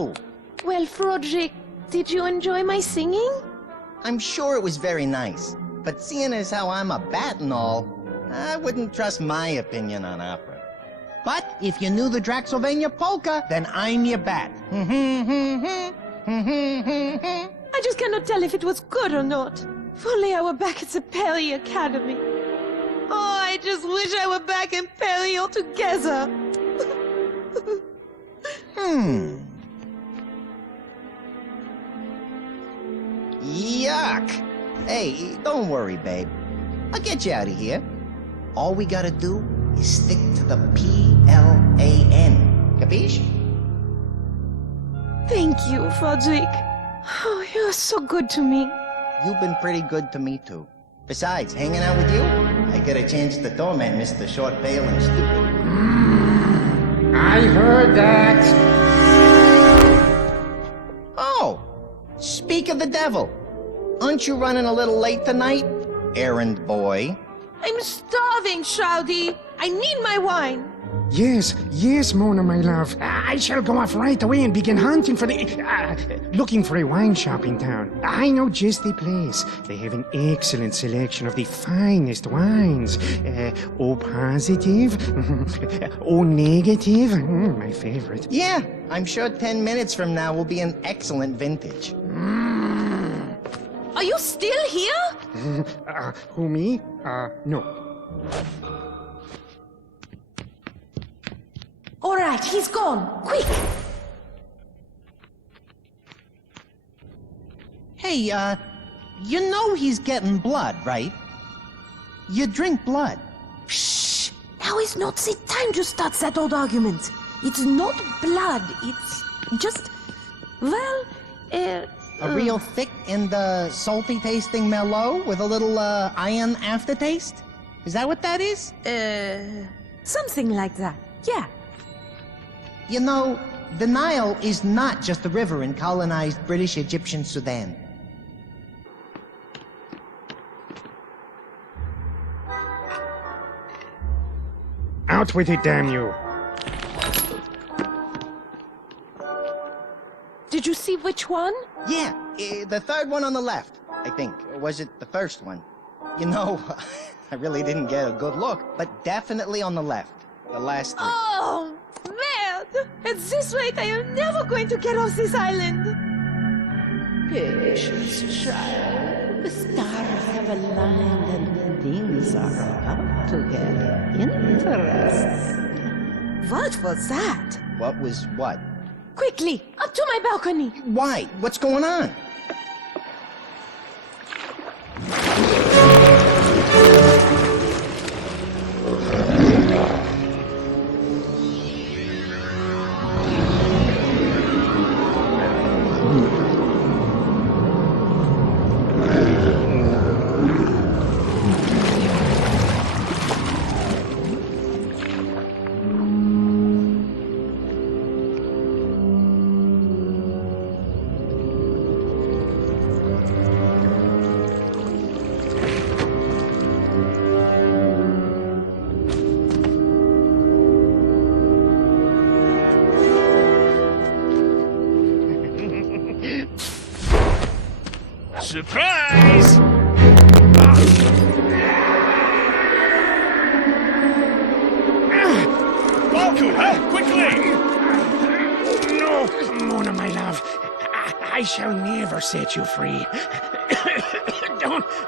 you! Well, Froderick, did you enjoy my singing? I'm sure it was very nice, but seeing as how I'm a bat and all, I wouldn't trust my opinion on opera. But if you knew the Draxylvania polka, then I'm your bat. I just cannot tell if it was good or not. If only I were back at the Perry Academy. Oh, I just wish I were back in Perry altogether. Yuck! Hey, don't worry, babe. I'll get you out of here. All we gotta do is stick to the P-L-A-N. Capiche? Thank you, Froderick. Oh, you're so good to me. You've been pretty good to me, too. Besides, hanging out with you, I get a chance to torment Mr. Short, Pale, and Stupid. I heard that. Oh! Speak of the devil. Aren't you running a little late tonight, errand boy? I'm starving, Shroudy. I need my wine. Yes, Mona, my love. I shall go off right away and begin hunting for looking for a wine shop in town. I know just the place. They have an excellent selection of the finest wines. O positive, O negative, my favorite. Yeah, I'm sure 10 minutes from now will be an excellent vintage. Are you still here? Who, me? No. All right, he's gone. Quick! Hey, you know he's getting blood, right? You drink blood. Shh! Now is not the time to start that old argument. It's not blood, it's just... well, A real thick and salty-tasting Merlot with a little iron aftertaste? Is that what that is? something like that, yeah. You know, the Nile is not just a river in colonized British Egyptian Sudan. Out with it, damn you. Did you see which one? Yeah, the third one on the left, I think. Or was it the first one? You know, I really didn't get a good look, but definitely on the left. The last three. Oh, man! At this rate, I am never going to get off this island. Patience, child. The stars have aligned and things are about to get interesting. What was that? What was what? Quickly, up to my balcony. Why? What's going on? Surprise! Falco, huh? Quickly! No, Mona, my love. I shall never set you free.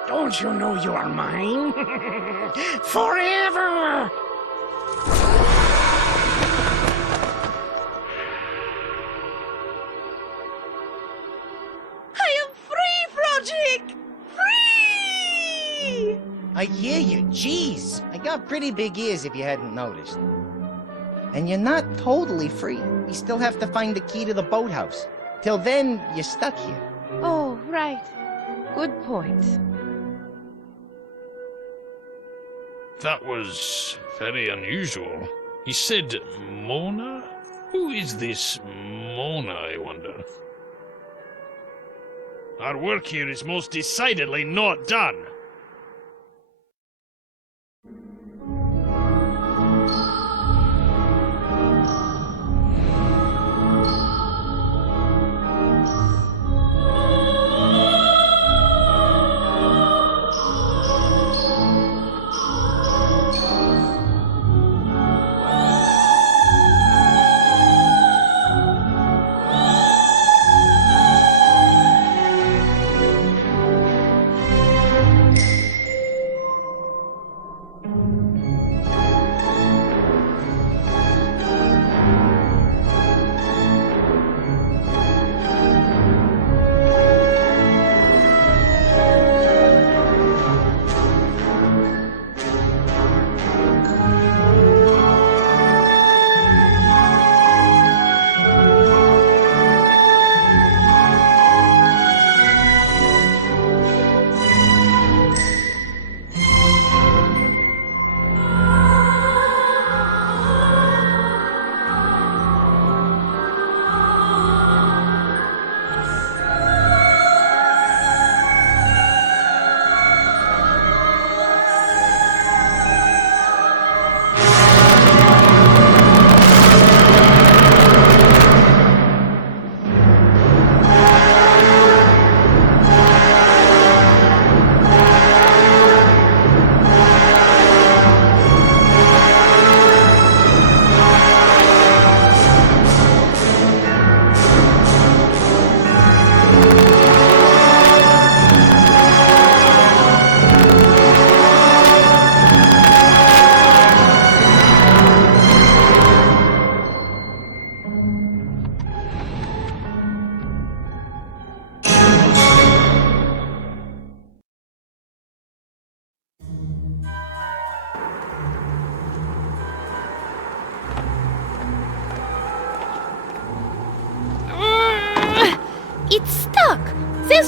Don't you know you are mine? Forever! I hear you, jeez. I got pretty big ears if you hadn't noticed. And you're not totally free. We still have to find the key to the boathouse. Till then, you're stuck here. Oh, right. Good point. That was very unusual. He said Mona? Who is this Mona, I wonder? Our work here is most decidedly not done.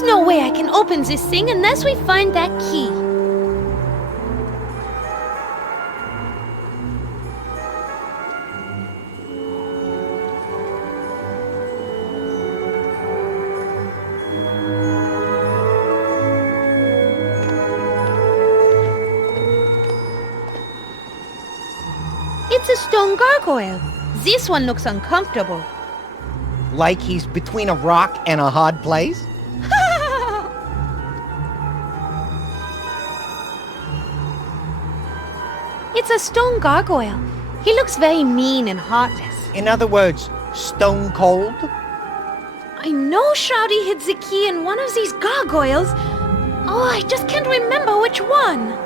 no way I can open this thing unless we find that key. It's a stone gargoyle. This one looks uncomfortable. Like he's between a rock and a hard place? It's a stone gargoyle. He looks very mean and heartless. In other words, stone cold? I know Shroudy hid the key in one of these gargoyles. Oh, I just can't remember which one.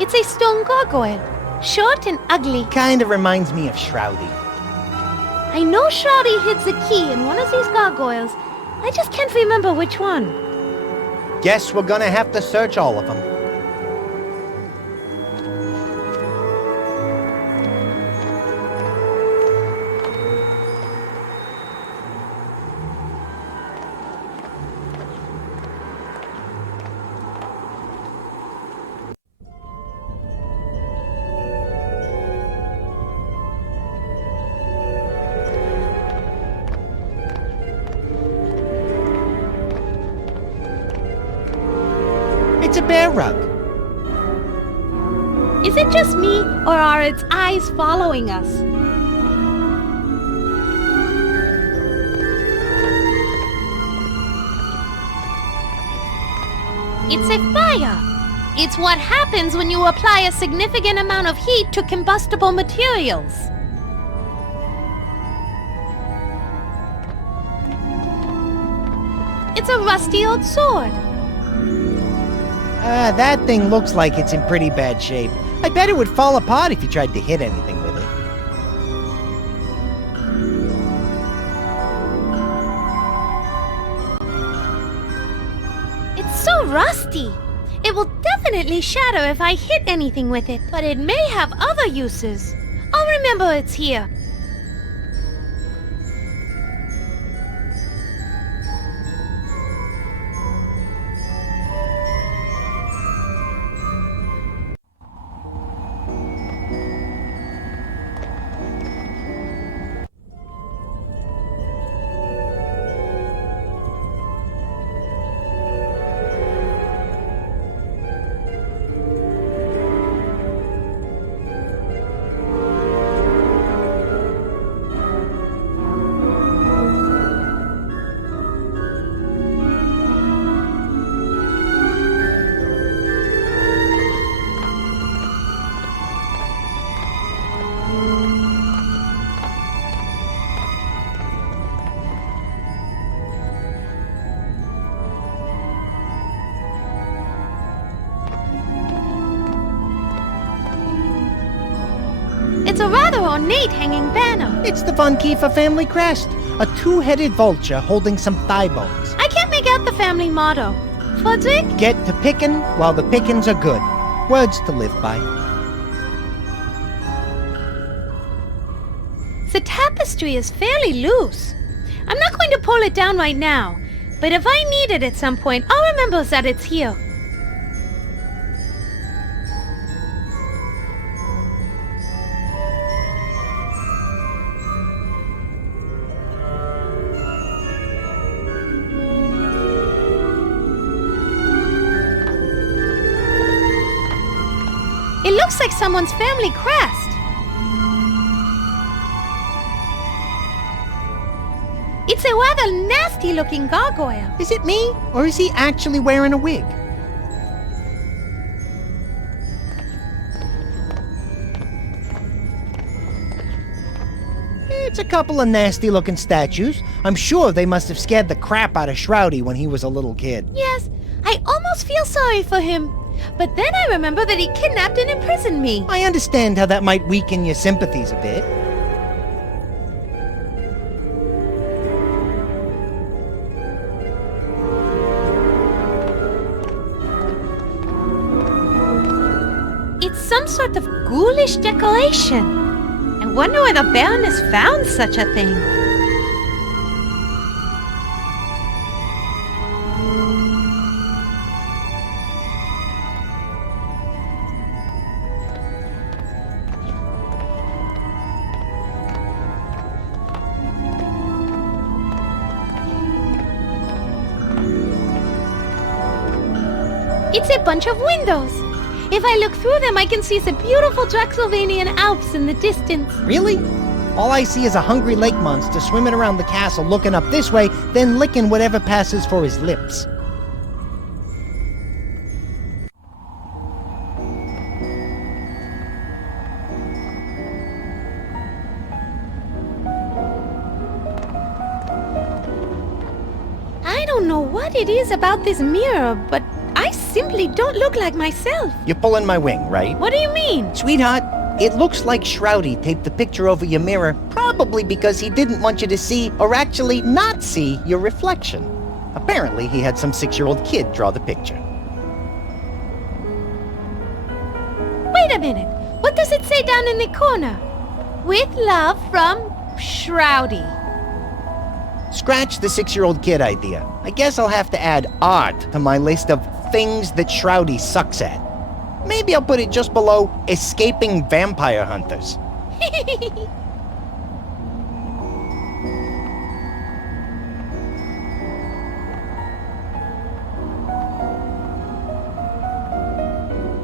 It's a stone gargoyle. Short and ugly. Kinda reminds me of Shroudy. I know Shroudy hid the key in one of these gargoyles. I just can't remember which one. Guess we're gonna have to search all of them. It's a bear rug. Is it just me, or are its eyes following us? It's a fire. It's what happens when you apply a significant amount of heat to combustible materials. It's a rusty old sword. That thing looks like it's in pretty bad shape. I bet it would fall apart if you tried to hit anything with it. It's so rusty. It will definitely shatter if I hit anything with it, but it may have other uses. I'll remember it's here. It's a rather ornate hanging banner. It's the Von Kiefer family crest. A two-headed vulture holding some thigh bones. I can't make out the family motto. What's it? Get to pickin' while the pickins are good. Words to live by. The tapestry is fairly loose. I'm not going to pull it down right now, but if I need it at some point, I'll remember that it's here. It looks like someone's family crest. It's a rather nasty-looking gargoyle. Is it me, or is he actually wearing a wig? It's a couple of nasty-looking statues. I'm sure they must have scared the crap out of Shroudy when he was a little kid. Yes, I almost feel sorry for him. But then I remember that he kidnapped and imprisoned me. I understand how that might weaken your sympathies a bit. It's some sort of ghoulish decoration. wonder where the Baroness found such a thing. It's a bunch of windows. If I look through them, I can see the beautiful Draxylvanian Alps in the distance. Really? All I see is a hungry lake monster swimming around the castle looking up this way, then licking whatever passes for his lips. I don't know what it is about this mirror, but I simply don't look like myself. You're pulling my wing, right? What do you mean? Sweetheart, it looks like Shroudy taped the picture over your mirror, probably because he didn't want you to see, or actually not see, your reflection. Apparently, he had some 6-year-old kid draw the picture. Wait a minute. What does it say down in the corner? With love from Shroudy. Scratch the 6-year-old kid idea. I guess I'll have to add art to my list of things that Shroudy sucks at. Maybe I'll put it just below escaping vampire hunters.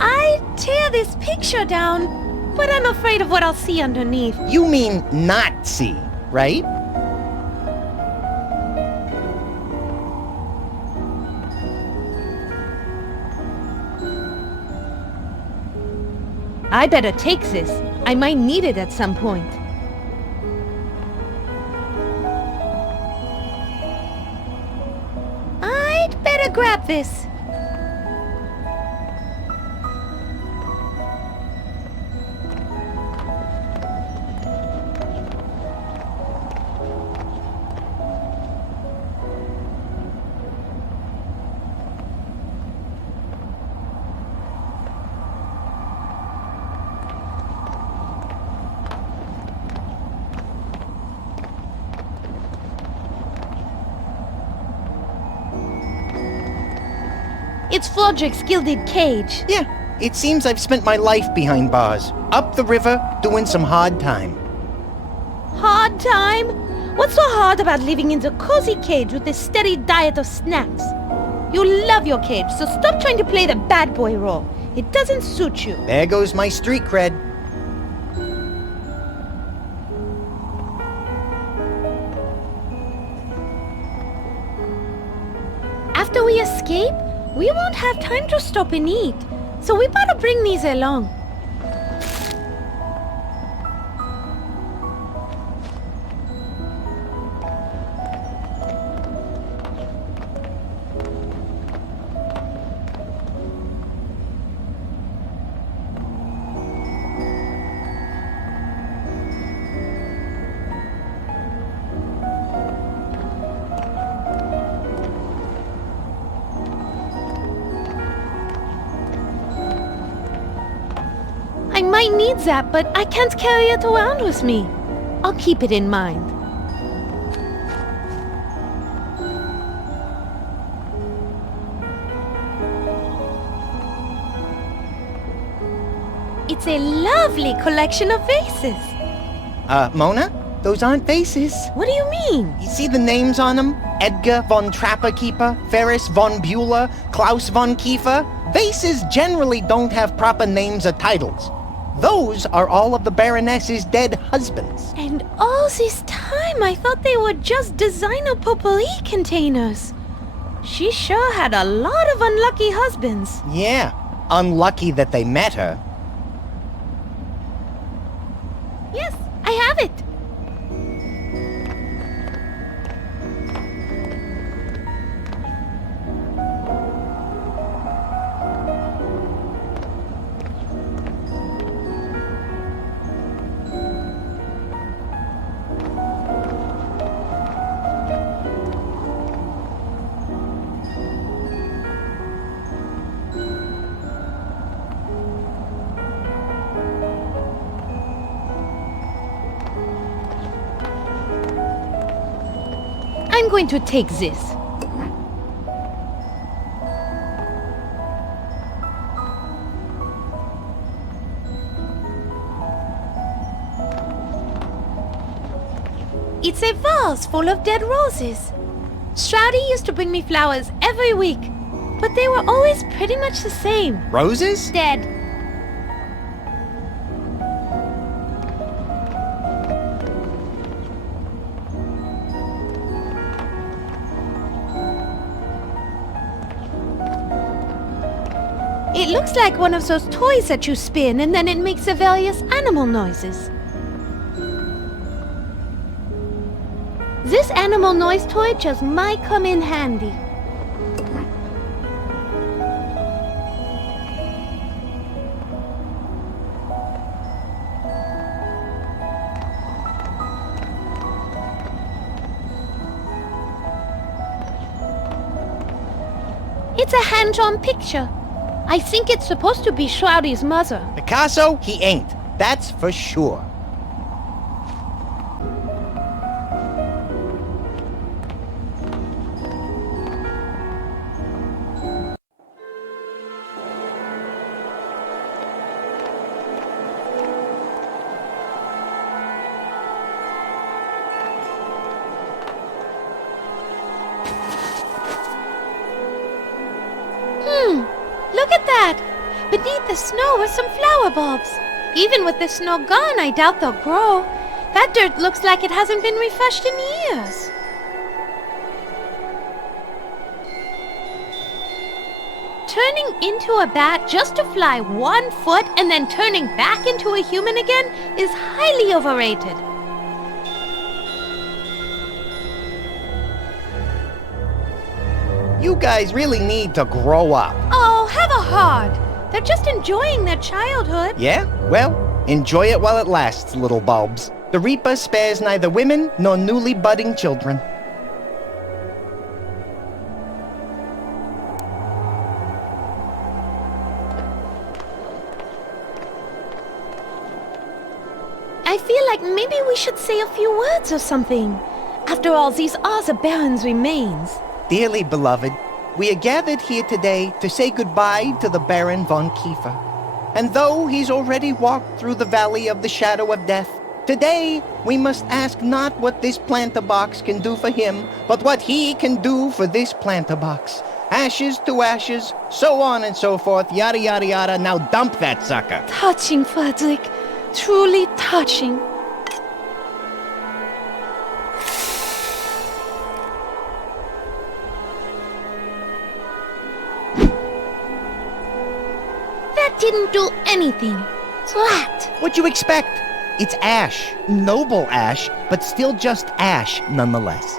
I'd tear this picture down, but I'm afraid of what I'll see underneath. You mean not see, right? I better take this. I might need it at some point. I'd better grab this. It's Flodrick's gilded cage. Yeah, it seems I've spent my life behind bars. Up the river, doing some hard time. Hard time? What's so hard about living in the cozy cage with a steady diet of snacks? You love your cage, so stop trying to play the bad boy role. It doesn't suit you. There goes my street cred. After we escape, we won't have time to stop and eat. So we better bring these along. I might need that, but I can't carry it around with me. I'll keep it in mind. It's a lovely collection of vases. Mona? Those aren't vases. What do you mean? You see the names on them? Edgar von Trapperkeeper, Ferris von Bueller, Klaus von Kiefer? Vases generally don't have proper names or titles. Those are all of the Baroness's dead husbands. And all this time, I thought they were just designer potpourri containers. She sure had a lot of unlucky husbands. Yeah, unlucky that they met her. Yes, I have it. I'm going to take this. It's a vase full of dead roses. Stroudy used to bring me flowers every week, but they were always pretty much the same. Roses? Dead. It looks like one of those toys that you spin and then it makes the various animal noises. This animal noise toy just might come in handy. It's a hand-drawn picture. I think it's supposed to be Shroudy's mother. Picasso, he ain't. That's for sure. Look at that! Beneath the snow are some flower bulbs. Even with the snow gone, I doubt they'll grow. That dirt looks like it hasn't been refreshed in years. Turning into a bat just to fly 1 foot and then turning back into a human again is highly overrated. You guys really need to grow up. Oh, have a heart. They're just enjoying their childhood. Yeah? Well, enjoy it while it lasts, little bulbs. The Reaper spares neither women nor newly budding children. I feel like maybe we should say a few words or something. After all, these are the Baron's remains. Dearly beloved, we are gathered here today to say goodbye to the Baron von Kiefer. And though he's already walked through the valley of the shadow of death, today we must ask not what this planter box can do for him, but what he can do for this planter box. Ashes to ashes, so on and so forth, yada yada yada. Now dump that sucker. Touching, Frederick. Truly touching. Didn't do anything. Flat. What'd you expect? It's ash. Noble ash, but still just ash nonetheless.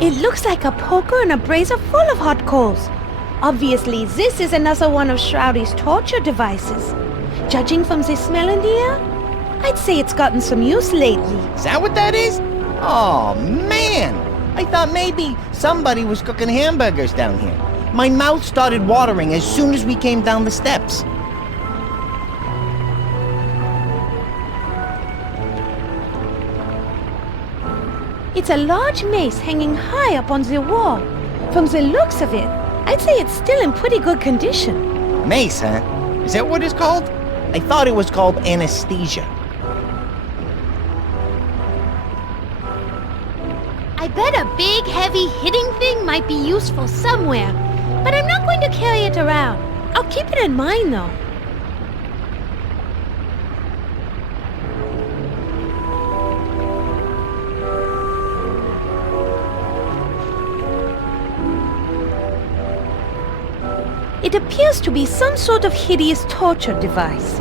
It looks like a poker and a brazier full of hot coals. Obviously, this is another one of Shroudy's torture devices. Judging from the smell in the air, I'd say it's gotten some use lately. Is that what that is? Oh, man! I thought maybe somebody was cooking hamburgers down here. My mouth started watering as soon as we came down the steps. It's a large mace hanging high up on the wall. From the looks of it, I'd say it's still in pretty good condition. Mace, huh? Is that what it's called? I thought it was called anesthesia. I bet a big, heavy hitting thing might be useful somewhere, but I'm not going to carry it around. I'll keep it in mind, though. It appears to be some sort of hideous torture device.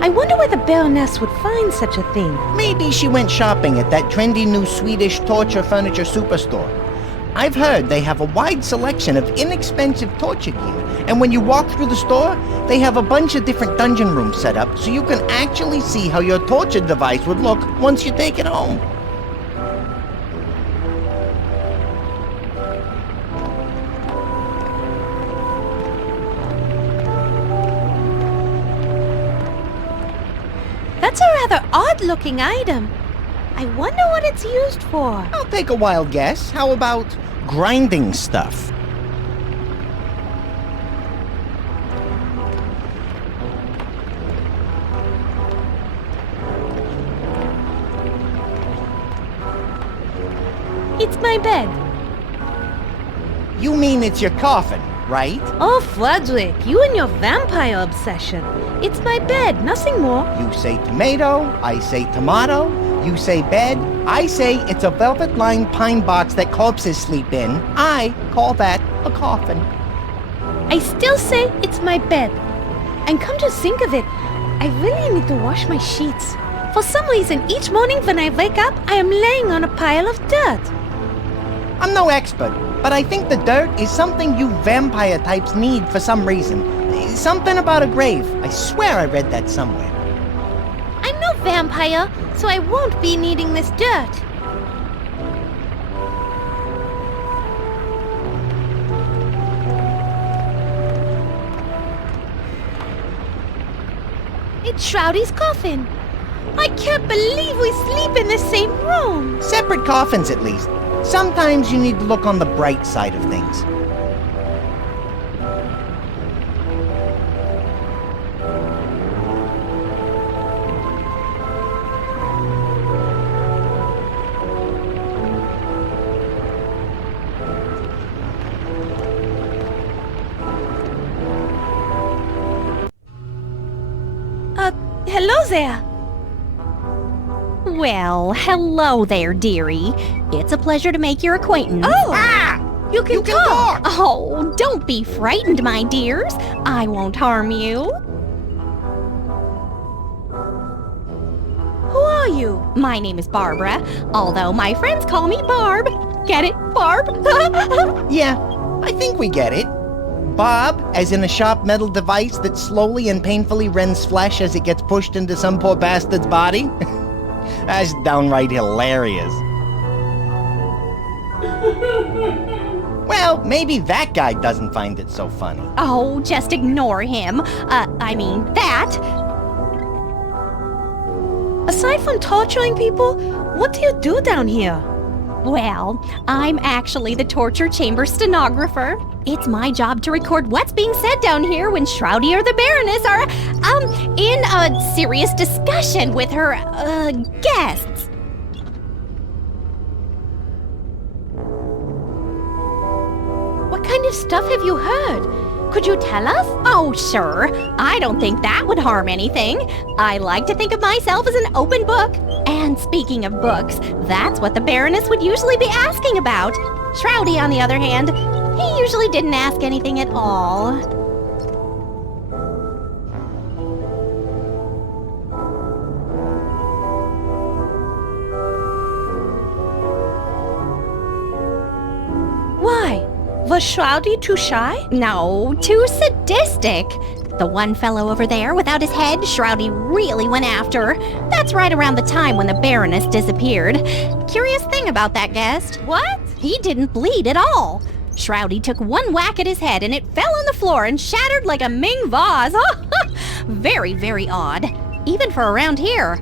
I wonder where the Baroness would find such a thing. Maybe she went shopping at that trendy new Swedish torture furniture superstore. I've heard they have a wide selection of inexpensive torture gear, and when you walk through the store, they have a bunch of different dungeon rooms set up so you can actually see how your torture device would look once you take it home. That's a rather odd-looking item. I wonder what it's used for. I'll take a wild guess. How about grinding stuff? It's my bed. You mean it's your coffin, right? Oh, Frederick, you and your vampire obsession. It's my bed, nothing more. You say tomato, I say tomato. You say bed, I say it's a velvet-lined pine box that corpses sleep in. I call that a coffin. I still say it's my bed. And come to think of it, I really need to wash my sheets. For some reason, each morning when I wake up, I am laying on a pile of dirt. I'm no expert, but I think the dirt is something you vampire types need for some reason. Something about a grave. I swear I read that somewhere. I'm no vampire, so I won't be needing this dirt. It's Shroudy's coffin. I can't believe we sleep in the same room. Separate coffins, at least. Sometimes you need to look on the bright side of things. Hello there. Well, hello there, dearie. It's a pleasure to make your acquaintance. Oh! You can talk. Oh, don't be frightened, my dears. I won't harm you. Who are you? My name is Barbara, although my friends call me Barb. Get it, Barb? Yeah, I think we get it. Bob, as in a sharp metal device that slowly and painfully rends flesh as it gets pushed into some poor bastard's body? That's downright hilarious. Well, maybe that guy doesn't find it so funny. Oh, just ignore him. That. Aside from torturing people, what do you do down here? Well, I'm actually the torture chamber stenographer. It's my job to record what's being said down here when Shroudy or the Baroness are, in a serious discussion with her, guests. What kind of stuff have you heard? Could you tell us? Oh, sure. I don't think that would harm anything. I like to think of myself as an open book. And speaking of books, that's what the Baroness would usually be asking about. Shroudy, on the other hand, he usually didn't ask anything at all. Was Shroudy too shy? No, too sadistic. The one fellow over there without his head, Shroudy really went after. That's right around the time when the Baroness disappeared. Curious thing about that guest. What? He didn't bleed at all. Shroudy took one whack at his head and it fell on the floor and shattered like a Ming vase. Very, very odd. Even for around here.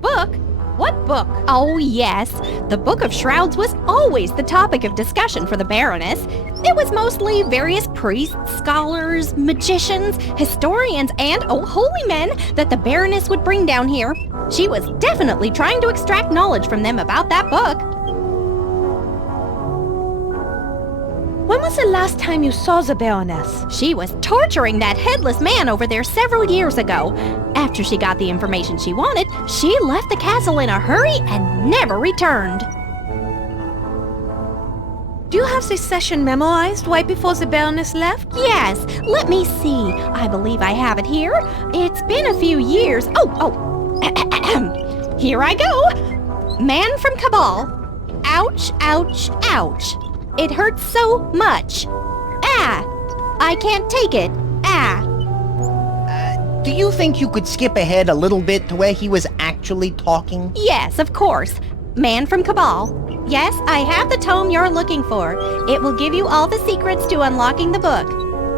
Book? What book? Oh, yes. The Book of Shrouds was always the topic of discussion for the Baroness. It was mostly various priests, scholars, magicians, historians, and, holy men that the Baroness would bring down here. She was definitely trying to extract knowledge from them about that book. When was the last time you saw the Baroness? She was torturing that headless man over there several years ago. After she got the information she wanted, she left the castle in a hurry and never returned. Do you have this session memorized right before the Baroness left? Yes, let me see. I believe I have it here. It's been a few years. Here I go. Man from Cabal. Ouch, ouch, ouch. It hurts so much. Ah! I can't take it. Ah! Do you think you could skip ahead a little bit to where he was actually talking? Yes, of course. Man from Cabal. Yes, I have the tome you're looking for. It will give you all the secrets to unlocking the book.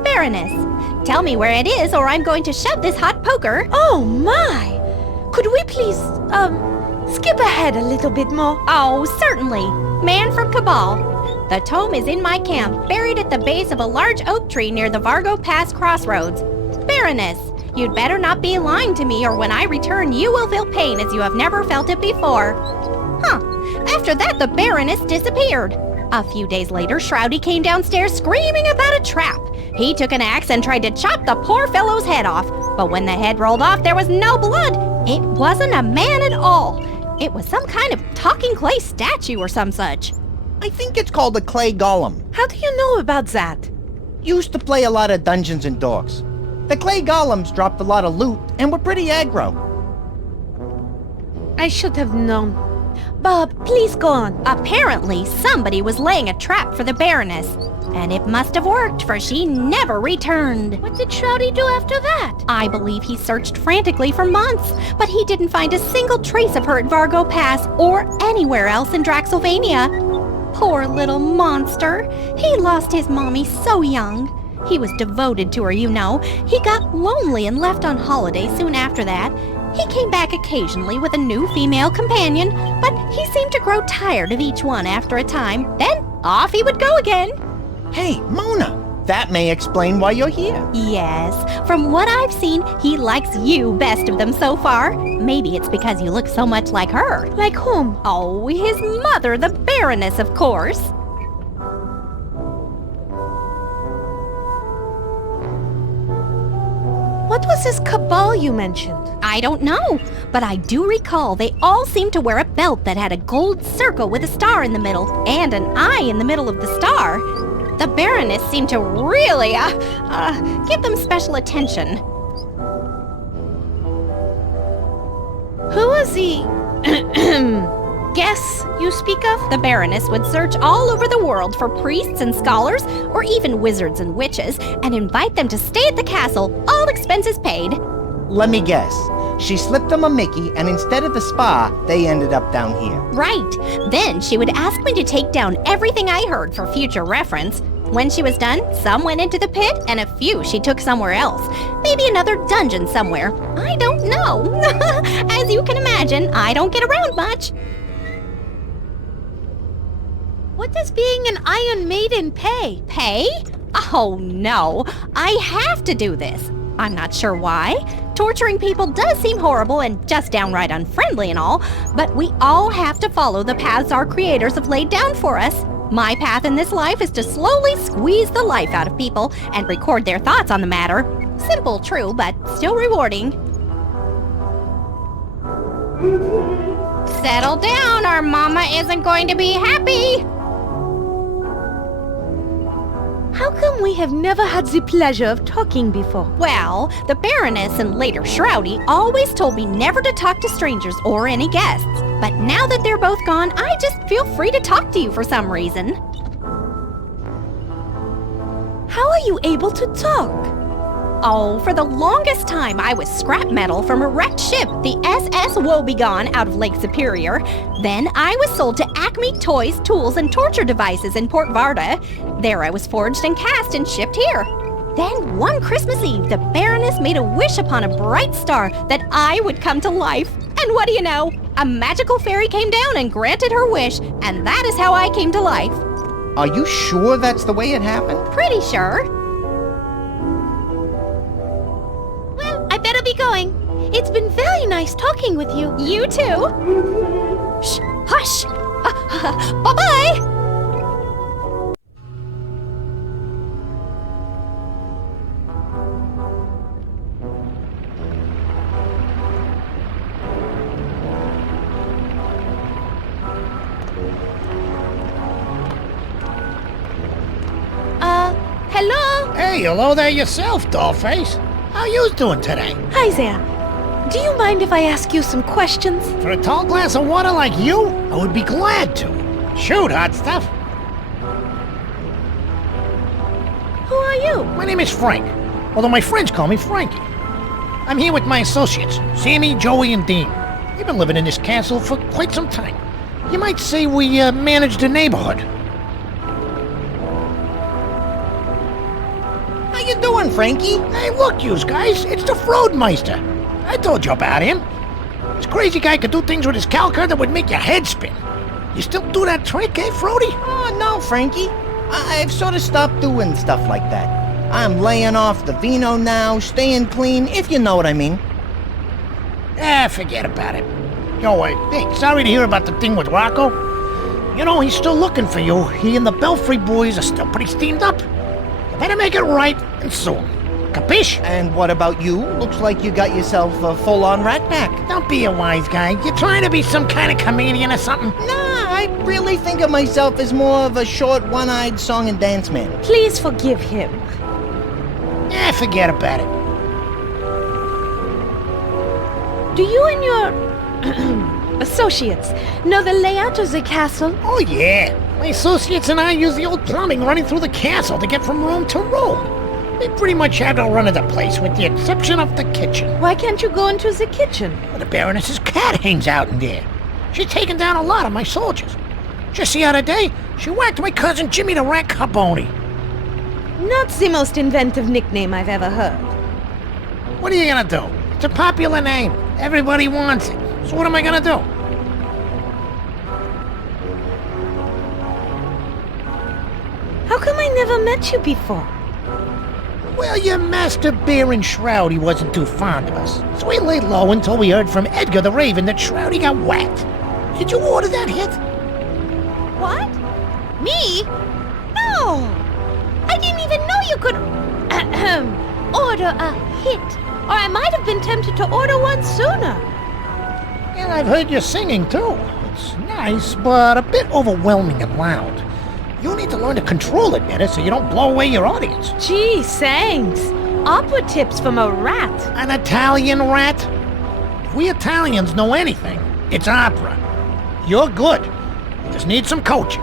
Baroness, tell me where it is or I'm going to shove this hot poker. Oh my! Could we please, skip ahead a little bit more? Oh, certainly. Man from Cabal. The tome is in my camp, buried at the base of a large oak tree near the Vargo Pass crossroads. Baroness, you'd better not be lying to me or when I return you will feel pain as you have never felt it before. After that, the Baroness disappeared. A few days later, Shroudy came downstairs screaming about a trap. He took an axe and tried to chop the poor fellow's head off. But when the head rolled off, there was no blood. It wasn't a man at all. It was some kind of talking clay statue or some such. I think it's called a clay golem. How do you know about that? Used to play a lot of Dungeons and Dorks. The clay golems dropped a lot of loot and were pretty aggro. I should have known. Bob, please go on. Apparently, somebody was laying a trap for the Baroness. And it must have worked, for she never returned. What did Shroudy do after that? I believe he searched frantically for months, but he didn't find a single trace of her at Vargo Pass or anywhere else in Draxylvania. Poor little monster. He lost his mommy so young. He was devoted to her, you know. He got lonely and left on holiday soon after that. He came back occasionally with a new female companion, but he seemed to grow tired of each one after a time. Then off he would go again. Hey, Mona, that may explain why you're here. Yes, from what I've seen, he likes you best of them so far. Maybe it's because you look so much like her. Like whom? Oh, his mother, the Baroness, of course. What was this cabal you mentioned? I don't know, but I do recall they all seemed to wear a belt that had a gold circle with a star in the middle and an eye in the middle of the star. The Baroness seemed to really, give them special attention. Who was the guess you speak of? The Baroness would search all over the world for priests and scholars, or even wizards and witches, and invite them to stay at the castle, all expenses paid. Let me guess. She slipped them a Mickey, and instead of the spa, they ended up down here. Right. Then she would ask me to take down everything I heard for future reference. When she was done, some went into the pit, and a few she took somewhere else. Maybe another dungeon somewhere. I don't know. As you can imagine, I don't get around much. What does being an Iron Maiden pay? Pay? Oh, no. I have to do this. I'm not sure why. Torturing people does seem horrible and just downright unfriendly and all, but we all have to follow the paths our creators have laid down for us. My path in this life is to slowly squeeze the life out of people and record their thoughts on the matter. Simple, true, but still rewarding. Settle down, or Mama isn't going to be happy. How come we have never had the pleasure of talking before? Well, the Baroness and later Shroudy always told me never to talk to strangers or any guests. But now that they're both gone, I just feel free to talk to you for some reason. How are you able to talk? Oh, for the longest time, I was scrap metal from a wrecked ship, the SS Woebegone, out of Lake Superior. Then I was sold to Acme Toys, Tools, and Torture Devices in Port Varda. There I was forged and cast and shipped here. Then one Christmas Eve, the Baroness made a wish upon a bright star that I would come to life. And what do you know? A magical fairy came down and granted her wish, and that is how I came to life. Are you sure that's the way it happened? Pretty sure. Well, I better be going. It's been very nice talking with you. You too. Shh, hush. Bye-bye. Hello? Hey, hello there yourself, dollface. How you doing today? Hi there. Do you mind if I ask you some questions? For a tall glass of water like you, I would be glad to. Shoot, hot stuff. Who are you? My name is Frank, although my friends call me Frankie. I'm here with my associates, Sammy, Joey, and Dean. We've been living in this castle for quite some time. You might say we manage the neighborhood. How you doing, Frankie? Hey, look, yous guys, it's the Froadmeister. I told you about him. This crazy guy could do things with his calcar that would make your head spin. You still do that trick, eh, Frody? Oh, no, Frankie. I've sort of stopped doing stuff like that. I'm laying off the vino now, staying clean, if you know what I mean. Forget about it. Yo, hey, sorry to hear about the thing with Rocco. You know, he's still looking for you. He and the Belfry boys are still pretty steamed up. You better make it right, and soon. Capiche? And what about you? Looks like you got yourself a full-on rat pack. Don't be a wise guy. You're trying to be some kind of comedian or something? Nah, I really think of myself as more of a short, one-eyed song and dance man. Please forgive him. Forget about it. Do you and your associates know the layout of the castle? Oh, yeah. My associates and I use the old plumbing running through the castle to get from room to room. We pretty much have the run of the place, with the exception of the kitchen. Why can't you go into the kitchen? Well, the Baroness's cat hangs out in there. She's taken down a lot of my soldiers. Just the other day, she whacked my cousin Jimmy the Rat Carboni. Not the most inventive nickname I've ever heard. What are you gonna do? It's a popular name. Everybody wants it. So what am I gonna do? How come I never met you before? Well, your master Baron Shroudy wasn't too fond of us, so we laid low until we heard from Edgar the Raven that Shroudy got whacked. Did you order that hit? What? Me? No! I didn't even know you could order a hit. Or I might have been tempted to order one sooner. And I've heard you singing, too. It's nice, but a bit overwhelming and loud. You need to learn to control it better so you don't blow away your audience. Gee, thanks. Opera tips from a rat. An Italian rat? If we Italians know anything, it's opera. You're good. You just need some coaching.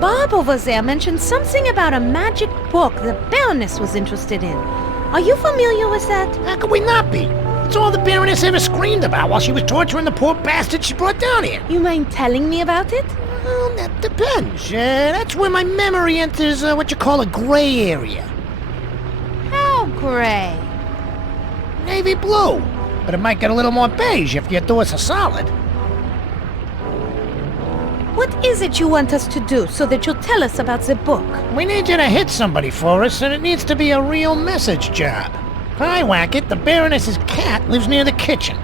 Bob over there mentioned something about a magic book the Baroness was interested in. Are you familiar with that? How could we not be? It's all the Baroness ever screamed about while she was torturing the poor bastard she brought down here. You mind telling me about it? Well, that depends. That's where my memory enters what you call a gray area. How gray? Navy blue. But it might get a little more beige if you do us a solid. What is it you want us to do so that you'll tell us about the book? We need you to hit somebody for us, and it needs to be a real message job. Hi, Wacket, the Baroness's cat lives near the kitchen.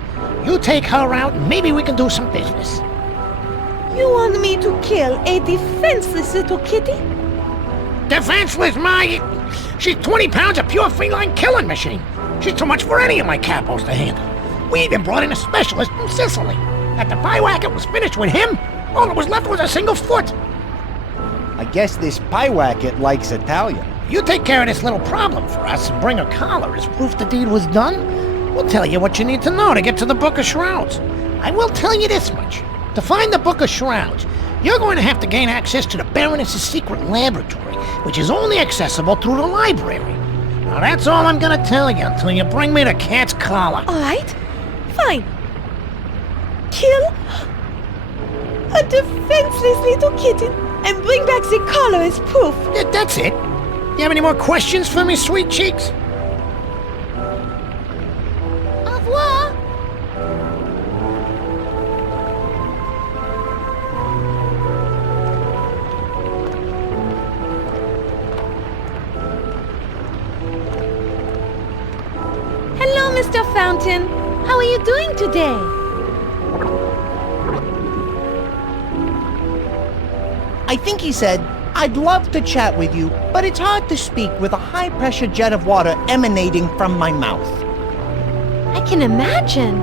You take her out, and maybe we can do some business. You want me to kill a defenseless little kitty? Defenseless, She's 20 pounds of pure feline killing machine. She's too much for any of my capos to handle. We even brought in a specialist from Sicily. After Pyewacket was finished with him, all that was left was a single foot. I guess this Pyewacket likes Italian. You take care of this little problem for us and bring a collar as proof the deed was done. We'll tell you what you need to know to get to the Book of Shrouds. I will tell you this much. To find the Book of Shrouds, you're going to have to gain access to the Baroness's secret laboratory, which is only accessible through the library. Now that's all I'm gonna tell you until you bring me the cat's collar. All right, fine. Kill a defenseless little kitten and bring back the collar as proof. Yeah, that's it. You have any more questions for me, sweet cheeks? Au revoir. Hello, Mr. Fountain. How are you doing today? I think he said, "I'd love to chat with you, but it's hard to speak with a high-pressure jet of water emanating from my mouth." I can imagine.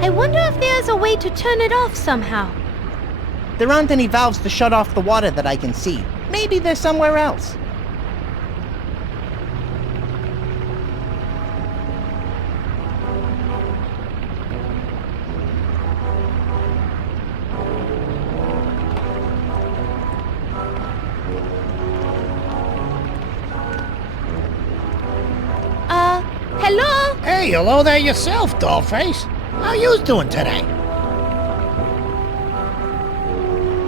I wonder if there's a way to turn it off somehow. There aren't any valves to shut off the water that I can see. Maybe they're somewhere else. Hello? Hey, hello there yourself, dollface. How you doing today?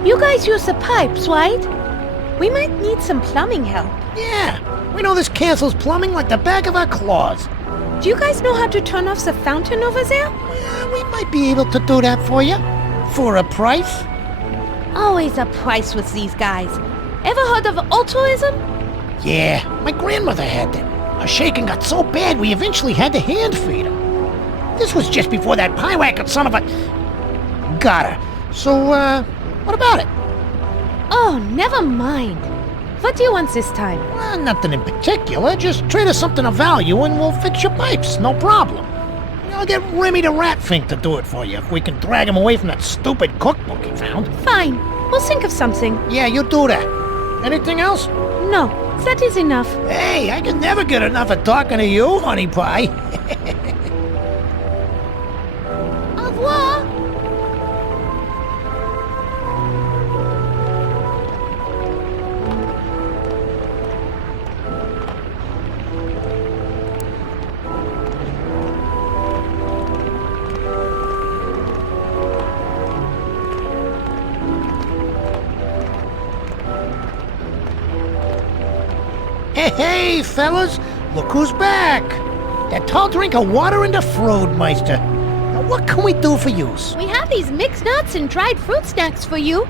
You guys use the pipes, right? We might need some plumbing help. Yeah, we know this castle's plumbing like the back of our claws. Do you guys know how to turn off the fountain over there? Yeah, we might be able to do that for you. For a price. Always a price with these guys. Ever heard of altruism? Yeah, my grandmother had that. Her shaking got so bad we eventually had to hand feed her. This was just before that Pyewacket son of a... got her. So, what about it? Oh, never mind. What do you want this time? Well, nothing in particular. Just trade us something of value and we'll fix your pipes. No problem. I'll get Remy the Ratfink to do it for you if we can drag him away from that stupid cookbook he found. Fine. We'll think of something. Yeah, you do that. Anything else? No, that is enough. Hey, I can never get enough of talking to you, honey pie. Au revoir. Hey, fellas, look who's back. That tall drink of water and the fruit, Meister. Now, what can we do for yous? We have these mixed nuts and dried fruit snacks for you.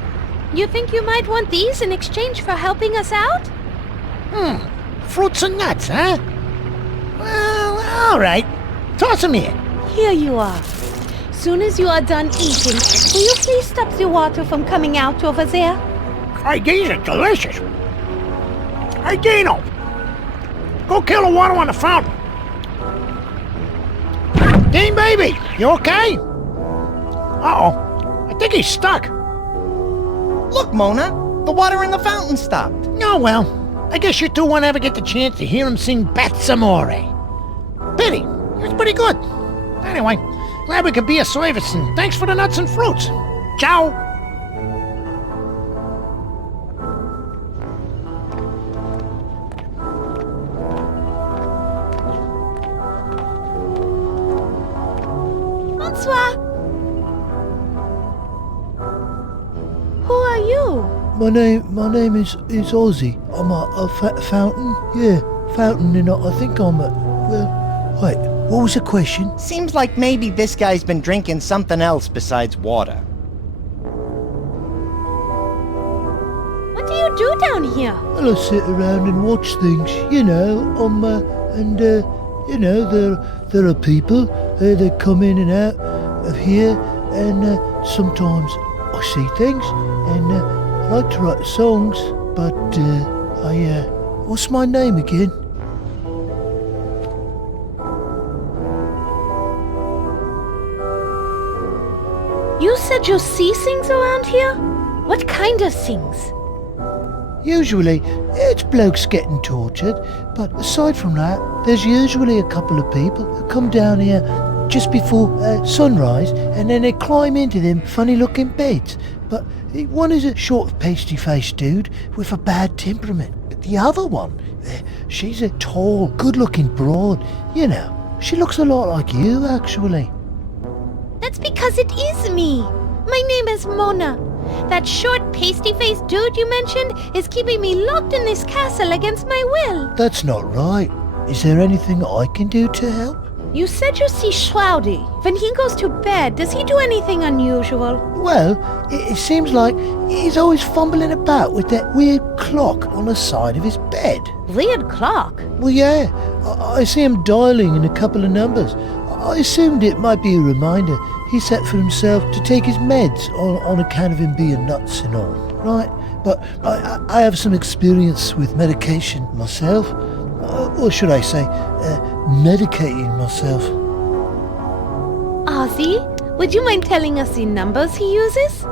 You think you might want these in exchange for helping us out? Fruits and nuts, huh? Well, all right. Toss them here. Here you are. Soon as you are done eating, will you please stop the water from coming out over there? Hey, these are delicious. Hey, Dino. Go kill the water on the fountain. Dean, baby, you okay? Uh-oh. I think he's stuck. Look, Mona, the water in the fountain stopped. Oh, well. I guess you two won't ever get the chance to hear him sing Amore. Pity. He was pretty good. Anyway, glad we could be of service, and thanks for the nuts and fruits. Ciao. name is Ozzy. I'm a fountain. Yeah, fountain, and I think I'm a... Well, wait, what was the question? Seems like maybe this guy's been drinking something else besides water. What do you do down here? Well, I sit around and watch things, you know, you know, there are people that come in and out of here, and sometimes I see things, and I like to write songs, but what's my name again? You said you see things around here? What kind of things? Usually, it's blokes getting tortured, but aside from that, there's usually a couple of people who come down here just before sunrise, and then they climb into them funny-looking beds. But one is a short, pasty-faced dude with a bad temperament. But the other one, she's a tall, good-looking broad. You know, she looks a lot like you, actually. That's because it is me. My name is Mona. That short, pasty-faced dude you mentioned is keeping me locked in this castle against my will. That's not right. Is there anything I can do to help? You said you see Shroudy. When he goes to bed, does he do anything unusual? Well, it seems like he's always fumbling about with that weird clock on the side of his bed. Weird clock? Well, yeah. I see him dialing in a couple of numbers. I assumed it might be a reminder he set for himself to take his meds on account of him being nuts and all, right? But I have some experience with medication myself, or should I say, medicating myself. Ozzy, would you mind telling us the numbers he uses?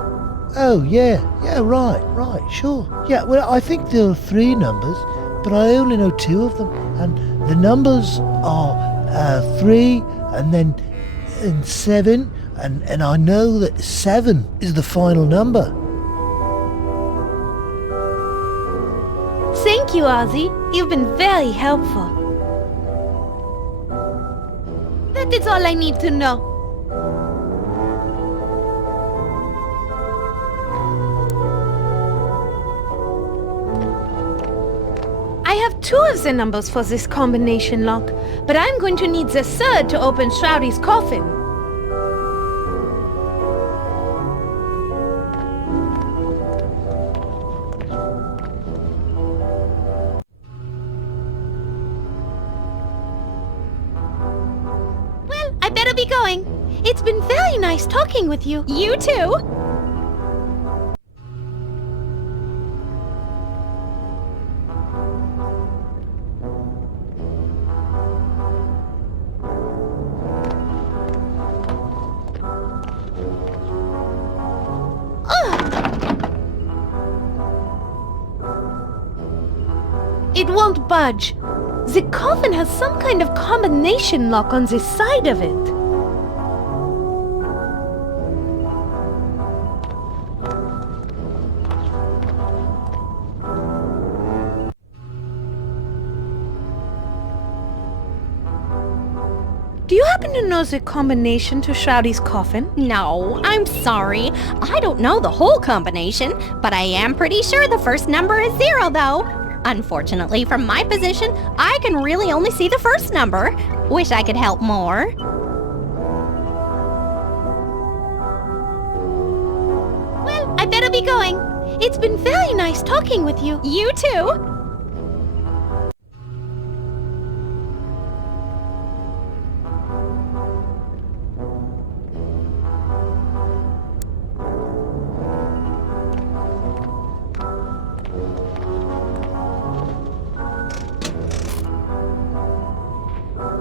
Oh, yeah, right, sure. Yeah, well, I think there are 3 numbers, but I only know 2 of them, and the numbers are 3 and 7, and I know that 7 is the final number. Thank you, Ozzy. You've been very helpful. That is all I need to know. I have 2 of the numbers for this combination lock, but I'm going to need the 3rd to open Shroudy's coffin. Well, I better be going. It's been very nice talking with you. You too. It won't budge. The coffin has some kind of combination lock on the side of it. Do you happen to know the combination to Shroudy's coffin? No, I'm sorry. I don't know the whole combination, but I am pretty sure the first number is 0, though. Unfortunately, from my position, I can really only see the first number. Wish I could help more. Well, I better be going. It's been very nice talking with you. You too.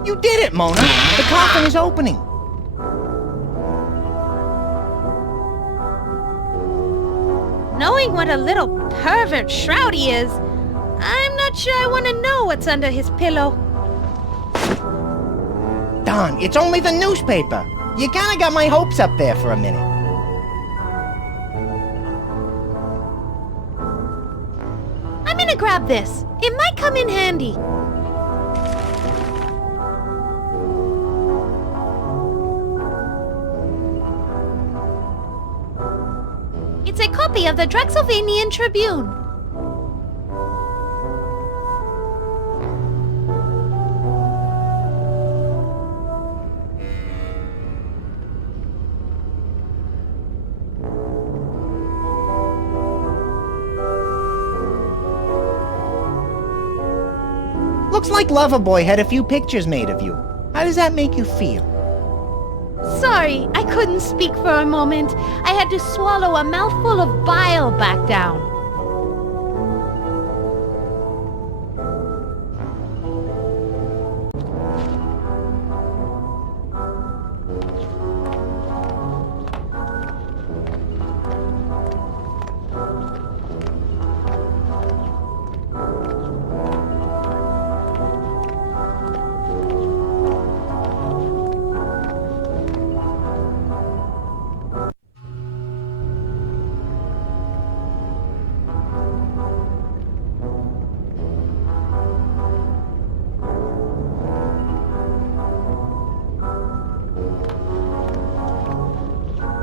You did it, Mona! The coffin is opening! Knowing what a little pervert Shroudy is, I'm not sure I want to know what's under his pillow. Darn, it's only the newspaper! You kinda got my hopes up there for a minute. I'm gonna grab this. It might come in handy. It's It's a copy of the Draxylvanian Tribune. Looks like Loverboy had a few pictures made of you. How does that make you feel? Sorry, I couldn't speak for a moment. I had to swallow a mouthful of bile back down.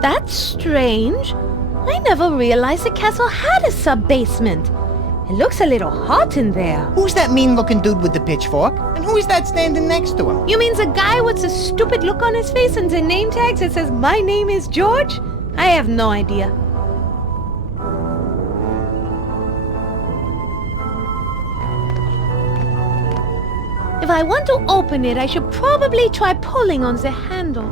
That's strange. I never realized the castle had a sub-basement. It looks a little hot in there. Who's that mean-looking dude with the pitchfork? And who is that standing next to him? You mean the guy with the stupid look on his face and the name tags that says, "My name is George"? I have no idea. If I want to open it, I should probably try pulling on the handle.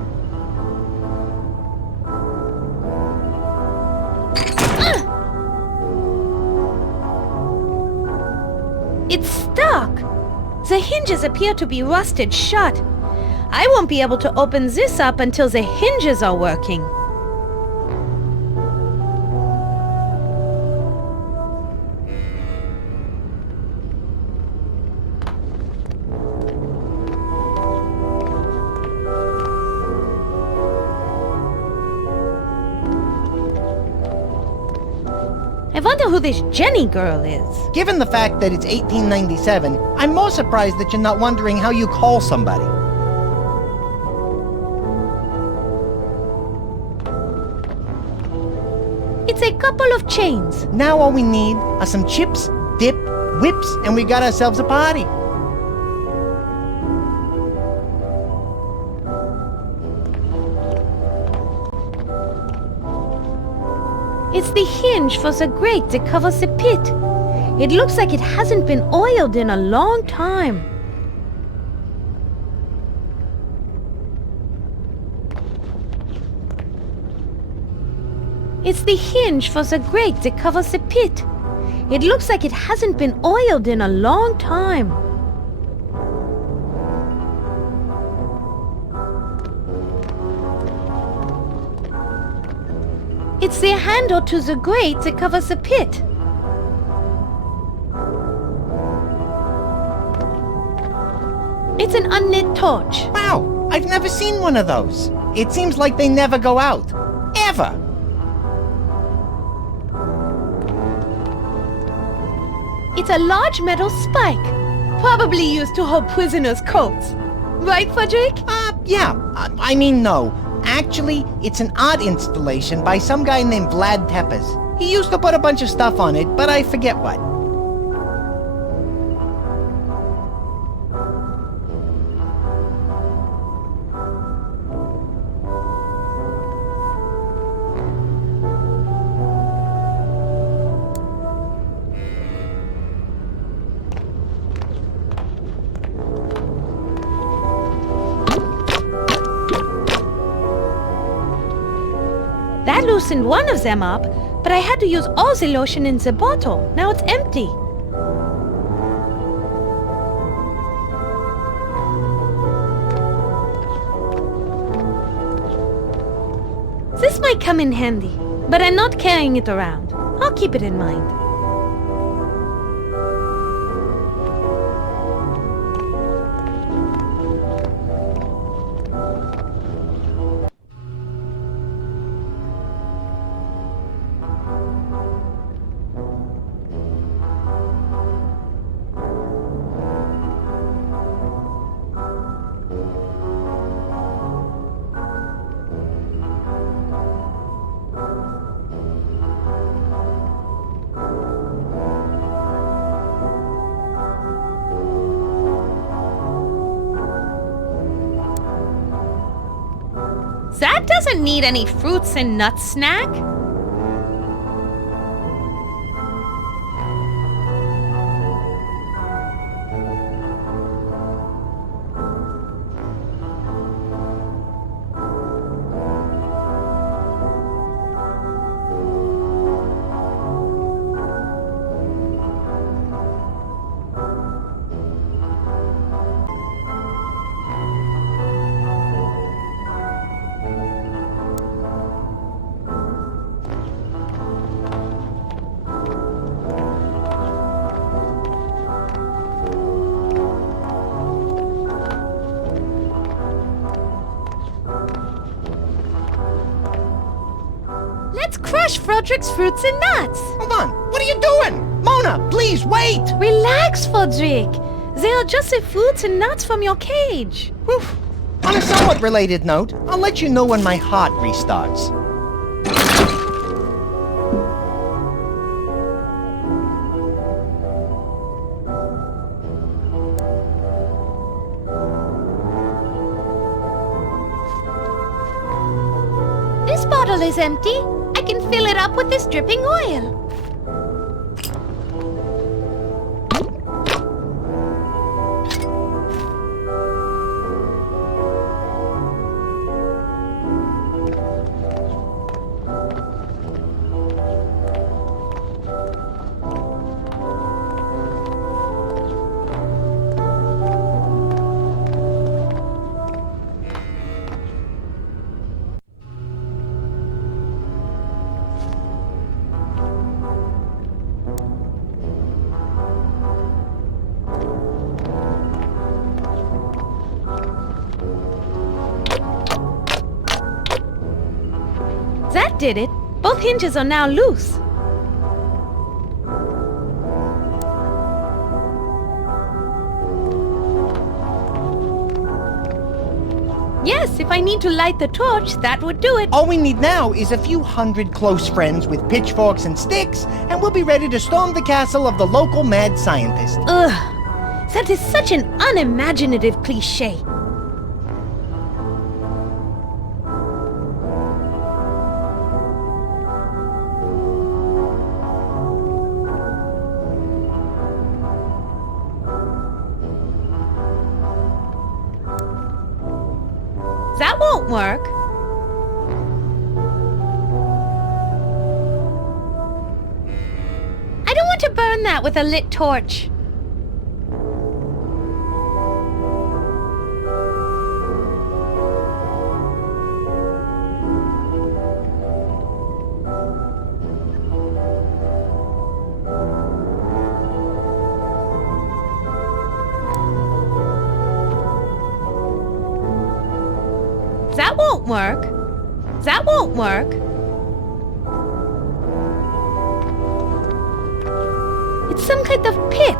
It's stuck! The hinges appear to be rusted shut. I won't be able to open this up until the hinges are working. I wonder who this Jenny girl is. Given the fact that it's 1897, I'm more surprised that you're not wondering how you call somebody. It's a couple of chains. Now all we need are some chips, dip, whips, and we got ourselves a party. It's the hinge for the grate that covers the pit. It looks like it hasn't been oiled in a long time. It's the hinge for the grate that covers the pit. It looks like it hasn't been oiled in a long time. It's the handle to the grate that covers the pit. It's an unlit torch. Wow, I've never seen one of those. It seems like they never go out. Ever. It's a large metal spike, probably used to hold prisoners' coats. Right, Frederick? Yeah. I mean, no. Actually, it's an art installation by some guy named Vlad Tepes. He used to put a bunch of stuff on it, but I forget what. That loosened one of them up, but I had to use all the lotion in the bottle. Now it's empty. This might come in handy, but I'm not carrying it around. I'll keep it in mind. don't need any fruits and nuts snack. Let's crush Frodrick's fruits and nuts. Hold on. What are you doing? Mona, please wait. Relax, Frodrick. They are just the fruits and nuts from your cage. Whew. On a somewhat related note, I'll let you know when my heart restarts. This bottle is empty. I can fill it up with this dripping oil. That did it. Both hinges are now loose. Yes, if I need to light the torch, that would do it. All we need now is a few hundred close friends with pitchforks and sticks, and we'll be ready to storm the castle of the local mad scientist. Ugh, that is such an unimaginative cliché. That won't work. I don't want to burn that with a lit torch. That won't work. That won't work. It's some kind of pit.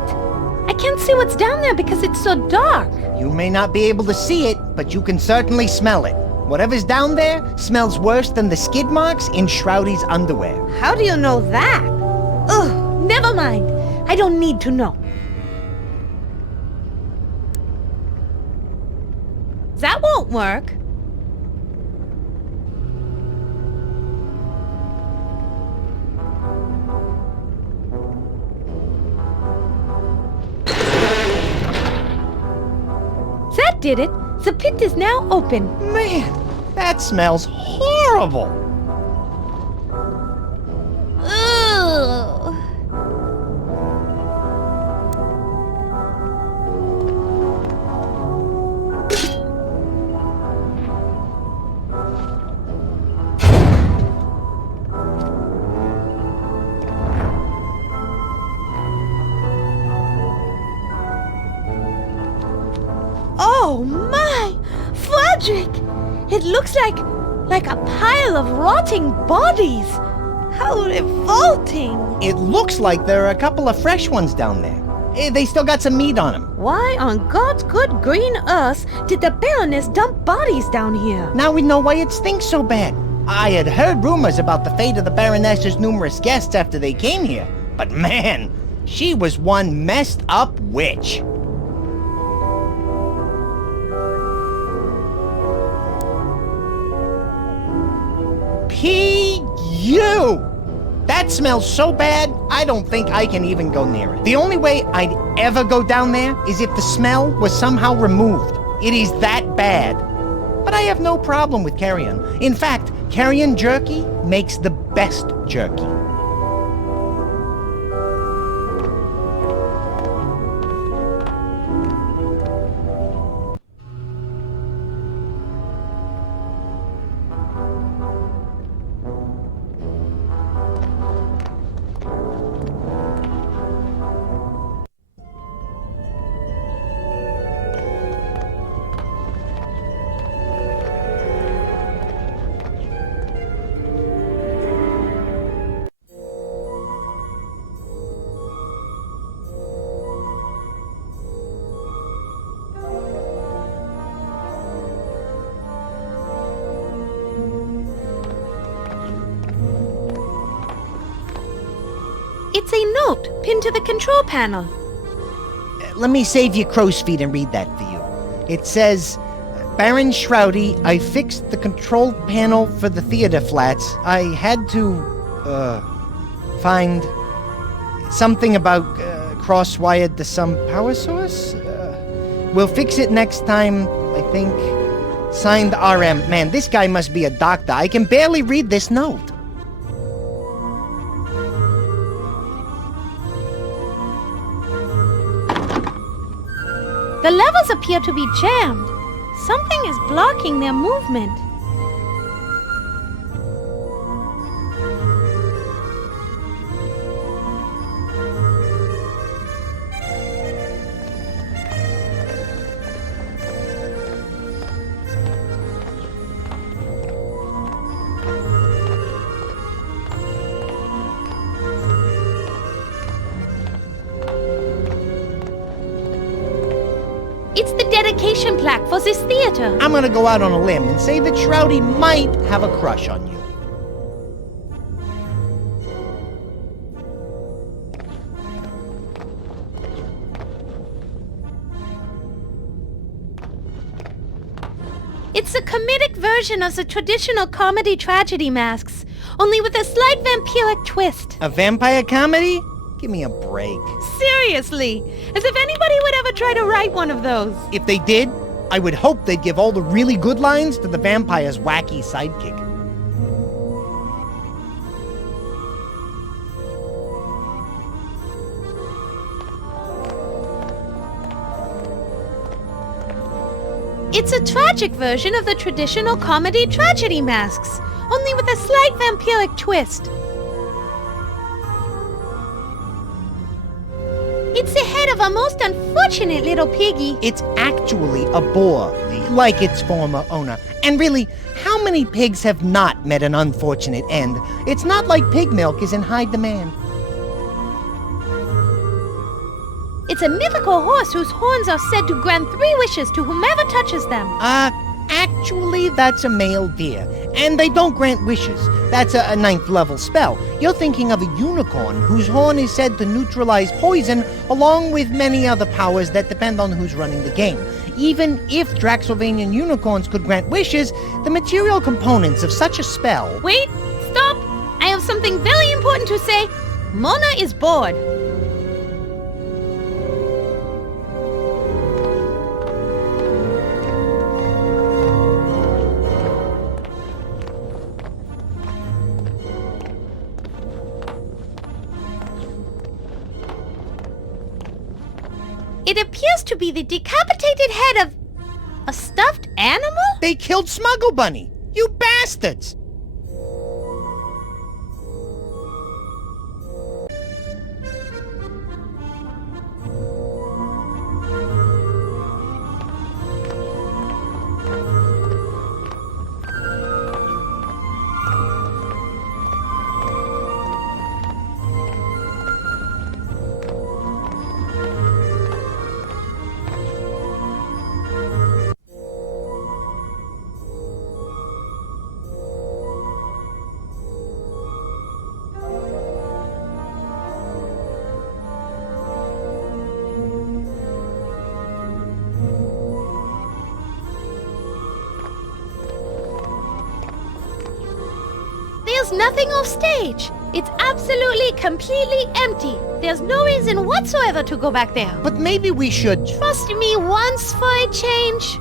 I can't see what's down there because it's so dark. You may not be able to see it, but you can certainly smell it. Whatever's down there smells worse than the skid marks in Shroudy's underwear. How do you know that? Ugh, never mind. I don't need to know. That won't work. That did it. The pit is now open. Man, that smells horrible. Ugh. Oh my! Frederick! It looks like a pile of rotting bodies. How revolting! It looks like there are a couple of fresh ones down there. They still got some meat on them. Why on God's good green earth did the Baroness dump bodies down here? Now we know why it stinks so bad. I had heard rumors about the fate of the Baroness's numerous guests after they came here. But man, she was one messed up witch. you! That smells so bad, I don't think I can even go near it. The only way I'd ever go down there is if the smell was somehow removed. It is that bad. But I have no problem with carrion. In fact, carrion jerky makes the best jerky. It's a note pinned to the control panel. Let me save you crow's feet and read that for you. It says, Baron Shroudy, I fixed the control panel for the theater flats. I had to, find something about, cross-wired to some power source? We'll fix it next time, I think. Signed RM. Man, this guy must be a doctor. I can barely read this note. The levels appear to be jammed. Something is blocking their movement. It's the dedication plaque for this theater. I'm gonna go out on a limb and say that Shroudy might have a crush on you. It's a comedic version of the traditional comedy tragedy masks, only with a slight vampiric twist. A vampire comedy? Give me a break. Seriously, as if anybody would ever try to write one of those. If they did, I would hope they'd give all the really good lines to the vampire's wacky sidekick. It's a tragic version of the traditional comedy tragedy masks, only with a slight vampiric twist. It's the head of a most unfortunate little piggy. It's actually a boar, like its former owner. And really, how many pigs have not met an unfortunate end? It's not like pig milk is in high demand. It's a mythical horse whose horns are said to grant 3 wishes to whomever touches them. Actually, that's a male deer. And they don't grant wishes. That's a 9th level spell. You're thinking of a unicorn whose horn is said to neutralize poison, along with many other powers that depend on who's running the game. Even if Draxylvanian unicorns could grant wishes, the material components of such a spell... Wait, stop! I have something very important to say. Mona is bored. It appears to be the decapitated head of a stuffed animal? They killed Smuggle Bunny! You bastards! almost nothing off stage. It's absolutely, completely empty. There's no reason whatsoever to go back there. But maybe we should... Trust me once for a change.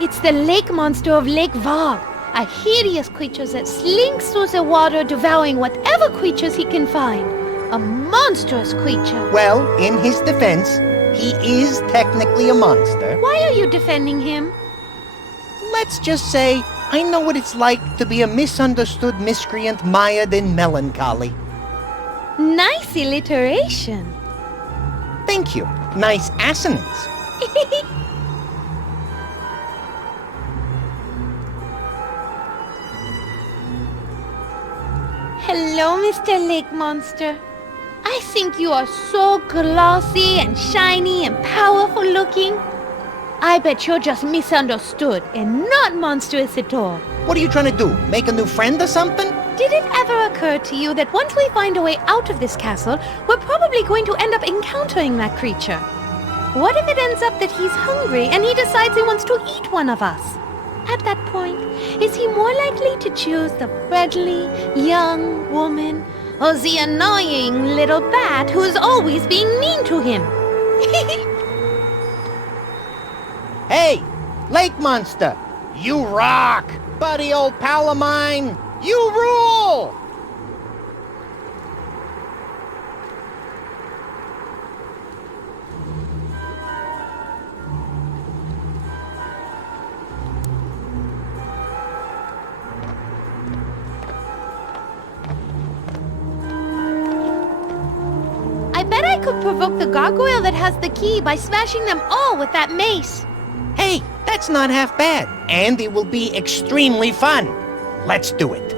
It's the lake monster of Lake VARG, a hideous creature that slinks through the water, devouring whatever creatures he can find. A monstrous creature. Well, in his defense, he is technically a monster. Why are you defending him? Let's just say, I know what it's like to be a misunderstood miscreant mired in melancholy. Nice alliteration. Thank you. Nice assonance. Hello, Mr. Lake Monster. I think you are so glossy and shiny and powerful looking. I bet you're just misunderstood and not monstrous at all. What are you trying to do? Make a new friend or something? Did it ever occur to you that once we find a way out of this castle, we're probably going to end up encountering that creature? What if it ends up that he's hungry and he decides he wants to eat one of us? At that point, is he more likely to choose the friendly, young woman or the annoying little bat who's always being mean to him? Hey, Lake Monster, you rock! Buddy old pal of mine, you rule! I bet I could provoke the gargoyle that has the key by smashing them all with that mace. Hey, that's not half bad, and it will be extremely fun. Let's do it.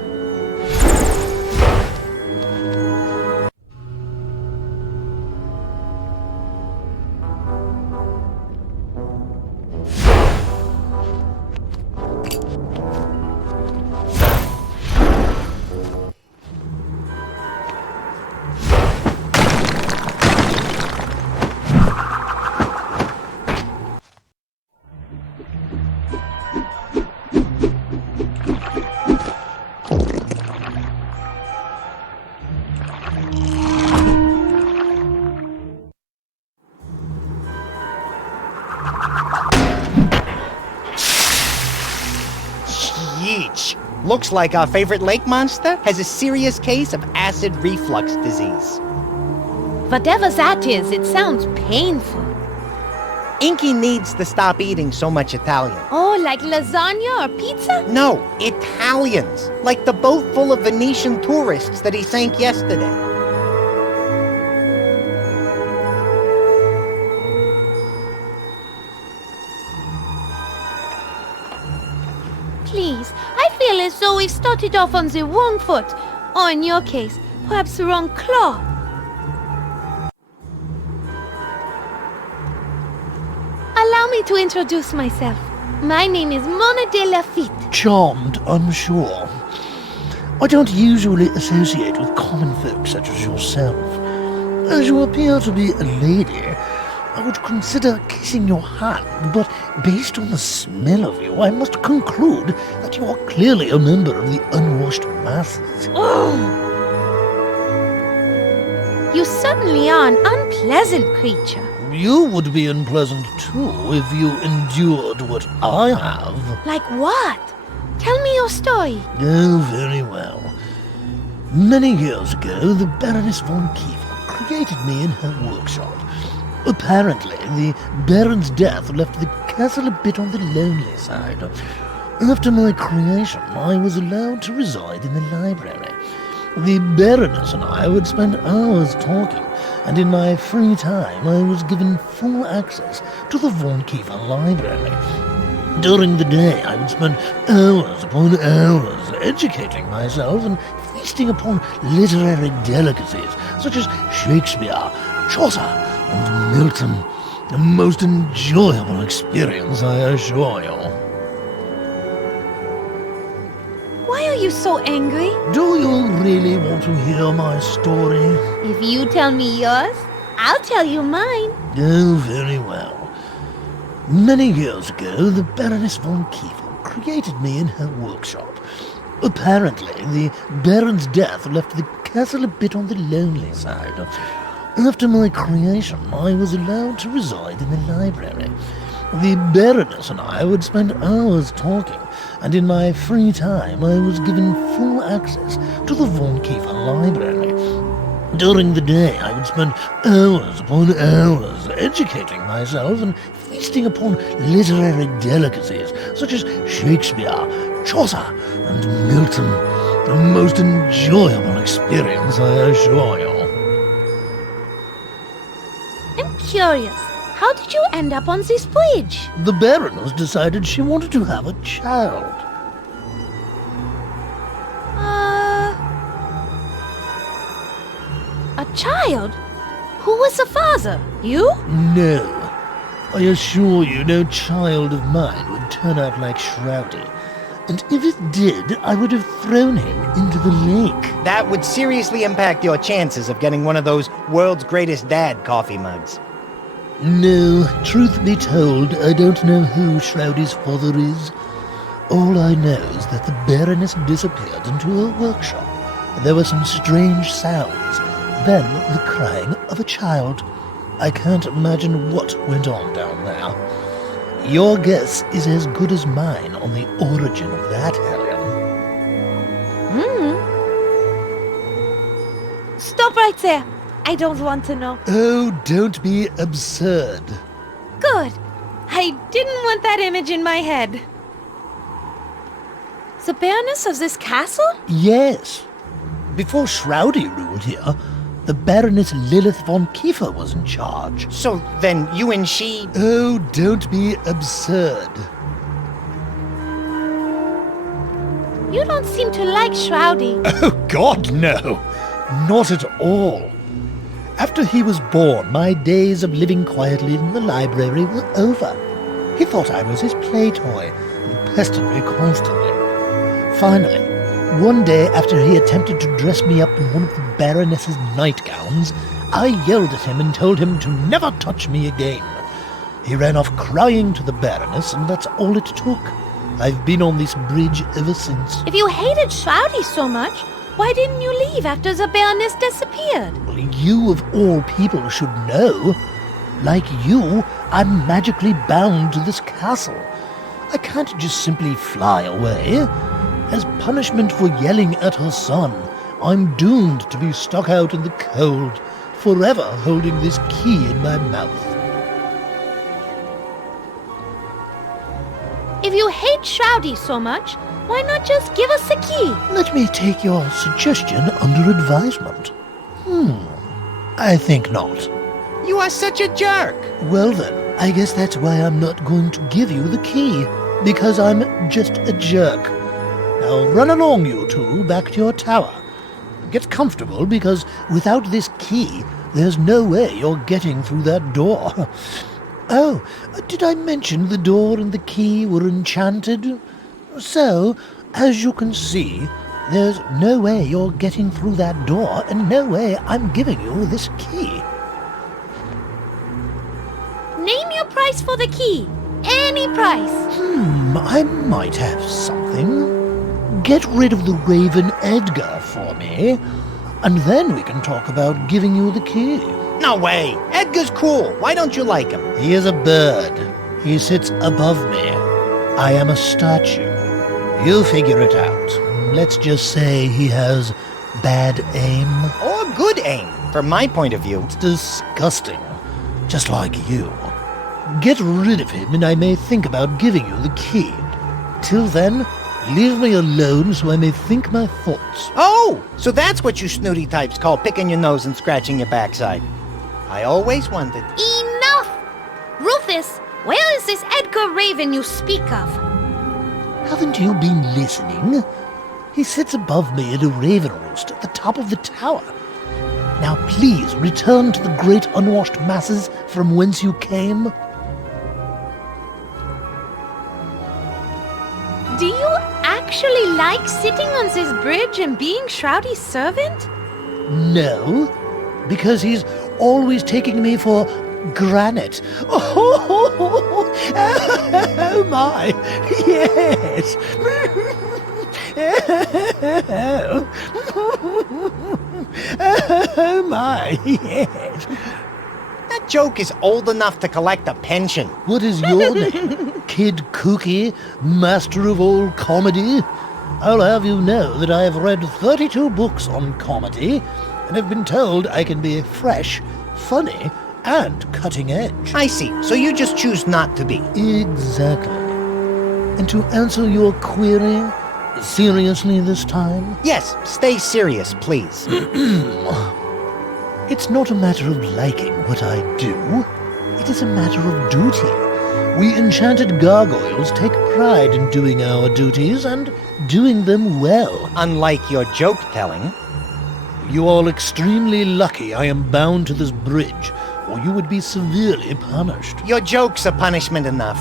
Yeesh. Looks like our favorite lake monster has a serious case of acid reflux disease. Whatever that is, it sounds painful. Inky needs to stop eating so much Italian. Oh, like lasagna or pizza? No, Italians. Like the boat full of Venetian tourists that he sank yesterday. Please, I feel as though we started off on the wrong foot. Or in your case, perhaps the wrong claw. Allow me to introduce myself. My name is Mona De Lafitte. Charmed, I'm sure. I don't usually associate with common folk such as yourself. As you appear to be a lady, I would consider kissing your hand, but based on the smell of you, I must conclude that you are clearly a member of the unwashed masses. You certainly are an unpleasant creature. You would be unpleasant too if you endured what I have. Like what? Tell me your story. Oh, very well. Many years ago, the Baroness von Kiefer created me in her workshop. Apparently, the Baron's death left the castle a bit on the lonely side. After my creation, I was allowed to reside in the library. The Baroness and I would spend hours talking, and in my free time I was given full access to the Von Kiefer library. During the day I would spend hours upon hours educating myself and feasting upon literary delicacies such as Shakespeare, Chaucer, and Milton. A most enjoyable experience, I assure you. Why are you so angry? Do you really want to hear my story? If you tell me yours, I'll tell you mine. Oh, very well. Many years ago, the Baroness von Kiefer created me in her workshop. Apparently, the Baron's death left the castle a bit on the lonely side. After my creation, I was allowed to reside in the library. The Baroness and I would spend hours talking, and in my free time I was given full access to the Von Kiefer library. During the day I would spend hours upon hours educating myself and feasting upon literary delicacies such as Shakespeare, Chaucer, and Milton. A most enjoyable experience, I assure you. I'm curious. How did you end up on this bridge? The Baroness decided she wanted to have a child. A child? Who was the father? You? No. I assure you no child of mine would turn out like Shroudy. And if it did, I would have thrown him into the lake. That would seriously impact your chances of getting one of those world's greatest dad coffee mugs. No, truth be told, I don't know who Shroudy's father is. All I know is that the Baroness disappeared into her workshop. There were some strange sounds, then the crying of a child. I can't imagine what went on down there. Your guess is as good as mine on the origin of that hellion. Stop right there. I don't want to know. Oh, don't be absurd. Good. I didn't want that image in my head. The Baroness of this castle? Yes. Before Shroudy ruled here, the Baroness Lilith von Kiefer was in charge. So then you and she... Oh, don't be absurd. You don't seem to like Shroudy. Oh, God, no. Not at all. After he was born, my days of living quietly in the library were over. He thought I was his play toy and pestered me constantly. Finally, one day after he attempted to dress me up in one of the Baroness's nightgowns, I yelled at him and told him to never touch me again. He ran off crying to the Baroness, and that's all it took. I've been on this bridge ever since. If you hated Shroudy so much, why didn't you leave after the Baroness disappeared? Well, you of all people should know. Like you, I'm magically bound to this castle. I can't just simply fly away. As punishment for yelling at her son, I'm doomed to be stuck out in the cold, forever holding this key in my mouth. If you hate Shroudy so much, why not just give us the key? Let me take your suggestion under advisement. I think not. You are such a jerk. Well then, I guess that's why I'm not going to give you the key, because I'm just a jerk. Now run along, you two, back to your tower. Get comfortable, because without this key, there's no way you're getting through that door. Oh, did I mention the door and the key were enchanted? So, as you can see, there's no way you're getting through that door, and no way I'm giving you this key. Name your price for the key. Any price. I might have something. Get rid of the Raven Edgar for me, and then we can talk about giving you the key. No way. Edgar's cool. Why don't you like him? He is a bird. He sits above me. I am a statue. You figure it out. Let's just say he has bad aim. Or good aim, from my point of view. It's disgusting. Just like you. Get rid of him and I may think about giving you the key. Till then, leave me alone so I may think my thoughts. Oh, so that's what you snooty types call picking your nose and scratching your backside. I always wondered. Enough! Rufus, where is this Edgar Raven you speak of? Haven't you been listening? He sits above me in a raven roost at the top of the tower. Now please return to the great unwashed masses from whence you came. Do you actually like sitting on this bridge and being Shroudy's servant? No, because he's always taking me for granite. Oh my, yes. Oh my, yes. That joke is old enough to collect a pension. What is your name? Kid Kooky, master of all comedy? I'll have you know that I have read 32 books on comedy and have been told I can be fresh, funny, and cutting edge. I see. So you just choose not to be. Exactly. And to answer your query, seriously this time? Yes, stay serious, please. It's not a matter of liking what I do. It is a matter of duty. We enchanted gargoyles take pride in doing our duties and doing them well. Unlike your joke-telling. You are extremely lucky I am bound to this bridge, or you would be severely punished. Your jokes are punishment enough.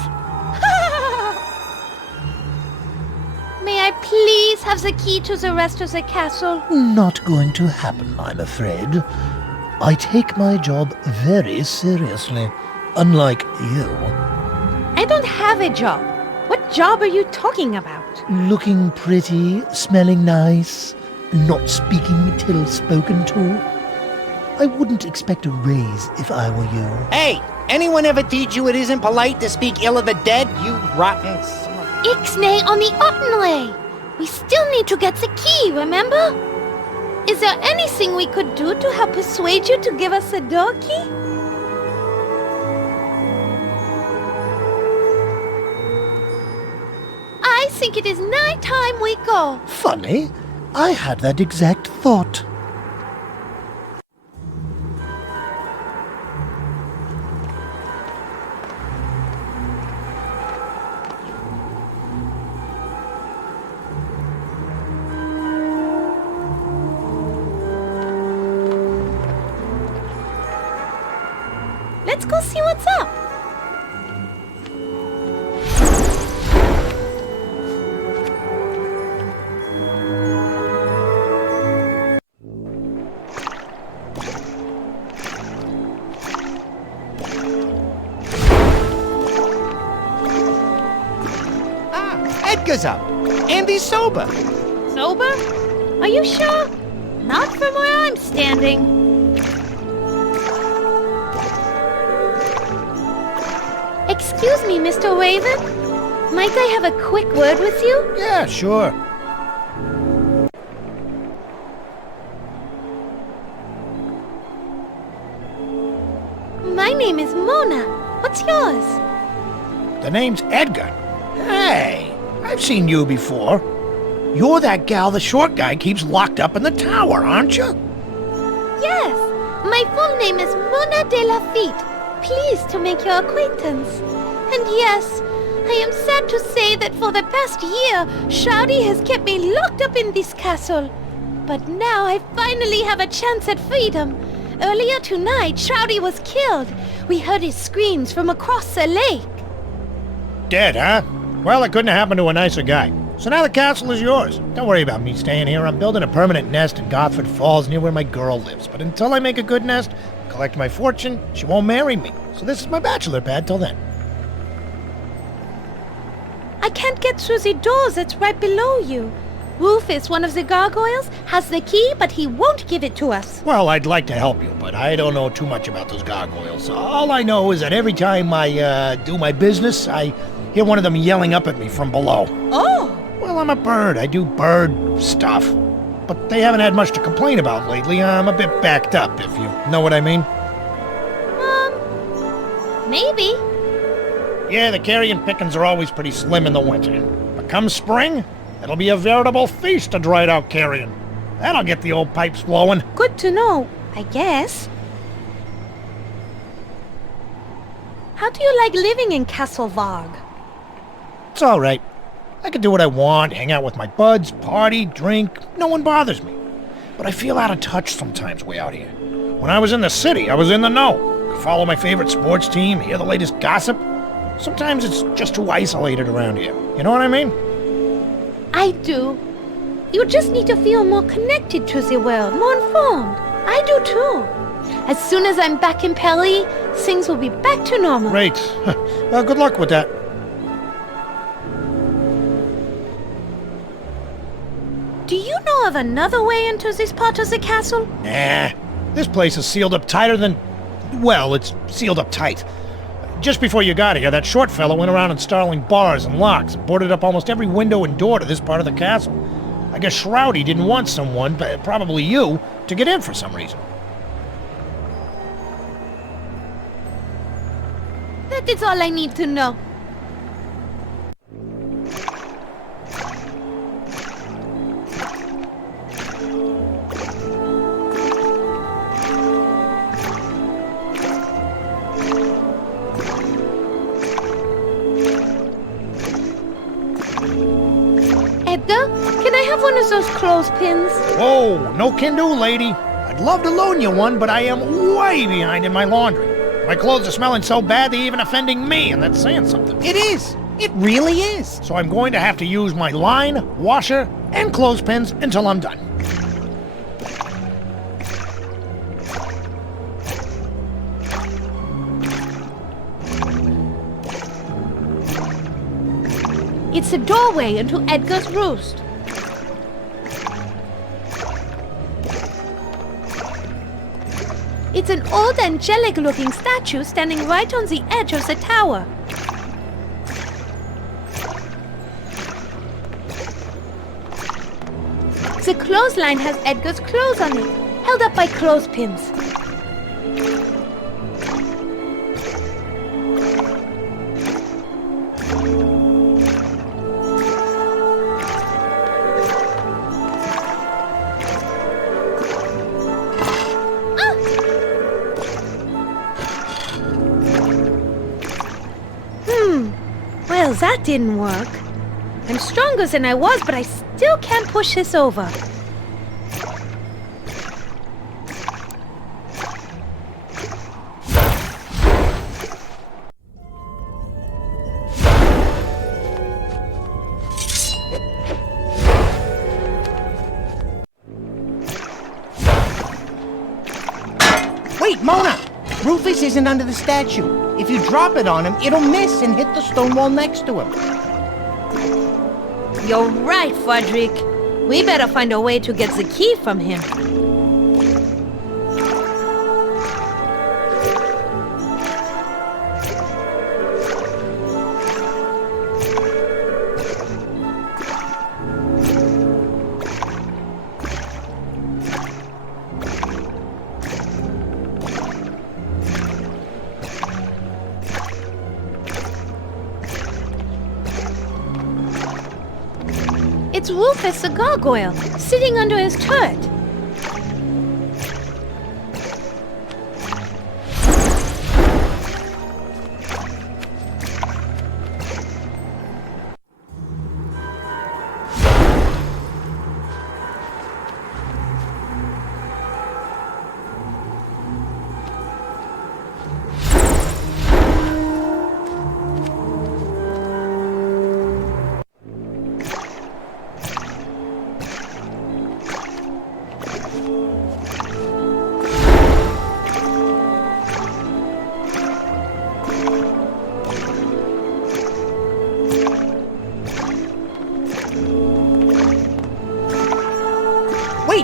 May I please have the key to the rest of the castle? Not going to happen, I'm afraid. I take my job very seriously, unlike you. I don't have a job. What job are you talking about? Looking pretty, smelling nice, not speaking till spoken to. I wouldn't expect a raise if I were you. Hey, anyone ever teach you it isn't polite to speak ill of the dead, you rotten son of... Ixnay on the Ottenlay! We still need to get the key, remember? Is there anything we could do to help persuade you to give us the door key? I think it is night time we go. Funny, I had that exact thought. Let's go see what's up. Edgar's up. And he's sober. Sober? Are you sure? Not from where I'm standing. Excuse me, Mr. Raven. Might I have a quick word with you? Yeah, sure. My name is Mona. What's yours? The name's Edgar. Hey, I've seen you before. You're that gal the short guy keeps locked up in the tower, aren't you? Yes. My full name is Mona De Lafitte. Pleased to make your acquaintance. And yes, I am sad to say that for the past year, Shroudy has kept me locked up in this castle. But now I finally have a chance at freedom. Earlier tonight, Shroudy was killed. We heard his screams from across the lake. Dead, huh? Well, it couldn't happen to a nicer guy. So now the castle is yours. Don't worry about me staying here. I'm building a permanent nest in Gosford Falls near where my girl lives. But until I make a good nest, collect my fortune, she won't marry me. So this is my bachelor pad till then. I can't get through the door that's right below you. Rufus, one of the gargoyles, has the key, but he won't give it to us. Well, I'd like to help you, but I don't know too much about those gargoyles. All I know is that every time I do my business, I hear one of them yelling up at me from below. Oh! Well, I'm a bird. I do bird stuff. But they haven't had much to complain about lately. I'm a bit backed up, if you know what I mean. Maybe. Yeah, the carrion pickings are always pretty slim in the winter. But come spring, it'll be a veritable feast of dried out carrion. That'll get the old pipes flowing. Good to know, I guess. How do you like living in Castle Varg? It's all right. I can do what I want, hang out with my buds, party, drink. No one bothers me. But I feel out of touch sometimes way out here. When I was in the city, I was in the know. Could follow my favorite sports team, hear the latest gossip. Sometimes it's just too isolated around here. You know what I mean? I do. You just need to feel more connected to the world, more informed. I do too. As soon as I'm back in Paris, things will be back to normal. Great. Well, good luck with that. Do you know of another way into this part of the castle? Nah. This place is sealed up tighter than... Well, it's sealed up tight. Just before you got here, that short fellow went around installing bars and locks and boarded up almost every window and door to this part of the castle. I guess Shroudy didn't want someone, probably you, to get in for some reason. That is all I need to know. Can I have one of those clothespins? Whoa, no can do, lady. I'd love to loan you one, but I am way behind in my laundry. My clothes are smelling so bad they're even offending me, and that's saying something. It is. It really is. So I'm going to have to use my line, washer, and clothespins until I'm done. It's a doorway into Edgar's roost. It's an old angelic-looking statue standing right on the edge of the tower. The clothesline has Edgar's clothes on it, held up by clothespins. Well, that didn't work. I'm stronger than I was, but I still can't push this over. Wait, Mona! Rufus isn't under the statue. If you drop it on him, it'll miss and hit the stone wall next to him. You're right, Frederick. We better find a way to get the key from him. It's Rufus the gargoyle, sitting under his turret.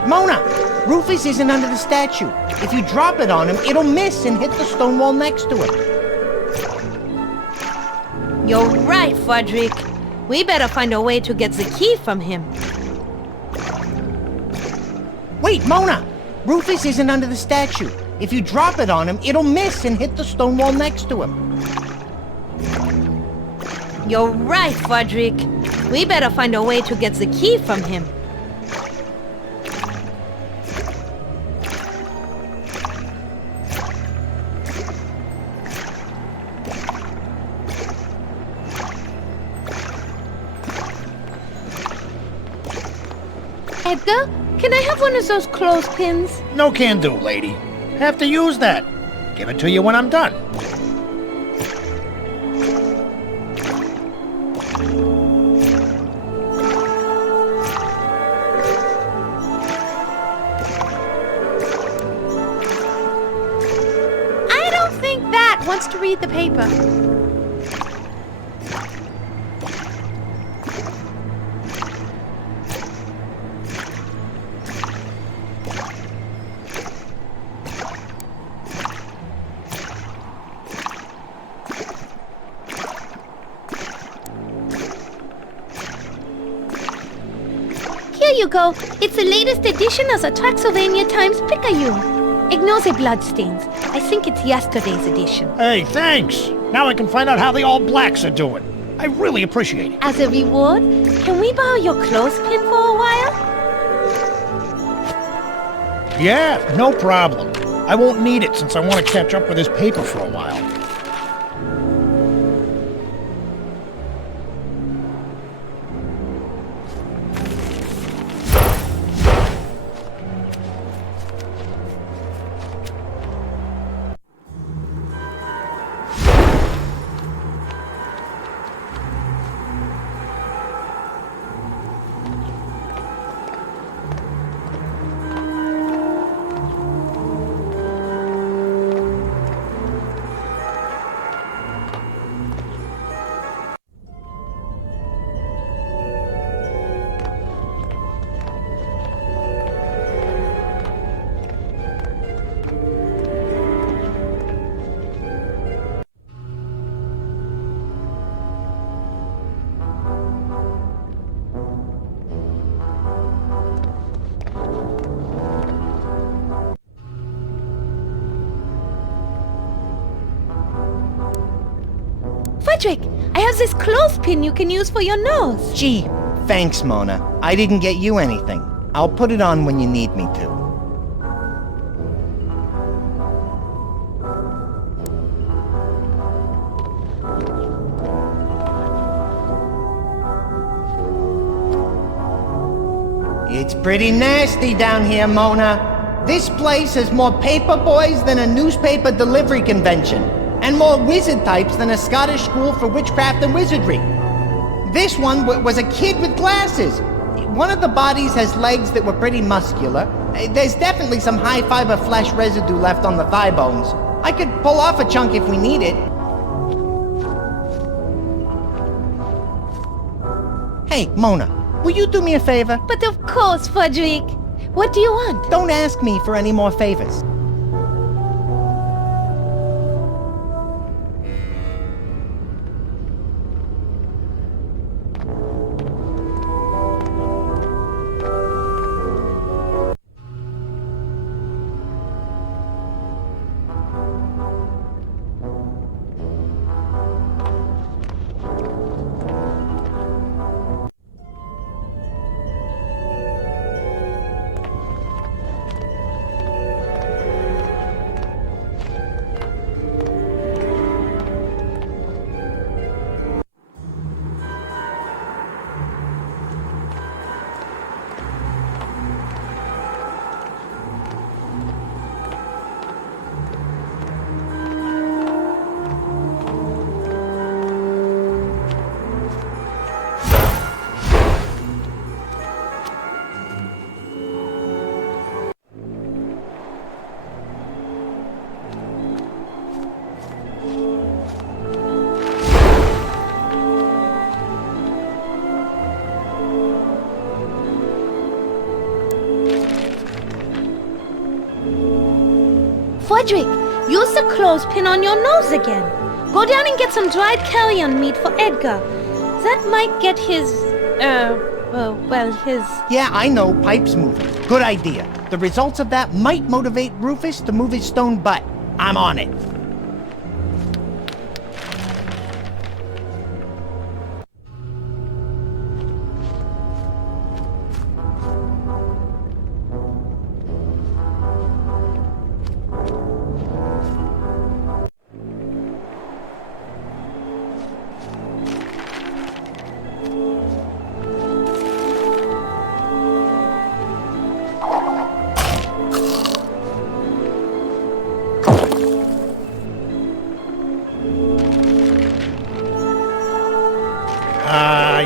Mona! Rufus isn't under the statue. If you drop it on him, it'll miss and hit the stone wall next to it. You're right, Frederick. We better find a way to get the key from him. Wait, Mona! Rufus isn't under the statue. If you drop it on him, it'll miss and hit the stone wall next to him. You're right, Frederick. We better find a way to get the key from him. Edgar, can I have one of those clothespins? No can do, lady. Have to use that. Give it to you when I'm done. I don't think that wants to read the paper. Here you go. It's the latest edition of the Traxylvania Times Picayune. Ignore the bloodstains. I think it's yesterday's edition. Hey, thanks. Now I can find out how the All Blacks are doing. I really appreciate it. As a reward, can we borrow your clothespin for a while? Yeah, no problem. I won't need it since I want to catch up with his paper for a while. Frederick, I have this clothespin you can use for your nose. Gee, thanks, Mona. I didn't get you anything. I'll put it on when you need me to. It's pretty nasty down here, Mona. This place has more paper boys than a newspaper delivery convention, and more wizard types than a Scottish school for witchcraft and wizardry. This one was a kid with glasses. One of the bodies has legs that were pretty muscular. There's definitely some high-fiber flesh residue left on the thigh bones. I could pull off a chunk if we need it. Hey, Mona, will you do me a favor? But of course, Frederick. What do you want? Don't ask me for any more favors. Frederick, use the clothespin on your nose again. Go down and get some dried carrion meat for Edgar. That might get his, his... Yeah, I know, pipes moving. Good idea. The results of that might motivate Rufus to move his stone butt. I'm on it.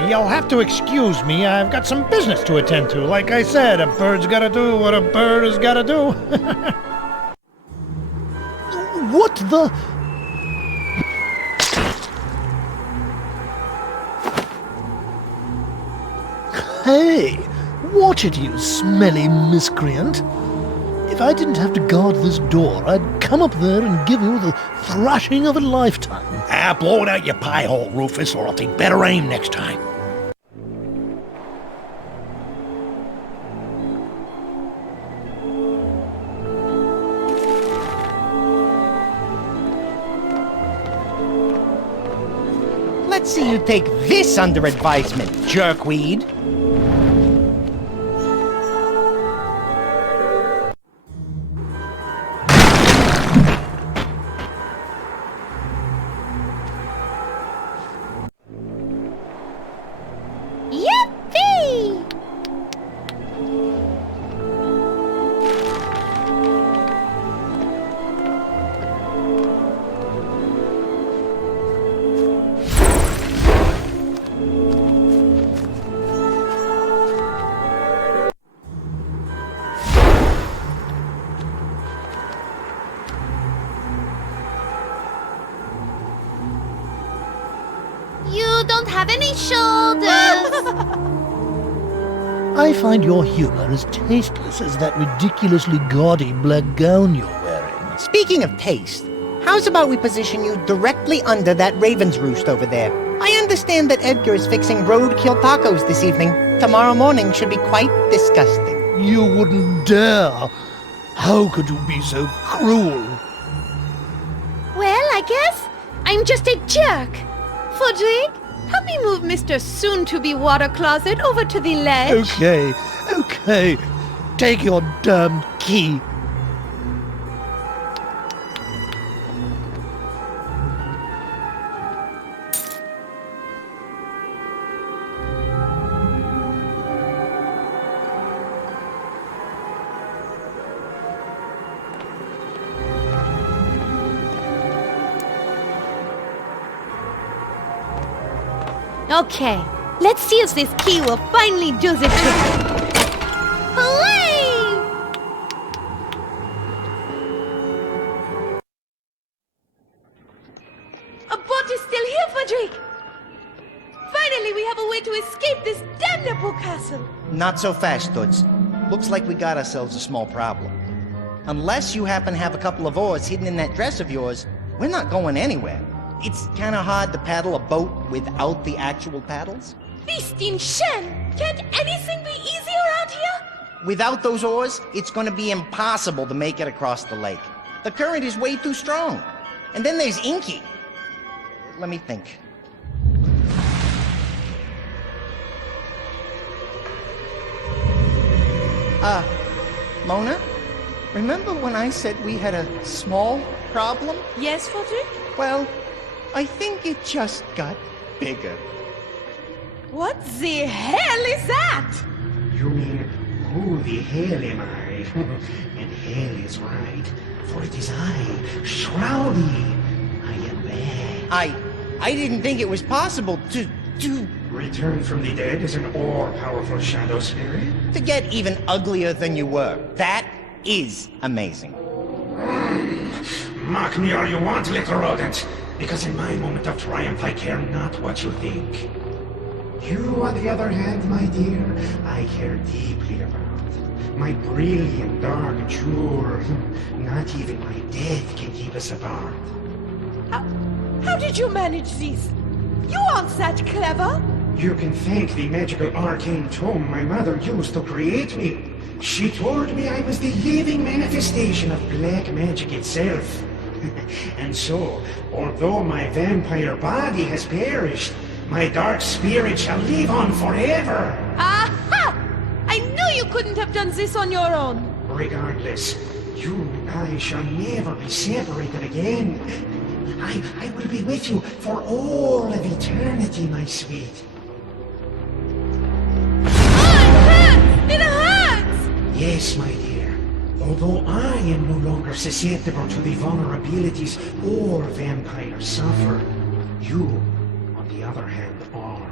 You'll have to excuse me. I've got some business to attend to. Like I said, a bird's gotta do what a bird has gotta do. What the... Hey! Watch it, you smelly miscreant! If I didn't have to guard this door, I'd come up there and give you the thrashing of a lifetime. Blow it out your pie hole, Rufus, or I'll take better aim next time. Let's see you take this under advisement, jerkweed. Yippee! You don't have any shoulders. I find your humor as tasteless as that ridiculously gaudy black gown you're wearing. Speaking of taste, how's about we position you directly under that raven's roost over there? I understand that Edgar is fixing roadkill tacos this evening. Tomorrow morning should be quite disgusting. You wouldn't dare! How could you be so cruel? Well, I guess I'm just a jerk. Frederick, help me move Mr. Soon-to-be water closet over to the ledge. Okay. Take your damned key. Okay, let's see if this key will finally do the trick. Hooray! A boat is still here, Frederick! Finally, we have a way to escape this damnable castle! Not so fast, Toots. Looks like we got ourselves a small problem. Unless you happen to have a couple of oars hidden in that dress of yours, we're not going anywhere. It's kind of hard to paddle a boat without the actual paddles. Feasting Shen! Can't anything be easy around here? Without those oars, it's going to be impossible to make it across the lake. The current is way too strong. And then there's Inky. Let me think. Mona? Remember when I said we had a small problem? Yes, Frederick? Well, I think it just got bigger. What the hell is that? You mean, who the hell am I? And hell is right, for it is I, Shroudy. I am back. I didn't think it was possible to Return from the dead as an all-powerful shadow spirit? to get even uglier than you were. That is amazing. Mock me all you want, little rodent, because in my moment of triumph I care not what you think. You, on the other hand, my dear, I care deeply about. My brilliant dark jewel. Not even my death can keep us apart. How did you manage this? You aren't that clever. You can thank the magical arcane tome my mother used to create me. She told me I was the living manifestation of black magic itself. And so, although my vampire body has perished, my dark spirit shall live on forever. Aha! I knew you couldn't have done this on your own. Regardless, you and I shall never be separated again. I will be with you for all of eternity, my sweet. It hurts! Yes, my dear. Although I am no longer susceptible to the vulnerabilities all vampires suffer, you, on the other hand, are.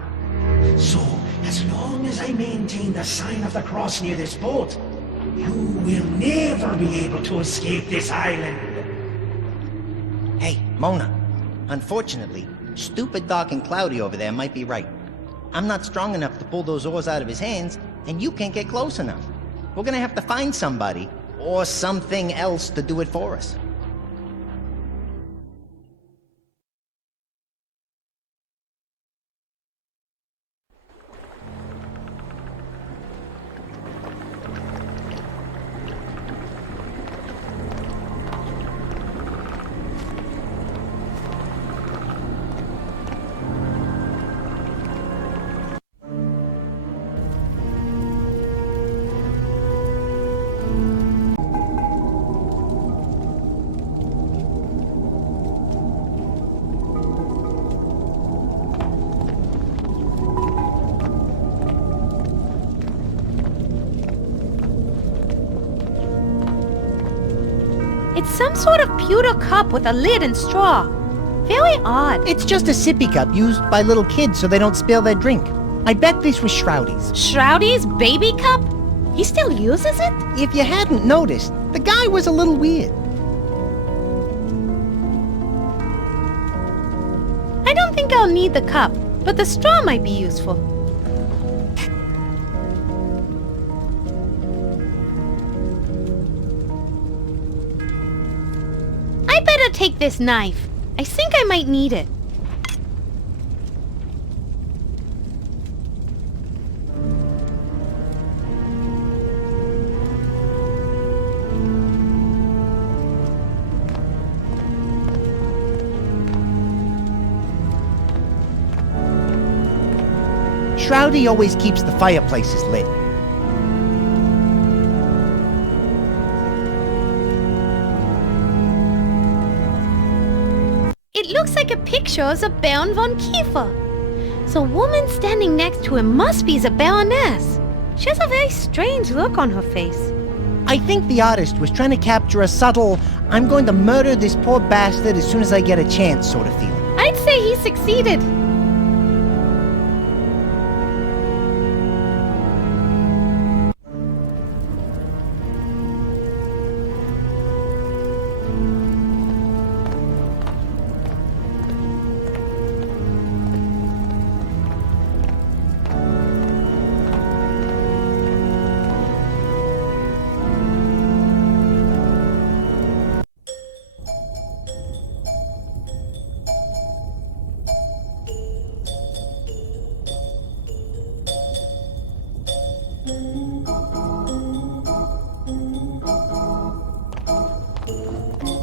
So, as long as I maintain the sign of the cross near this boat, you will never be able to escape this island. Hey, Mona. Unfortunately, stupid, dark, and cloudy over there might be right. I'm not strong enough to pull those oars out of his hands, and you can't get close enough. We're gonna have to find somebody, or something else to do it for us. It's some sort of pewter cup with a lid and straw. Very odd. It's just a sippy cup used by little kids so they don't spill their drink. I bet this was Shroudy's. Shroudy's baby cup? He still uses it? If you hadn't noticed, the guy was a little weird. I don't think I'll need the cup, but the straw might be useful. I better take this knife. I think I might need it. Shroudy always keeps the fireplaces lit. It looks like a picture of the Baron von Kiefer. The woman standing next to him must be the Baroness. She has a very strange look on her face. I think the artist was trying to capture a subtle, I'm going to murder this poor bastard as soon as I get a chance sort of feeling. I'd say he succeeded.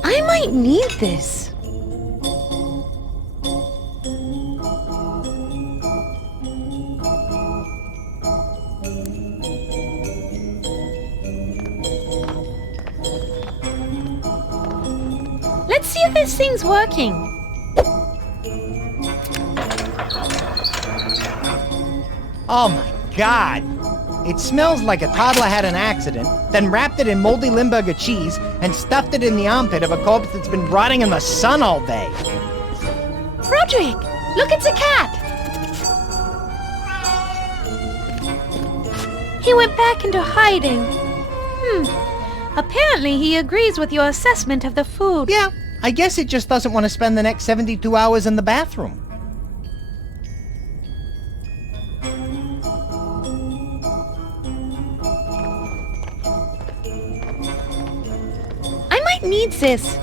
I might need this. Let's see if this thing's working. Oh my god! It smells like a toddler had an accident, then wrapped it in moldy Limburger cheese and stuffed it in the armpit of a corpse that's been rotting in the sun all day. Frederick, look, it's a cat. He went back into hiding. Apparently he agrees with your assessment of the food. Yeah, I guess it just doesn't want to spend the next 72 hours in the bathroom. kid needs this.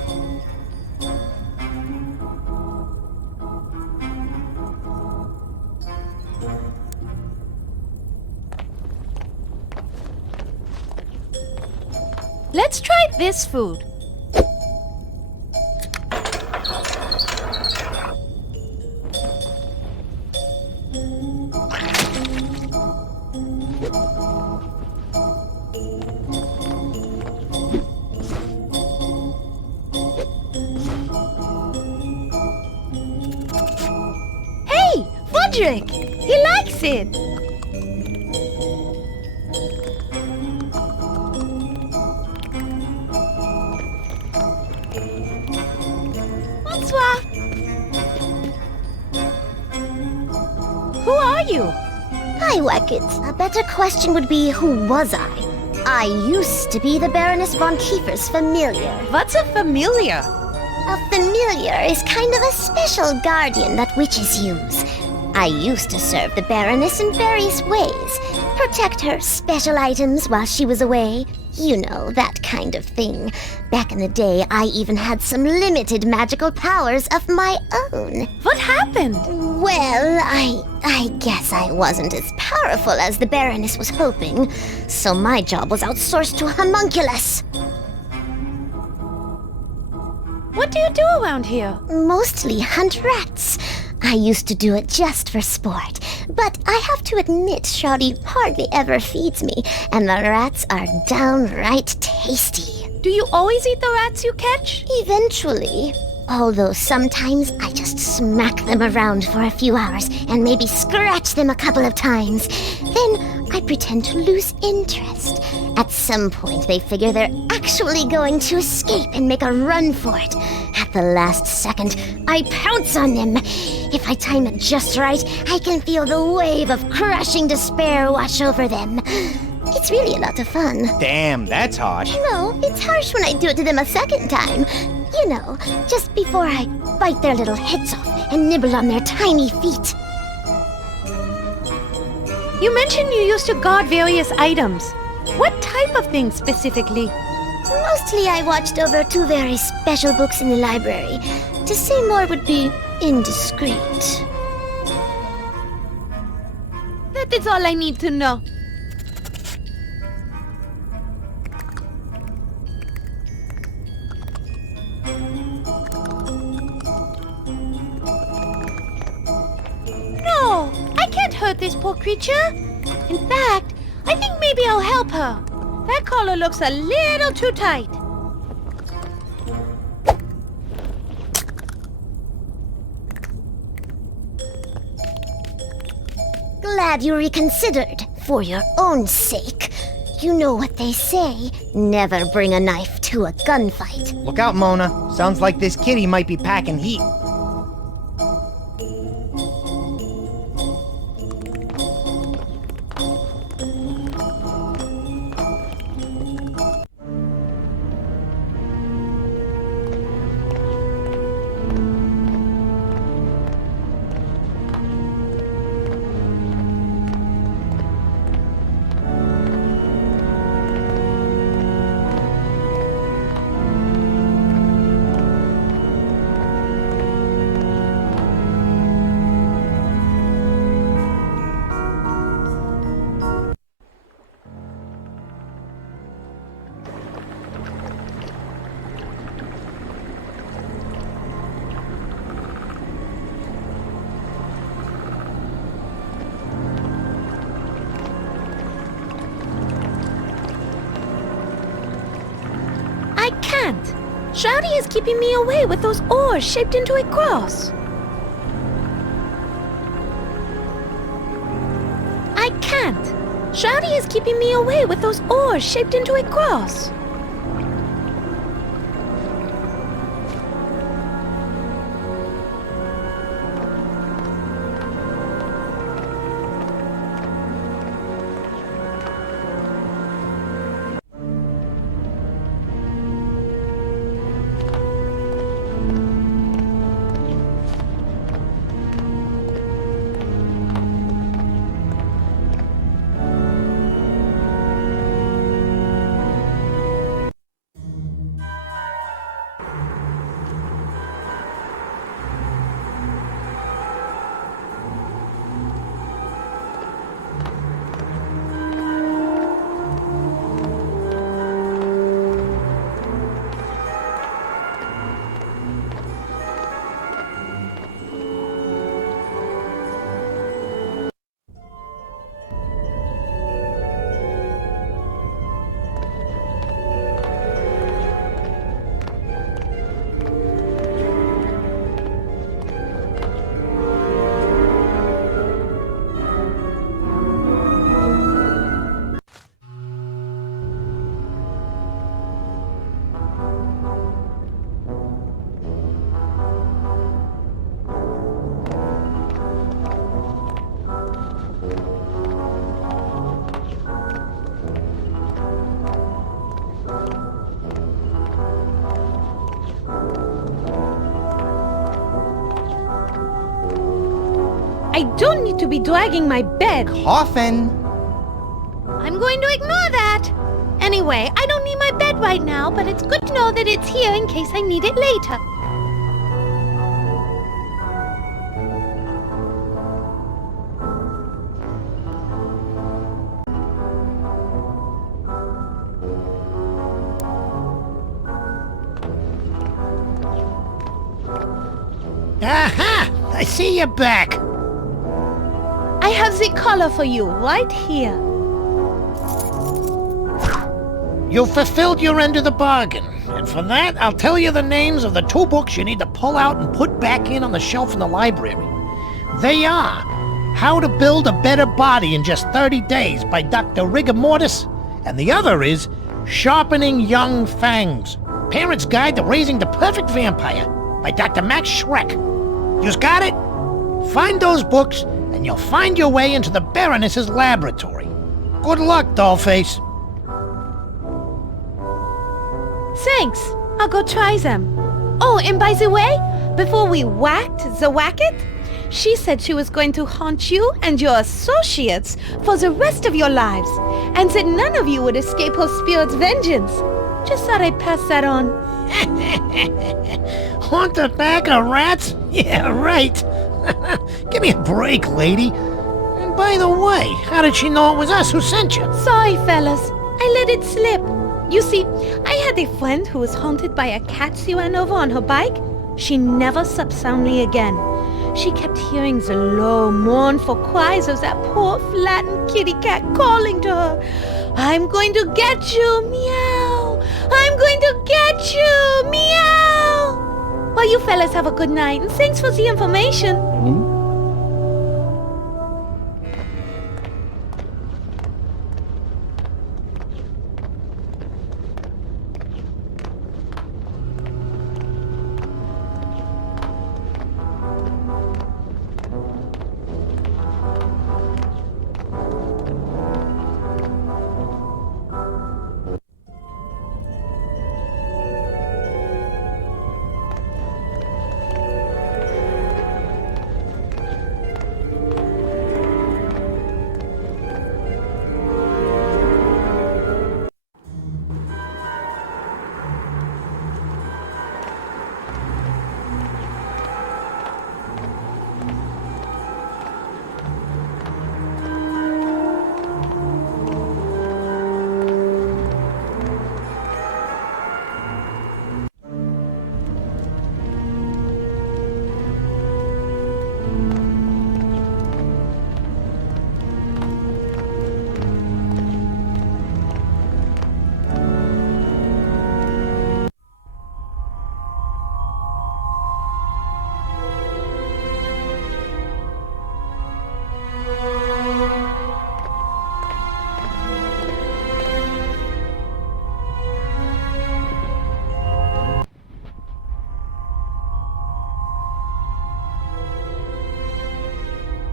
Let's try this food. Hey, Fudrick! He likes it! Bonsoir! Who are you? Hi, Wackett. A better question would be, who was I? I used to be the Baroness von Kiefer's familiar. What's a familiar? A familiar is kind of a special guardian that witches use. I used to serve the Baroness in various ways. Protect her special items while she was away. You know, that kind of thing. Back in the day, I even had some limited magical powers of my own. What happened? Well, I guess I wasn't as powerful as the Baroness was hoping, so my job was outsourced to a homunculus. What do you do around here? Mostly hunt rats. I used to do it just for sport, but I have to admit Shawty hardly ever feeds me, and the rats are downright tasty. Do you always eat the rats you catch? Eventually. Although sometimes I just smack them around for a few hours and maybe scratch them a couple of times. Then I pretend to lose interest. At some point they figure they're actually going to escape and make a run for it. At the last second, I pounce on them. If I time it just right, I can feel the wave of crushing despair wash over them. It's really a lot of fun. Damn, that's harsh. No, it's harsh when I do it to them a second time. You know, just before I bite their little heads off and nibble on their tiny feet. You mentioned you used to guard various items. What type of things specifically? Mostly I watched over 2 very special books in the library. To say more would be indiscreet. That is all I need to know. No, I can't hurt this poor creature. In fact, I think maybe I'll help her. That collar looks a little too tight. Glad you reconsidered, for your own sake. You know what they say, never bring a knife to a gunfight. Look out, Mona. Sounds like this kitty might be packing heat. Shawty is keeping me away with those oars shaped into a cross. I can't. Shawty is keeping me away with those oars shaped into a cross. I don't need to be dragging my bed. Coffin. I'm going to ignore that. Anyway, I don't need my bed right now, but it's good to know that it's here in case I need it later. Aha! I see you back. I have the collar for you right here. You fulfilled your end of the bargain, and for that, I'll tell you the names of the 2 books you need to pull out and put back in on the shelf in the library. They are How to Build a Better Body in Just 30 Days by Dr. Rigor Mortis, and the other is Sharpening Young Fangs, Parent's Guide to Raising the Perfect Vampire by Dr. Max Schreck. You's got it? Find those books, and you'll find your way into the Baroness's laboratory. Good luck, Dollface. Thanks. I'll go try them. Oh, and by the way, before we whacked the whacket, she said she was going to haunt you and your associates for the rest of your lives, and said none of you would escape her spirit's vengeance. Just thought I'd pass that on. Haunt a bag of rats? Yeah, right. Give me a break, lady. And by the way, how did she know it was us who sent you? Sorry, fellas. I let it slip. You see, I had a friend who was haunted by a cat she ran over on her bike. She never slept soundly again. She kept hearing the low, mournful cries of that poor, flattened kitty cat calling to her. I'm going to get you, meow. I'm going to get you, meow. Well, you fellas have a good night, and thanks for the information.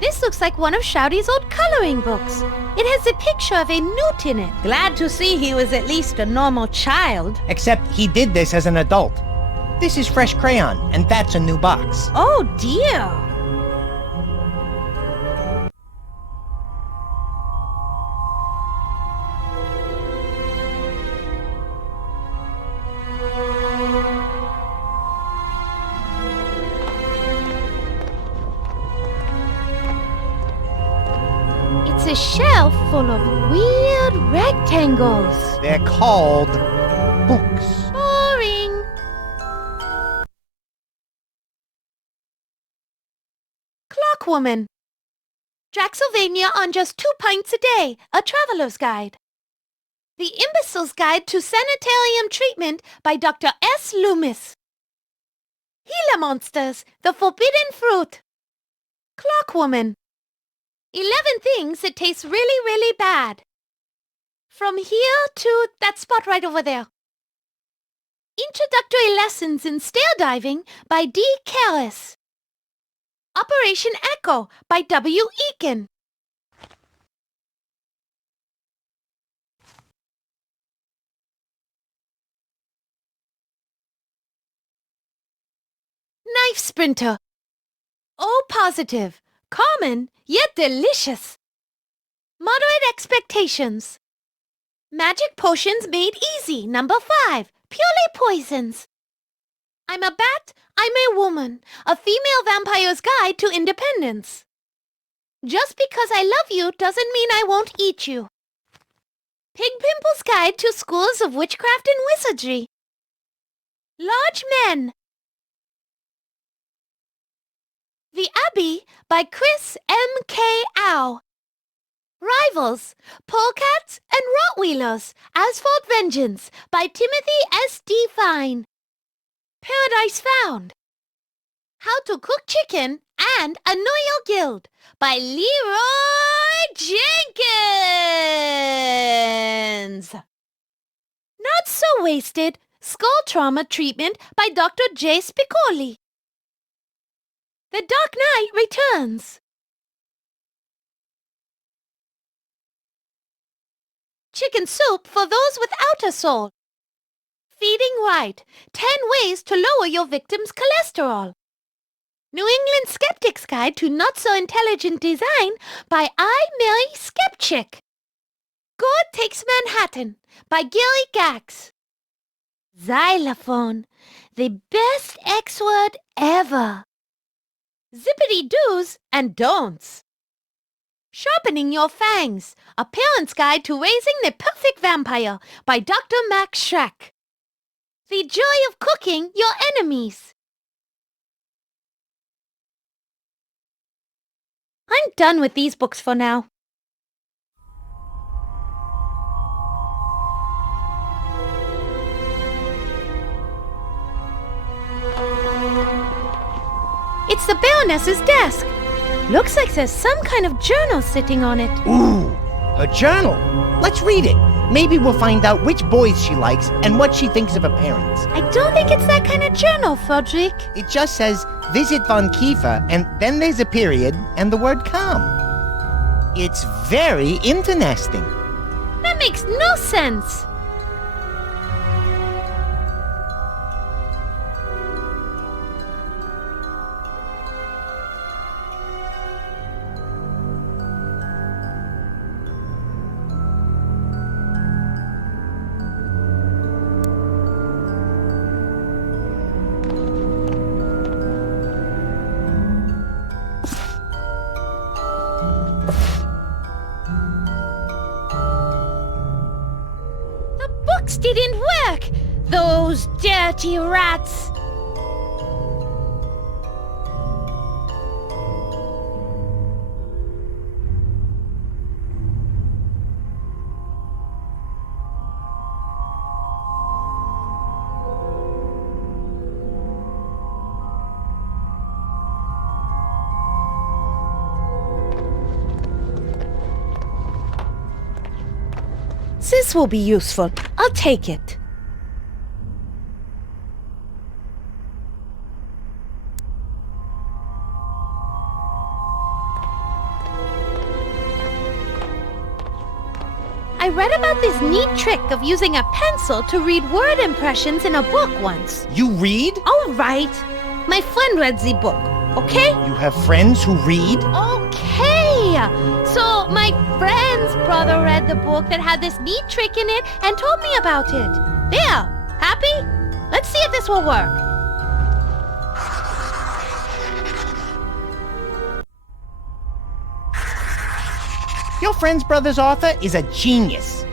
This looks like one of Shouty's old coloring books. It has a picture of a newt in it. Glad to see he was at least a normal child. Except he did this as an adult. This is fresh crayon, and that's a new box. Oh, dear. It's a shelf full of weird rectangles. They're called books. Boring. Clockwoman. Draxylvania on just 2 pints a day, a traveler's guide. The Imbecile's Guide to Sanitarium Treatment by Dr. S. Loomis. Gila Monsters, the Forbidden Fruit. Clockwoman. 11 things that taste really, really bad. From here to that spot right over there. Introductory Lessons in Stair Diving by D. Karras. Operation Echo by W. Eakin. Knife Sprinter. O positive. Common, yet delicious. Moderate expectations. Magic potions made easy. Number 5. Purely poisons. I'm a bat, I'm a woman. A female vampire's guide to independence. Just because I love you doesn't mean I won't eat you. Pig Pimple's Guide to Schools of Witchcraft and Wizardry. Large Men. The Abbey by Chris M.K. Au. Rivals, Polecats and Rottweilers, Asphalt Vengeance by Timothy S.D. Fine. Paradise Found. How to Cook Chicken and Annoy Your Guild by Leroy Jenkins. Not So Wasted, Skull Trauma Treatment by Dr. J. Spicoli. The Dark Knight Returns. Chicken Soup for Those Without a Soul. Feeding Right, 10 Ways to Lower Your Victim's Cholesterol. New England Skeptic's Guide to Not-So-Intelligent Design by I. Mary Skepchick. God Takes Manhattan by Gilly Gax. Xylophone, the best X word ever. Zippity Do's and Don'ts. Sharpening Your Fangs, a Parent's Guide to Raising the Perfect Vampire by Dr. Max Schreck. The Joy of Cooking Your Enemies. I'm done with these books for now. It's the Baroness's desk. Looks like there's some kind of journal sitting on it. Ooh, a journal. Let's read it. Maybe we'll find out which boys she likes and what she thinks of her parents. I don't think it's that kind of journal, Frederick. It just says, visit Von Kiefer, and then there's a period and the word come. It's very interesting. That makes no sense. Didn't work! Those dirty rats! This will be useful. I'll take it. I read about this neat trick of using a pencil to read word impressions in a book once. You read? All right. My friend read the book, okay? You have friends who read? Okay. So my friend's brother read the book that had this neat trick in it and told me about it. There. Happy? Let's see if this will work. Your friend's brother's author is a genius.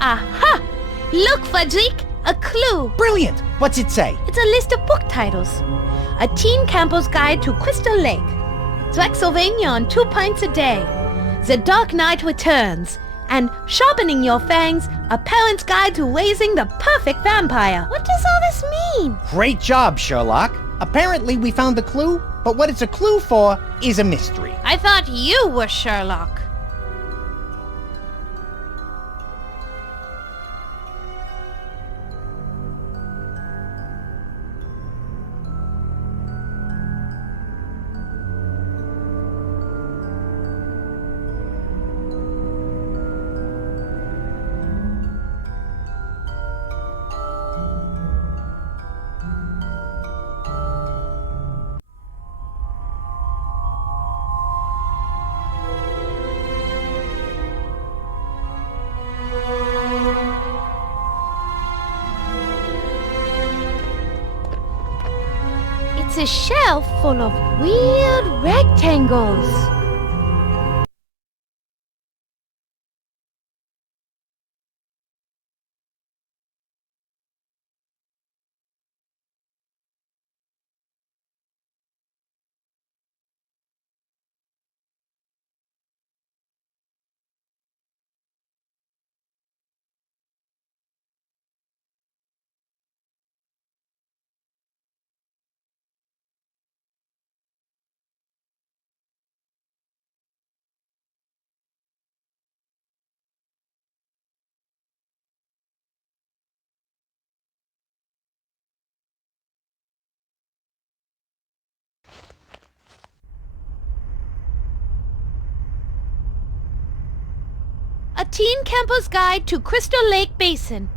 Aha! Look, Frederick, a clue. Brilliant. What's it say? It's a list of book titles. A Teen Camper's Guide to Crystal Lake. Zwexylvania on 2 pints a day. The Dark Knight Returns. And Sharpening Your Fangs, a Parent's Guide to Raising the Perfect Vampire. What does all this mean? Great job, Sherlock. Apparently we found the clue, but what it's a clue for is a mystery. I thought you were Sherlock. It's a shelf full of weird rectangles. A teen camper's guide to Crystal Lake Basin.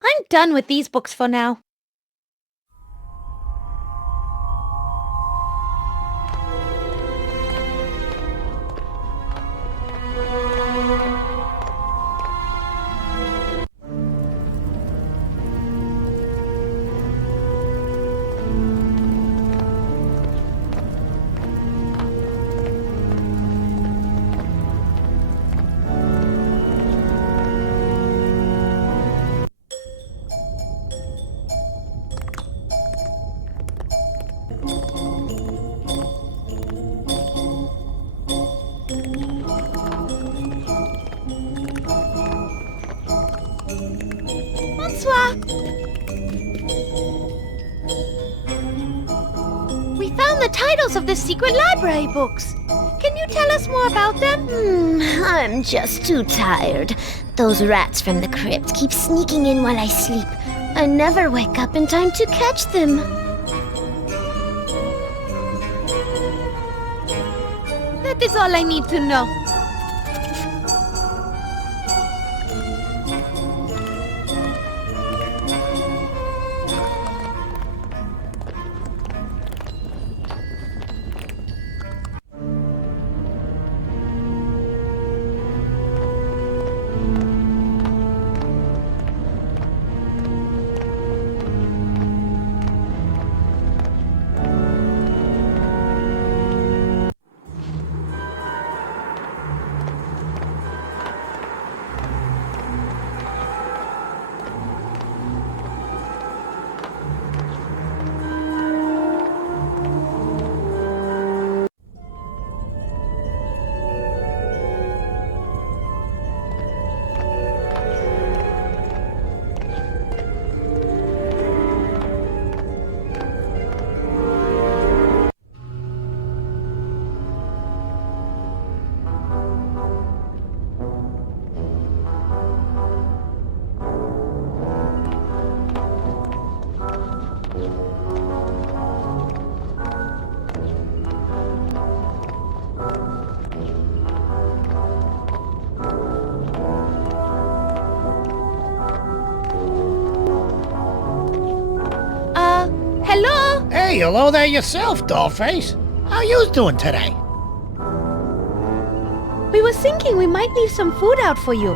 I'm done with these books for now. Bonsoir. We found the titles of the secret library books. Can you tell us more about them? I'm just too tired. Those rats from the crypt keep sneaking in while I sleep. I never wake up in time to catch them. That is all I need to know. Hey, hello there yourself, dollface. How you doing today? We were thinking we might leave some food out for you.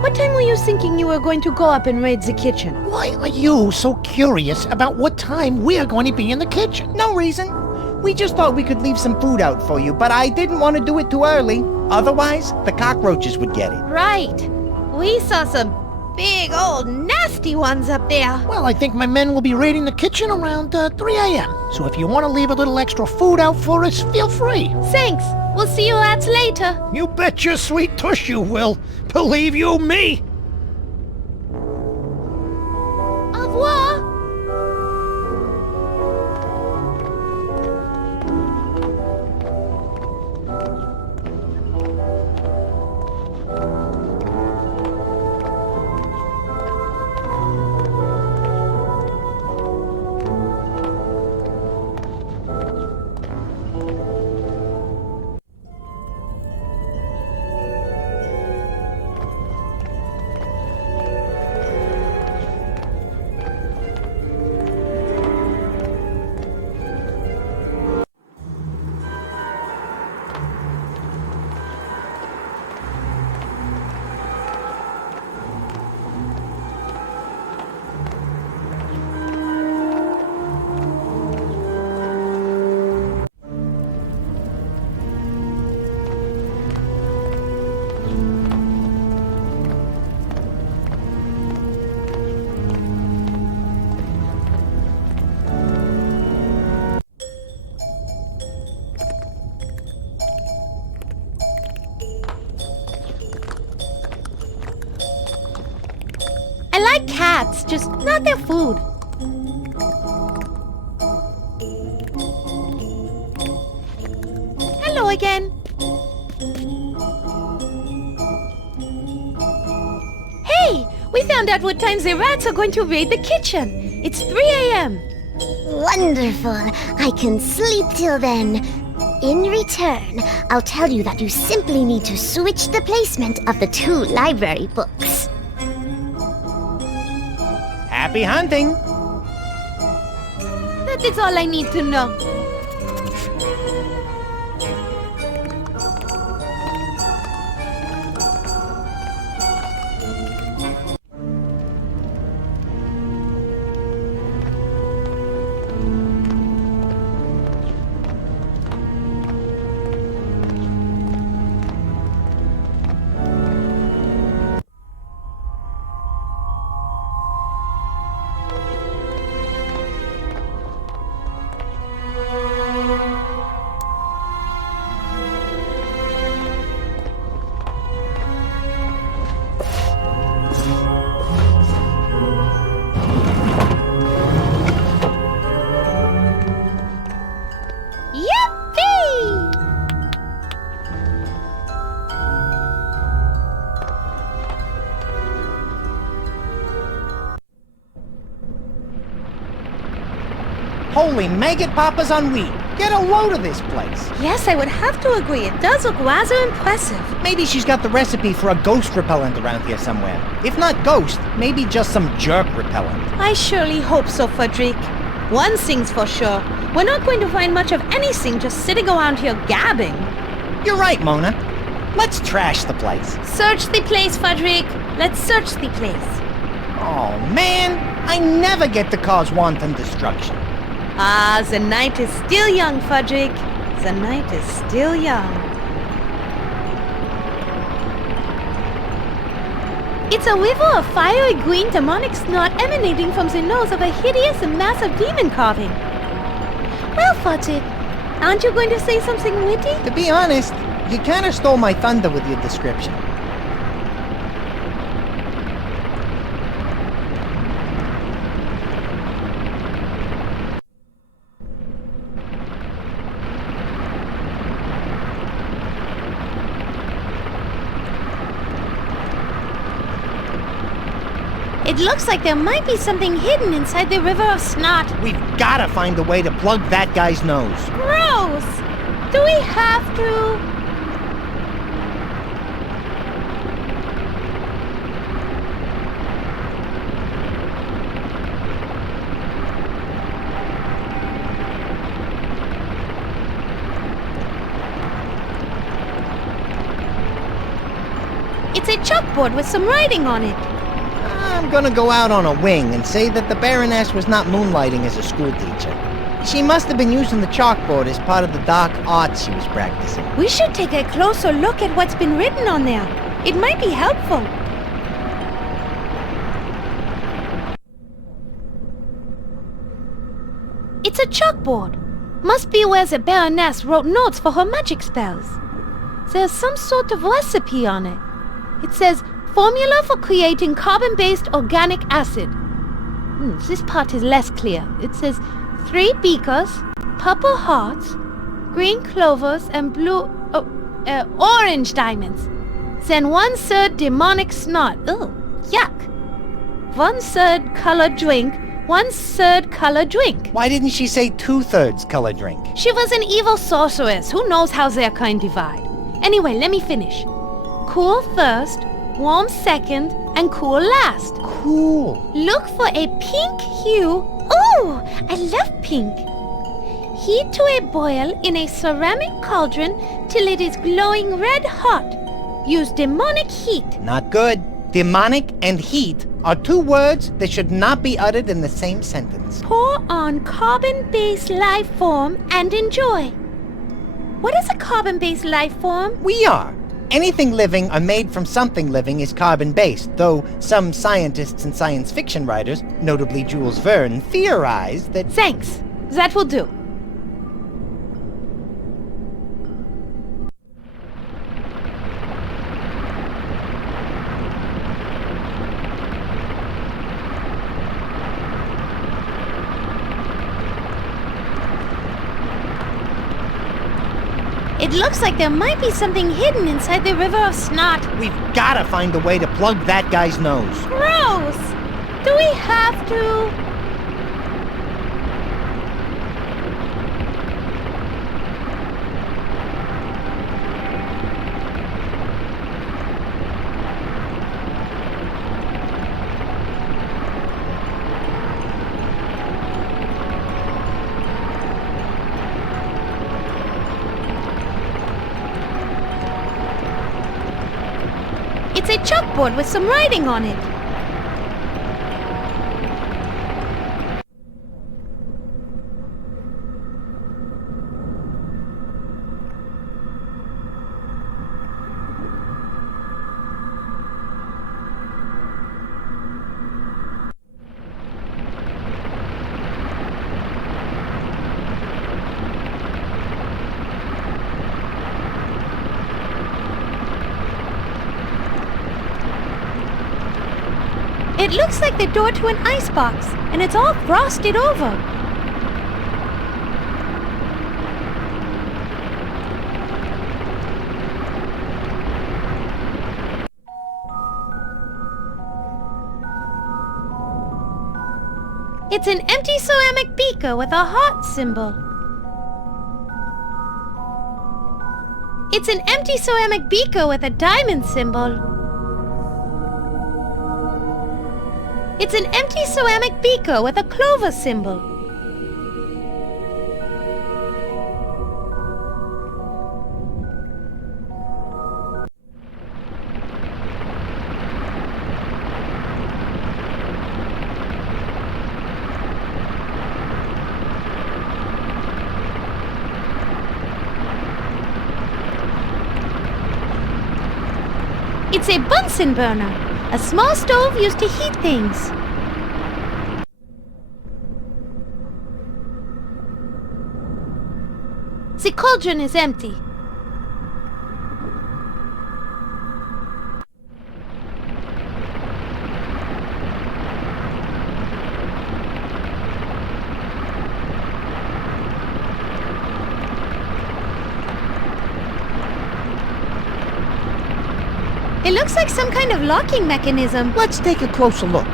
What time were you thinking you were going to go up and raid the kitchen? Why are you so curious about what time we're going to be in the kitchen? No reason. We just thought we could leave some food out for you, but I didn't want to do it too early. Otherwise, the cockroaches would get it. Right. We saw some big old nasty ones up there. Well, I think my men will be raiding the kitchen around 3 a.m. So if you want to leave a little extra food out for us, feel free. Thanks. We'll see you lads later. You bet your sweet tush you will. Believe you me. Au revoir. I like cats, just not their food. Hello again. Hey, we found out what times the rats are going to raid the kitchen. It's 3 a.m. Wonderful. I can sleep till then. In return, I'll tell you that you simply need to switch the placement of the 2 library books. Happy hunting! That is all I need to know. Holy maggot poppers on weed. Get a load of this place. Yes, I would have to agree. It does look rather impressive. Maybe she's got the recipe for a ghost repellent around here somewhere. If not ghost, maybe just some jerk repellent. I surely hope so, Frederick. One thing's for sure. We're not going to find much of anything just sitting around here gabbing. You're right, Mona. Let's trash the place. Search the place, Frederick. Let's search the place. Oh, man. I never get to cause wanton destruction. Ah, the night is still young, Frederick. The night is still young. It's a river of fiery green demonic snot emanating from the nose of a hideous and massive demon carving. Well, Frederick, aren't you going to say something witty? To be honest, you kind of stole my thunder with your description. It looks like there might be something hidden inside the river of snot. We've gotta find a way to plug that guy's nose. Gross! Do we have to? It's a chalkboard with some writing on it. I'm gonna go out on a wing and say that the Baroness was not moonlighting as a school teacher. She must have been using the chalkboard as part of the dark arts she was practicing. We should take a closer look at what's been written on there. It might be helpful. It's a chalkboard. Must be where the Baroness wrote notes for her magic spells. There's some sort of recipe on it. It says, formula for creating carbon-based organic acid. This part is less clear. It says, 3 beakers, purple hearts, green clovers, and orange diamonds. Then 1/3 demonic snot. Ugh, yuck. 1/3 colored drink, 1/3 colored drink. Why didn't she say 2/3 color drink? She was an evil sorceress. Who knows how their kind divide? Anyway, let me finish. Cool first, warm second, and cool last. Cool. Look for a pink hue. Oh, I love pink. Heat to a boil in a ceramic cauldron till it is glowing red hot. Use demonic heat. Not good. Demonic and heat are 2 words that should not be uttered in the same sentence. Pour on carbon-based life form and enjoy. What is a carbon-based life form? We are. Anything living or made from something living is carbon-based, though some scientists and science fiction writers, notably Jules Verne, theorize that... Thanks. That will do. It looks like there might be something hidden inside the River of Snot. We've gotta find a way to plug that guy's nose. Gross! Do we have to? It's a chalkboard with some writing on it. It looks like the door to an icebox, and it's all frosted over. It's an empty ceramic beaker with a heart symbol. It's an empty ceramic beaker with a diamond symbol. It's an empty ceramic beaker with a clover symbol. It's a Bunsen burner, a small stove used to heat things. The cauldron is empty. It looks like some kind of locking mechanism. Let's take a closer look.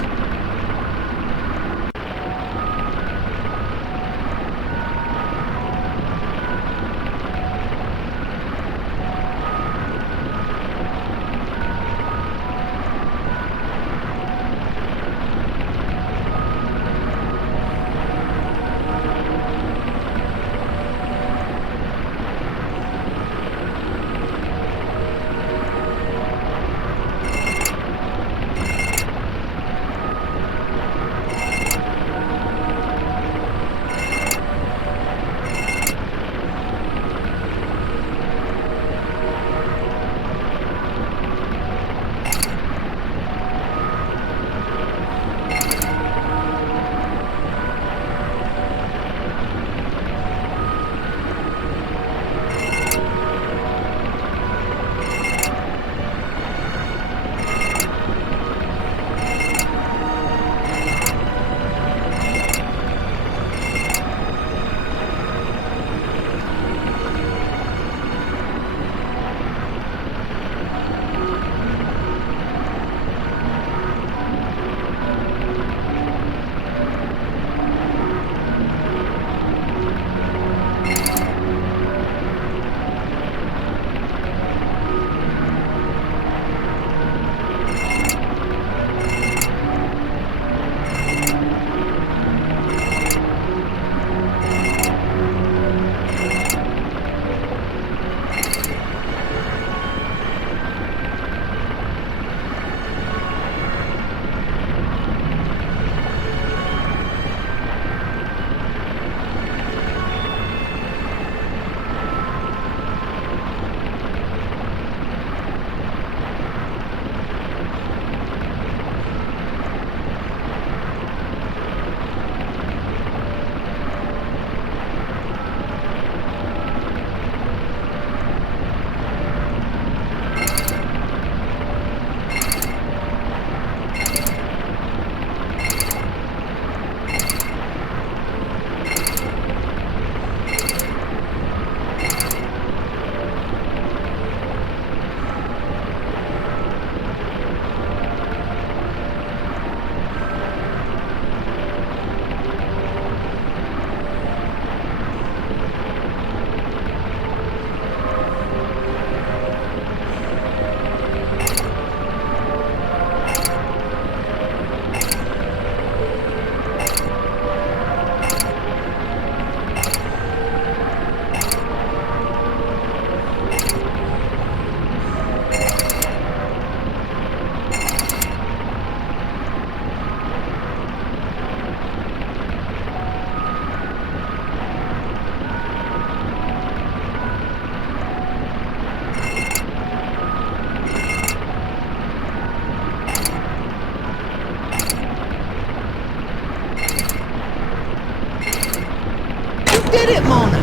did it, Mona!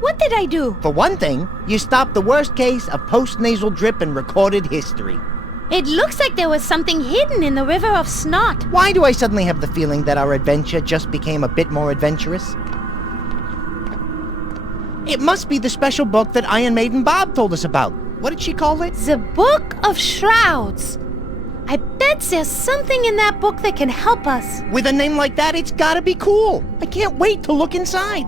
What did I do? For one thing, you stopped the worst case of post-nasal drip in recorded history. It looks like there was something hidden in the river of snot. Why do I suddenly have the feeling that our adventure just became a bit more adventurous? It must be the special book that Iron Maiden Bob told us about. What did she call it? The Book of Shrouds. I bet there's something in that book that can help us. With a name like that, it's gotta be cool. I can't wait to look inside.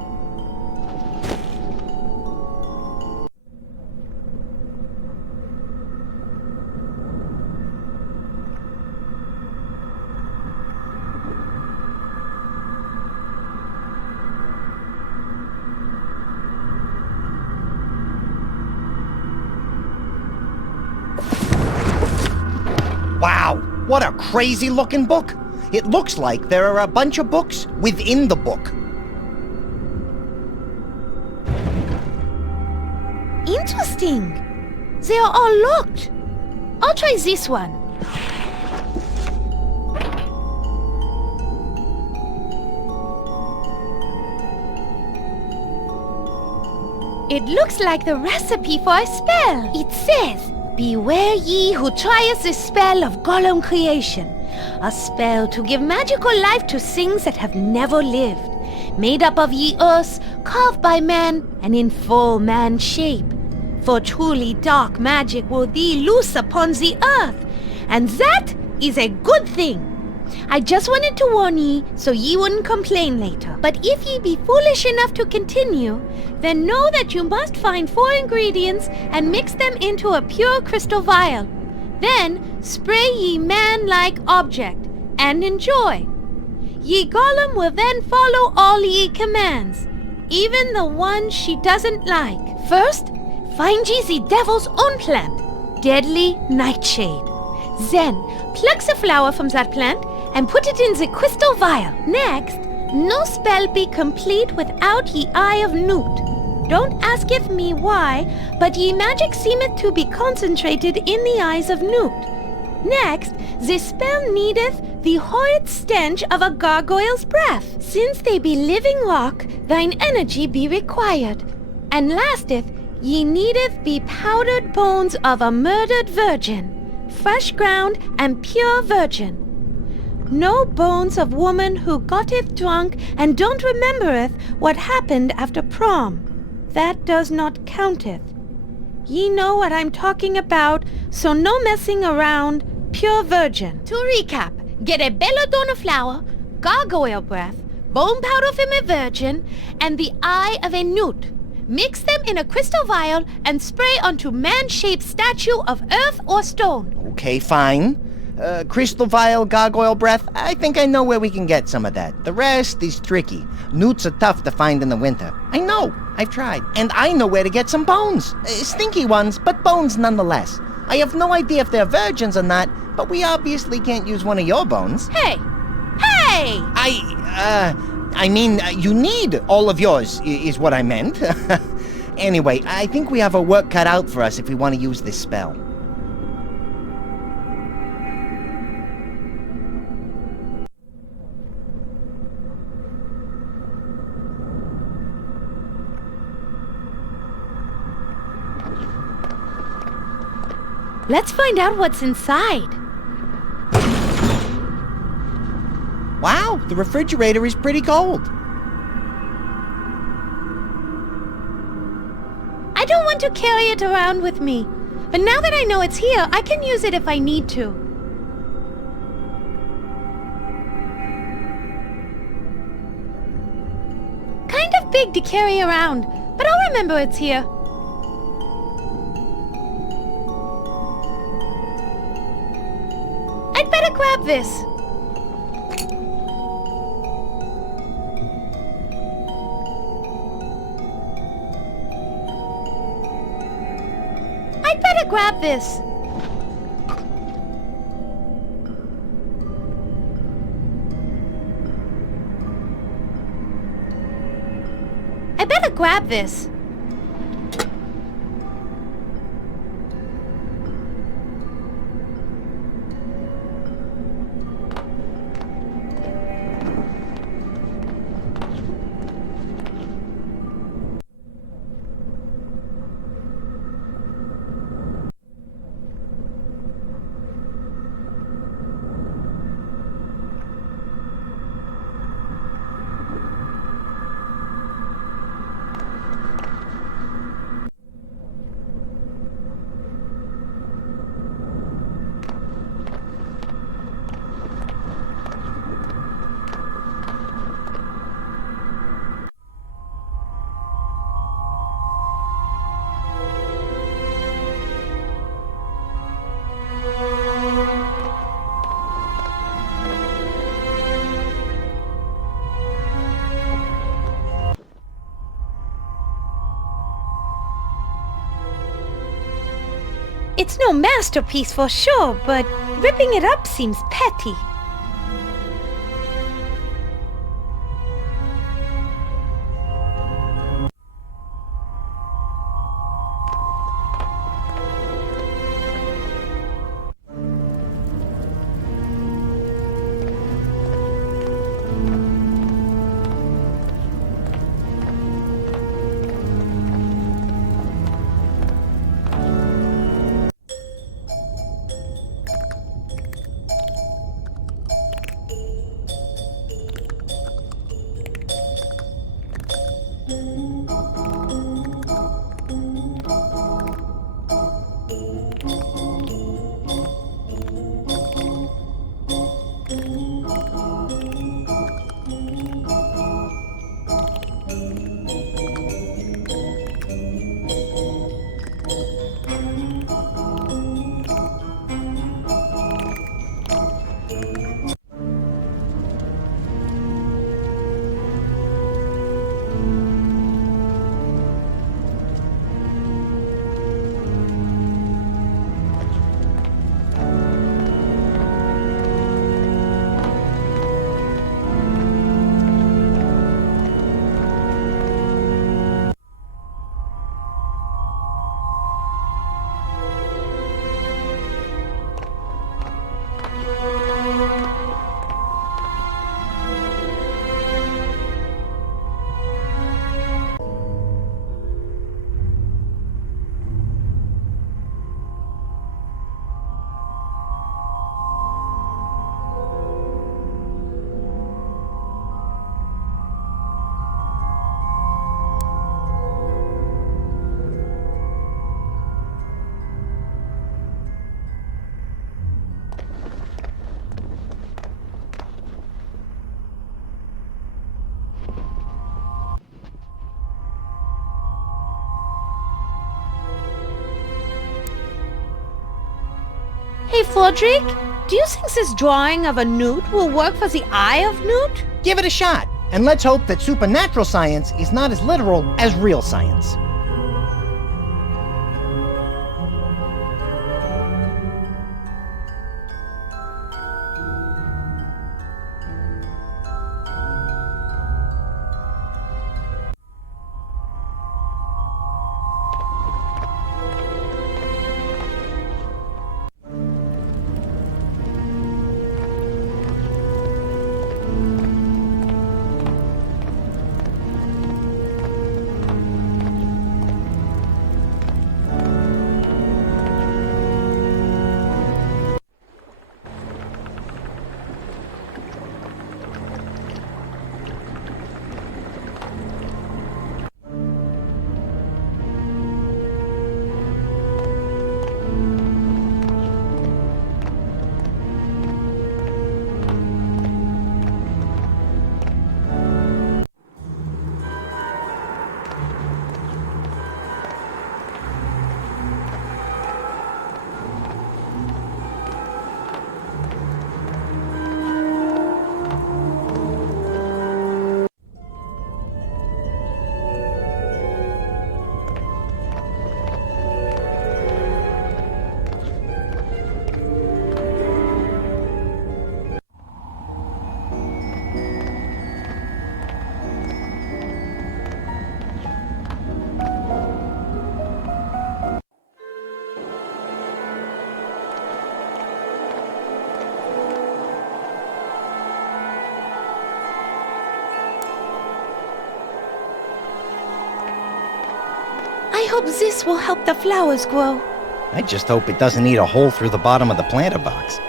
Wow, what a crazy-looking book. It looks like there are a bunch of books within the book. Interesting. They are all locked. I'll try this one. It looks like the recipe for a spell. It says, "Beware ye who trieth the spell of golem creation, a spell to give magical life to things that have never lived, made up of ye earths, carved by man, and in full man shape. For truly dark magic will thee loose upon the earth, and that is a good thing. I just wanted to warn ye, so ye wouldn't complain later. But if ye be foolish enough to continue, then know that you must find 4 ingredients and mix them into a pure crystal vial. Then spray ye man-like object, and enjoy. Ye golem will then follow all ye commands, even the ones she doesn't like. First, find ye the devil's own plant, deadly nightshade. Then, pluck the flower from that plant and put it in the crystal vial. Next, no spell be complete without ye eye of newt. Don't asketh me why, but ye magic seemeth to be concentrated in the eyes of newt. Next, the spell needeth the horrid stench of a gargoyle's breath. Since they be living rock, thine energy be required. And lasteth, ye needeth be powdered bones of a murdered virgin, fresh ground and pure virgin. No bones of woman who gotteth drunk and don't remembereth what happened after prom. That does not counteth. Ye know what I'm talking about, so no messing around, pure virgin. To recap, get a belladonna flower, gargoyle breath, bone powder from a virgin, and the eye of a newt. Mix them in a crystal vial and spray onto man-shaped statue of earth or stone. Okay, fine. Crystal vial, gargoyle breath, I think I know where we can get some of that. The rest is tricky. Newts are tough to find in the winter. I know, I've tried. And I know where to get some bones. Stinky ones, but bones nonetheless. I have no idea if they're virgins or not, but we obviously can't use one of your bones. Hey! Hey! I mean, you need all of yours, is what I meant. Anyway, I think we have our work cut out for us if we want to use this spell. Let's find out what's inside. Wow, the refrigerator is pretty cold. I don't want to carry it around with me, but now that I know it's here, I can use it if I need to. Kind of big to carry around, but I'll remember it's here. I'd better grab this. I'd better grab this. I better grab this. It's no masterpiece for sure, but ripping it up seems petty. Hey, Fodrick, do you think this drawing of a newt will work for the eye of newt? Give it a shot, and let's hope that supernatural science is not as literal as real science. I hope this will help the flowers grow. I just hope it doesn't eat a hole through the bottom of the planter box.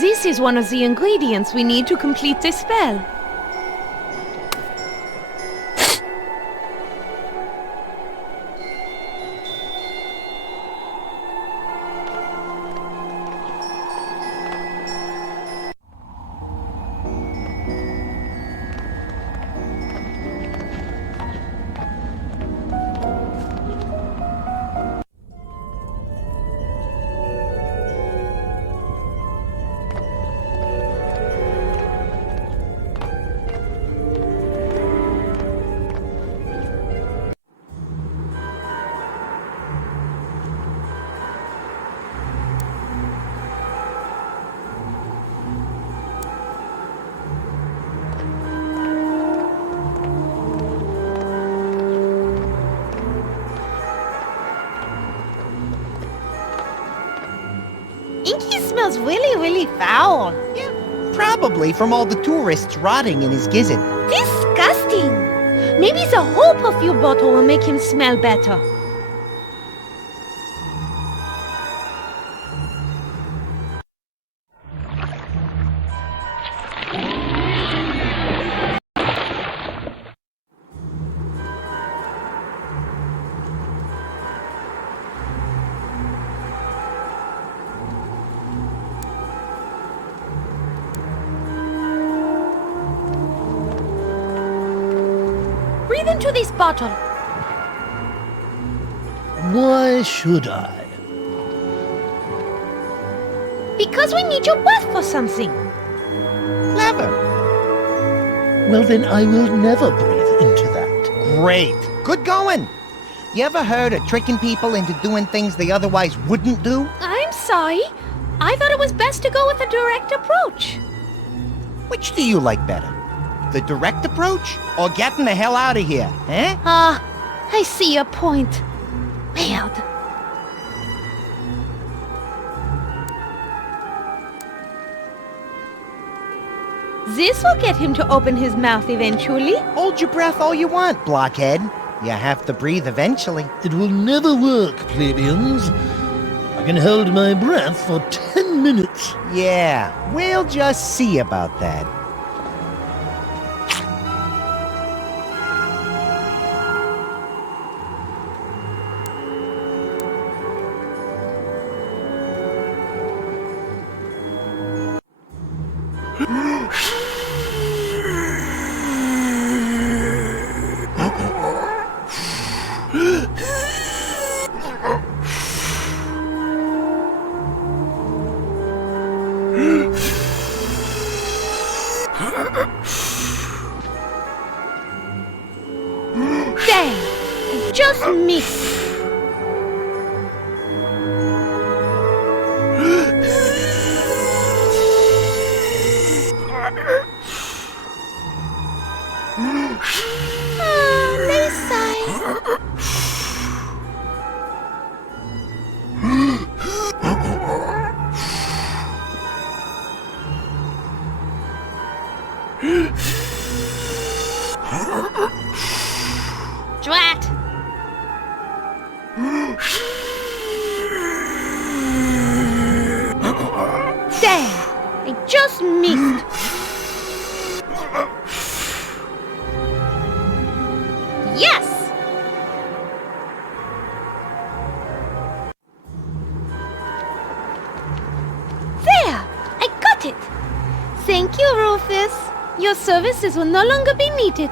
This is one of the ingredients we need to complete the spell. Inky smells really, really foul. Yeah, probably from all the tourists rotting in his gizzard. Disgusting. Maybe the whole perfume bottle will make him smell better. Breathe into this bottle. Why should I? Because we need your breath for something. Clever. Well, then I will never breathe into that. Great. Good going. You ever heard of tricking people into doing things they otherwise wouldn't do? I'm sorry. I thought it was best to go with a direct approach. Which do you like better? The direct approach or getting the hell out of here, eh? I see your point. Weird. This will get him to open his mouth eventually. Hold your breath all you want, blockhead. You have to breathe eventually. It will never work, plebeians. I can hold my breath for 10 minutes. Yeah, we'll just see about that. Dang! I just missed. Nice size. Drat! Dang! I just missed. Yes! There! I got it! Thank you, Rufus. Your services will no longer be needed.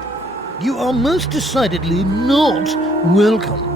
You are most decidedly not welcome.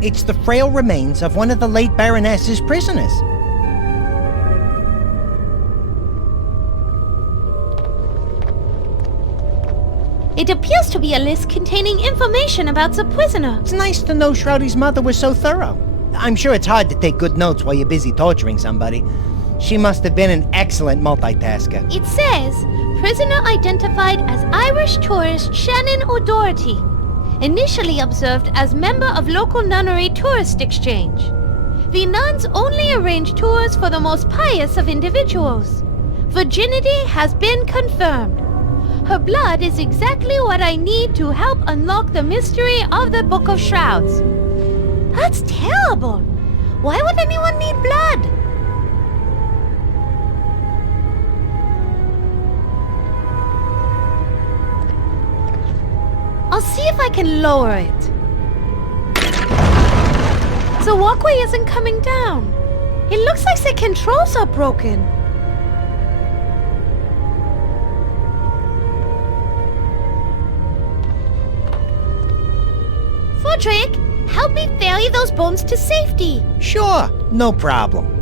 It's the frail remains of one of the late Baroness's prisoners. It appears to be a list containing information about the prisoner. It's nice to know Shroudy's mother was so thorough. I'm sure it's hard to take good notes while you're busy torturing somebody. She must have been an excellent multitasker. It says, prisoner identified as Irish tourist Shannon O'Doherty, initially observed as member of local nunnery tourist exchange. The nuns only arrange tours for the most pious of individuals. Virginity has been confirmed. Her blood is exactly what I need to help unlock the mystery of the Book of Shrouds. That's terrible. Why would anyone need blood? I'll see if I can lower it. The walkway isn't coming down. It looks like the controls are broken. Fodrick, help me ferry those bones to safety. Sure, no problem.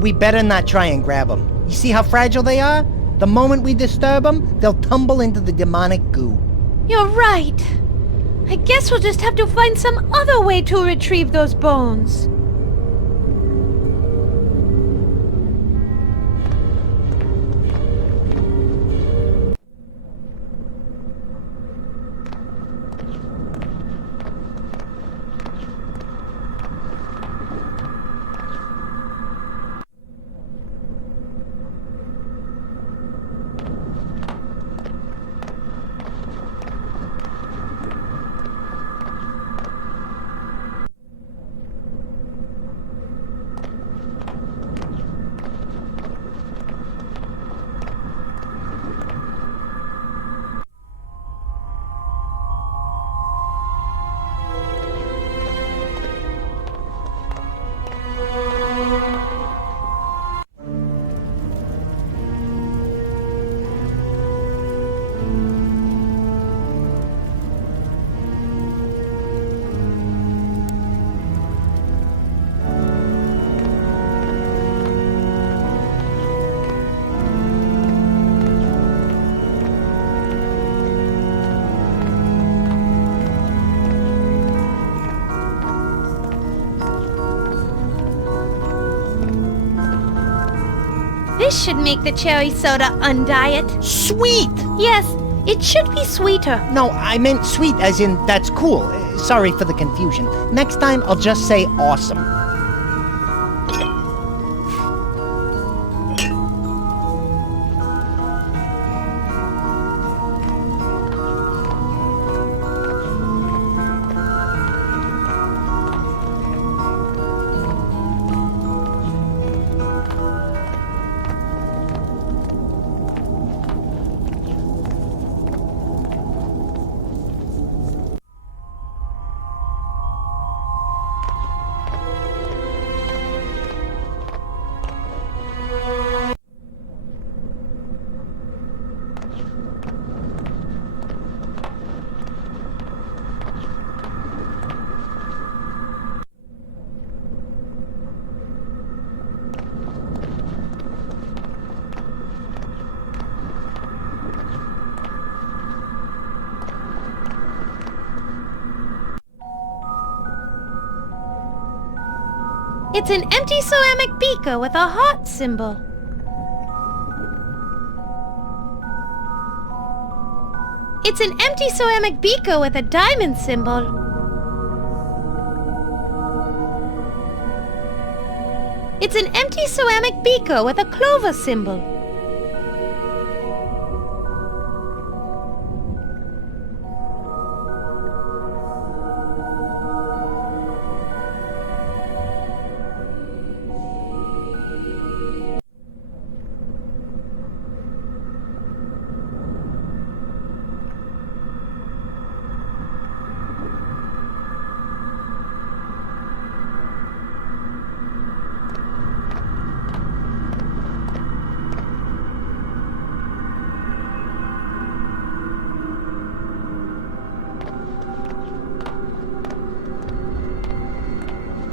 We better not try and grab them. You see how fragile they are? The moment we disturb them, they'll tumble into the demonic goo. You're right. I guess we'll just have to find some other way to retrieve those bones. This should make the cherry soda undiet. Sweet! Yes, it should be sweeter. No, I meant sweet as in that's cool. Sorry for the confusion. Next time, I'll just say awesome. It's an empty ceramic beaker with a heart symbol. It's an empty ceramic beaker with a diamond symbol. It's an empty ceramic beaker with a clover symbol.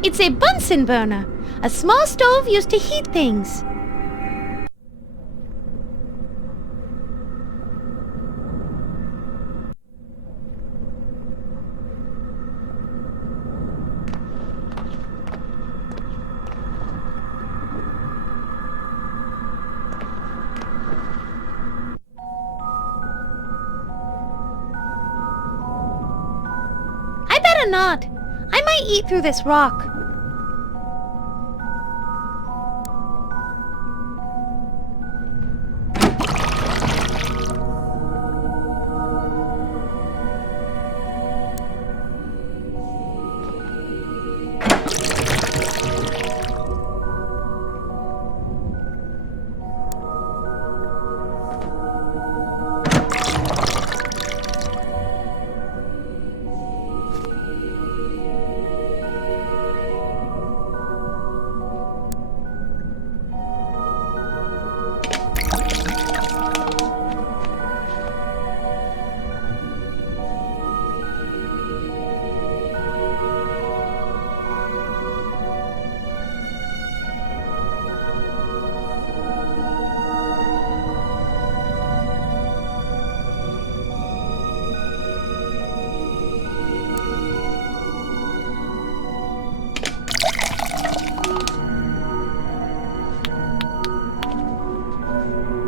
It's a Bunsen burner. A small stove used to heat things. I better not. I might eat through this rock.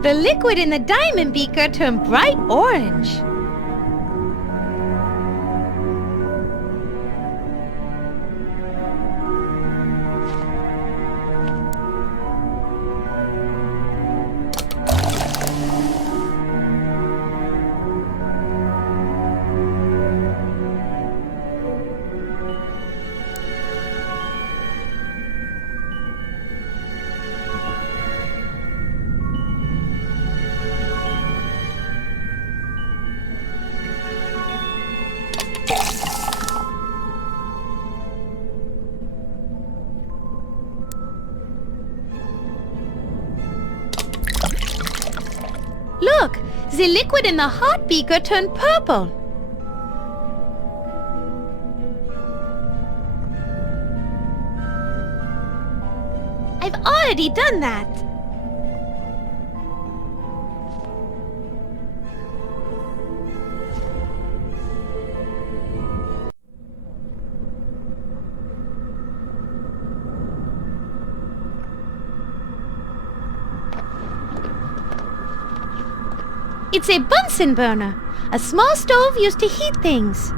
The liquid in the diamond beaker turned bright orange. Look, the liquid in the hot beaker turned purple. I've already done that. It's a Bunsen burner, a small stove used to heat things.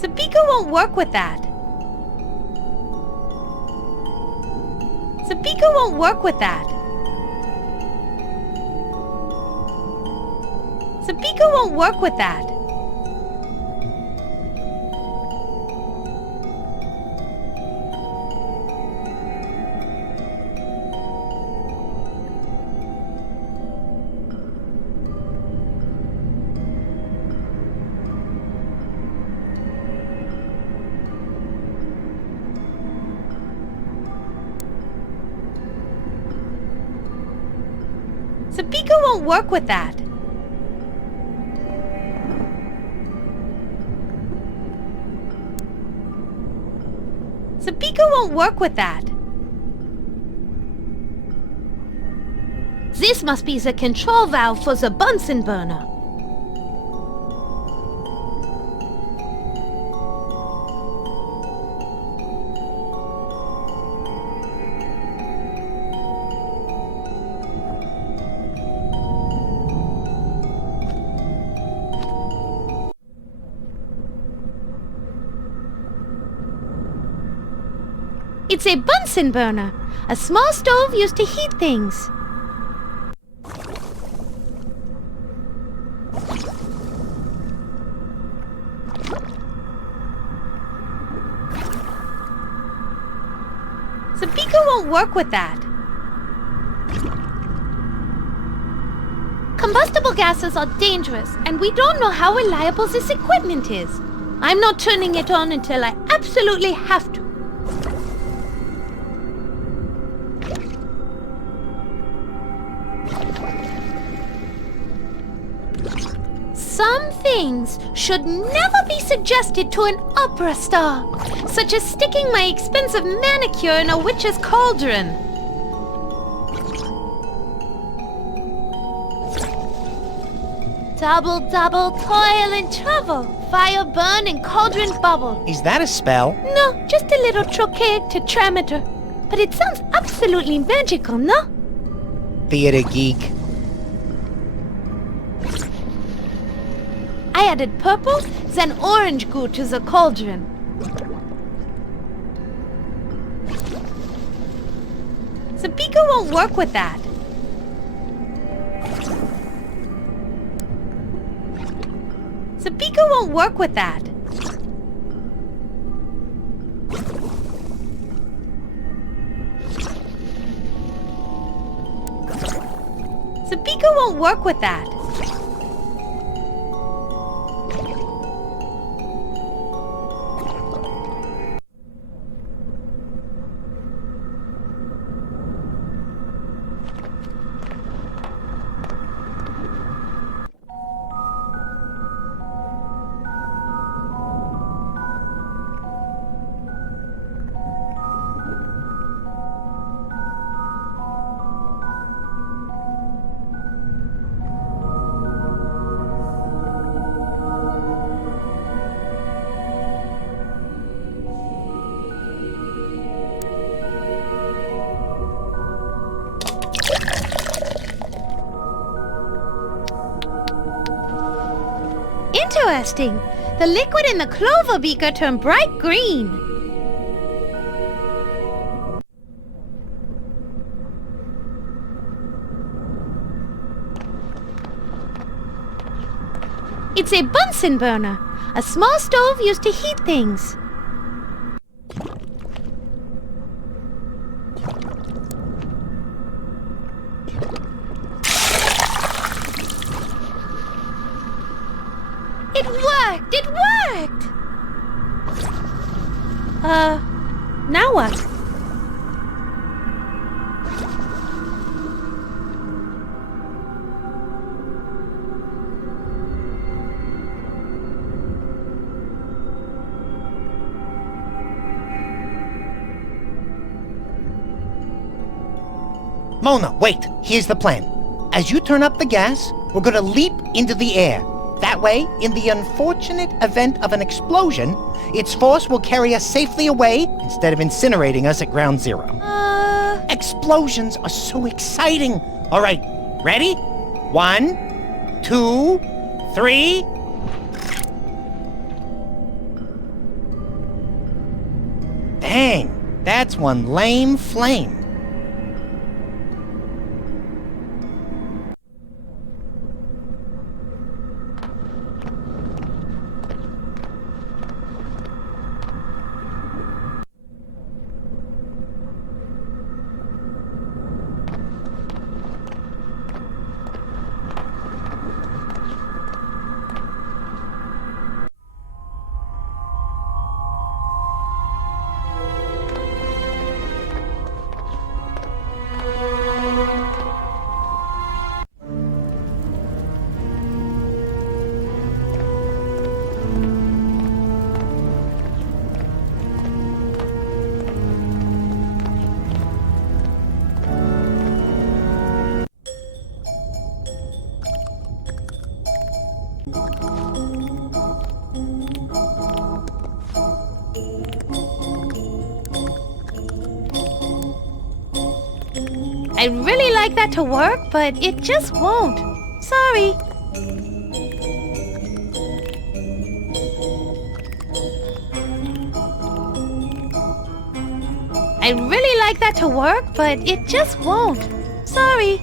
The beaker won't work with that. The beaker won't work with that. The beaker won't work with that. The beaker won't work with that. The beaker won't work with that. This must be the control valve for the Bunsen burner. It's a Bunsen burner, a small stove used to heat things. The beaker won't work with that. Combustible gases are dangerous, and we don't know how reliable this equipment is. I'm not turning it on until I absolutely have to. Some things should never be suggested to an opera star, such as sticking my expensive manicure in a witch's cauldron. Double, double, toil and trouble, fire burn and cauldron bubble. Is that a spell? No, just a little trochaic tetrameter. But it sounds absolutely magical, no? Theater geek. I added purple, then orange goo to the cauldron. The beaker won't work with that. The beaker won't work with that. The beaker won't work with that. Interesting. The liquid in the clover beaker turned bright green. It's a Bunsen burner, a small stove used to heat things. It worked! It worked! Now what? Mona, wait. Here's the plan. As you turn up the gas, we're gonna leap into the air. That way, in the unfortunate event of an explosion, its force will carry us safely away instead of incinerating us at ground zero. Explosions are so exciting. All right, ready? 1, 2, 3. Dang, that's one lame flame. I'd really like that to work, but it just won't. Sorry. I'd really like that to work, but it just won't. Sorry.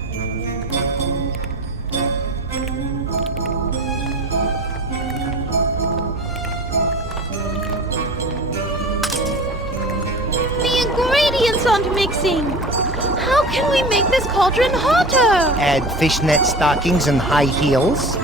The ingredients on to mixing. How can we make this cauldron hotter? Add fishnet stockings and high heels.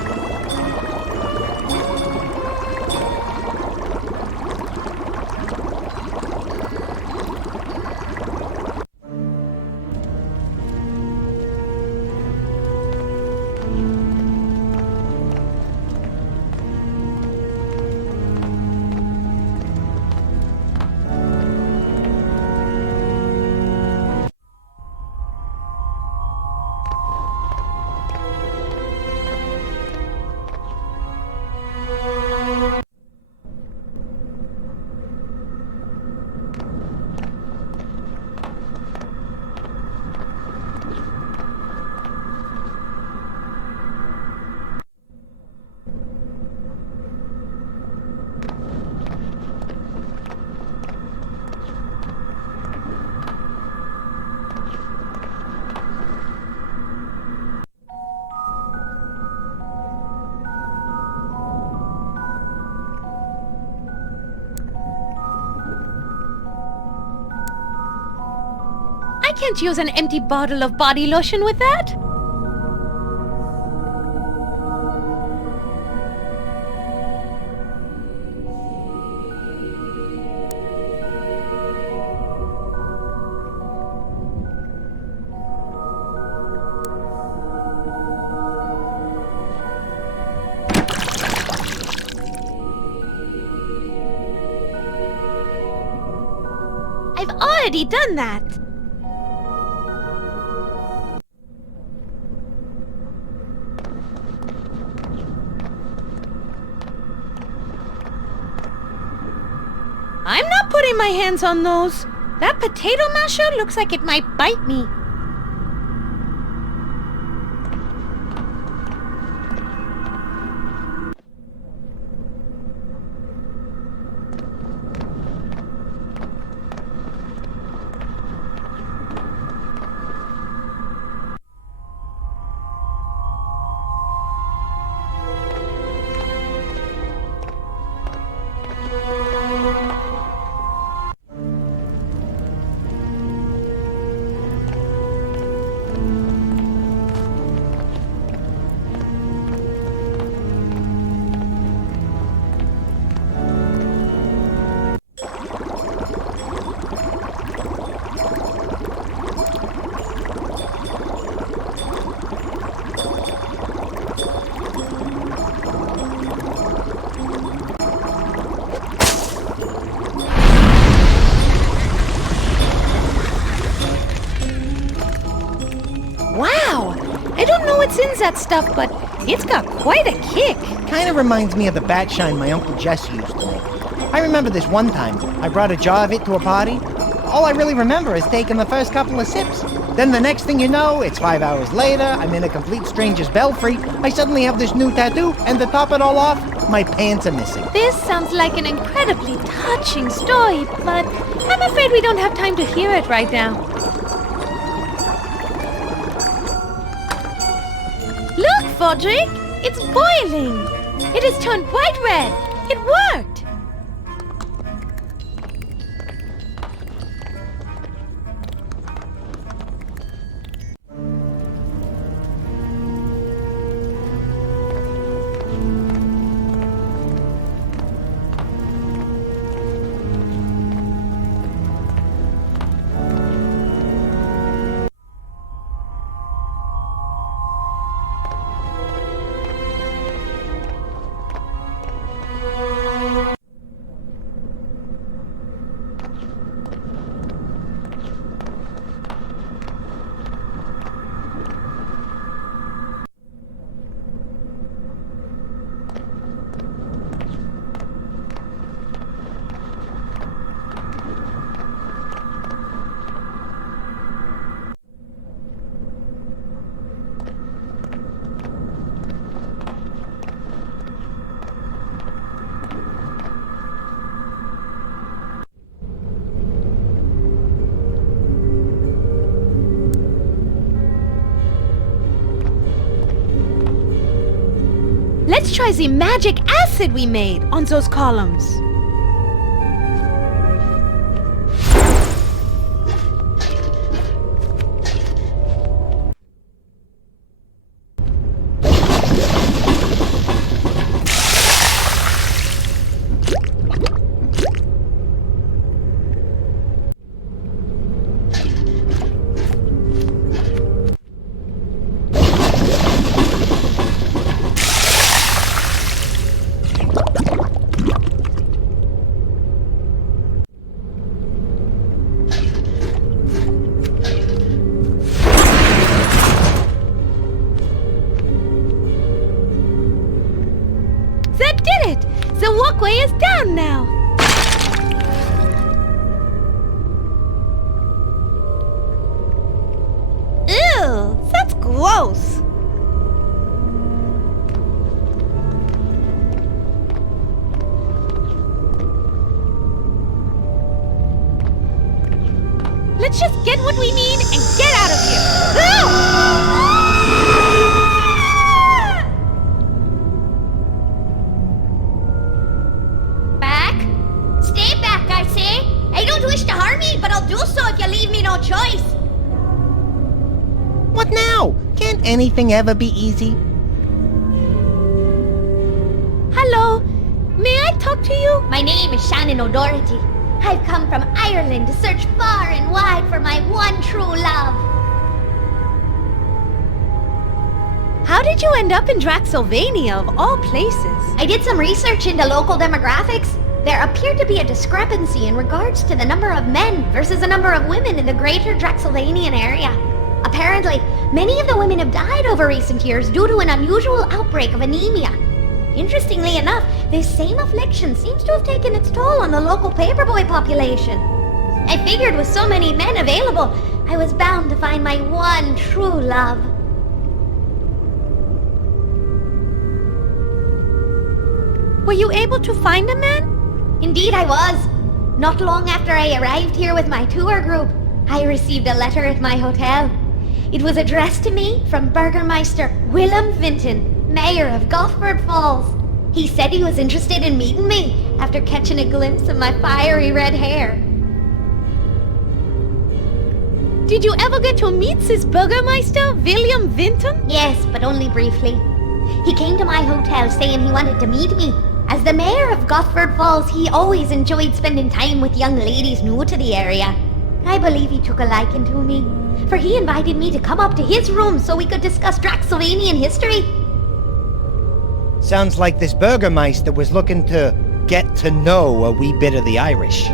I can't use an empty bottle of body lotion with that. I've already done that. I'm not putting my hands on those. That potato masher looks like it might bite me. What's in that stuff, but it's got quite a kick. Kinda reminds me of the bat shine my Uncle Jess used to make. I remember this one time, I brought a jar of it to a party. All I really remember is taking the first couple of sips. Then the next thing you know, it's 5 hours later, I'm in a complete stranger's belfry, I suddenly have this new tattoo, and to top it all off, my pants are missing. This sounds like an incredibly touching story, but I'm afraid we don't have time to hear it right now. Look, Fodrick! It's boiling! It has turned bright red! It worked! Let's try the magic acid we made on those columns. Let's just get what we need and get out of here. Ah! Back? Stay back, I say. I don't wish to harm you, but I'll do so if you leave me no choice. What now? Can't anything ever be easy? Hello. May I talk to you? My name is Shannon O'Doherty. I've come from Ireland to search far and wide for my one true love. How did you end up in Draxylvania, of all places? I did some research into local demographics. There appeared to be a discrepancy in regards to the number of men versus the number of women in the greater Draxylvanian area. Apparently, many of the women have died over recent years due to an unusual outbreak of anemia. Interestingly enough, this same affliction seems to have taken its toll on the local paperboy population. I figured with so many men available, I was bound to find my one true love. Were you able to find a man? Indeed I was. Not long after I arrived here with my tour group, I received a letter at my hotel. It was addressed to me from Burgermeister Willem Vinton, Mayor of Gosford Falls. He said he was interested in meeting me after catching a glimpse of my fiery red hair. Did you ever get to meet this Burgermeister, Willem Vinton? Yes, but only briefly. He came to my hotel saying he wanted to meet me. As the Mayor of Gosford Falls, he always enjoyed spending time with young ladies new to the area. I believe he took a liking to me, for he invited me to come up to his room so we could discuss Draxylvanian history. Sounds like this Burgermeister was looking to get to know a wee bit of the Irish.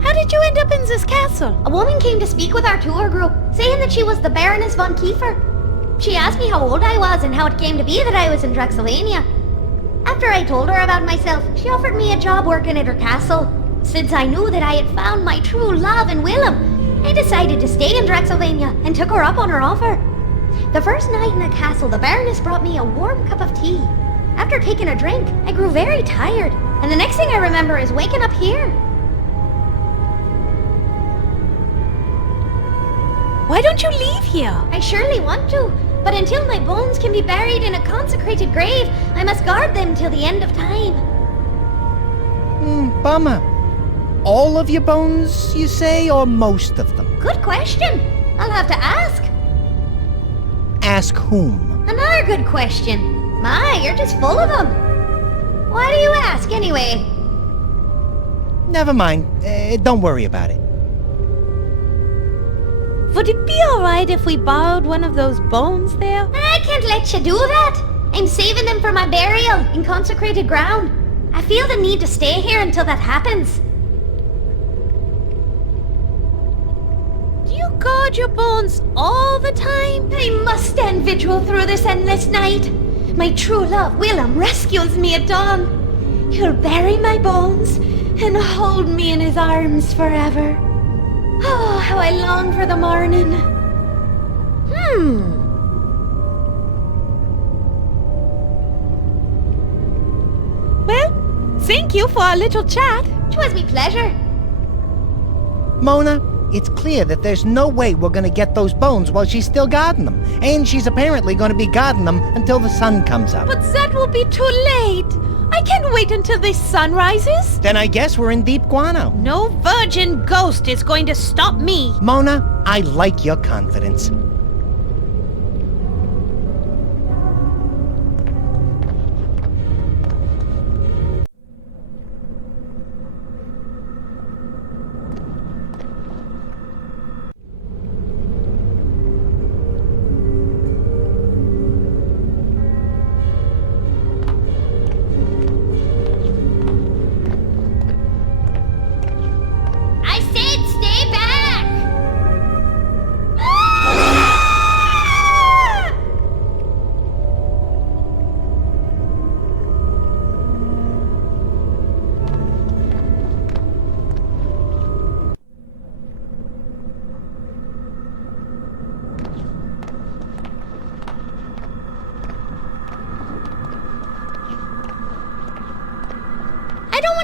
How did you end up in this castle? A woman came to speak with our tour group, saying that she was the Baroness von Kiefer. She asked me how old I was and how it came to be that I was in Draxylvania. After I told her about myself, she offered me a job working at her castle. Since I knew that I had found my true love in Willem, I decided to stay in Draxylvania and took her up on her offer. The first night in the castle, the Baroness brought me a warm cup of tea. After taking a drink, I grew very tired, and the next thing I remember is waking up here. Why don't you leave here? I surely want to, but until my bones can be buried in a consecrated grave, I must guard them till the end of time. Bummer. All of your bones, you say, or most of them? Good question. I'll have to ask. Ask whom? Another good question. My, you're just full of them. Why do you ask, anyway? Never mind. Don't worry about it. Would it be alright if we borrowed one of those bones there? I can't let you do that. I'm saving them for my burial in consecrated ground. I feel the need to stay here until that happens. Do you guard your bones all the time? I must stand vigil through this endless night. My true love, Willem, rescues me at dawn. He'll bury my bones and hold me in his arms forever. Oh, how I long for the morning. Well, thank you for our little chat. 'Twas me pleasure. Mona, it's clear that there's no way we're gonna get those bones while she's still guarding them. And she's apparently gonna be guarding them until the sun comes up. But that will be too late. I can't wait until the sun rises. Then I guess we're in deep guano. No virgin ghost is going to stop me. Mona, I like your confidence.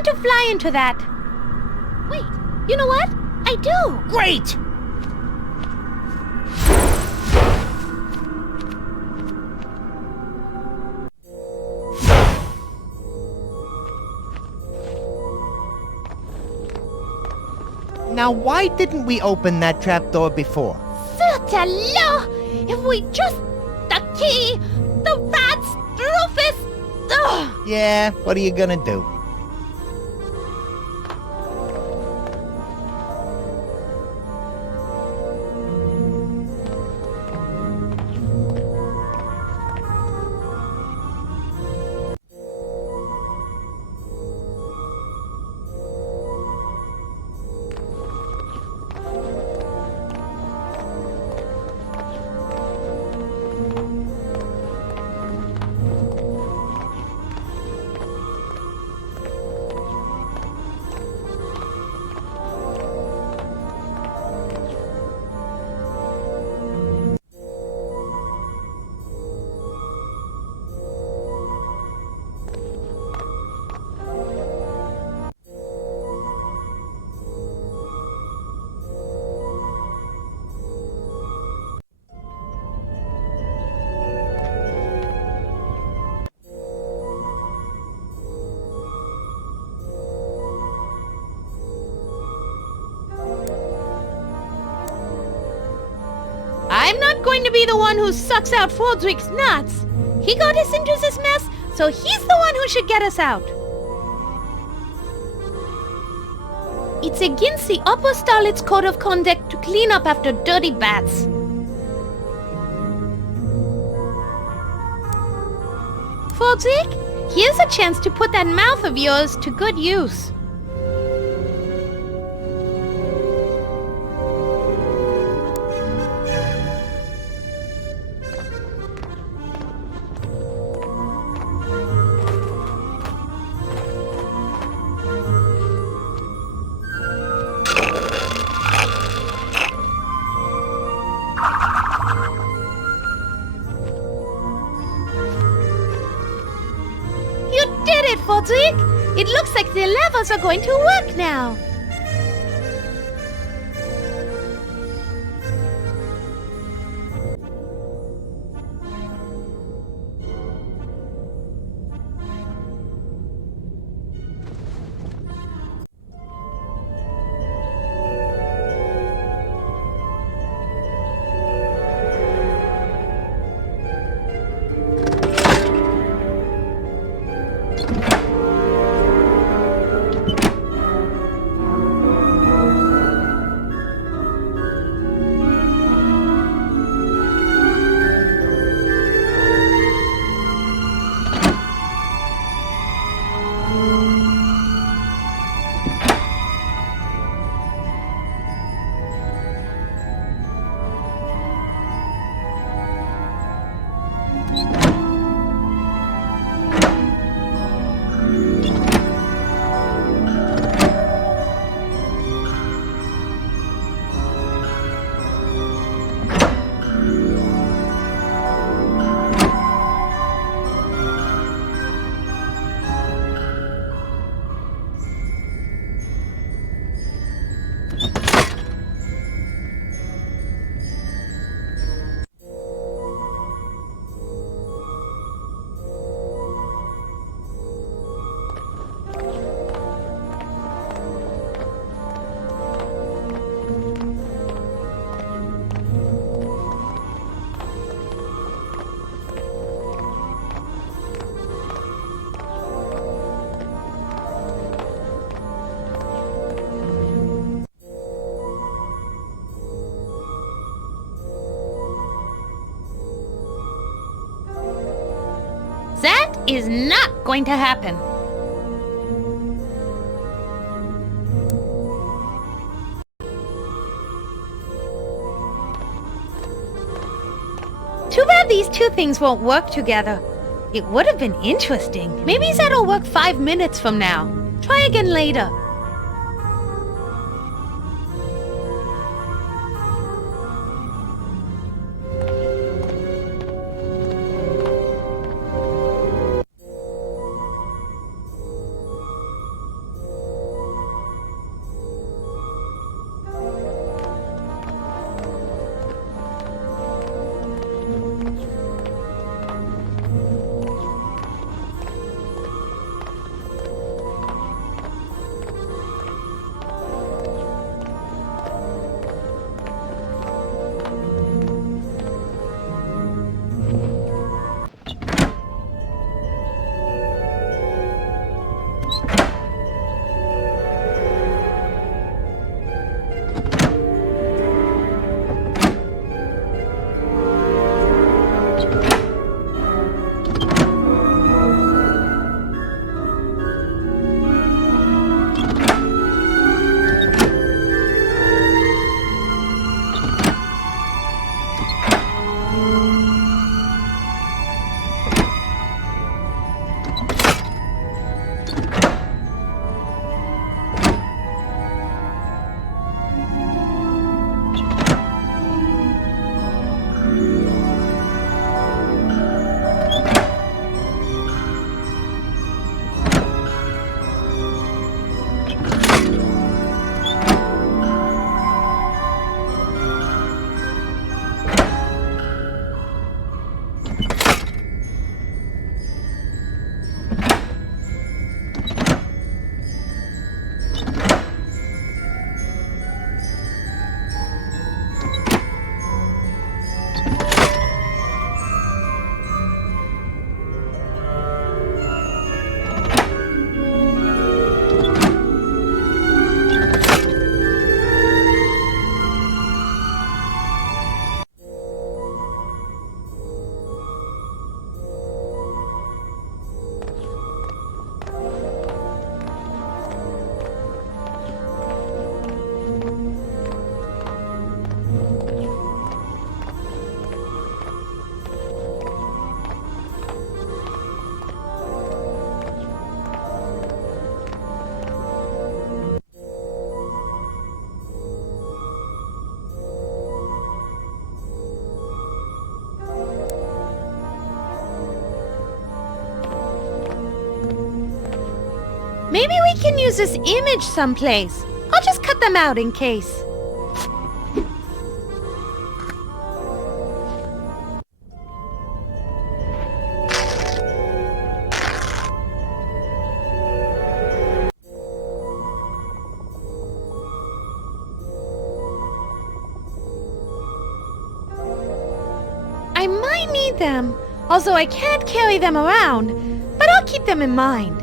To fly into that. Wait, You know what? I do. Great! Now, why didn't we open that trapdoor before? CASTELLO! If we just... the key! The rats! Rufus! Ugh! Yeah, what are you gonna do? I'm not going to be the one who sucks out Fordrick's nuts. He got us into this mess, so he's the one who should get us out. It's against the Apostolate's code of conduct to clean up after dirty bats. Fordrick, here's a chance to put that mouth of yours to good use. It looks like the levers are going to work now. That is not going to happen. Too bad these two things won't work together. It would have been interesting. Maybe that'll work 5 minutes from now. Try again later. Maybe we can use this image someplace. I'll just cut them out in case. I might need them, although I can't carry them around, but I'll keep them in mind.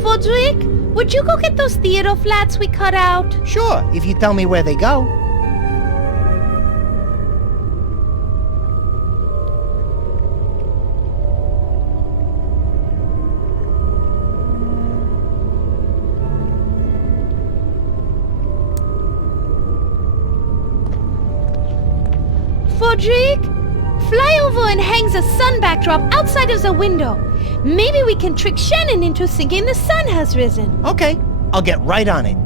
Frederick, would you go get those theater flats we cut out? Sure, if you tell me where they go. Frederick, fly over and hang the sun backdrop outside of the window. Maybe we can trick Shannon into thinking the sun has risen. Okay, I'll get right on it.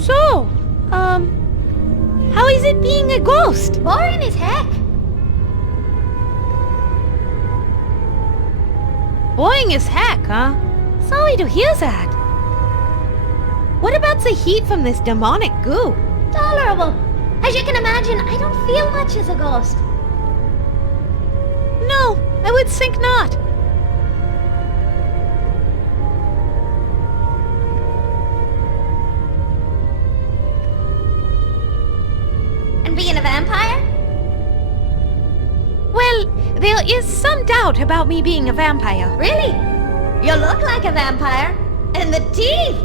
So, how is it being a ghost? Boring as heck. Boring as heck, huh? Sorry to hear that. What about the heat from this demonic goo? Tolerable. As you can imagine, I don't feel much as a ghost. No, I would think not. And being a vampire? Well, there is some doubt about me being a vampire. Really? You look like a vampire. And the teeth!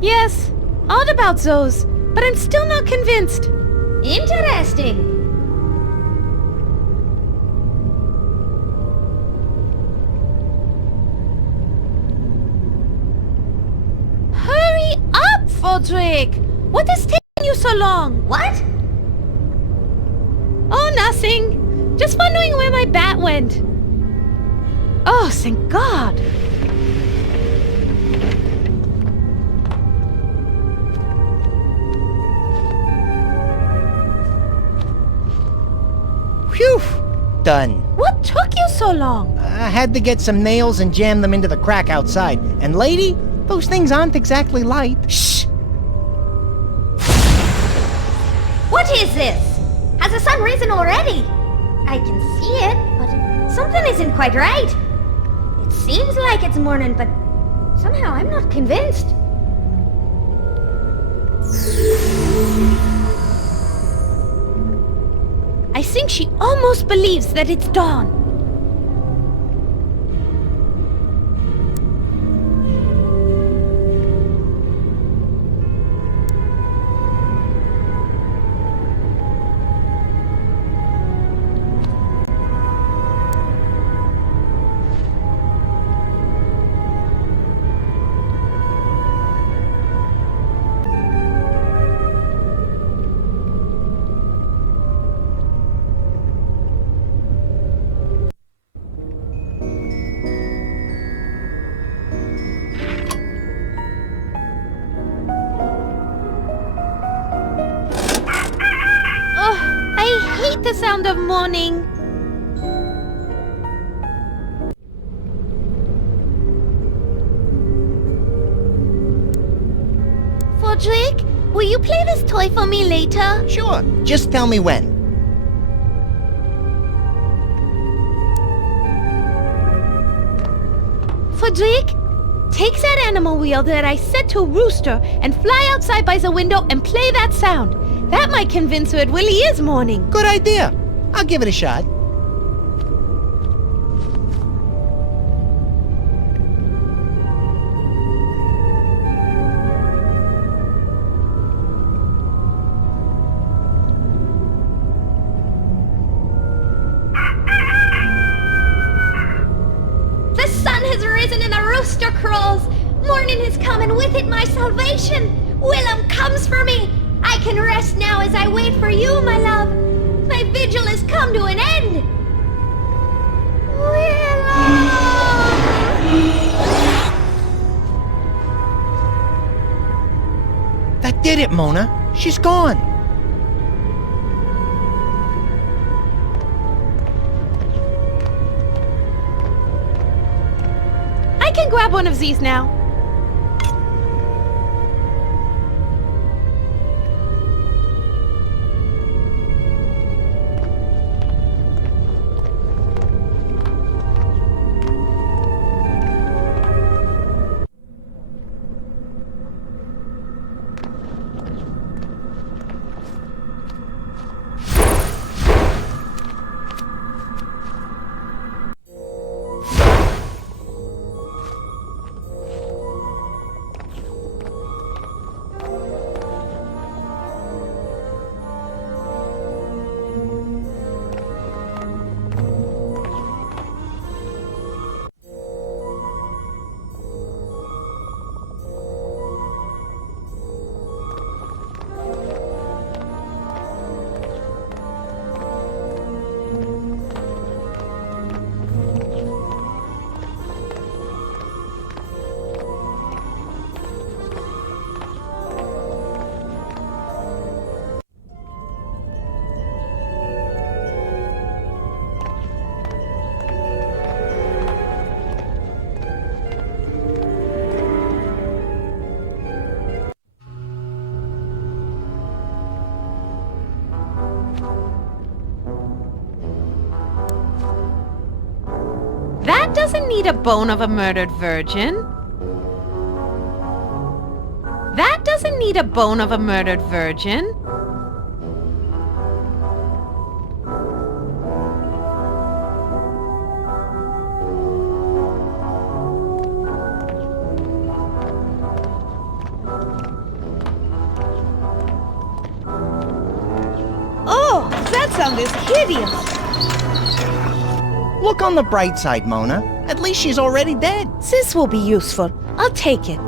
Yes, odd about those, but I'm still not convinced. Interesting. Hurry up, Frederick! What is taking you so long? What? Oh, nothing. Just wondering where my bat went. Oh, thank God. Phew! Done. What took you so long? I had to get some nails and jam them into the crack outside. And lady, those things aren't exactly light. Shh! What is this? Has the sun risen already? I can see it, but something isn't quite right. It seems like it's morning, but somehow I'm not convinced. I think she almost believes that it's dawn. The sound of morning. Frederick, will you play this toy for me later? Sure, just tell me when. Frederick, Take that animal wheel that I set to rooster and fly outside by the window and play that sound. That might convince her it really is morning. Good idea. I'll give it a shot. The sun has risen and the rooster crows. Morning has come and with it my salvation. Willem comes for me. I can rest now as I wait for you, my love. My vigil has come to an end. Willem! That did it, Mona. She's gone. I can grab one of these now. That doesn't need a bone of a murdered virgin. That doesn't need a bone of a murdered virgin. Oh, that sound is hideous. Look on the bright side, Mona. At least she's already dead. This will be useful. I'll take it.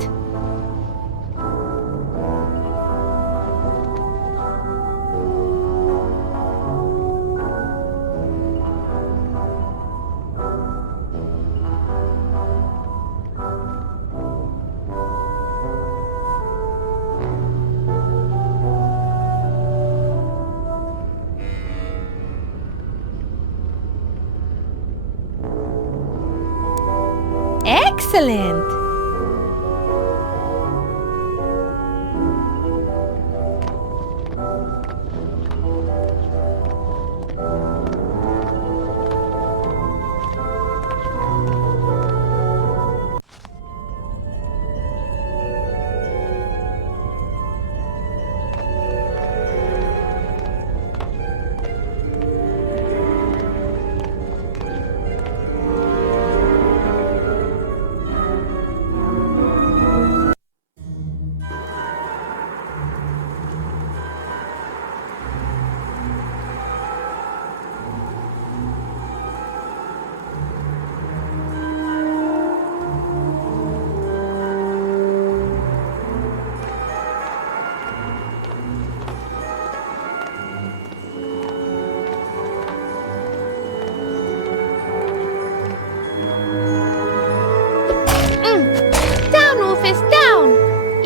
Excellent!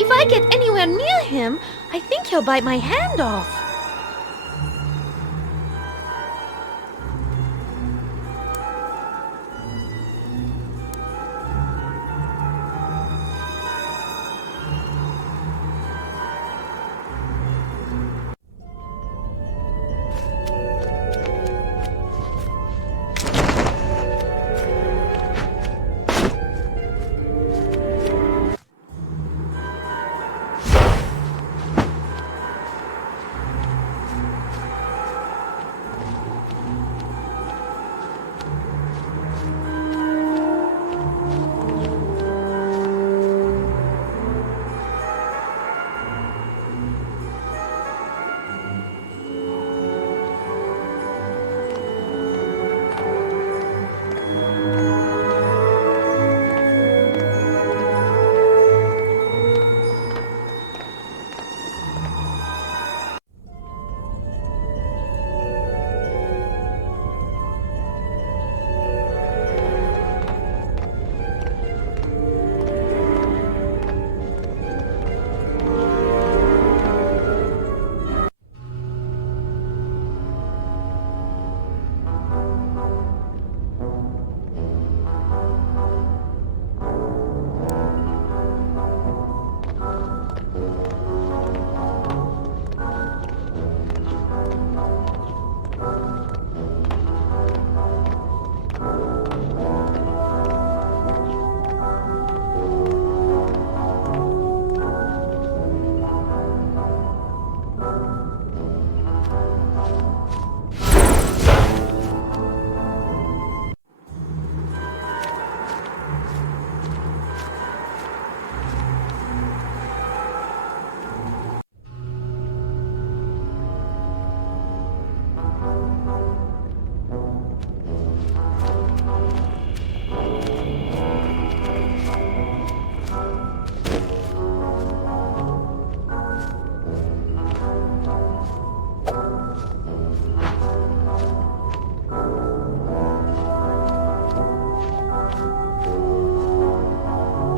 If I get anywhere near him, I think he'll bite my hand off.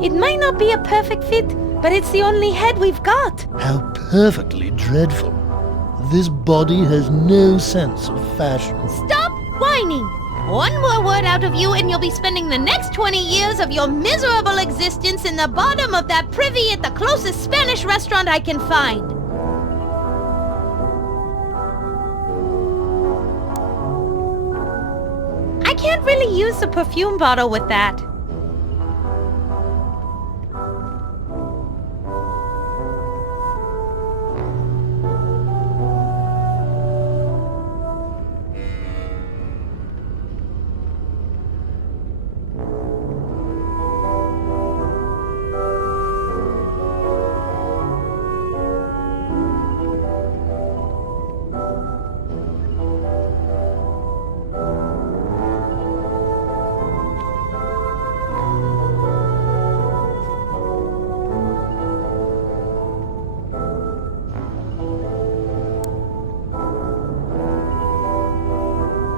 It might not be a perfect fit, but it's the only head we've got. How perfectly dreadful. This body has no sense of fashion. Stop whining! One more word out of you and you'll be spending the next 20 years of your miserable existence in the bottom of that privy at the closest Spanish restaurant I can find. I can't really use the perfume bottle with that.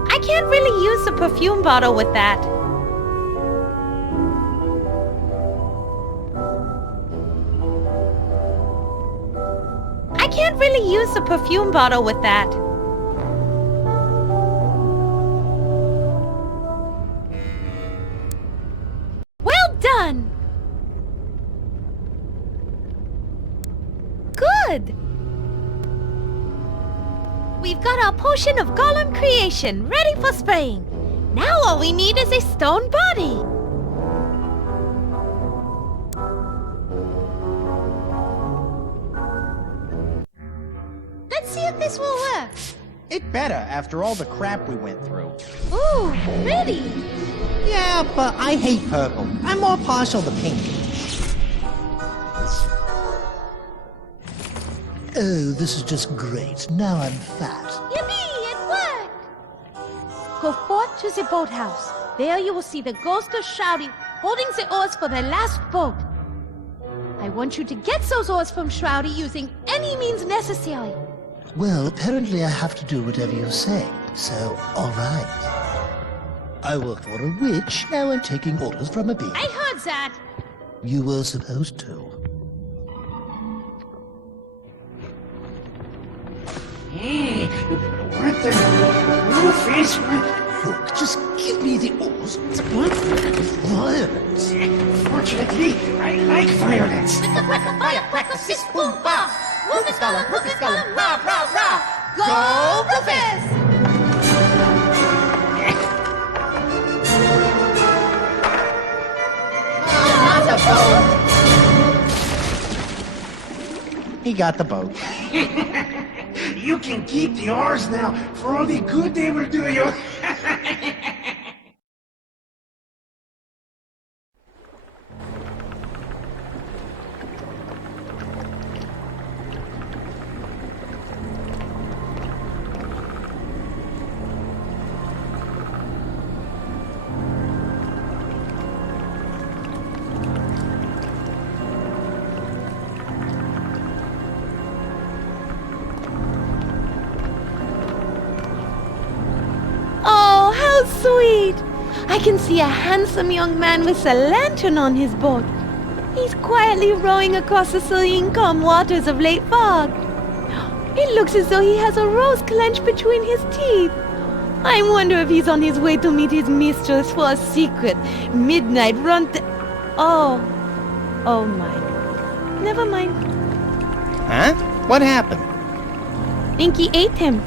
I can't really use the perfume bottle with that. I can't really use the perfume bottle with that. Well done! Good! We've got our potion of golem creation ready for spraying. Now all we need is a stone body. Let's see if this will work. It better after all the crap we went through. Ooh, pretty. Yeah, but I hate purple. I'm more partial to pink. Oh, this is just great. Now I'm fat. Yippee, it worked. Go forth to the boathouse. There you will see the ghost of Shroudy holding the oars for the last boat. I want you to get those oars from Shroudy using any means necessary. Well, apparently I have to do whatever you say. So, all right. I work for a witch. Now I'm taking orders from a bee. I heard that. You were supposed to. Hey, what the fish? Look, just give me the oars. Violence. Fortunately, I like violence. Sis, boom, ba. Rufus Golem, rah, rah, rah. Go, Rufus! He got the boat. You can keep the oars now for all the good they will do you. Sweet! I can see a handsome young man with a lantern on his boat. He's quietly rowing across the serene calm waters of Lake Fog. It looks as though he has a rose clenched between his teeth. I wonder if he's on his way to meet his mistress for a secret midnight run. Oh my. Never mind. Huh? What happened? Inky ate him.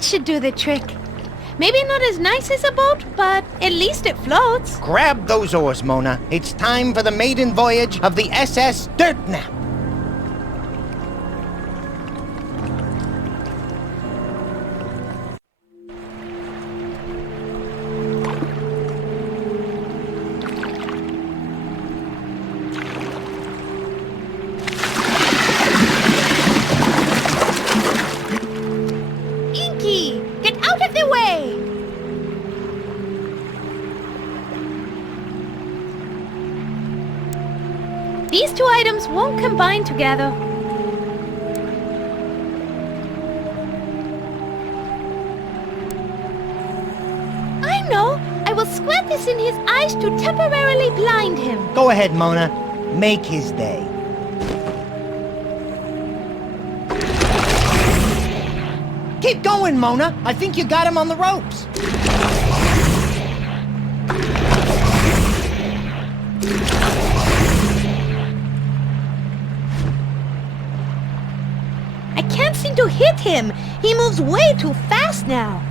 Should do the trick. Maybe not as nice as a boat, but at least it floats. Grab those oars, Mona. It's time for the maiden voyage of the SS Dirtnap. my way! These two items won't combine together. I know! I will squirt this in his eyes to temporarily blind him. Go ahead, Mona. Make his day. Keep going, Mona. I think you got him on the ropes. I can't seem to hit him. He moves way too fast now.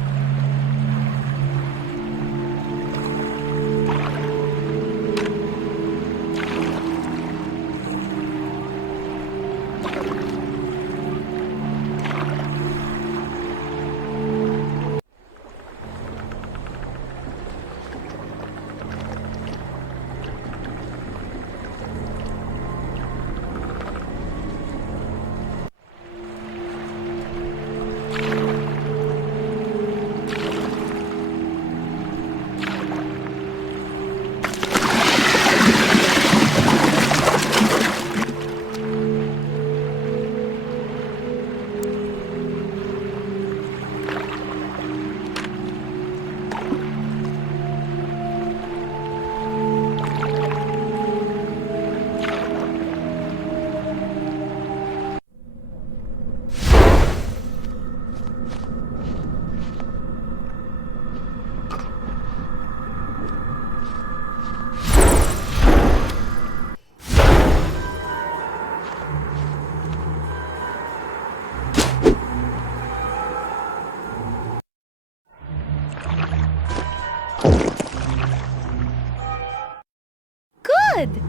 Good!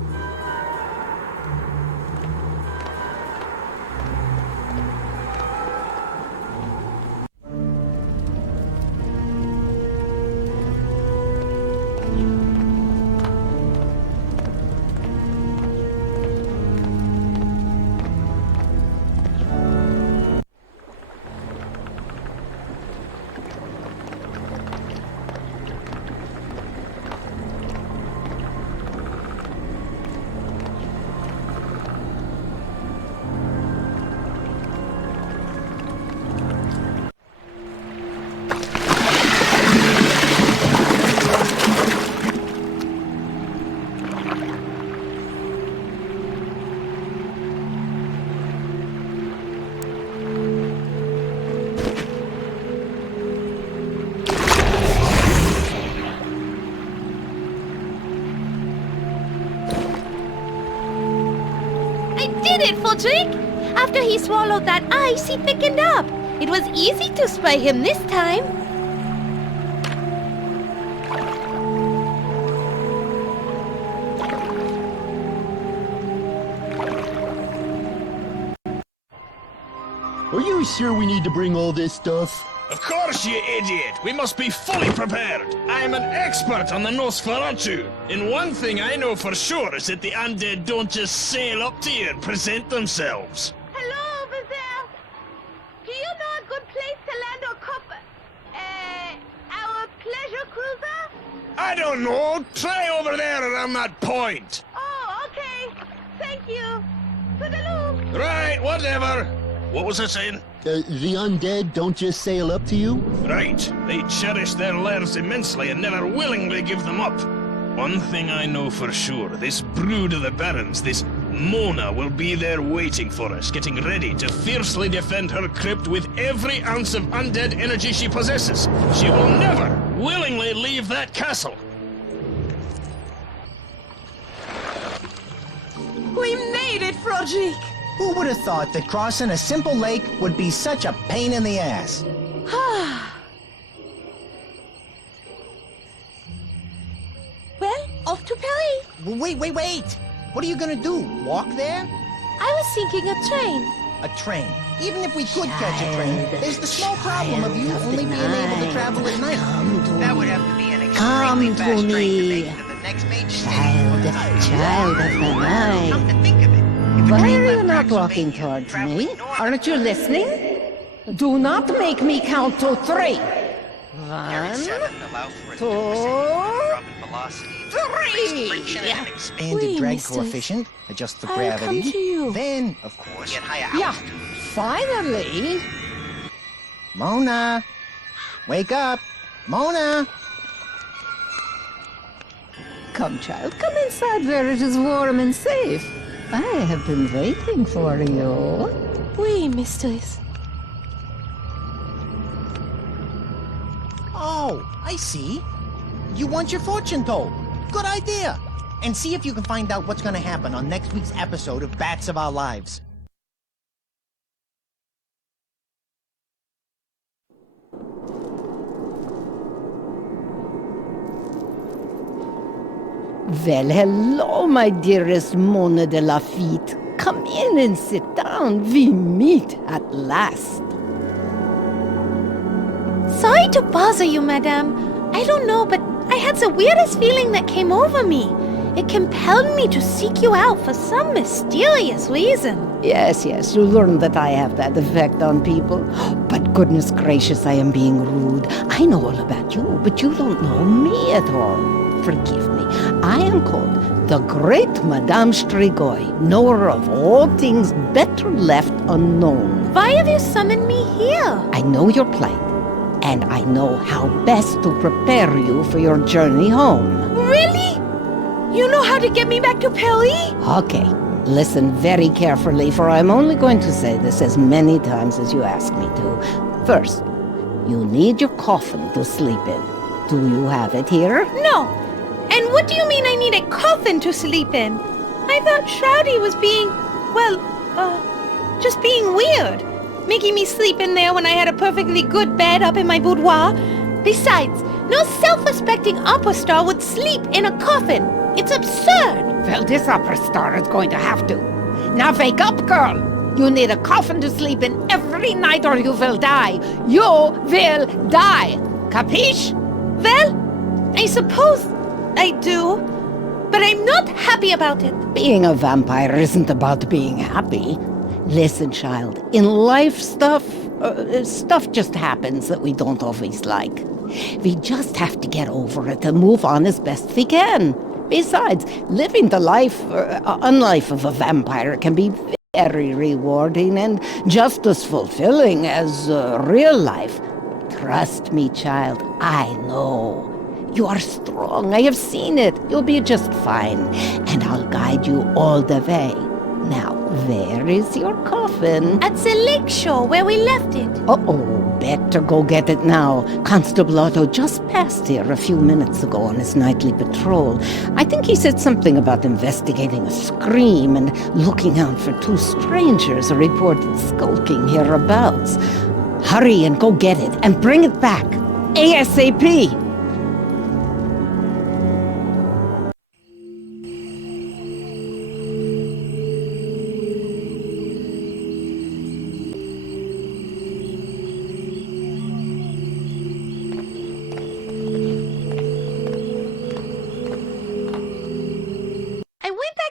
After he swallowed that ice, he thickened up. It was easy to spray him this time. Are you sure we need to bring all this stuff? Of course, you idiot! We must be fully prepared! I am an expert on the Nosferatu! And one thing I know for sure is that the undead don't just sail up to you and present themselves. Hello over there. Do you know a good place to land our pleasure cruiser? I don't know! Try over there around that point! Oh, okay. Thank you. Toodaloo. Right, whatever. What was I saying? The undead don't just sail up to you? Right. They cherish their lairs immensely and never willingly give them up. One thing I know for sure, this brood of the Barons, this Mona, will be there waiting for us, getting ready to fiercely defend her crypt with every ounce of undead energy she possesses. She will never willingly leave that castle. We made it, Frodrik! Who would have thought that crossing a simple lake would be such a pain in the ass? Well, off to Paris. Wait. What are you gonna do? Walk there? I was thinking a train. A train. Even if we could catch a train, there's the small problem of you only being able to travel at night. That would have to be an extremely fast train to make it to the next major city. Child of the night. Come to think of it. Why are you not walking towards me? Aren't you listening? Do not make me count to 3. 1, 2, 3. Expand the drag coefficient, adjust the I'll gravity. come to you. Then, of course, get higher Yeah, altitude. finally. Mona! Wake up! Mona! Come, child, come inside where it is warm and safe. I have been waiting for you. Oui, mistress. Oh, I see. You want your fortune told. Good idea. And see if you can find out what's going to happen on next week's episode of Bats of Our Lives. Well, hello, my dearest Mona De Lafitte. Come in and sit down. We meet at last. Sorry to bother you, madame. I don't know, but I had the weirdest feeling that came over me. It compelled me to seek you out for some mysterious reason. Yes, you learned that I have that effect on people. But goodness gracious, I am being rude. I know all about you, but you don't know me at all. Forgive me. I am called the great Madame Strigoi, knower of all things better left unknown. Why have you summoned me here? I know your plight, and I know how best to prepare you for your journey home. Really? You know how to get me back to Paris? Okay, listen very carefully, for I'm only going to say this as many times as you ask me to. First, you need your coffin to sleep in. Do you have it here? No. And what do you mean I need a coffin to sleep in? I thought Shroudy was being, just being weird. Making me sleep in there when I had a perfectly good bed up in my boudoir. Besides, no self-respecting opera star would sleep in a coffin. It's absurd. Well, this opera star is going to have to. Now wake up, girl. You need a coffin to sleep in every night or you will die. You will die. Capiche? Well, I suppose I do, but I'm not happy about it. Being a vampire isn't about being happy. Listen, child, in life stuff just happens that we don't always like. We just have to get over it and move on as best we can. Besides, living the unlife of a vampire can be very rewarding and just as fulfilling as real life. Trust me, child, I know. You are strong, I have seen it. You'll be just fine, and I'll guide you all the way. Now, where is your coffin? At the lake shore where we left it. Uh-oh, better go get it now. Constable Otto just passed here a few minutes ago on his nightly patrol. I think he said something about investigating a scream and looking out for two strangers reported skulking hereabouts. Hurry and go get it, and bring it back. ASAP!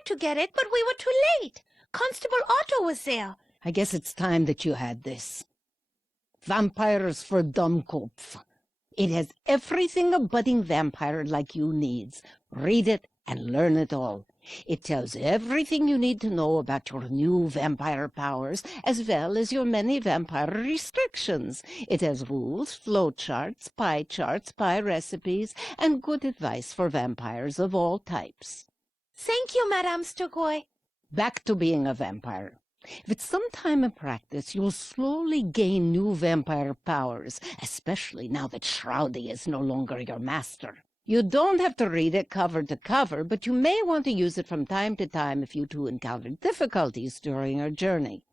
To get it, but we were too late. Constable Otto was there. I guess it's time that you had this. Vampires for Dummkopf. It has everything a budding vampire like you needs. Read it and learn it all. It tells everything you need to know about your new vampire powers, as well as your many vampire restrictions. It has rules, flowcharts, pie recipes, and good advice for vampires of all types. Thank you, Madame Strigoi. Back to being a vampire. With some time in practice, you'll slowly gain new vampire powers, especially now that Shroudy is no longer your master. You don't have to read it cover to cover, but you may want to use it from time to time if you two encounter difficulties during your journey.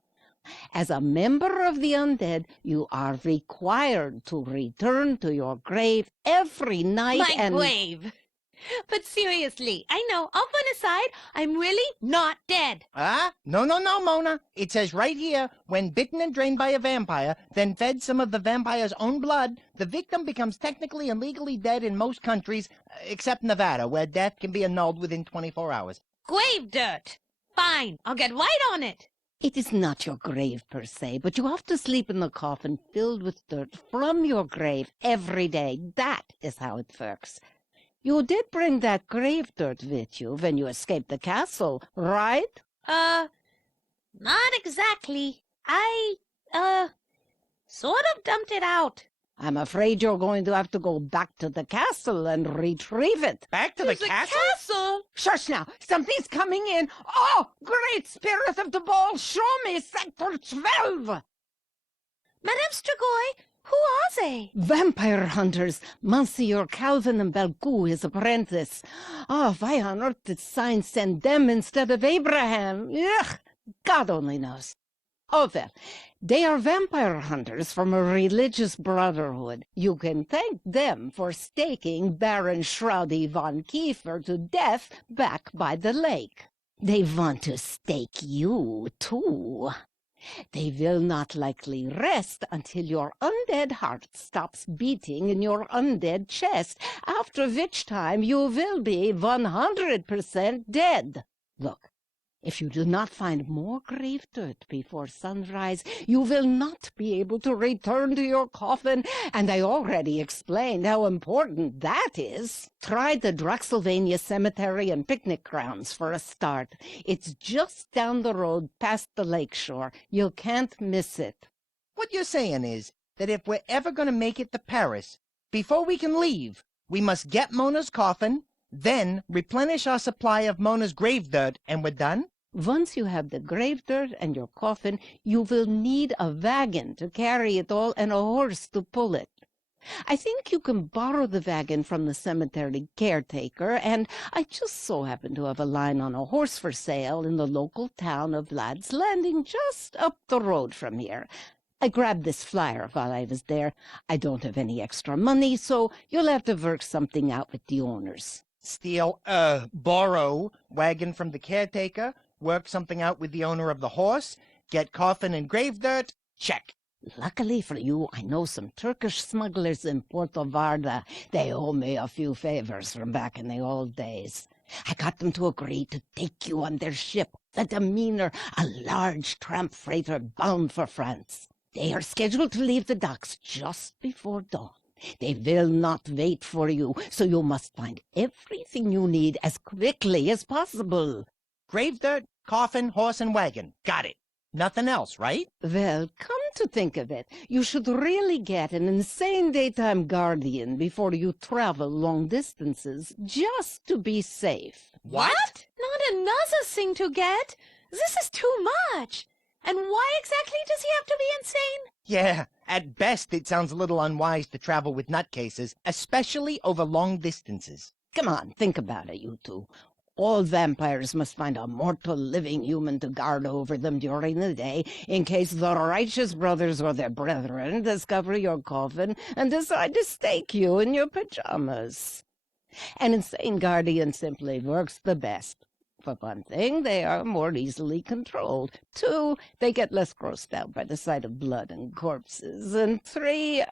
As a member of the undead, you are required to return to your grave every night My grave. But seriously, I know, all fun aside, I'm really not dead. No, Mona. It says right here, when bitten and drained by a vampire, then fed some of the vampire's own blood, the victim becomes technically and legally dead in most countries, except Nevada, where death can be annulled within 24 hours. Grave dirt. Fine, I'll get right on it. It is not your grave per se, but you have to sleep in the coffin filled with dirt from your grave every day. That is how it works. You did bring that grave dirt with you when you escaped the castle, right? Not exactly. I, sort of dumped it out. I'm afraid you're going to have to go back to the castle and retrieve it. Back to the castle? Shush now! Something's coming in! Oh, great spirit of the ball, show me Sector 12! Madame Strigoi, who are they? Vampire hunters, Monsieur Calvin and Belcou, his apprentice. Oh, why on earth did sign send them instead of Abraham? Ugh, God only knows. Oh, well, they are vampire hunters from a religious brotherhood. You can thank them for staking Baron Shroudy von Kiefer to death back by the lake. They want to stake you, too. They will not likely rest until your undead heart stops beating in your undead chest, after which time you will be 100% dead. Look. If you do not find more grave dirt before sunrise, you will not be able to return to your coffin, and I already explained how important that is. Try the Draxylvania Cemetery and Picnic Grounds for a start. It's just down the road past the lakeshore. You can't miss it. What you're saying is that if we're ever going to make it to Paris, before we can leave, we must get Mona's coffin, then replenish our supply of Mona's grave dirt, and we're done? Once you have the grave dirt and your coffin, you will need a wagon to carry it all and a horse to pull it. I think you can borrow the wagon from the cemetery caretaker, and I just so happen to have a line on a horse for sale in the local town of VLAD'S Landing, just up the road from here. I grabbed this flyer while I was there. I don't have any extra money, so you'll have to work something out with the owners. Borrow wagon from the caretaker, work something out with the owner of the horse, get coffin and grave dirt, check. Luckily for you, I know some Turkish smugglers in Porto Varda. They owe me a few favors from back in the old days. I got them to agree to take you on their ship, the Demeanor, a large tramp freighter bound for France. They are scheduled to leave the docks just before dawn. They will not wait for you, so you must find everything you need as quickly as possible. Grave dirt, coffin, horse, and wagon. Got it. Nothing else, right? Well, come to think of it, you should really get an insane daytime guardian before you travel long distances, just to be safe. What? Not another thing to get. This is too much. And why exactly does he have to be insane? Yeah, at best it sounds a little unwise to travel with nutcases, especially over long distances. Come on, think about it, you two. All vampires must find a mortal living human to guard over them during the day, in case the righteous brothers or their brethren discover your coffin and decide to stake you in your pajamas. An insane guardian simply works the best. For one thing, they are more easily controlled. 2, they get less grossed out by the sight of blood and corpses. And 3,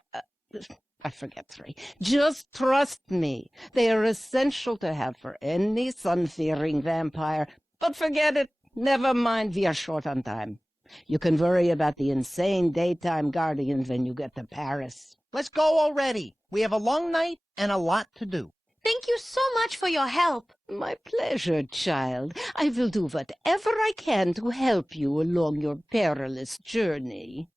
I forget 3. Just trust me. They are essential to have for any sun-fearing vampire. But forget it. Never mind, we are short on time. You can worry about the insane daytime guardian when you get to Paris. Let's go already. We have a long night and a lot to do. Thank you so much for your help. My pleasure, child. I will do whatever I can to help you along your perilous journey.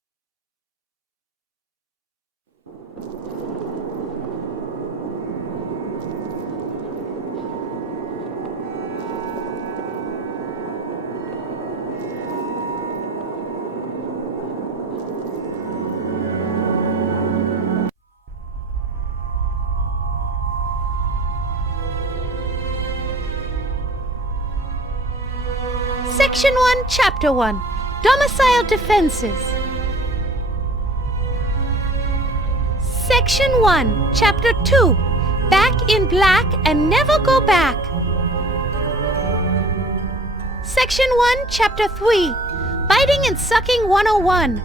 Section 1, Chapter 1, Domicile Defenses. Section 1, Chapter 2, Back in Black and Never Go Back. Section 1, Chapter 3, Biting and Sucking 101.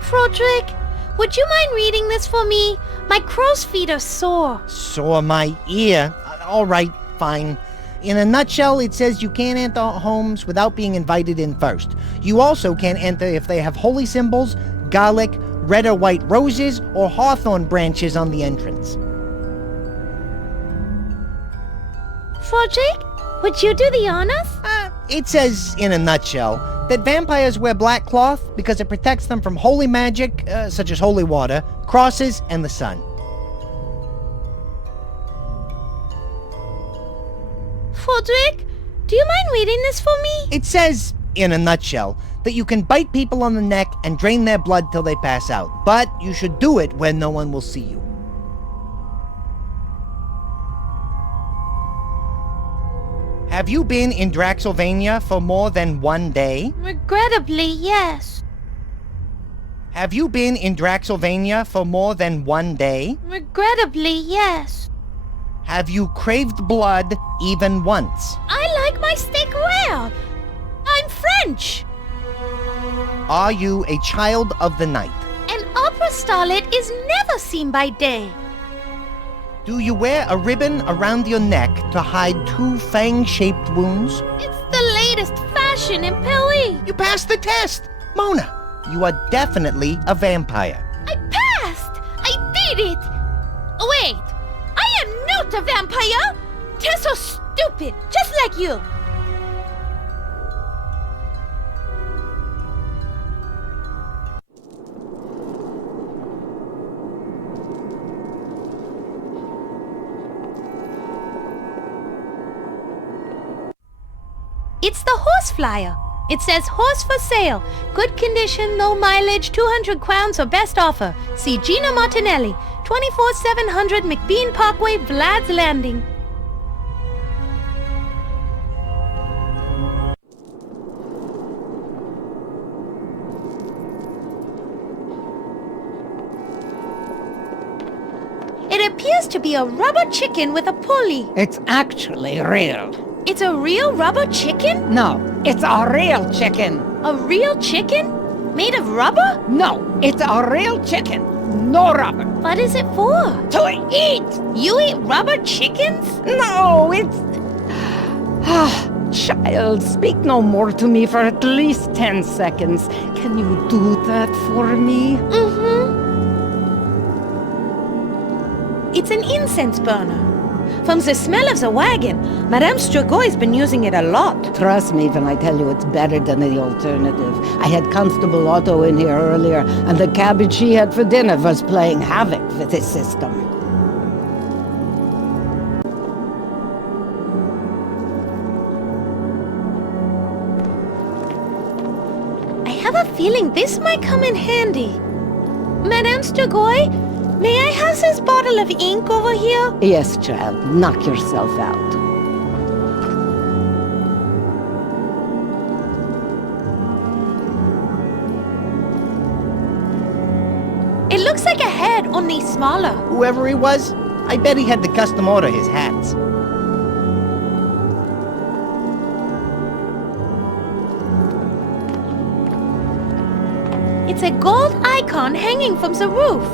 Froderick, Would you mind reading this for me? My crow's feet are sore. Sore my ear. All right, fine. In a nutshell, it says you can't enter homes without being invited in first. You also can't enter if they have holy symbols, garlic, red or white roses, or hawthorn branches on the entrance. Frederick, would you do the honors? It says, in a nutshell, that vampires wear black cloth because it protects them from holy magic, such as holy water, crosses, and the sun. Frederick, do you mind reading this for me? It says, in a nutshell, that you can bite people on the neck and drain their blood till they pass out, but you should do it when no one will see you. Have you been in Draxylvania for more than one day? Regrettably, yes. Have you been in Draxylvania for more than one day? Regrettably, yes. Have you craved blood even once? I like my steak rare. I'm French. Are you a child of the night? An opera starlet is never seen by day. Do you wear a ribbon around your neck to hide 2 fang-shaped wounds? It's the latest fashion in Paris. You passed the test! Mona, you are definitely a vampire. I passed! I did it! Wait, I am not a vampire! They're so stupid, just like you. It's the horse flyer. It says horse for sale. Good condition, low mileage, 200 crowns or best offer. See Gina Martinelli, 24700 McBean Parkway, VLAD'S Landing. It appears to be a rubber chicken with a pulley. It's actually real. It's a real rubber chicken? No, it's a real chicken. A real chicken? Made of rubber? No, it's a real chicken. No rubber. What is it for? To eat. You eat rubber chickens? No, it's... Child, speak no more to me for at least 10 seconds. Can you do that for me? Mm-hmm. It's an incense burner. From the smell of the wagon, Madame Strigoi has been using it a lot. Trust me when I tell you it's better than the alternative. I had Constable Otto in here earlier, and the cabbage he had for dinner was playing havoc with his system. I have a feeling this might come in handy. Madame Strigoi, may I have this bottle of ink over here? Yes, child. Knock yourself out. It looks like a head, only smaller. Whoever he was, I bet he had to custom order his hats. It's a gold icon hanging from the roof.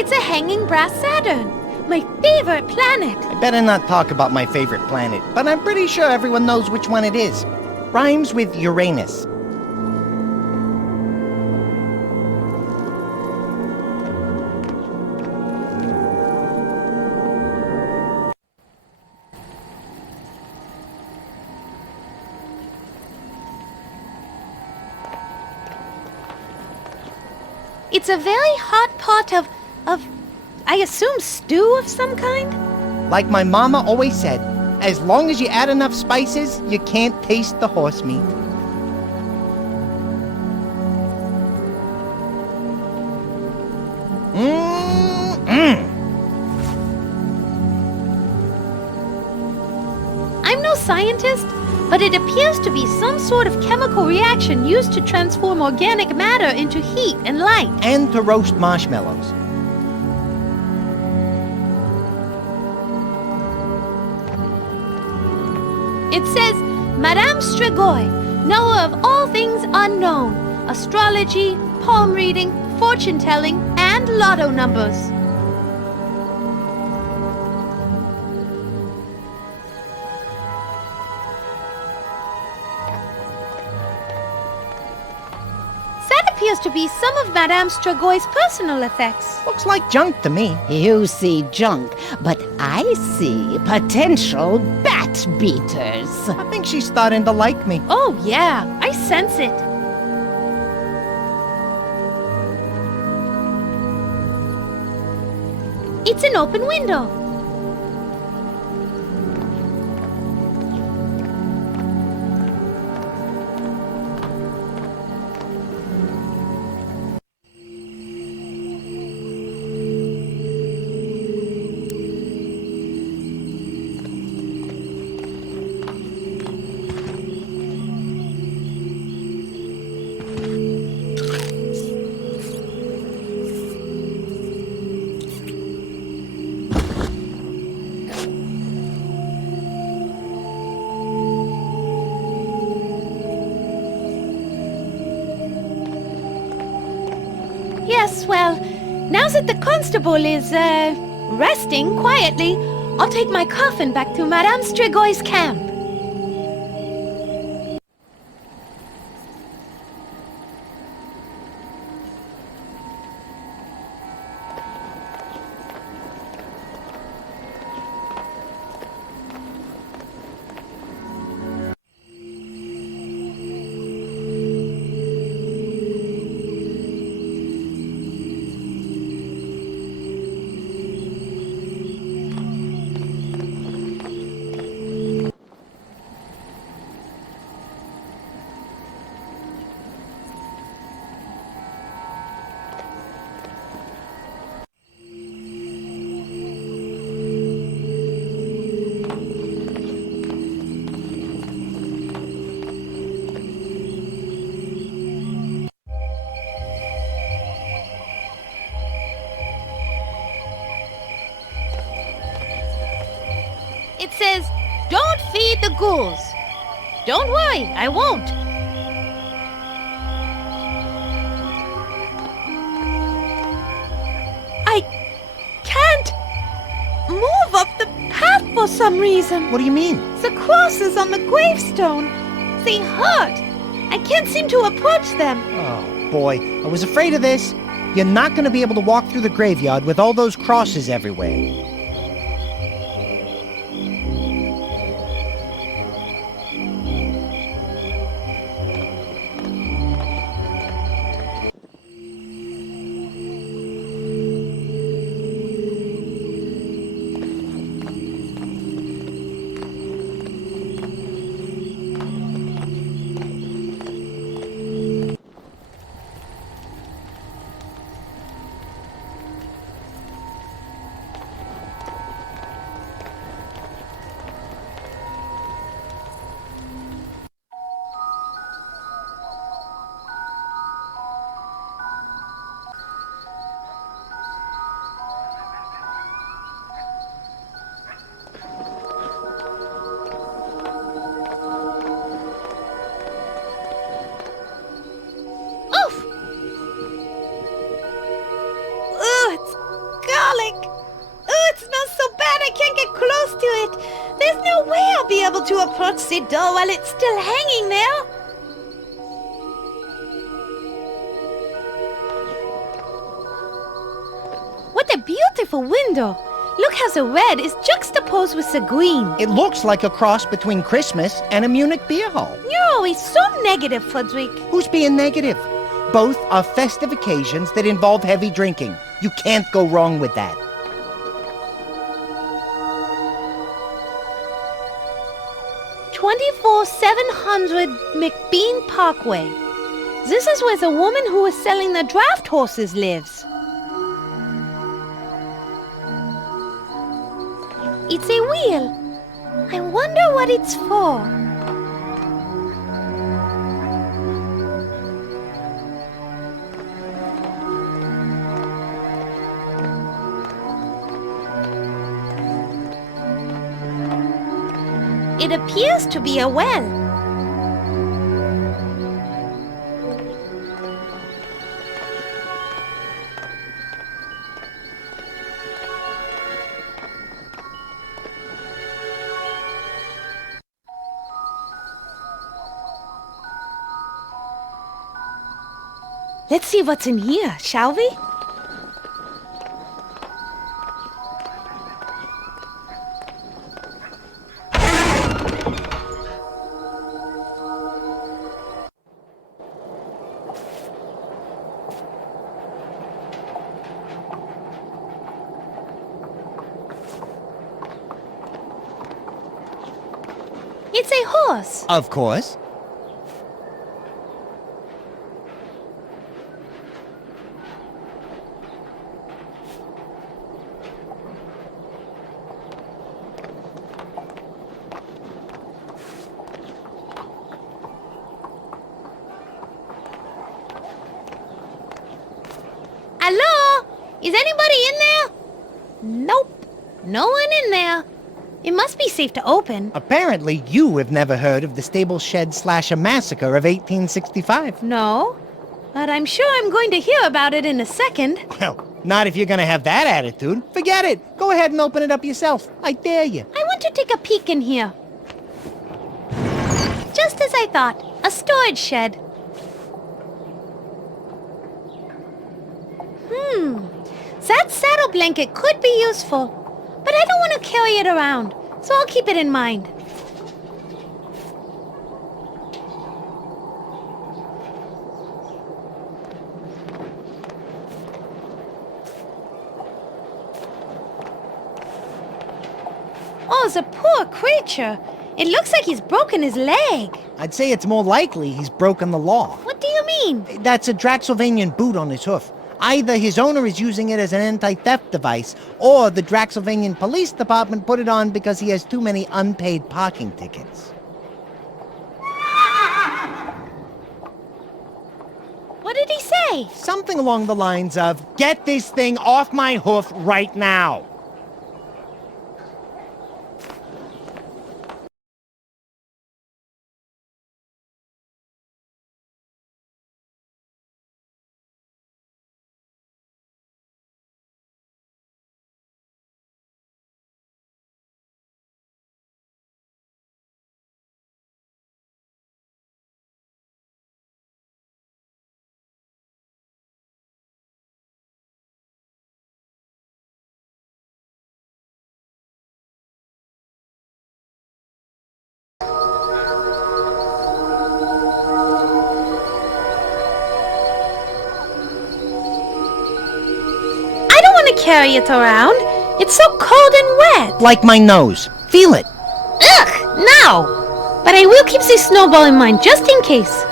It's a hanging brass Saturn, my favorite planet. I better not talk about my favorite planet, but I'm pretty sure everyone knows which one it is. Rhymes with Uranus. It's a very hot pot of, I assume, stew of some kind? Like my mama always said, as long as you add enough spices, you can't taste the horse meat. I'm no scientist, but it appears to be some sort of chemical reaction used to transform organic matter into heat and light. And to roast marshmallows. It says, Madame Strigoi, knower of all things unknown, astrology, palm reading, fortune-telling, and lotto numbers. That appears to be some of Madame Stragoy's personal effects. Looks like junk to me. You see junk, but I see potential bat beaters. I think she's starting to like me. Oh yeah, I sense it. It's an open window. Yes, well, now that the constable is, resting quietly, I'll take my coffin back to Madame Stragoy's camp. It says, don't feed the ghouls. Don't worry, I won't. I can't move up the path for some reason. What do you mean? The crosses on the gravestone, they hurt. I can't seem to approach them. Oh, boy. I was afraid of this. You're not going to be able to walk through the graveyard with all those crosses everywhere. To approach the door while it's still hanging there. What a beautiful window. Look how the red is juxtaposed with the green. It looks like a cross between Christmas and a Munich beer hall. You're always so negative, Frederick. Who's being negative? Both are festive occasions that involve heavy drinking. You can't go wrong with that. 24700 McBean Parkway. This is where the woman who was selling the draft horses lives. It's a wheel. I wonder what it's for. It appears to be a well. Let's see what's in here, shall we? It's a horse. Of course. Hello? Is anybody in there? Nope. No one in there. It must be safe to open. Apparently, you have never heard of the stable shed slasher massacre of 1865. No. But I'm sure I'm going to hear about it in a second. Well, not if you're gonna have that attitude. Forget it. Go ahead and open it up yourself. I dare you. I want to take a peek in here. Just as I thought. A storage shed. That saddle blanket could be useful, but I don't want to carry it around, so I'll keep it in mind. Oh, the poor creature. It looks like he's broken his leg. I'd say it's more likely he's broken the law. What do you mean? That's a Draxylvanian boot on his hoof. Either his owner is using it as an anti-theft device, or the Draxylvanian Police Department put it on because he has too many unpaid parking tickets. What did he say? Something along the lines of, "Get this thing off my hoof right now." Carry it around. It's so cold and wet. Like my nose. Feel it. Ugh, no. But I will keep this snowball in mind just in case.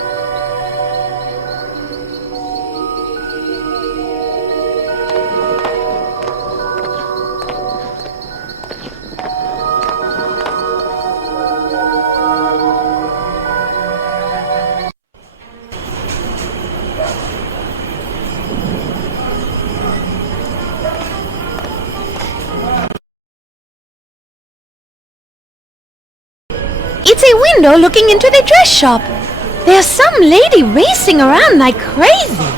It's a window looking into the dress shop. There's some lady racing around like crazy.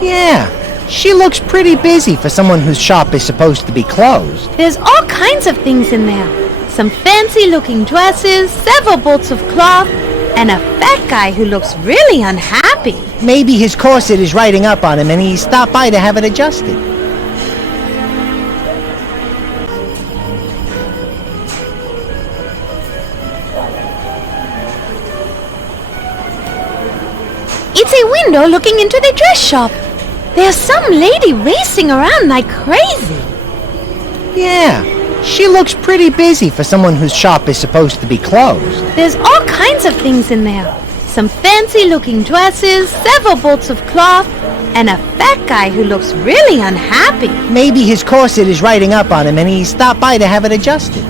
Yeah, she looks pretty busy for someone whose shop is supposed to be closed. There's all kinds of things in there. Some fancy-looking dresses, several bolts of cloth, and a fat guy who looks really unhappy. Maybe his corset is riding up on him and he stopped by to have it adjusted. It's a window looking into the dress shop. There's some lady racing around like crazy. Yeah, she looks pretty busy for someone whose shop is supposed to be closed. There's all kinds of things in there. Some fancy-looking dresses, several bolts of cloth, and a fat guy who looks really unhappy. Maybe his corset is riding up on him and he stopped by to have it adjusted.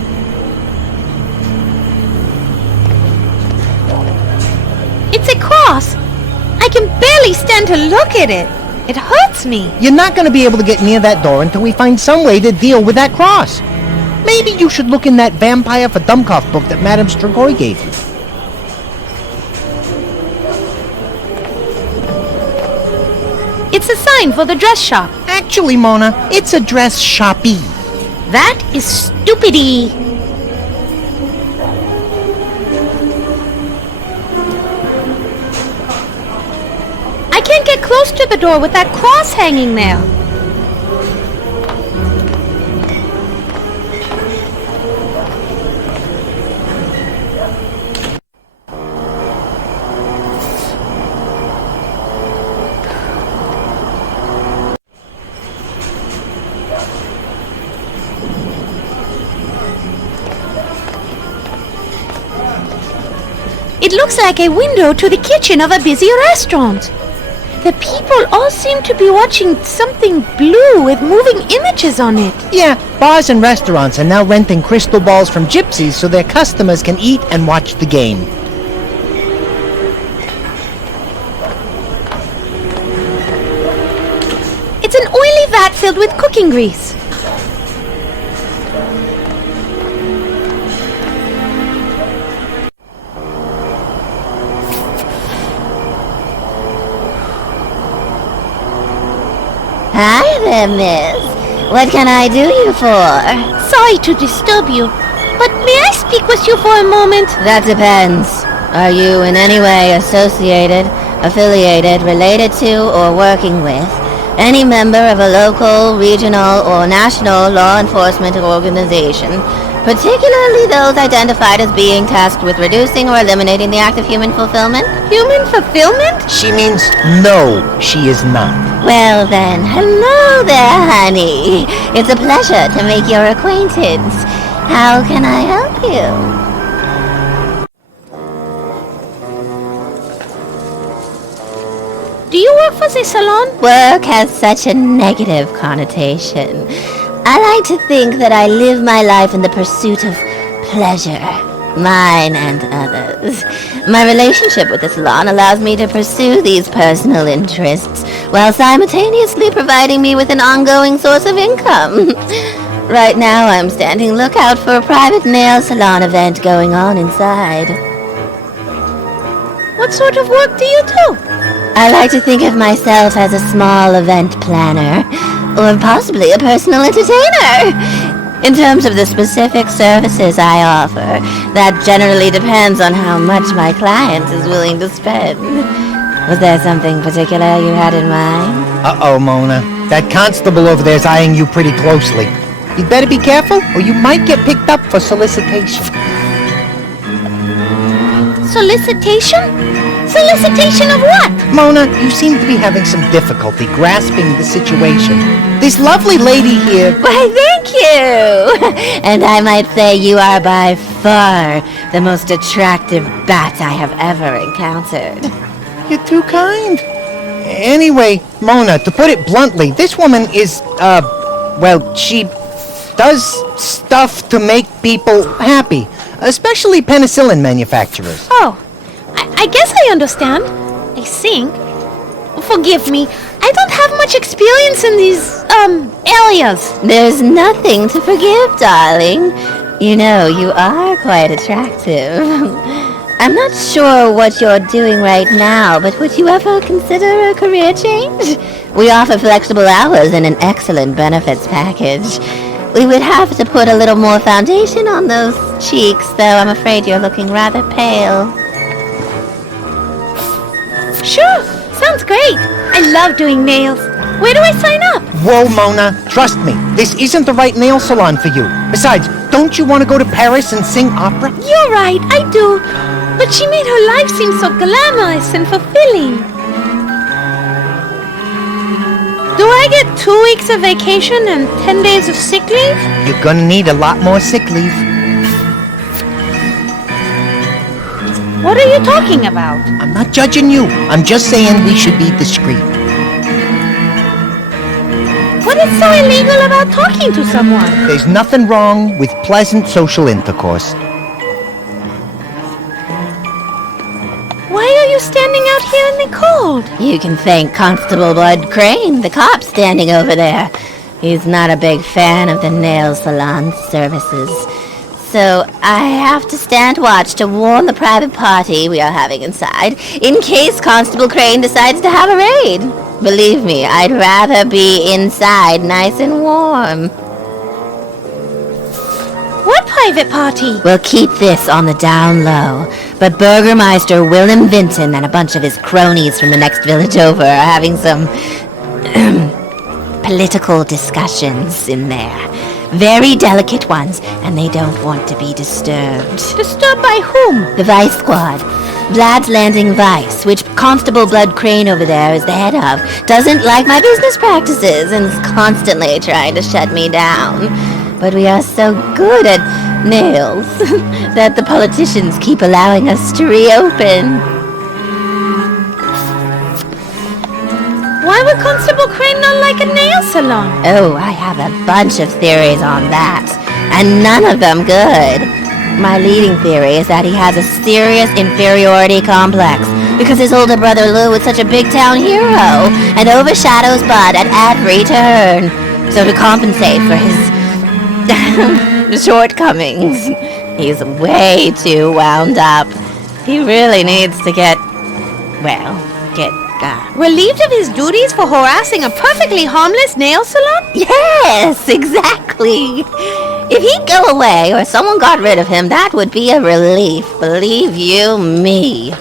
It's a cross. I can barely stand to look at it. It hurts me. You're not going to be able to get near that door until we find some way to deal with that cross. Maybe you should look in that Vampire for Dummkopf book that Madame Strigoi gave you. It's a sign for the dress shop. Actually, Mona, it's a dress shoppy. That is stupidity. I can't get close close to the door with that cross hanging there. It looks like a window to the kitchen of a busy restaurant. The people all seem to be watching something blue with moving images on it. Yeah, bars and restaurants are now renting crystal balls from gypsies so their customers can eat and watch the game. It's an oily vat filled with cooking grease. Hi there, miss. What can I do you for? Sorry to disturb you, but may I speak with you for a moment? That depends. Are you in any way associated, affiliated, related to, or working with any member of a local, regional, or national law enforcement organization, particularly those identified as being tasked with reducing or eliminating the act of human fulfillment? Human fulfillment? She means no, she is not. Well then, hello there, honey. It's a pleasure to make your acquaintance. How can I help you? Do you work for the salon? Work has such a negative connotation. I like to think that I live my life in the pursuit of pleasure, mine and others. My relationship with the salon allows me to pursue these personal interests while simultaneously providing me with an ongoing source of income. Right now I'm standing lookout for a private nail salon event going on inside. What sort of work do you do? I like to think of myself as a small event planner, or possibly a personal entertainer. In terms of the specific services I offer, that generally depends on how much my client is willing to spend. Was there something particular you had in mind? Uh-oh, Mona. That constable over there's eyeing you pretty closely. You'd better be careful, or you might get picked up for solicitation. Solicitation? Solicitation of what? Mona, you seem to be having some difficulty grasping the situation. This lovely lady here... Why, thank you! And I might say you are by far the most attractive bat I have ever encountered. You're too kind. Anyway, Mona, to put it bluntly, this woman is, well, she does stuff to make people happy, especially penicillin manufacturers. Oh. I guess I understand. I think. Forgive me. I don't have much experience in these, areas. There's nothing to forgive, darling. You know, you are quite attractive. I'm not sure what you're doing right now, but would you ever consider a career change? We offer flexible hours and an excellent benefits package. We would have to put a little more foundation on those cheeks, though I'm afraid you're looking rather pale. Sure, sounds great. I love doing nails. Where do I sign up? Whoa, Mona, trust me, this isn't the right nail salon for you. Besides, don't you want to go to Paris and sing opera? You're right, I do. But she made her life seem so glamorous and fulfilling. Do I get 2 weeks of vacation and 10 days of sick leave? You're gonna need a lot more sick leave. What are you talking about? I'm not judging you. I'm just saying we should be discreet. What is so illegal about talking to someone? There's nothing wrong with pleasant social intercourse. Why are you standing out here in the cold? You can thank Constable Bud Crane, the cop standing over there. He's not a big fan of the nail salon services. So I have to stand watch to warn the private party we are having inside, in case Constable Crane decides to have a raid. Believe me, I'd rather be inside nice and warm. What private party? We'll keep this on the down low, but Burgermeister Willem Vinton and a bunch of his cronies from the next village over are having some political discussions in there. Very delicate ones, and they don't want to be disturbed. Disturbed by whom? The Vice Squad. VLAD'S Landing Vice, which Constable Blood Crane over there is the head of, doesn't like my business practices and is constantly trying to shut me down. But we are so good at nails that the politicians keep allowing us to reopen. Why would Constable Crane not like a nail salon? Oh, I have a bunch of theories on that, and none of them good. My leading theory is that he has a serious inferiority complex because his older brother Lou is such a big town hero and overshadows Bud at every turn. So to compensate for his shortcomings, he's way too wound up. He really needs to get relieved of his duties for harassing a perfectly harmless nail salon? Yes, exactly. If he'd go away or someone got rid of him, that would be a relief, believe you me.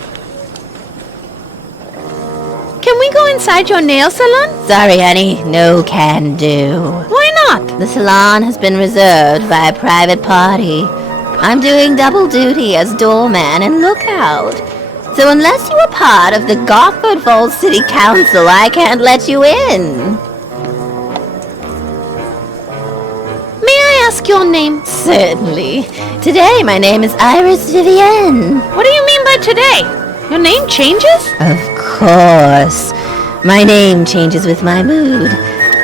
Can we go inside your nail salon? Sorry, honey, no can do. Why not? The salon has been reserved by a private party. I'm doing double duty as doorman and lookout. So unless you are part of the Gotford Falls City Council, I can't let you in. May I ask your name? Certainly. Today, my name is Iris Vivienne. What do you mean by today? Your name changes? Of course. My name changes with my mood.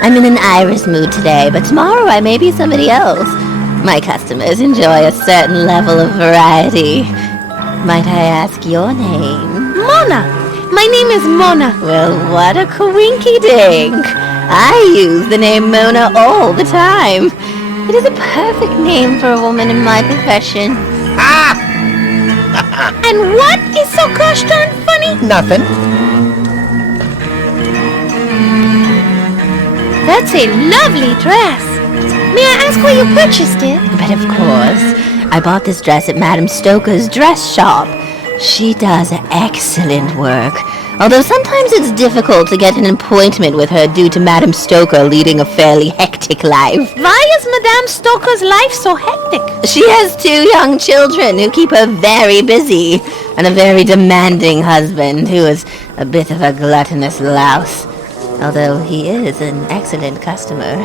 I'm in an Iris mood today, but tomorrow I may be somebody else. My customers enjoy a certain level of variety. Might I ask your name? Mona. My name is Mona. Well, what a coinky-dink. I use the name Mona all the time. It is a perfect name for a woman in my profession. And what is so gosh darn funny? Nothing. That's a lovely dress. May I ask where you purchased it? But of course. I bought this dress at Madame Stoker's dress shop. She does excellent work. Although sometimes it's difficult to get an appointment with her due to Madame Stoker leading a fairly hectic life. Why is Madame Stoker's life so hectic? She has 2 young children who keep her very busy, and a very demanding husband who is a bit of a gluttonous louse, although he is an excellent customer.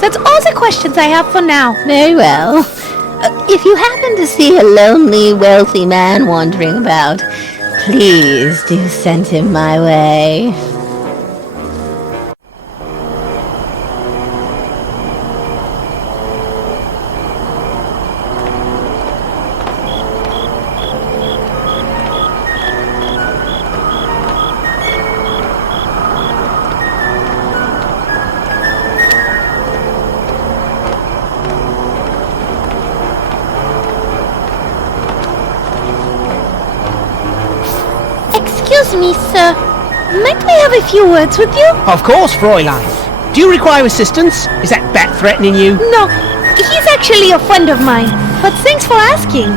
That's all the questions I have for now. Very well. If you happen to see a lonely, wealthy man wandering about, please do send him my way. Excuse me, sir. Might we have a few words with you? Of course, Fräulein. Do you require assistance? Is that bat threatening you? No, he's actually a friend of mine. But thanks for asking.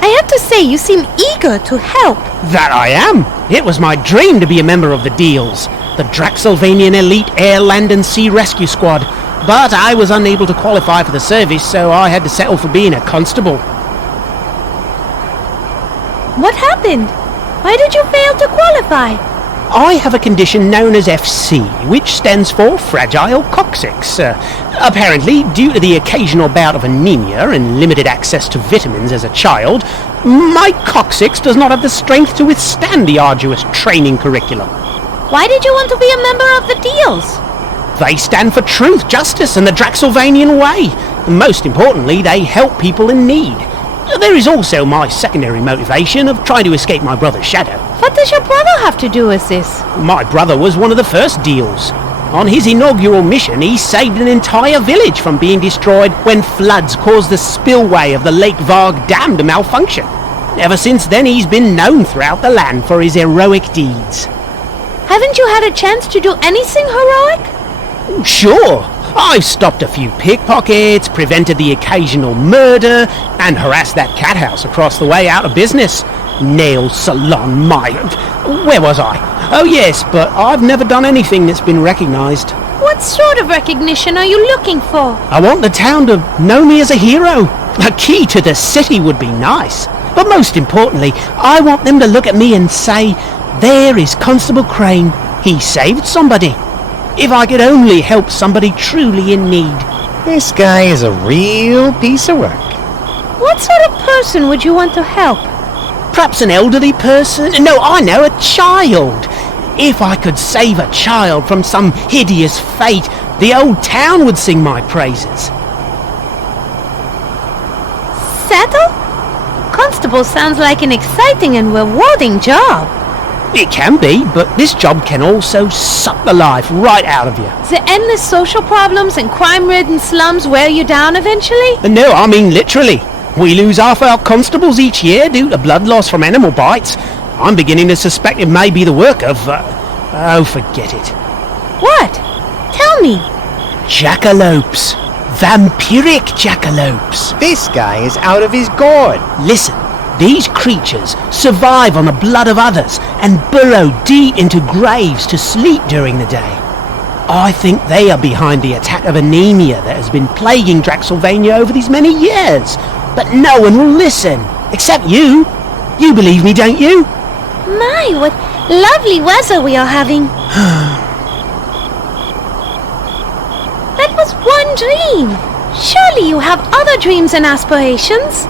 I have to say, you seem eager to help. That I am. It was my dream to be a member of the Deals, the Draxylvanian Elite Air, Land and Sea Rescue Squad. But I was unable to qualify for the service, so I had to settle for being a constable. What happened? Why did you fail to qualify? I have a condition known as FC, which stands for Fragile Coccyx. Apparently, due to the occasional bout of anemia and limited access to vitamins as a child, my coccyx does not have the strength to withstand the arduous training curriculum. Why did you want to be a member of the Deals? They stand for truth, justice, and the Draxylvanian way. Most importantly, they help people in need. There is also my secondary motivation of trying to escape my brother's shadow. What does your brother have to do with this? My brother was one of the first Deals. On his inaugural mission, he saved an entire village from being destroyed when floods caused the spillway of the Lake Varg Dam to malfunction. Ever since then, he's been known throughout the land for his heroic deeds. Haven't you had a chance to do anything heroic? Sure. I've stopped a few pickpockets, prevented the occasional murder, and harassed that cat house across the way out of business. Nail salon, where was I? Oh yes, but I've never done anything that's been recognised. What sort of recognition are you looking for? I want the town to know me as a hero. A key to the city would be nice. But most importantly, I want them to look at me and say, there is Constable Crane. He saved somebody. If I could only help somebody truly in need. This guy is a real piece of work. What sort of person would you want to help? Perhaps an elderly person? No, I know, a child. If I could save a child from some hideous fate, the old town would sing my praises. Settle? Constable sounds like an exciting and rewarding job. It can be, but this job can also suck the life right out of you. The endless social problems and crime-ridden slums wear you down eventually? No, I mean literally. We lose half our constables each year due to blood loss from animal bites. I'm beginning to suspect it may be the work of... oh, forget it. What? Tell me. Jackalopes. Vampiric jackalopes. This guy is out of his gourd. Listen, these creatures survive on the blood of others and burrow deep into graves to sleep during the day. I think they are behind the attack of anemia that has been plaguing Draxylvania over these many years. But no one will listen, except you. You believe me, don't you? My, what lovely weather we are having. That was one dream. Surely you have other dreams and aspirations.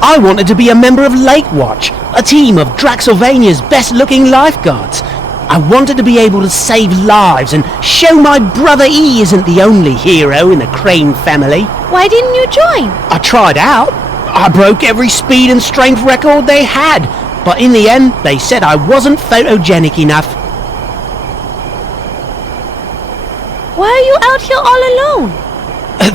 I wanted to be a member of Lake Watch, a team of Draxylvania's best-looking lifeguards. I wanted to be able to save lives and show my brother E isn't the only hero in the Crane family. Why didn't you join? I tried out. I broke every speed and strength record they had. But in the end, they said I wasn't photogenic enough. Why are you out here all alone?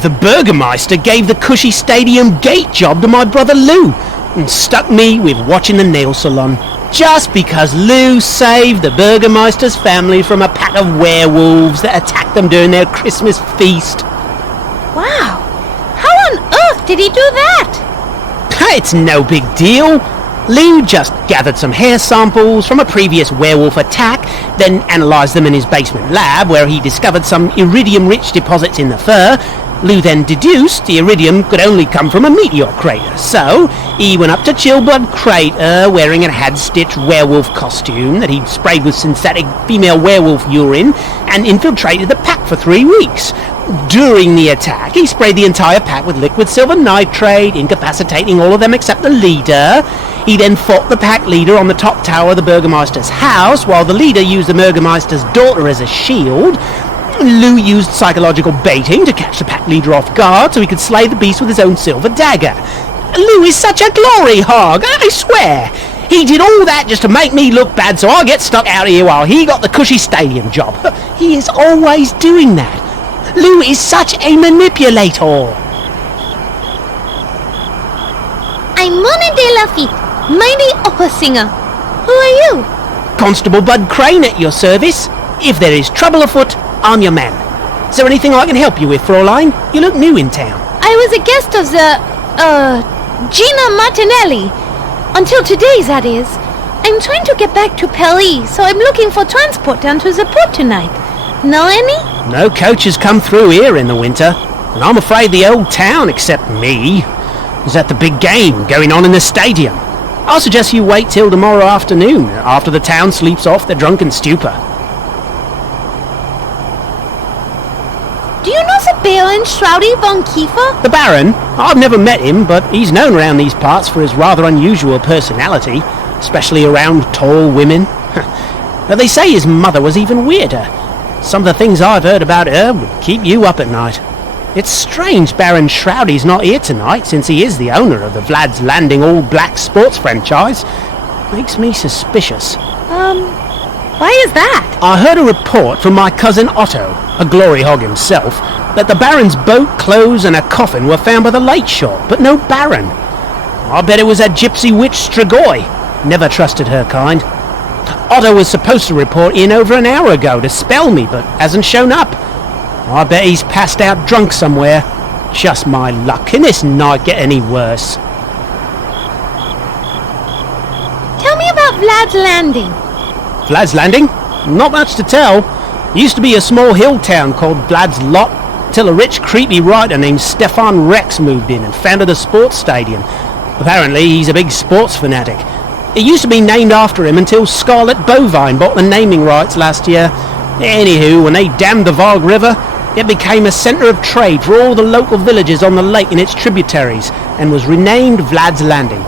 The Burgermeister gave the cushy stadium gate job to my brother Lou and stuck me with watching the nail salon. Just because Lou saved the Burgermeister's family from a pack of werewolves that attacked them during their Christmas feast. Wow! How on earth did he do that? It's no big deal. Lou just gathered some hair samples from a previous werewolf attack, then analysed them in his basement lab where he discovered some iridium-rich deposits in the fur. Lou then deduced the iridium could only come from a meteor crater, so he went up to Chillblood Crater wearing a had-stitched werewolf costume that he'd sprayed with synthetic female werewolf urine and infiltrated the pack for 3 weeks. During the attack, he sprayed the entire pack with liquid silver nitrate, incapacitating all of them except the leader. He then fought the pack leader on the top tower of the Burgermeister's house, while the leader used the Burgermeister's daughter as a shield. Lou used psychological baiting to catch the pack leader off guard so he could slay the beast with his own silver dagger. Lou is such a glory hog, I swear. He did all that just to make me look bad so I get stuck out of here while he got the cushy stadium job. He is always doing that. Lou is such a manipulator. I'm Mona De Lafitte, mighty opera singer. Who are you? Constable Bud Crane at your service. If there is trouble afoot, I'm your man. Is there anything I can help you with, Fraulein? You look new in town. I was a guest of Gina Martinelli. Until today, that is. I'm trying to get back to Paris, so I'm looking for transport down to the port tonight. Know any? No coaches come through here in the winter, and I'm afraid the old town, except me, is at the big game going on in the stadium. I'll suggest you wait till tomorrow afternoon, after the town sleeps off their drunken stupor. Do you know the Baron Shroudy von Kiefer? The Baron? I've never met him, but he's known around these parts for his rather unusual personality, especially around tall women. But they say his mother was even weirder. Some of the things I've heard about her would keep you up at night. It's strange Baron Shroudy's not here tonight, since he is the owner of the VLAD'S Landing all-black sports franchise. Makes me suspicious. Why is that? I heard a report from my cousin Otto, a glory hog himself, that the Baron's boat, clothes and a coffin were found by the lake shore, but no Baron. I bet it was that gypsy witch Strigoi. Never trusted her kind. Otto was supposed to report in over an hour ago to spell me, but hasn't shown up. I bet he's passed out drunk somewhere. Just my luck. Can this night get any worse? Tell me about Vlad's Landing. Vlad's Landing? Not much to tell. Used to be a small hill town called Vlad's Lot, till a rich, creepy writer named Stefan Rex moved in and founded a sports stadium. Apparently, he's a big sports fanatic. It used to be named after him until Scarlet Bovine bought the naming rights last year. Anywho, when they dammed the VARG River, it became a centre of trade for all the local villages on the lake and its tributaries, and was renamed Vlad's Landing.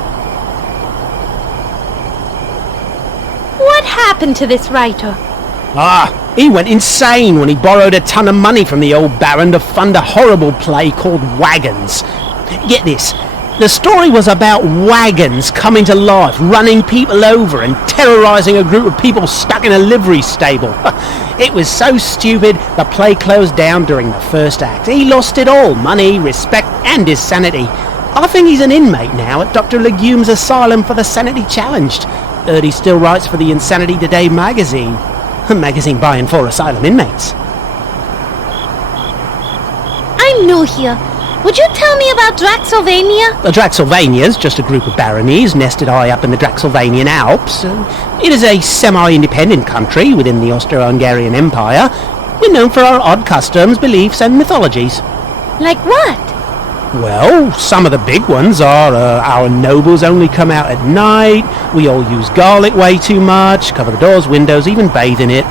What happened to this writer? He went insane when he borrowed a ton of money from the old Baron to fund a horrible play called Wagons. Get this, the story was about wagons coming to life, running people over and terrorising a group of people stuck in a livery stable. It was so stupid, the play closed down during the first act. He lost it all, money, respect and his sanity. I think he's an inmate now at Dr. Legume's Asylum for the Sanity Challenged. Heard he still writes for the Insanity Today magazine. A magazine by and for asylum inmates. I'm new here. Would you tell me about Draxylvania? Draxylvania's just a group of baronies nested high up in the Draxylvanian Alps. It is a semi-independent country within the Austro-Hungarian Empire. We're known for our odd customs, beliefs and mythologies. Like what? Well, some of the big ones are our nobles only come out at night, we all use garlic way too much, cover the doors, windows, even bathe in it.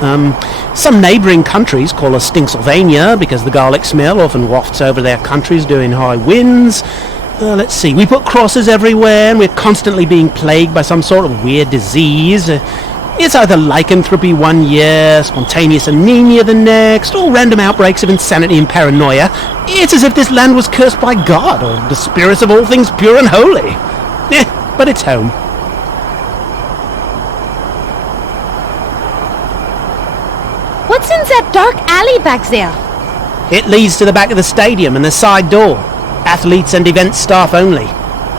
Some neighbouring countries call us Stinksylvania because the garlic smell often wafts over their countries during high winds. Let's see, we put crosses everywhere and we're constantly being plagued by some sort of weird disease. It's either lycanthropy one year, spontaneous anemia the next, or random outbreaks of insanity and paranoia. It's as if this land was cursed by God, or the spirits of all things pure and holy. But it's home. What's in that dark alley back there? It leads to the back of the stadium and the side door. Athletes and event staff only.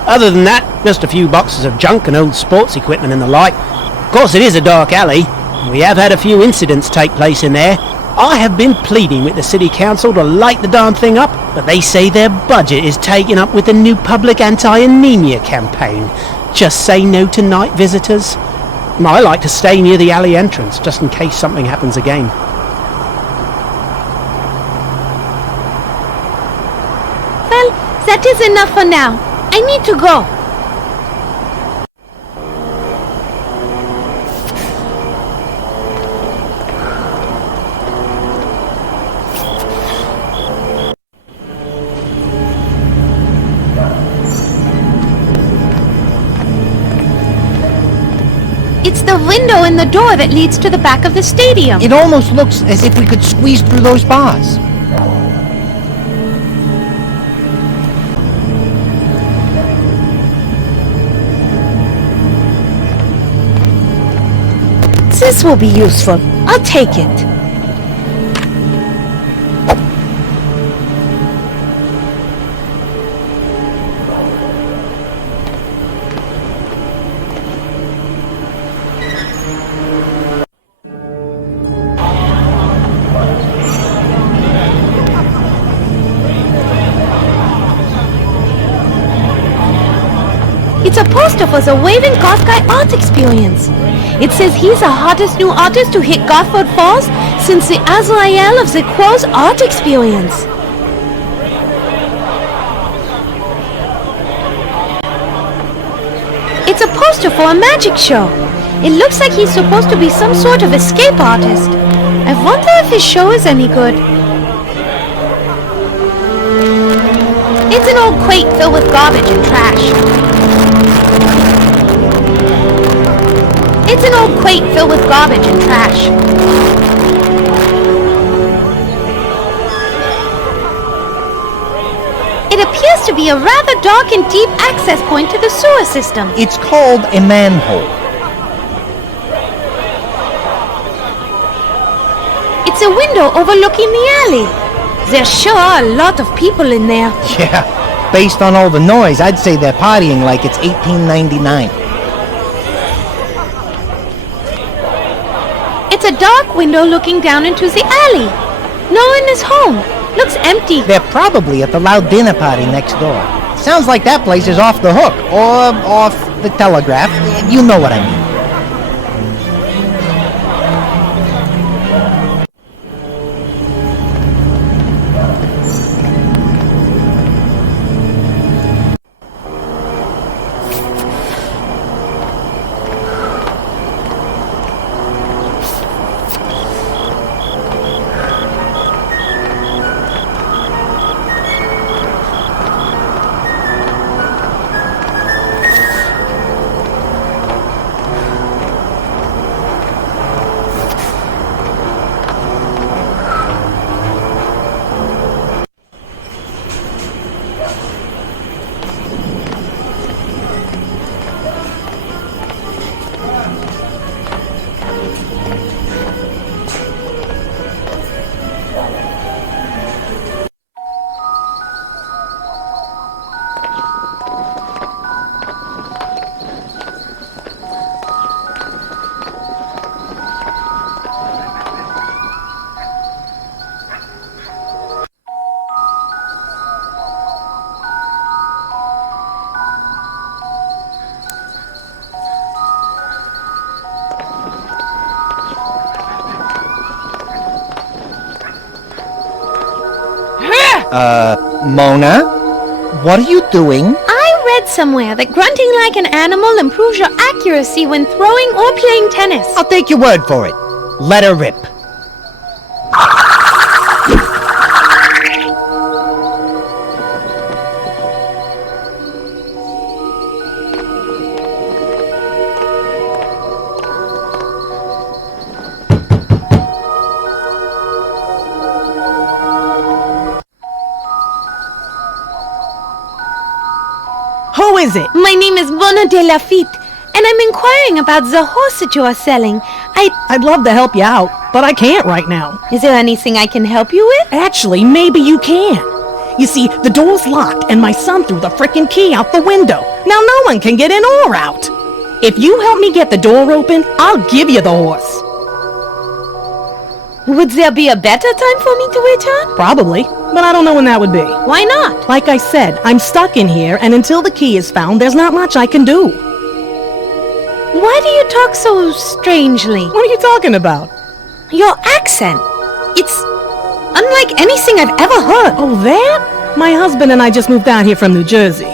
Other than that, just a few boxes of junk and old sports equipment and the like. Of course, it is a dark alley. We have had a few incidents take place in there. I have been pleading with the city council to light the darn thing up, but they say their budget is taken up with the new public anti-anemia campaign. Just say no to night visitors. I like to stay near the alley entrance, just in case something happens again. Well, that is enough for now. I need to go. It's the window in the door that leads to the back of the stadium. It almost looks as if we could squeeze through those bars. This will be useful. I'll take it. It's a poster for the Waving Goth Guy art experience. It says he's the hottest new artist to hit Gothford Falls since the Azrael of the Quo's art experience. It's a poster for a magic show. It looks like he's supposed to be some sort of escape artist. I wonder if his show is any good. It's an old crate filled with garbage and trash. It's an old crate filled with garbage and trash. It appears to be a rather dark and deep access point to the sewer system. It's called a manhole. It's a window overlooking the alley. There sure are a lot of people in there. Yeah, based on all the noise, I'd say they're partying like it's 1899. It's a dark window looking down into the alley. No one is home. Looks empty. They're probably at the loud dinner party next door. Sounds like that place is off the hook, or off the telegraph. You know what I mean. Mona? What are you doing? I read somewhere that grunting like an animal improves your accuracy when throwing or playing tennis. I'll take your word for it. Let her rip. Who is it? My name is Mona De Lafitte, and I'm inquiring about the horse that you are selling. I'd love to help you out, but I can't right now. Is there anything I can help you with? Actually, maybe you can. You see, the door's locked, and my son threw the frickin' key out the window. Now no one can get in or out. If you help me get the door open, I'll give you the horse. Would there be a better time for me to return? Probably, but I don't know when that would be. Why not? Like I said, I'm stuck in here, and until the key is found, there's not much I can do. Why do you talk so strangely? What are you talking about? Your accent. It's unlike anything I've ever heard. Oh, that? My husband and I just moved out here from New Jersey.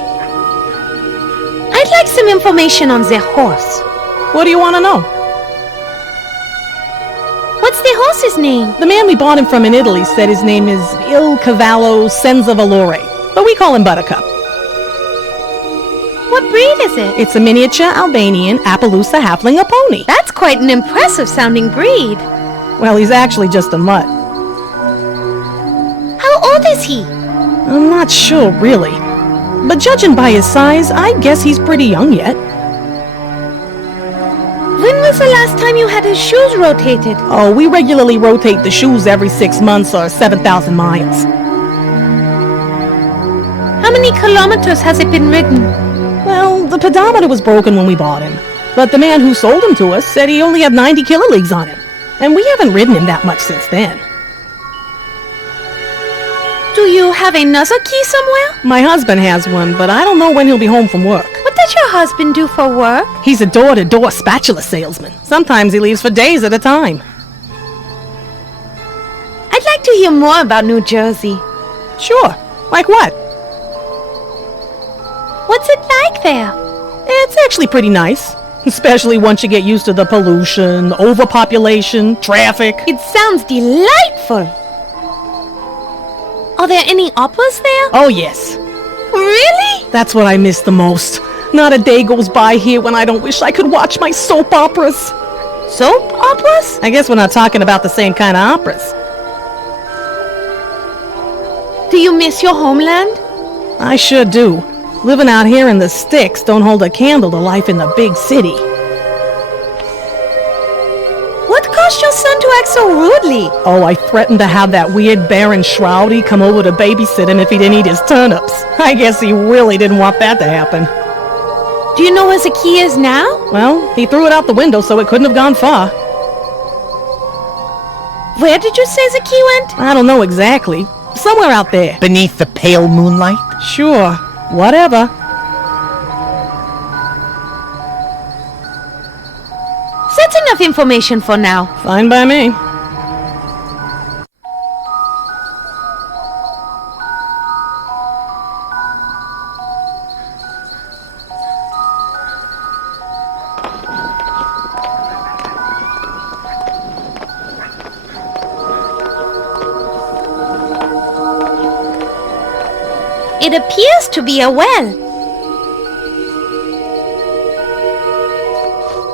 I'd like some information on the horse. What do you want to know? What's the horse's name? The man we bought him from in Italy said his name is Il Cavallo Senza Valore, but we call him Buttercup. What breed is it? It's a miniature Albanian Appaloosa halfling pony. That's quite an impressive sounding breed. Well, he's actually just a mutt. How old is he? I'm not sure, really. But judging by his size, I guess he's pretty young yet. When was the last time you had his shoes rotated? Oh, we regularly rotate the shoes every 6 months or 7,000 miles. How many kilometers has it been ridden? Well, the pedometer was broken when we bought him. But the man who sold him to us said he only had 90 kiloleagues on him. And we haven't ridden him that much since then. Do you have another key somewhere? My husband has one, but I don't know when he'll be home from work. What does your husband do for work? He's a door-to-door spatula salesman. Sometimes he leaves for days at a time. I'd like to hear more about New Jersey. Sure. Like what? What's it like there? It's actually pretty nice. Especially once you get used to the pollution, overpopulation, traffic. It sounds delightful. Are there any operas there? Oh, yes. Really? That's what I miss the most. Not a day goes by here when I don't wish I could watch my soap operas. Soap operas? I guess we're not talking about the same kind of operas. Do you miss your homeland? I sure do. Living out here in the sticks don't hold a candle to life in the big city. What caused your son to act so rudely? Oh, I threatened to have that weird Baron Shroudy come over to babysit him if he didn't eat his turnips. I guess he really didn't want that to happen. Do you know where the key is now? Well, he threw it out the window so it couldn't have gone far. Where did you say the key went? I don't know exactly. Somewhere out there. Beneath the pale moonlight? Sure. Whatever. That's enough information for now. Fine by me. It appears to be a well.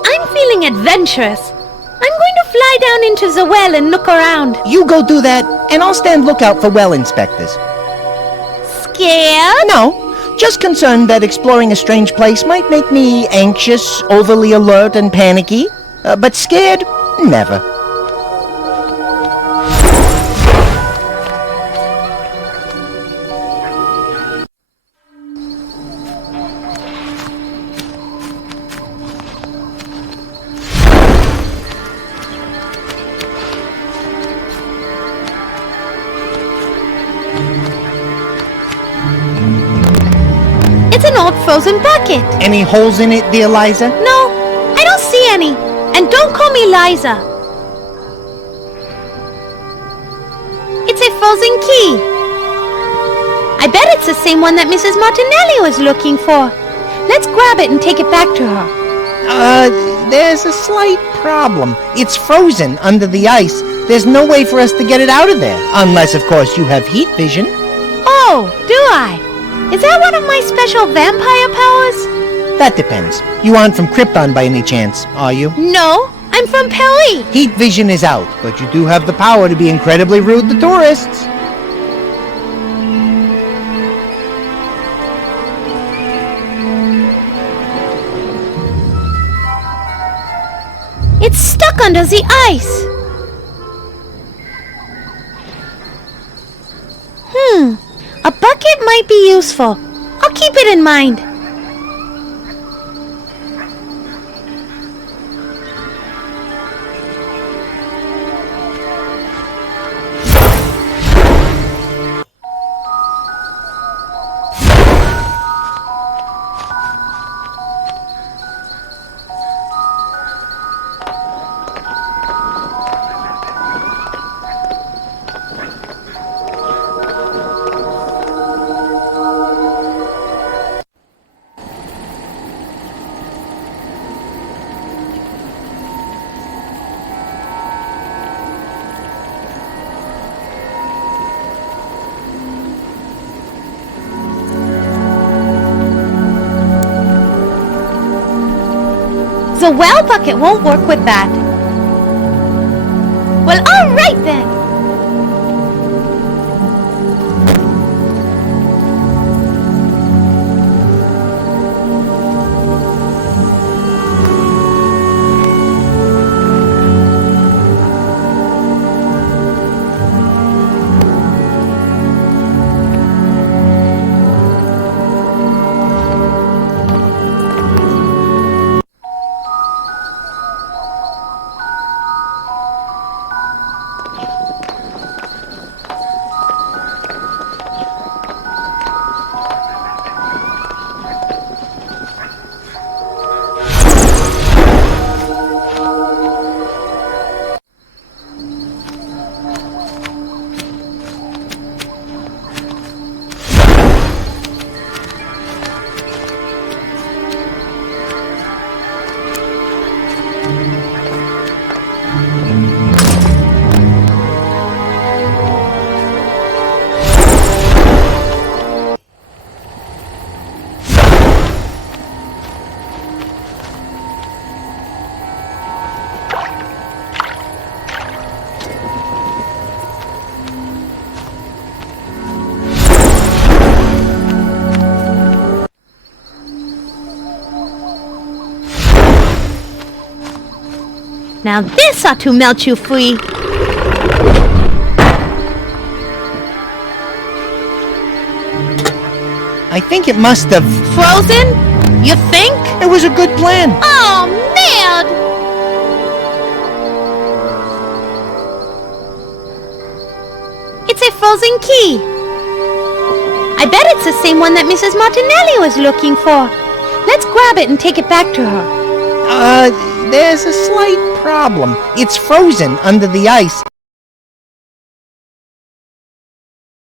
I'm feeling adventurous. I'm going to fly down into the well and look around. You go do that, and I'll stand lookout for well inspectors. Scared? No, just concerned that exploring a strange place might make me anxious, overly alert, and panicky. But scared? Never. Frozen bucket. Any holes in it, dear Liza? No, I don't see any. And don't call me Liza. It's a frozen key. I bet it's the same one that Mrs. Martinelli was looking for. Let's grab it and take it back to her. There's a slight problem. It's frozen under the ice. There's no way for us to get it out of there. Unless, of course, you have heat vision. Oh, do I? Is that one of my special vampire powers? That depends. You aren't from Krypton by any chance, are you? No, I'm from Paris. Heat vision is out, but you do have the power to be incredibly rude to tourists. It's stuck under the ice. A bucket might be useful. I'll keep it in mind. The well bucket won't work with that. Well, all right then. Now this ought to melt you free. I think it must have... Frozen? You think? It was a good plan. Oh, man! It's a frozen key. I bet it's the same one that Mrs. Martinelli was looking for. Let's grab it and take it back to her. There's a slight problem. It's frozen under the ice.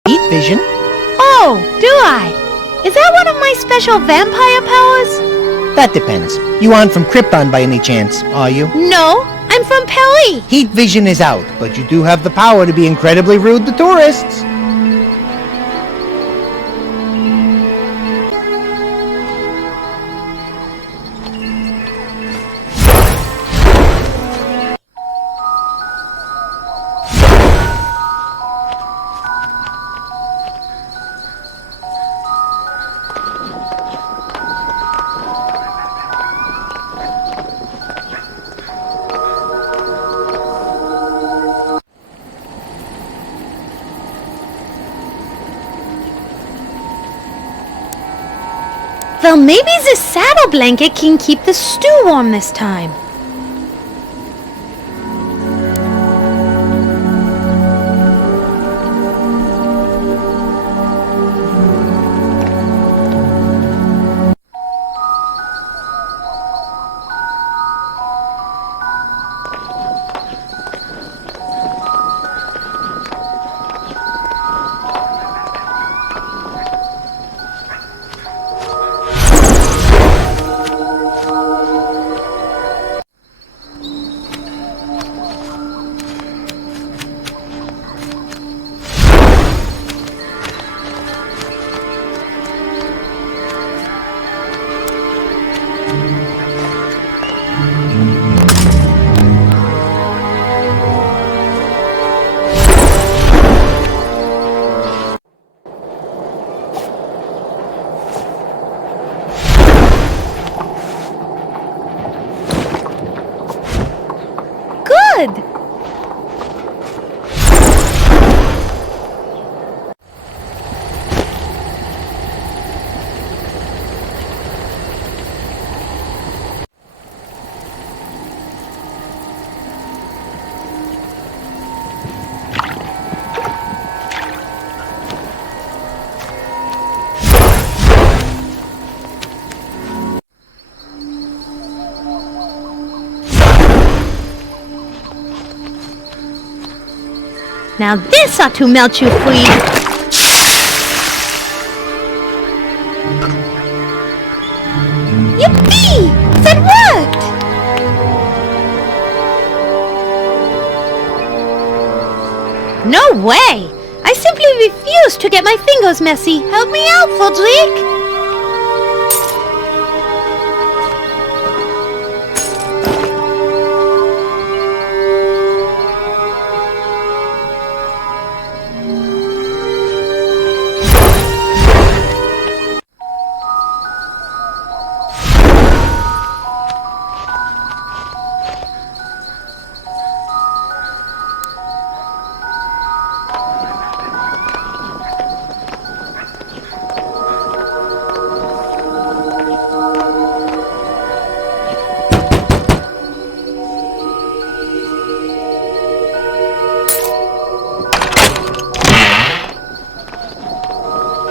Heat vision? Oh, do I? Is that one of my special vampire powers? That depends. You aren't from Krypton by any chance, are you? No, I'm from Pelly. Heat vision is out, but you do have the power to be incredibly rude to tourists. Well, maybe this saddle blanket can keep the stew warm this time. Good. Now this ought to melt you free. Yippee! That worked! No way! I simply refuse to get my fingers messy. Help me out, Fodrick!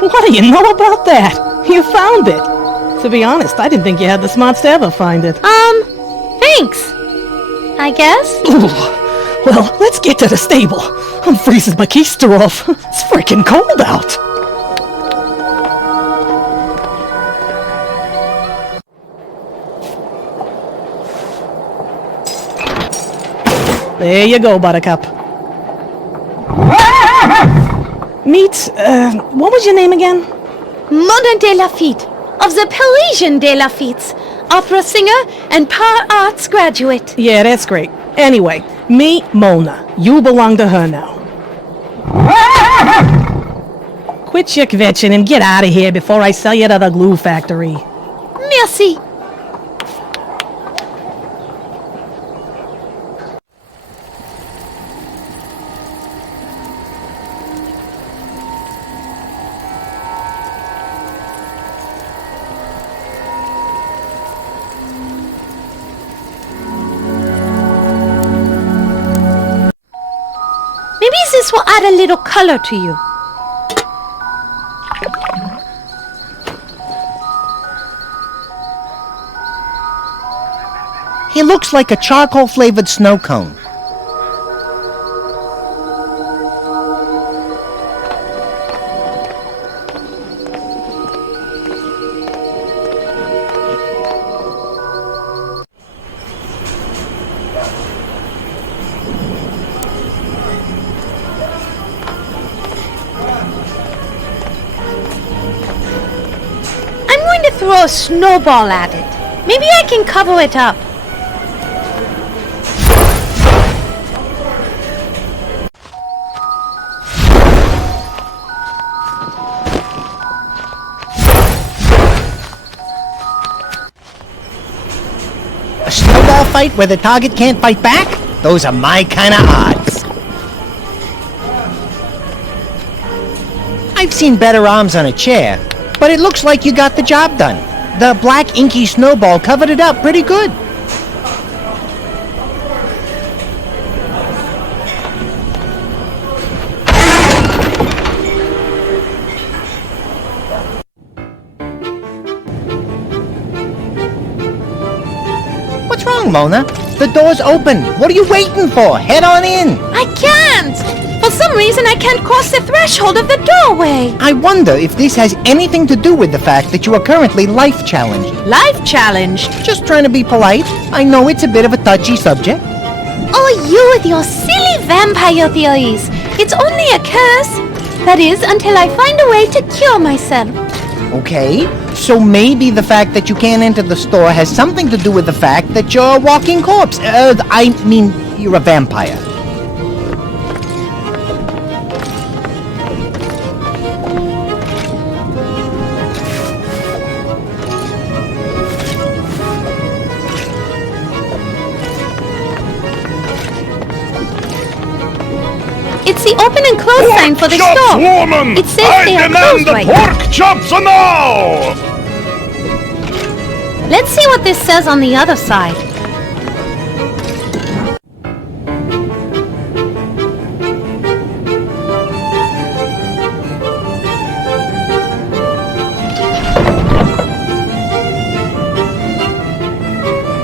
What do you know about that? You found it. To be honest, I didn't think you had the smarts to ever find it. Thanks. I guess. Well, let's get to the stable. I'm freezing my keister off. It's freaking cold out. There you go, Buttercup. Meet, what was your name again? Mona De Lafitte, of the Parisian De Lafitte's, opera singer and par arts graduate. Yeah, that's great. Anyway, me, Mona. You belong to her now. Quit your kvetching and get out of here before I sell you to the glue factory. Merci. Maybe this will add a little color to you. He looks like a charcoal-flavored snow cone. I'm going to throw a snowball at it. Maybe I can cover it up. A snowball fight where the target can't fight back? Those are my kind of odds. I've seen better arms on a chair, but it looks like you got the job done. The black inky snowball covered it up pretty good. What's wrong, Mona? The door's open. What are you waiting for? Head on in. I can't! For some reason, I can't cross the threshold of the doorway. I wonder if this has anything to do with the fact that you are currently life challenged. Life challenged? Just trying to be polite. I know it's a bit of a touchy subject. Oh, you with your silly vampire theories. It's only a curse. That is, until I find a way to cure myself. Okay, so maybe the fact that you can't enter the store has something to do with the fact that you're a walking corpse. I mean, you're a vampire. It's the open and close sign for the store. Woman! It says they are closed right now. Pork chops now! Let's see what this says on the other side.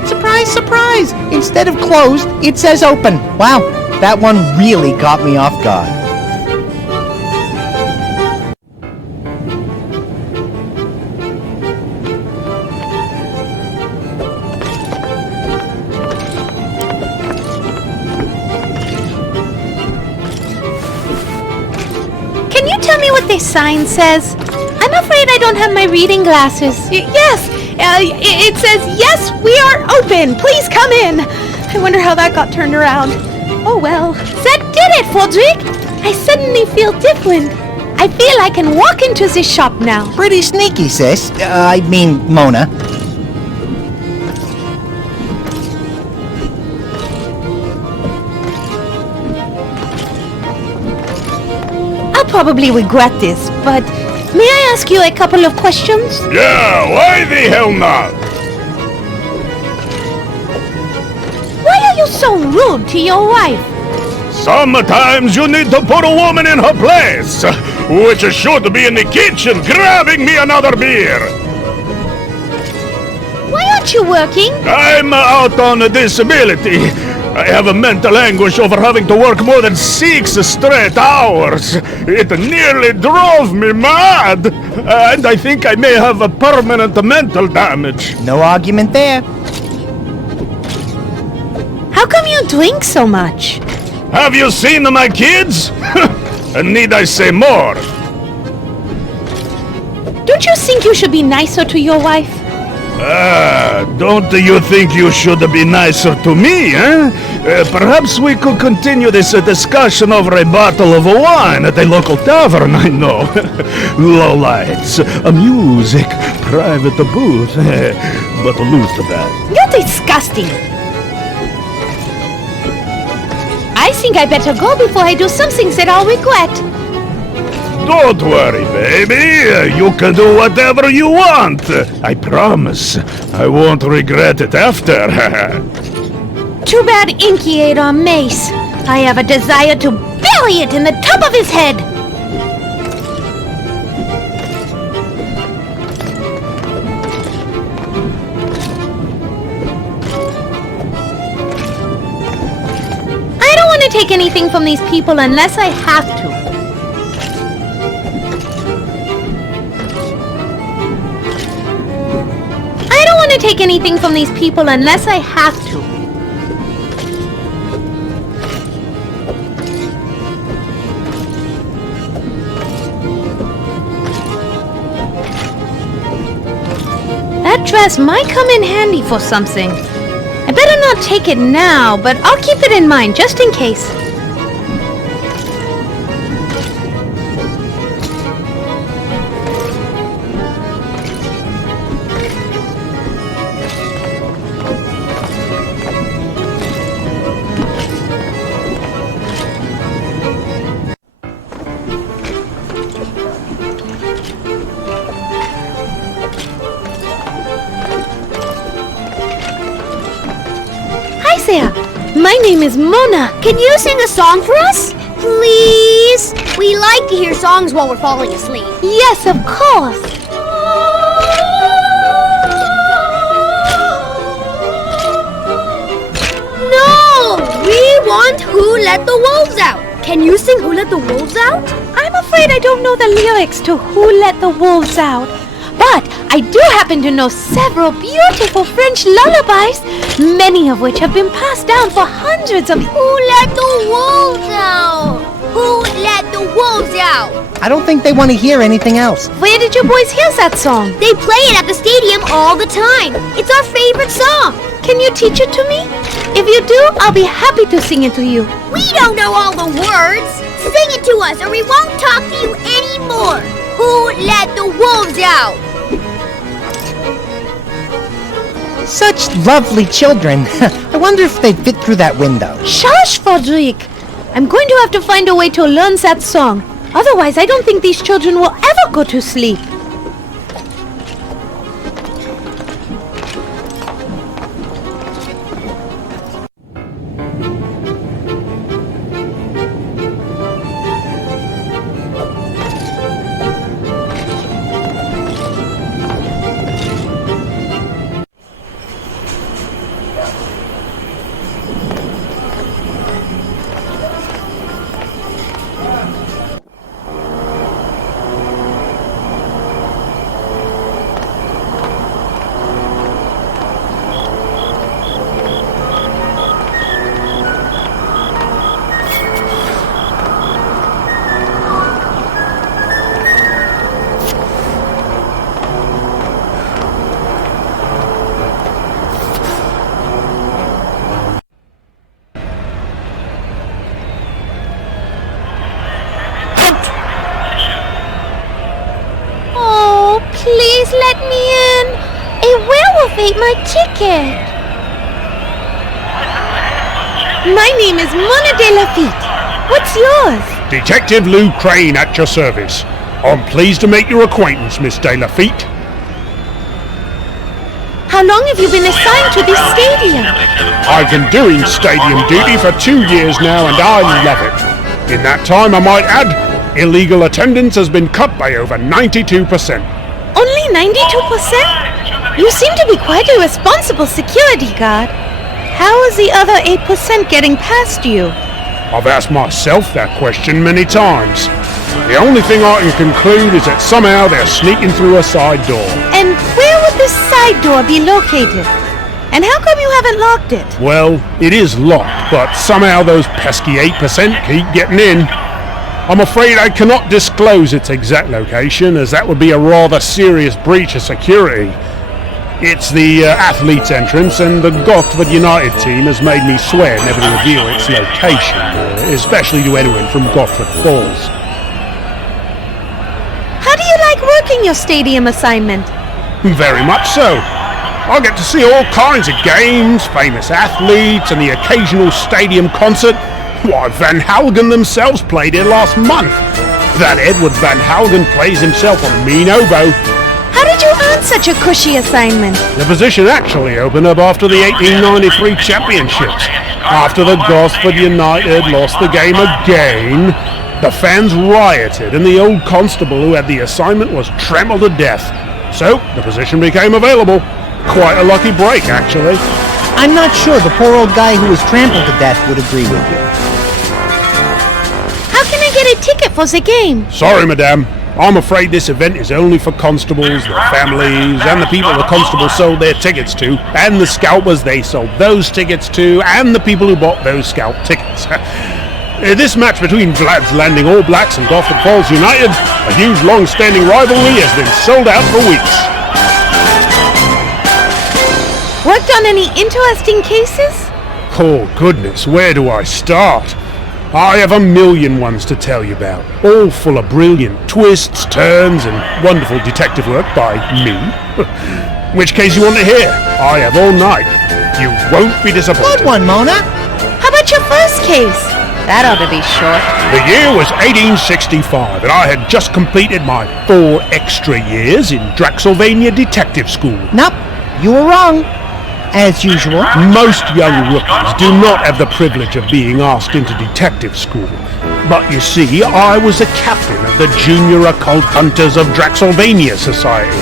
Surprise, surprise! Instead of closed, it says open. Wow. That one really caught me off guard. Can you tell me what this sign says? I'm afraid I don't have my reading glasses. Yes, it says, yes, we are open. Please come in. I wonder how that got turned around. Oh well. That did it, Fodrick! I suddenly feel different. I feel I can walk into this shop now. Pretty sneaky, sis. I mean, Mona. I'll probably regret this, but may I ask you a couple of questions? Yeah, why the hell not? Why are you so rude to your wife? Sometimes you need to put a woman in her place, which should be in the kitchen grabbing me another beer. Why aren't you working? I'm out on a disability. I have a mental anguish over having to work more than 6 straight hours. It nearly drove me mad. And I think I may have a permanent mental damage. No argument there. How come you drink so much? Have you seen my kids? And need I say more? Don't you think you should be nicer to your wife? Don't you think you should be nicer to me, eh? Perhaps we could continue this discussion over a bottle of wine at a local tavern, I know. Low lights, music, private booth, but lose to that. You're disgusting. I think I better go before I do something that I'll regret. Don't worry, baby. You can do whatever you want. I promise. I won't regret it after. Too bad Inky ate our mace. I have a desire to bury it in the top of his head. I don't want to take anything from these people unless I have to. I don't want to take anything from these people unless I have to. That dress might come in handy for something. I better not take it now, but I'll keep it in mind just in case. There. My name is Mona. Can you sing a song for us? Please? We like to hear songs while we're falling asleep. Yes, of course. No! We want Who Let the Wolves Out. Can you sing Who Let the Wolves Out? I'm afraid I don't know the lyrics to Who Let the Wolves Out. But I do happen to know several beautiful French lullabies, many of which have been passed down for hundreds of... Who let the wolves out? Who let the wolves out? I don't think they want to hear anything else. Where did you boys hear that song? They play it at the stadium all the time. It's our favorite song. Can you teach it to me? If you do, I'll be happy to sing it to you. We don't know all the words. Sing it to us or we won't talk to you anymore. Who let the wolves out? Such lovely children. I wonder if they'd fit through that window. Shush, Frederick. I'm going to have to find a way to learn that song. Otherwise, I don't think these children will ever go to sleep. Please let me in. A werewolf ate my ticket. My name is Mona De Lafitte. What's yours? Detective Lou Crane at your service. I'm pleased to make your acquaintance, Miss De Lafitte. How long have you been assigned to this stadium? I've been doing stadium duty for 2 years now and I love it. In that time, I might add, illegal attendance has been cut by over 92%. Only 92%? You seem to be quite a responsible security guard. How is the other 8% getting past you? I've asked myself that question many times. The only thing I can conclude is that somehow they're sneaking through a side door. And where would this side door be located? And how come you haven't locked it? Well, it is locked, but somehow those pesky 8% keep getting in. I'm afraid I cannot disclose its exact location, as that would be a rather serious breach of security. It's the athletes' entrance, and the Gotford United team has made me swear never to reveal its location, especially to anyone from Gotford Falls. How do you like working your stadium assignment? Very much so. I get to see all kinds of games, famous athletes, and the occasional stadium concert. Why, Van Halen themselves played here last month. That Edward Van Halen plays himself on mean oboe. How did you earn such a cushy assignment? The position actually opened up after the 1893 championships. After the Gosford United lost the game again, the fans rioted and the old constable who had the assignment was trampled to death. So, the position became available. Quite a lucky break, actually. I'm not sure the poor old guy who was trampled to death would agree with you. How can I get a ticket for the game? Sorry, madame. I'm afraid this event is only for constables, their families, and the people the constables sold their tickets to, and the scalpers they sold those tickets to, and the people who bought those scalp tickets. This match between VLAD'S Landing All Blacks and Gosford Falls United, a huge long-standing rivalry, has been sold out for weeks. Worked on any interesting cases? Oh, goodness, where do I start? I have a million ones to tell you about, all full of brilliant twists, turns, and wonderful detective work by me. Which case you want to hear? I have all night. You won't be disappointed. Good one, Mona. How about your first case? That ought to be short. The year was 1865, and I had just completed my 4 extra years in Draxylvania Detective School. Nope, you were wrong. As usual. Most young rookies do not have the privilege of being asked into detective school. But you see, I was a captain of the Junior Occult Hunters of Draxylvania Society,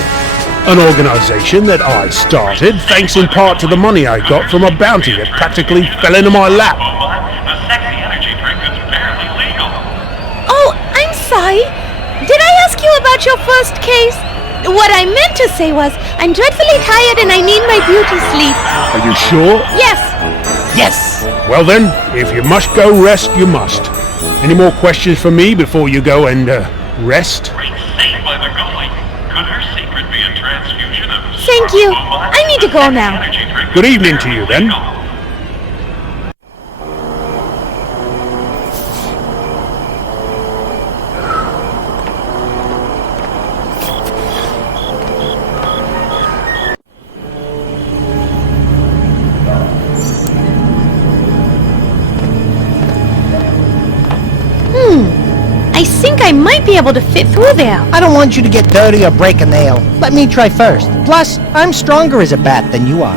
an organization that I started thanks in part to the money I got from a bounty that practically fell into my lap. Oh, I'm sorry. Did I ask you about your first case? What I meant to say was, I'm dreadfully tired and I need my beauty sleep. Are you sure? Yes. Yes. Well then, if you must go rest, you must. Any more questions for me before you go and, rest? Thank you. I need to go now. Good evening to you then. I think I might be able to fit through there. I don't want you to get dirty or break a nail. Let me try first. Plus, I'm stronger as a bat than you are.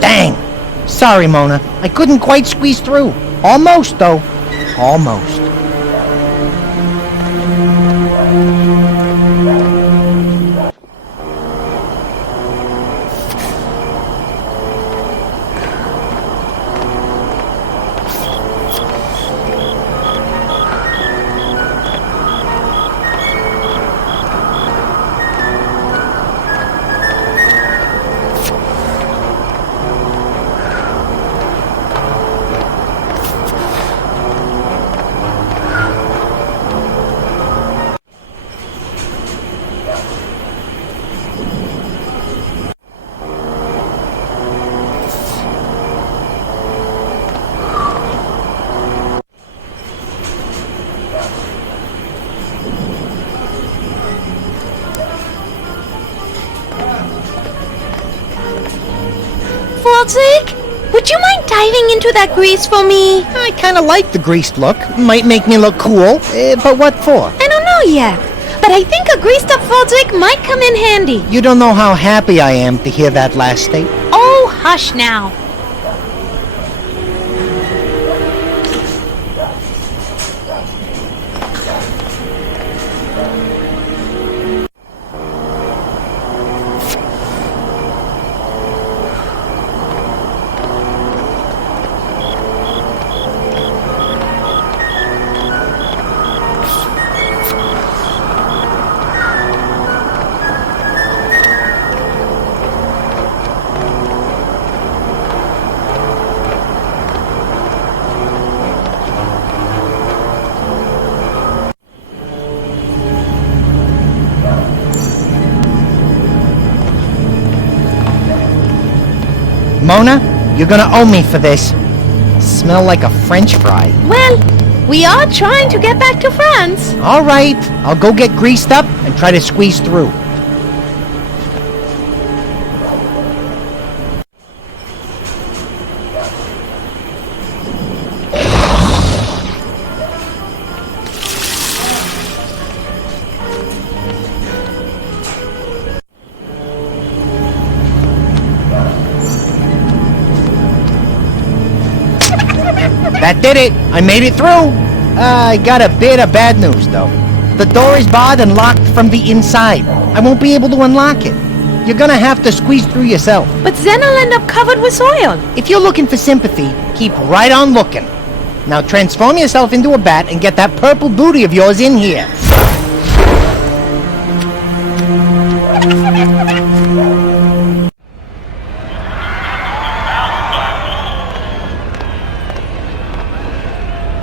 Dang! Sorry, Mona. I couldn't quite squeeze through. Almost, though. Almost. Would you mind diving into that grease for me? I kind of like the greased look. Might make me look cool, but what for? I don't know yet, but I think a greased up Volzig might come in handy. You don't know how happy I am to hear that last statement. Oh, hush now. Mona, you're gonna owe me for this. Smell like a French fry. Well, we are trying to get back to France. All right, I'll go get greased up and try to squeeze through. That did it. I made it through. I got a bit of bad news, though. The door is barred and locked from the inside. I won't be able to unlock it. You're gonna have to squeeze through yourself. But then I'll end up covered with soil. If you're looking for sympathy, keep right on looking. Now transform yourself into a bat and get that purple booty of yours in here.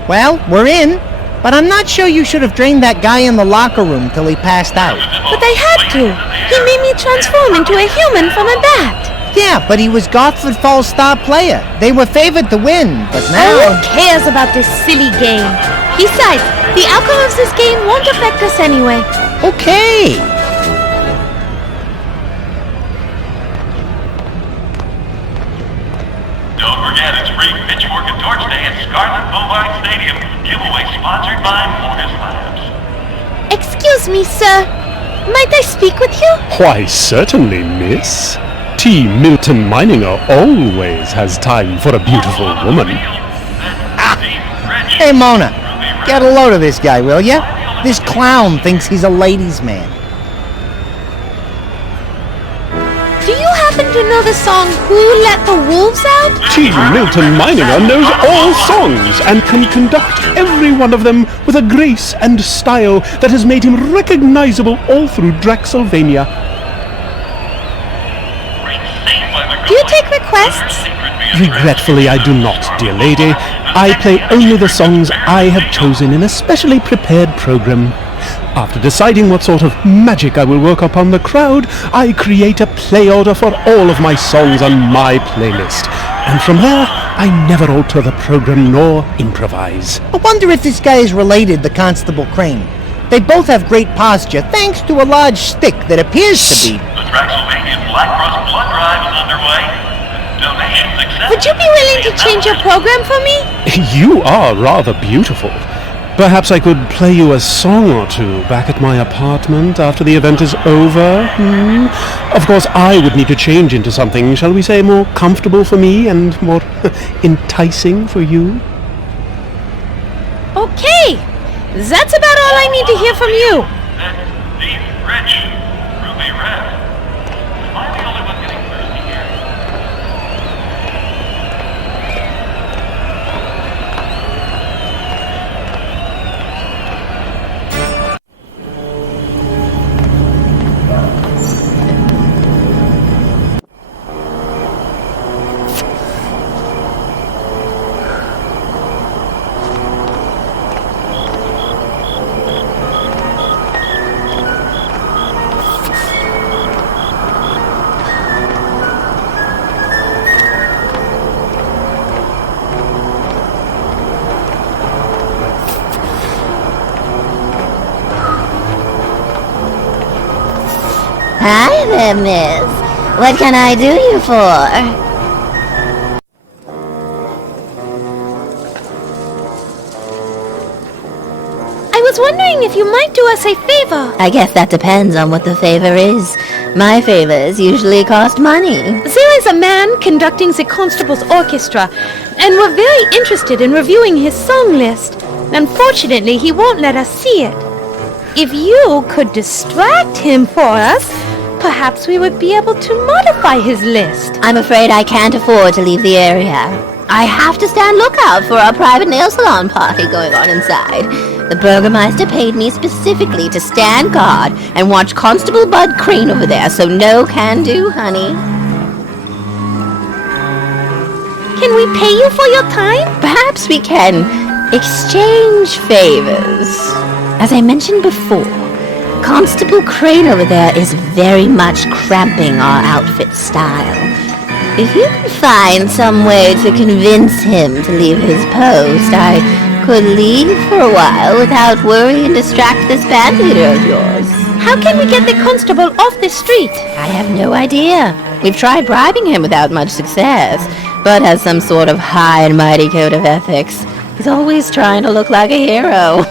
Well, we're in, but I'm not sure you should have drained that guy in the locker room till he passed out. But I had to. He made me transform into a human from a bat. Yeah, but he was Gosford Falls star player. They were favored to win, but now... Oh, who cares about this silly game? Besides, the outcome of this game won't affect us anyway. Okay. Don't forget, it's free Pitchfork and Torch Day at Scarlet Bovine Stadium. Giveaway sponsored by Mortis Labs. Excuse me, sir. Might I speak with you? Why, certainly, miss. T. Milton Mininger always has time for a beautiful woman. Hey, Mona. Get a load of this guy, will ya? This clown thinks he's a ladies' man. Do you happen to know the song Who Let the Wolves Out? T. Milton Mininger knows all songs and can conduct every one of them with a grace and style that has made him recognizable all through Draxylvania. Do you take requests? Regretfully, I do not, dear lady. I play only the songs I have chosen in a specially prepared program. After deciding what sort of magic I will work upon the crowd, I create a play order for all of my songs on my playlist. And from there, I never alter the program nor improvise. I wonder if this guy is related to Constable Crane. They both have great posture, thanks to a large stick that appears to be... The Draxylvanian Black Cross Blood Drive is underway. Donations accepted. Would you be willing to change your program for me? You are rather beautiful. Perhaps I could play you a song or two back at my apartment after the event is over. Of course, I would need to change into something, shall we say, more comfortable for me and more enticing for you. Okay. That's about all I need to hear from you. Deep, rich, ruby red. Am I the only one getting thirsty here? Hi there, miss. What can I do you for? I was wondering if you might do us a favor. I guess that depends on what the favor is. My favors usually cost money. There is a man conducting the constable's orchestra, and we're very interested in reviewing his song list. Unfortunately, he won't let us see it. If you could distract him for us, perhaps we would be able to modify his list. I'm afraid I can't afford to leave the area. I have to stand lookout for our private nail salon party going on inside. The Burgermeister paid me specifically to stand guard and watch Constable Bud Crane over there, so no can do, honey. Can we pay you for your time? Perhaps we can exchange favors. As I mentioned before, Constable Crane over there is very much cramping our outfit style. If you can find some way to convince him to leave his post, I could leave for a while without worry and distract this band leader of yours. How can we get the constable off the street? I have no idea. We've tried bribing him without much success. Bud has some sort of high and mighty code of ethics. He's always trying to look like a hero.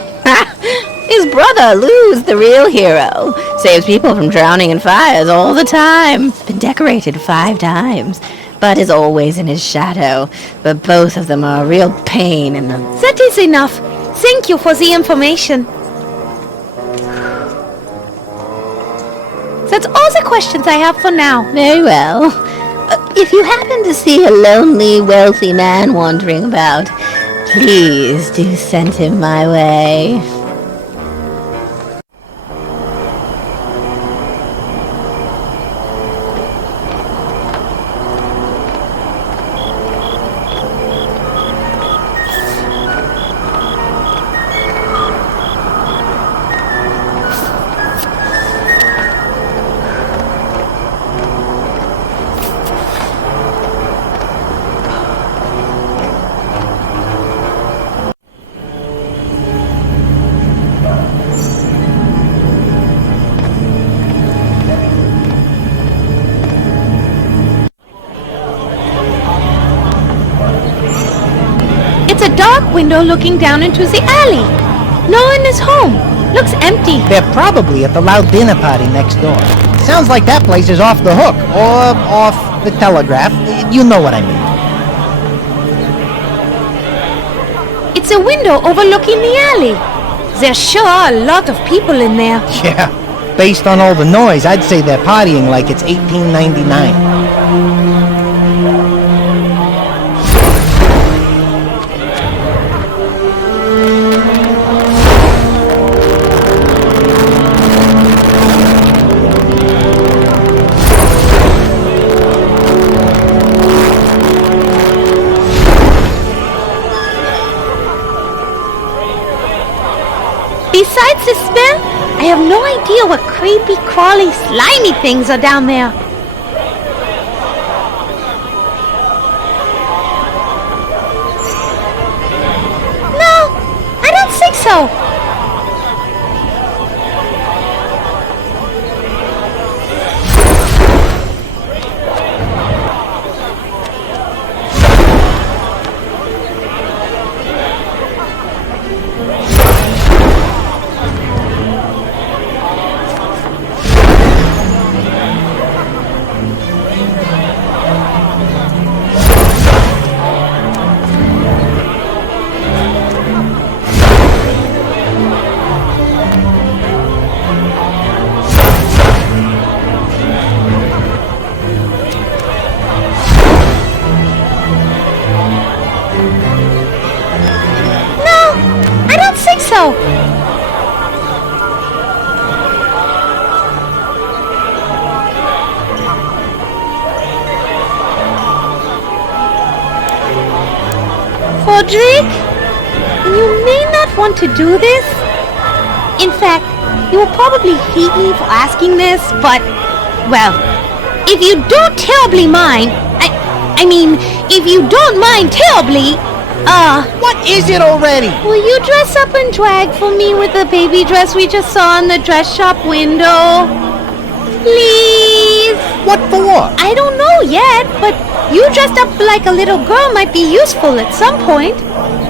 His brother, Lou's the real hero. Saves people from drowning in fires all the time. Been decorated 5 times. Bud is always in his shadow, but both of them are a real pain in the... That is enough. Thank you for the information. That's all the questions I have for now. Very well. If you happen to see a lonely, wealthy man wandering about, please do send him my way. It's a dark window looking down into the alley. No one is home. Looks empty. They're probably at the loud dinner party next door. Sounds like that place is off the hook, or off the telegraph. You know what I mean. It's a window overlooking the alley. There sure are a lot of people in there. Yeah, based on all the noise, I'd say they're partying like it's 1899. Besides the smell, I have no idea what creepy, crawly, slimy things are down there. No, I don't think so. So. Frederick, you may not want to do this. In fact, you will probably hate me for asking this, but, well, if you don't terribly mind, I mean, if you don't mind terribly, What is it already? will you dress up in drag for me with the baby dress we just saw in the dress shop window? Please? What for? I don't know yet, but you dressed up like a little girl might be useful at some point.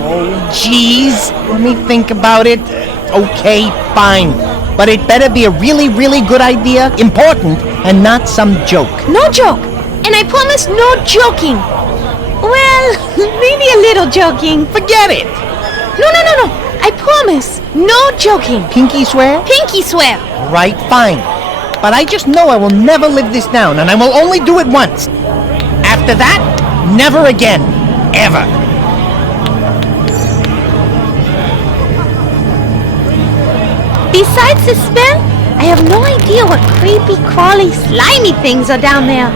Oh, jeez. Let me think about it. Okay, fine. But it better be a really, really good idea, important, and not some joke. No joke. And I promise no joking. Well, maybe a little joking. Forget it. No. I promise. No joking. Pinky swear? Pinky swear. Right, fine. But I just know I will never live this down, and I will only do it once. After that, never again. Ever. Besides the smell, I have no idea what creepy, crawly, slimy things are down there.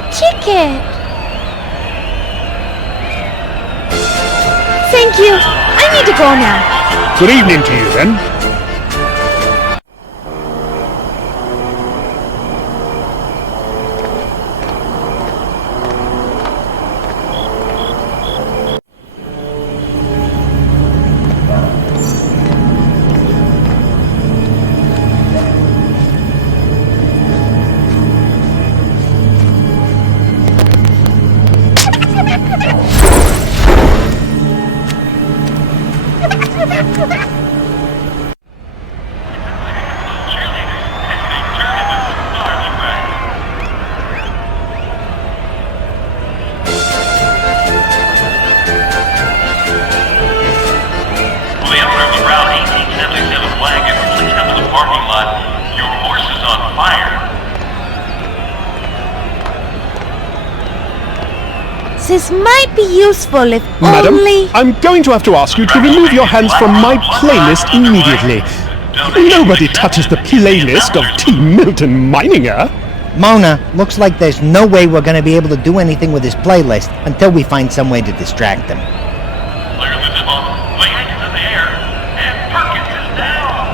my ticket. Thank you. I need to go now. Good evening to you, then. This might be useful if Madam, only... I'm going to have to ask you to remove your hands from my playlist immediately. Nobody touches the playlist of T. Milton Meininger. Mona, looks like there's no way we're gonna be able to do anything with his playlist until we find some way to distract him. Clear the demo, lay anchors in the air, and Perkins is down!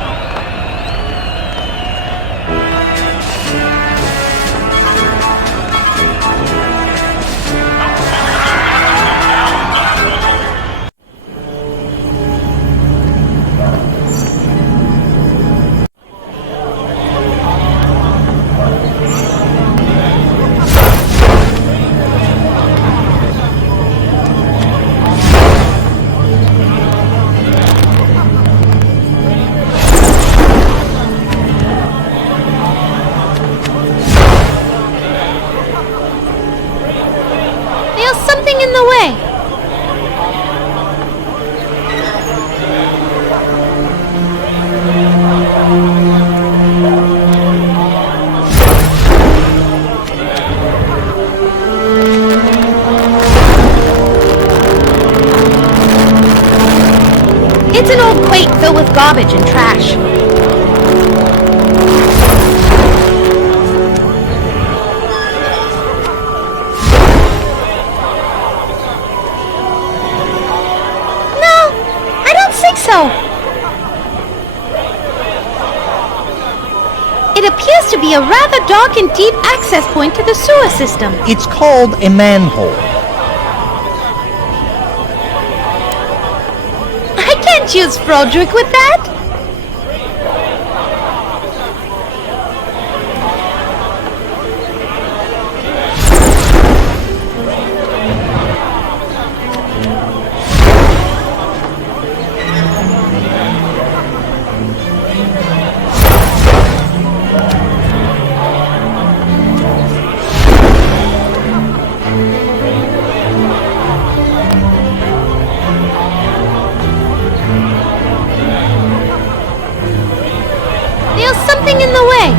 It's an old crate filled with garbage and trash. No, I don't think so. It appears to be a rather dark and deep access point to the sewer system. It's called a manhole. Use Froderick with that? Something in the way.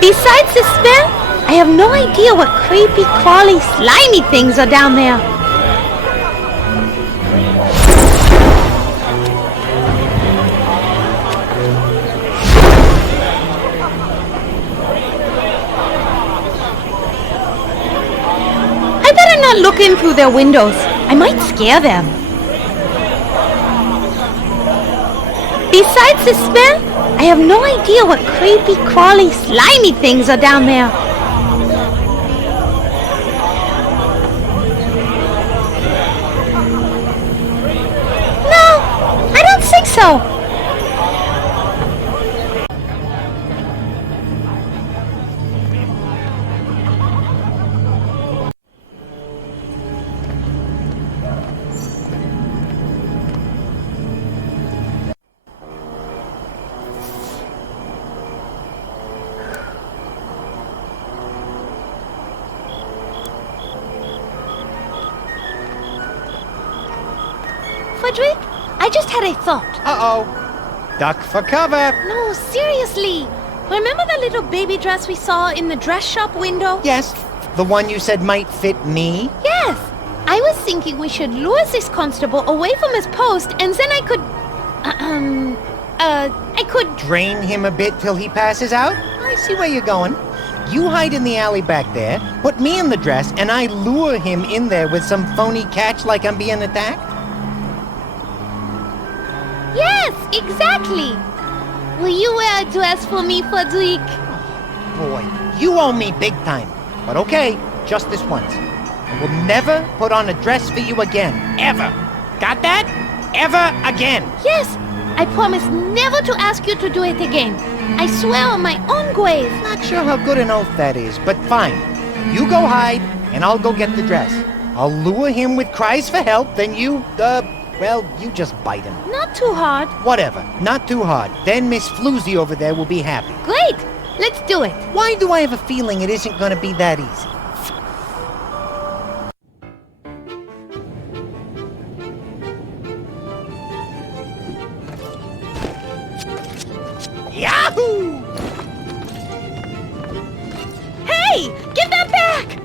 Besides the smell, I have no idea what creepy, crawly, slimy things are down there. Look in through their windows. I might scare them. Besides the smell, I have no idea what creepy, crawly, slimy things are down there. No, I don't think so. Frederick, I just had a thought. Uh-oh. duck for cover. No, seriously. Remember the little baby dress we saw in the dress shop window? Yes, the one you said might fit me? Yes. I was thinking we should lure this constable away from his post, and then I could... I could... Drain him a bit till he passes out? I see where you're going. You hide in the alley back there, put me in the dress, and I lure him in there with some phony catch like I'm being attacked? Yes, exactly. Will you wear a dress for me, Frederick? Boy, you owe me big time. But okay, just this once. I will never put on a dress for you again. Ever. Got that? Ever again. Yes, I promise never to ask you to do it again. I swear on my own grave. Not sure how good an oath that is, but fine. You go hide, and I'll go get the dress. I'll lure him with cries for help, then you just bite him. Not too hard. Whatever, not too hard. Then Miss Floozy over there will be happy. Great, let's do it. Why do I have a feeling it isn't going to be that easy? Yahoo! Hey, give that back!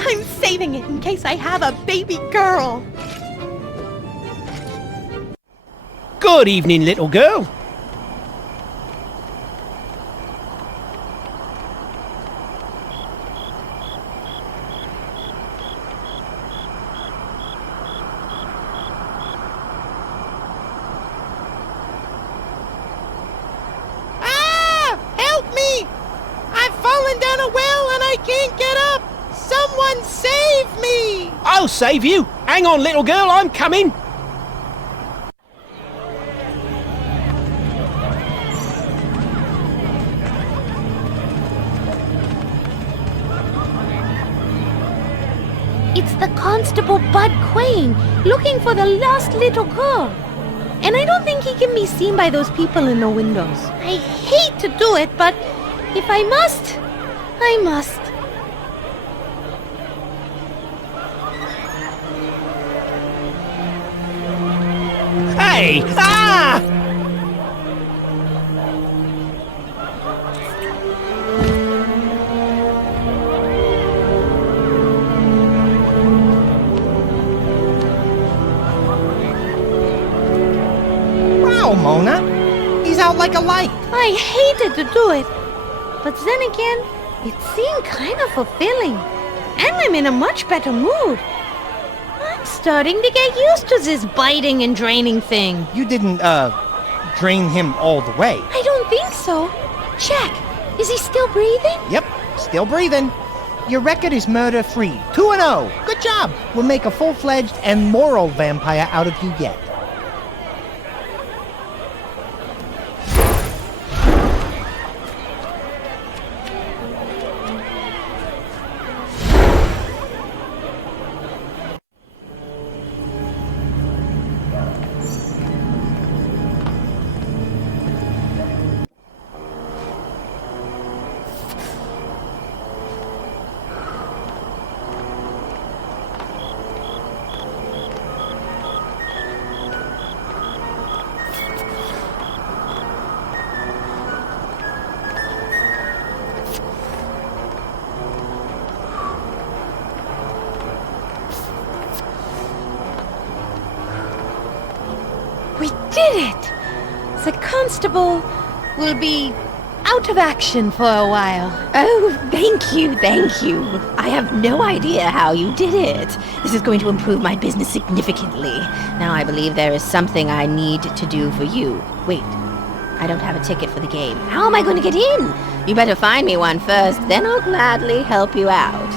I'm saving it in case I have a baby girl. Good evening, little girl. Help me! I've fallen down a well and I can't get up! Someone save me! I'll save you. Hang on, little girl, I'm coming. It's the Constable Bud Quain, looking for the lost little girl. And I don't think he can be seen by those people in the windows. I hate to do it, but if I must, I must. Hey! Ah! Mona. He's out like a light. I hated to do it. But then again, it seemed kind of fulfilling. And I'm in a much better mood. I'm starting to get used to this biting and draining thing. You didn't, drain him all the way. I don't think so. Check. Is he still breathing? Yep, still breathing. Your record is murder-free. 2-0. Good job. We'll make a full-fledged and moral vampire out of you yet. We did it! The constable will be out of action for a while. Oh, thank you, thank you. I have no idea how you did it. This is going to improve my business significantly. Now I believe there is something I need to do for you. Wait, I don't have a ticket for the game. How am I going to get in? You better find me one first, then I'll gladly help you out.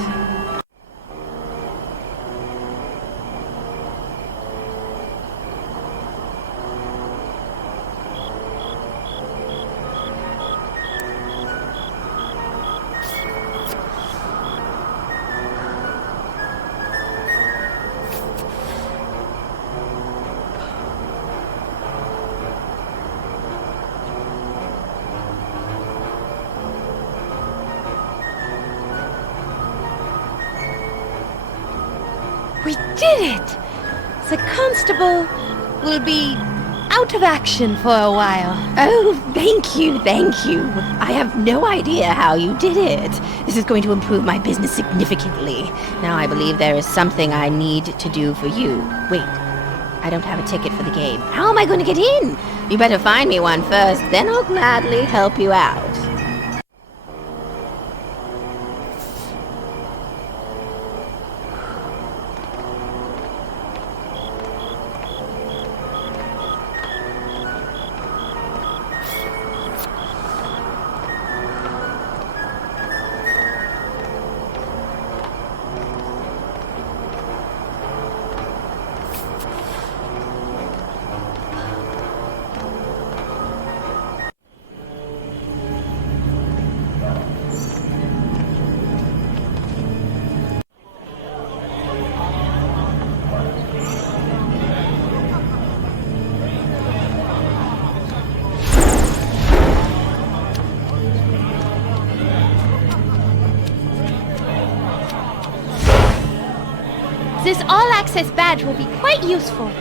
We did it! The constable will be out of action for a while. Oh, thank you, thank you. I have no idea how you did it. This is going to improve my business significantly. Now I believe there is something I need to do for you. Wait, I don't have a ticket for the game. How am I going to get in? You better find me one first, then I'll gladly help you out. This all-access badge will be quite useful.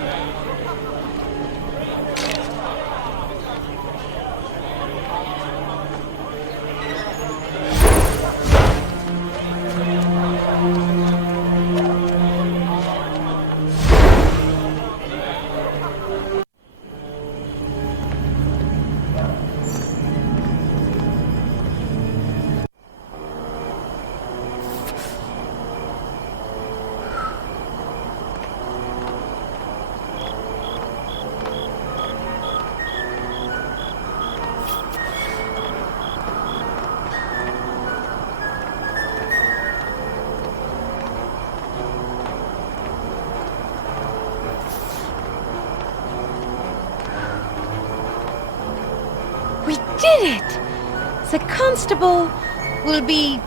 We did it! The constable will be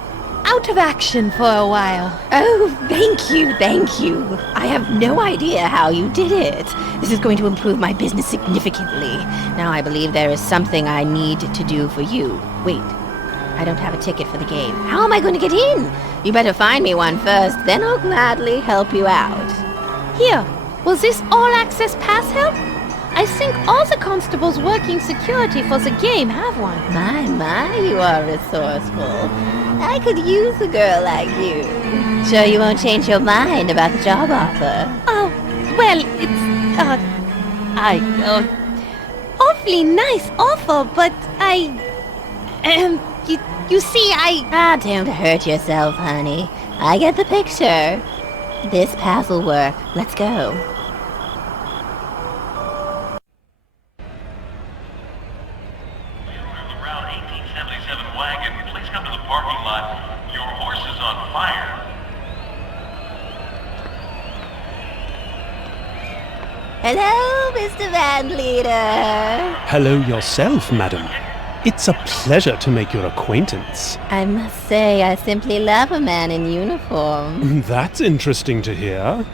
out of action for a while. Oh, thank you, thank you. I have no idea how you did it. This is going to improve my business significantly. Now I believe there is something I need to do for you. Wait, I don't have a ticket for the game. How am I going to get in? You better find me one first, then I'll gladly help you out. Here, will this all-access pass help? I think all the constables working security for the game have one. My, you are resourceful. I could use a girl like you. Sure you won't change your mind about the job offer? Oh, well, it's, awfully nice offer, but you see, don't hurt yourself, honey. I get the picture. This pass will work. Let's go. Hello, Mr. Van Leader. Hello yourself, madam. It's a pleasure to make your acquaintance. I must say, I simply love a man in uniform. That's interesting to hear.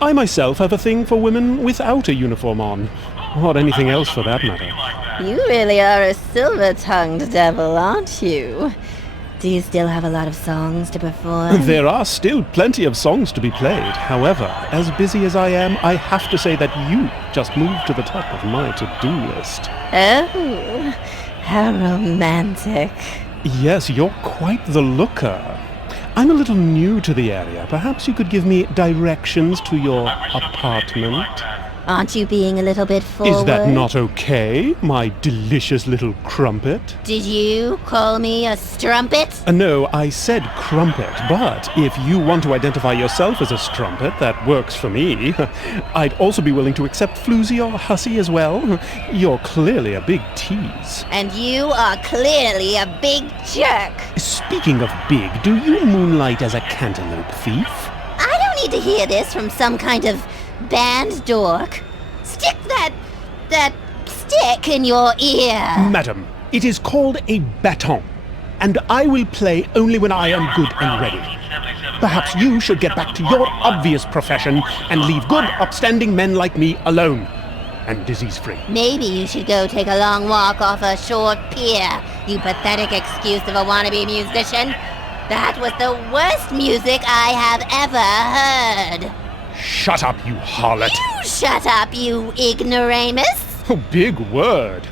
I myself have a thing for women without a uniform on, or anything else for that matter. You really are a silver-tongued devil, aren't you? Do you still have a lot of songs to perform? There are still plenty of songs to be played. However, as busy as I am, I have to say that you just moved to the top of my to-do list. Oh, how romantic. Yes, you're quite the looker. I'm a little new to the area. Perhaps you could give me directions to your apartment? Aren't you being a little bit forward? Is that not okay, my delicious little crumpet? Did you call me a strumpet? No, I said crumpet, but if you want to identify yourself as a strumpet, that works for me. I'd also be willing to accept floozy or hussy as well. You're clearly a big tease. And you are clearly a big jerk. Speaking of big, do you moonlight as a cantaloupe thief? I don't need to hear this from some kind of band dork. Stick that stick in your ear. Madam, it is called a baton, and I will play only when I am good and ready. Perhaps you should get back to your obvious profession and leave good, upstanding men like me alone, and disease-free. Maybe you should go take a long walk off a short pier, you pathetic excuse of a wannabe musician. That was the worst music I have ever heard. Shut up, you harlot. You shut up, you ignoramus. Oh, big word.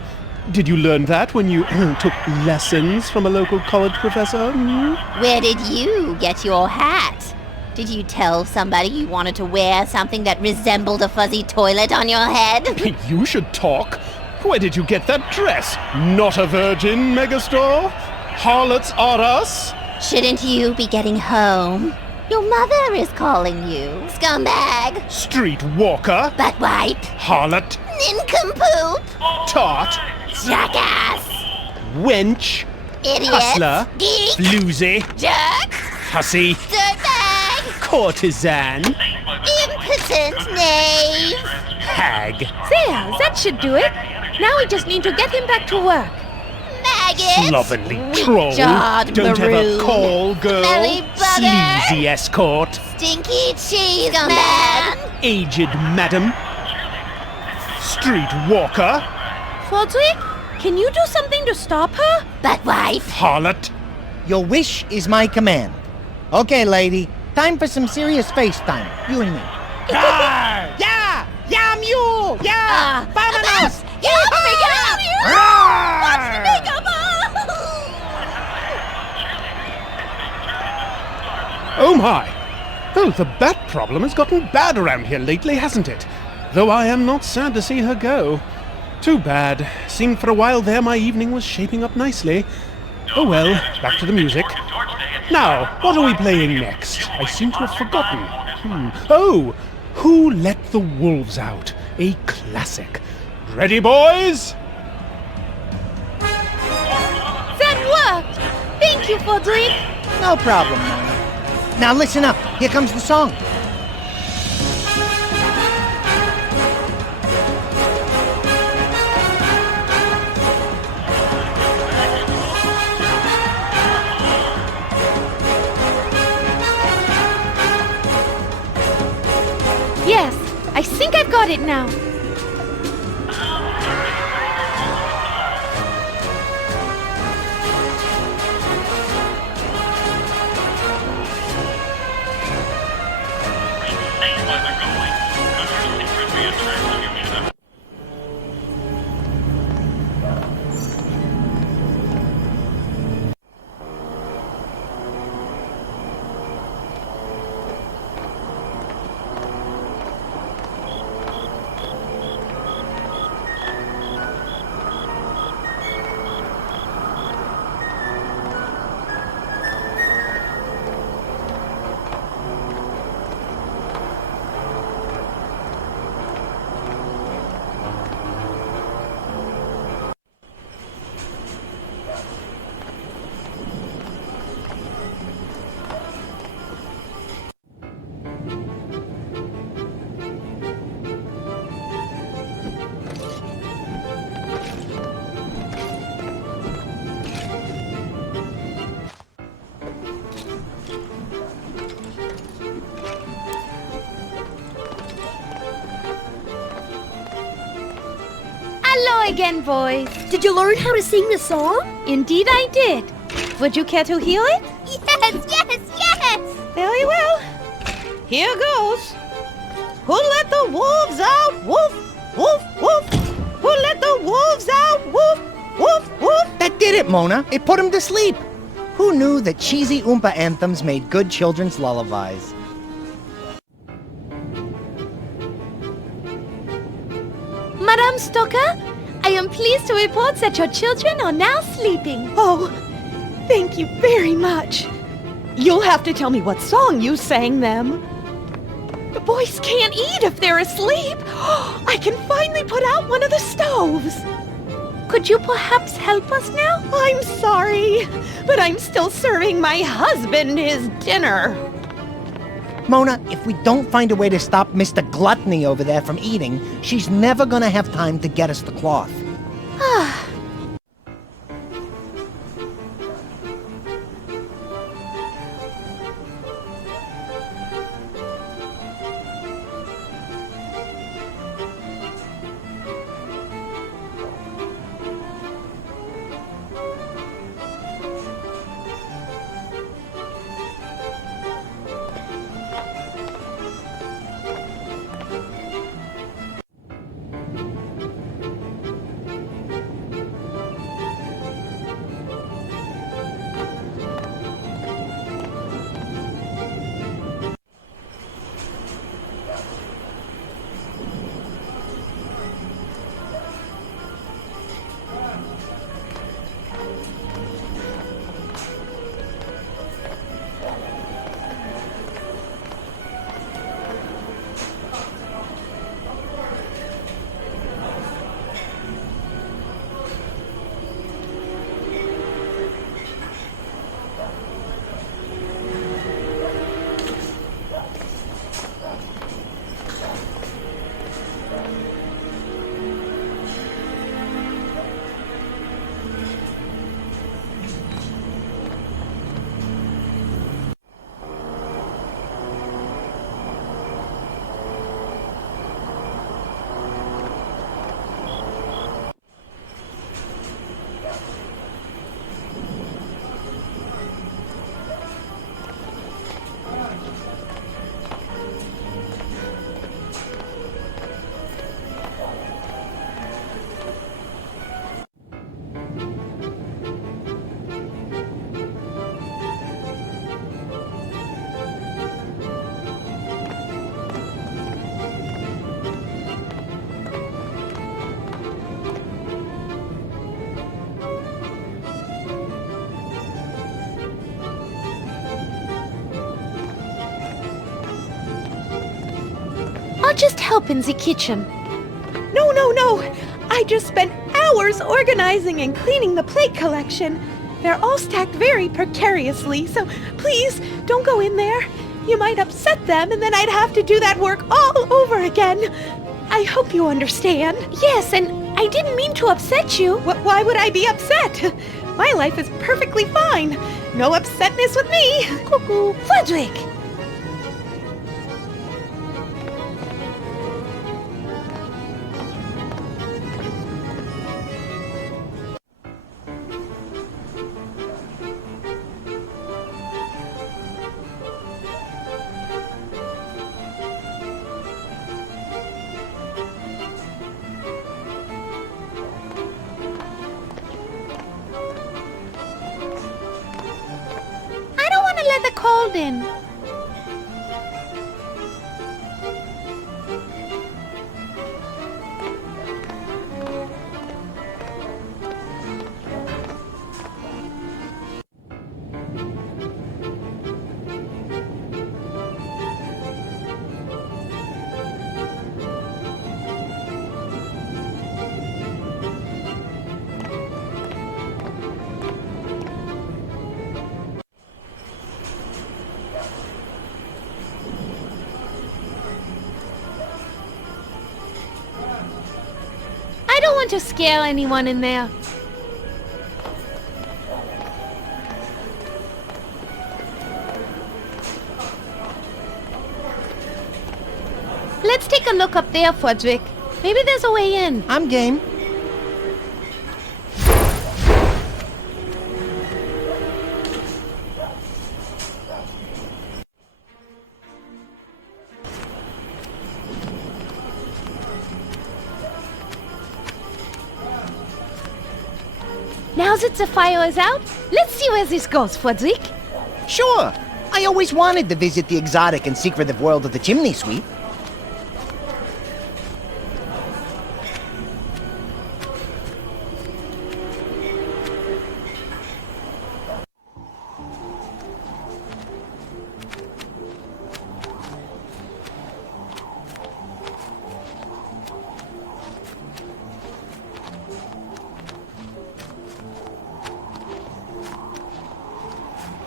Did you learn that when you took lessons from a local college professor? Hmm? Where did you get your hat? Did you tell somebody you wanted to wear something that resembled a fuzzy toilet on your head? You should talk. Where did you get that dress? Not a virgin, Megastore? Harlots are us? Shouldn't you be getting home? Your mother is calling you. Scumbag. Streetwalker. Buttwipe. Harlot. Nincompoop. Tart. Jackass. Wench. Idiot. Hustler. Geek. Floozy. Jerk. Hussy. Dirtbag. Courtesan. Impotent knave. Hag. There, that should do it. Now we just need to get him back to work. Maggot. Slovenly troll. Don't ever call, girl. Smelly bugger. Sleazy escort. Stinky cheese man. Aged madam. Streetwalker. Fordwick, can you do something to stop her? Buttwife. Harlot. Your wish is my command. Okay, lady. Time for some serious FaceTime. You and me. Yeah! Yeah, mule! Yeah! Vámonos! Oh my! Oh, the bat problem has gotten bad around here lately, hasn't it? Though I am not sad to see her go. Too bad. Seemed for a while there my evening was shaping up nicely. Oh well, back to the music. Now, what are we playing next? I seem to have forgotten. Oh! Who Let the Wolves Out? A classic. Ready, boys? That worked! Thank you, Fordwick. No problem, Mona. Now listen up. Here comes the song. Yes, I think I've got it now. Hello again, boys. Did you learn how to sing the song? Indeed I did. Would you care to hear it? Yes! Very well. Here goes. Who let the wolves out? Woof, woof, woof. Who let the wolves out? Woof, woof, woof. That did it, Mona. It put him to sleep. Who knew that cheesy Oompa anthems made good children's lullabies? Madame Stoker, I am pleased to report that your children are now sleeping. Oh, thank you very much. You'll have to tell me what song you sang them. The boys can't eat if they're asleep. I can finally put out one of the stoves. Could you perhaps help us now? I'm sorry, but I'm still serving my husband his dinner. Mona, if we don't find a way to stop Mr. Gluttony over there from eating, she's never gonna have time to get us the cloth. I'll just help in the kitchen. No, no, no. I just spent hours organizing and cleaning the plate collection. They're all stacked very precariously, so please don't go in there. You might upset them, and then I'd have to do that work all over again. I hope you understand. Yes, and I didn't mean to upset you. Why would I be upset? My life is perfectly fine. No upsetness with me. Cuckoo. Frederick! Let the cold in. I don't want to scare anyone in there. Let's take a look up there, Frederick. Maybe there's a way in. I'm game. Now that the fire is out, let's see where this goes, Frederick. Sure. I always wanted to visit the exotic and secretive world of the chimney sweep.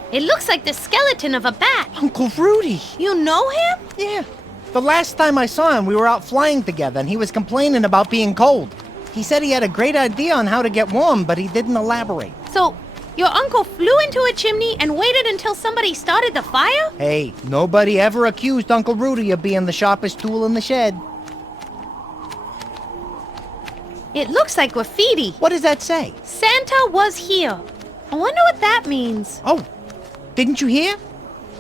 It looks like the skeleton of a bat. Uncle Rudy. You know him? Yeah. The last time I saw him, we were out flying together, and he was complaining about being cold. He said he had a great idea on how to get warm, but he didn't elaborate. So, your uncle flew into a chimney and waited until somebody started the fire? Hey, nobody ever accused Uncle Rudy of being the sharpest tool in the shed. It looks like graffiti. What does that say? Santa was here. I wonder what that means. Oh, didn't you hear?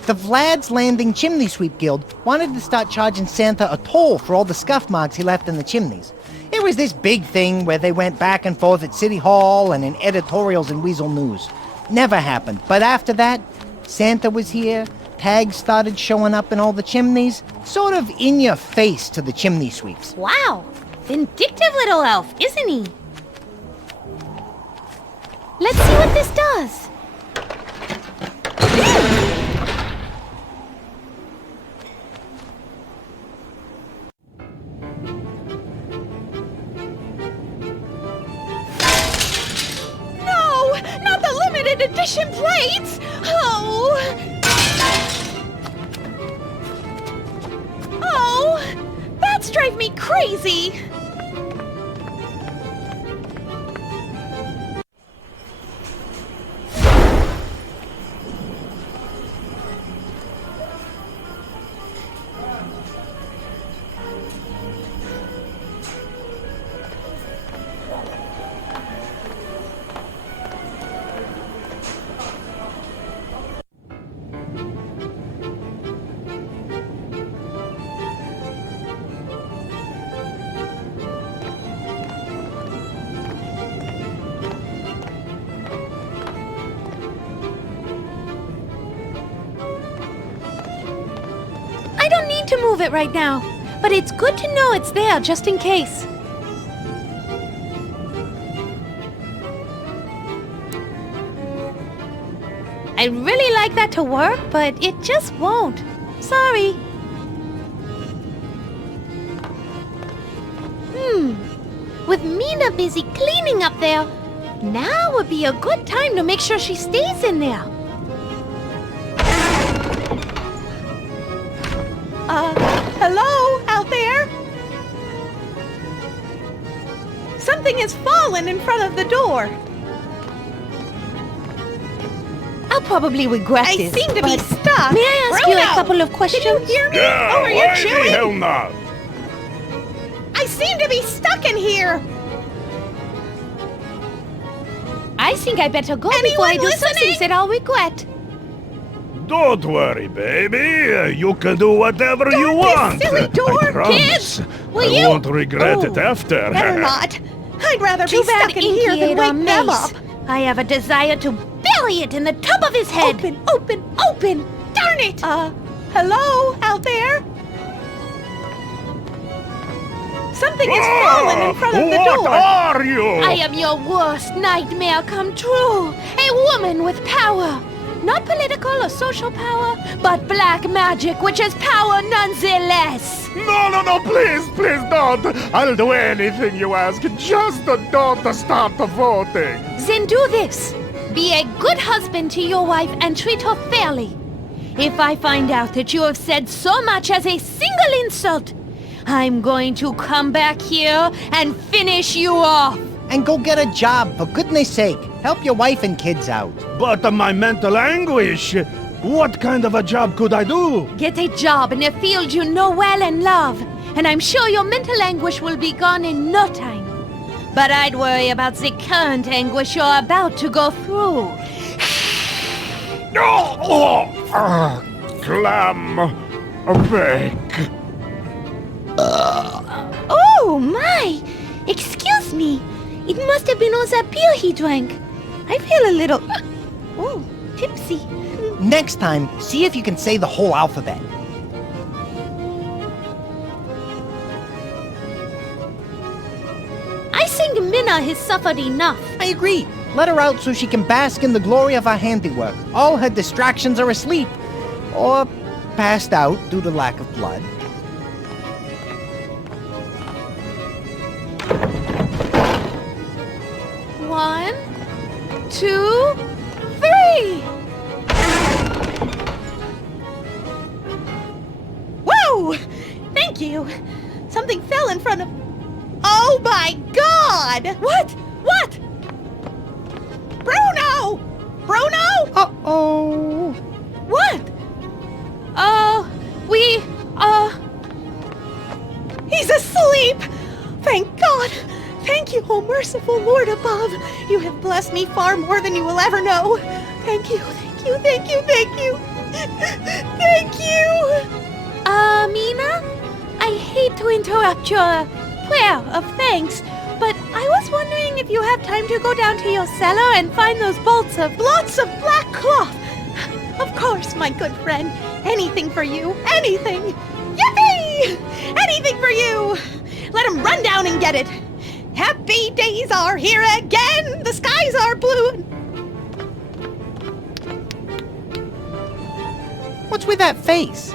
The VLAD'S Landing Chimney Sweep Guild wanted to start charging Santa a toll for all the scuff marks he left in the chimneys. It was this big thing where they went back and forth at City Hall and in editorials in Weasel News. Never happened. But after that, Santa was here, tags started showing up in all the chimneys, sort of in your face to the chimney sweeps. Wow, vindictive little elf, isn't he? Let's see what this does. No, not the limited edition plates! Oh! Oh! Bats drive me crazy! I don't need to move it right now, but it's good to know it's there just in case. I'd really like that to work, but it just won't. Sorry. with Mina busy cleaning up there, now would be a good time to make sure she stays in there. Hello out there? Something has fallen in front of the door. I'll probably regret I this. seem to be stuck. May I ask you a couple of questions? Can you hear me? Yeah, Oh, are you why the chewing? hell not? I seem to be stuck in here. I think I better go Anyone before I do listening? something that I'll regret. Don't worry, baby. You can do whatever you want. silly door, I promise. kids. Will I you? won't regret it after. Better not. I'd rather be Too bad stuck in here Inky than ate our wake them mace. up. I have a desire to bury it in the top of his head. Open, open, open! Darn it! Hello out there? Something has fallen in front of the What door. are you? I am your worst nightmare come true. A woman with power. Not political or social power, but black magic, which is power nonetheless. No, please don't. I'll do anything you ask. Just don't start the voting. Then do this. Be a good husband to your wife and treat her fairly. If I find out that you have said so much as a single insult, I'm going to come back here and finish you off. And go get a job, for goodness sake. Help your wife and kids out. But my mental anguish. What kind of a job could I do? Get a job in a field you know well and love, and I'm sure your mental anguish will be gone in no time. But I'd worry about the current anguish you're about to go through. Clam bake. Oh, my! Excuse me. It must have been all that beer he drank. I feel a little... tipsy. Next time, see if you can say the whole alphabet. I think Minna has suffered enough. I agree. Let her out so she can bask in the glory of her handiwork. All her distractions are asleep. Or passed out due to lack of blood. One, 2, 3. Whoa! Thank you. Something fell in front of... Oh my God! What? Bruno! Uh-oh. What? He's asleep! Thank God! Thank you, oh merciful Lord above! You have blessed me far more than you will ever know! Thank you! Thank you! Mina? I hate to interrupt your prayer of thanks, but I was wondering if you have time to go down to your cellar and find those blots of black cloth! Of course, my good friend. Anything for you. Anything! Yippee! Anything for you! Let him run down and get it! Happy days are here again! The skies are blue! What's with that face?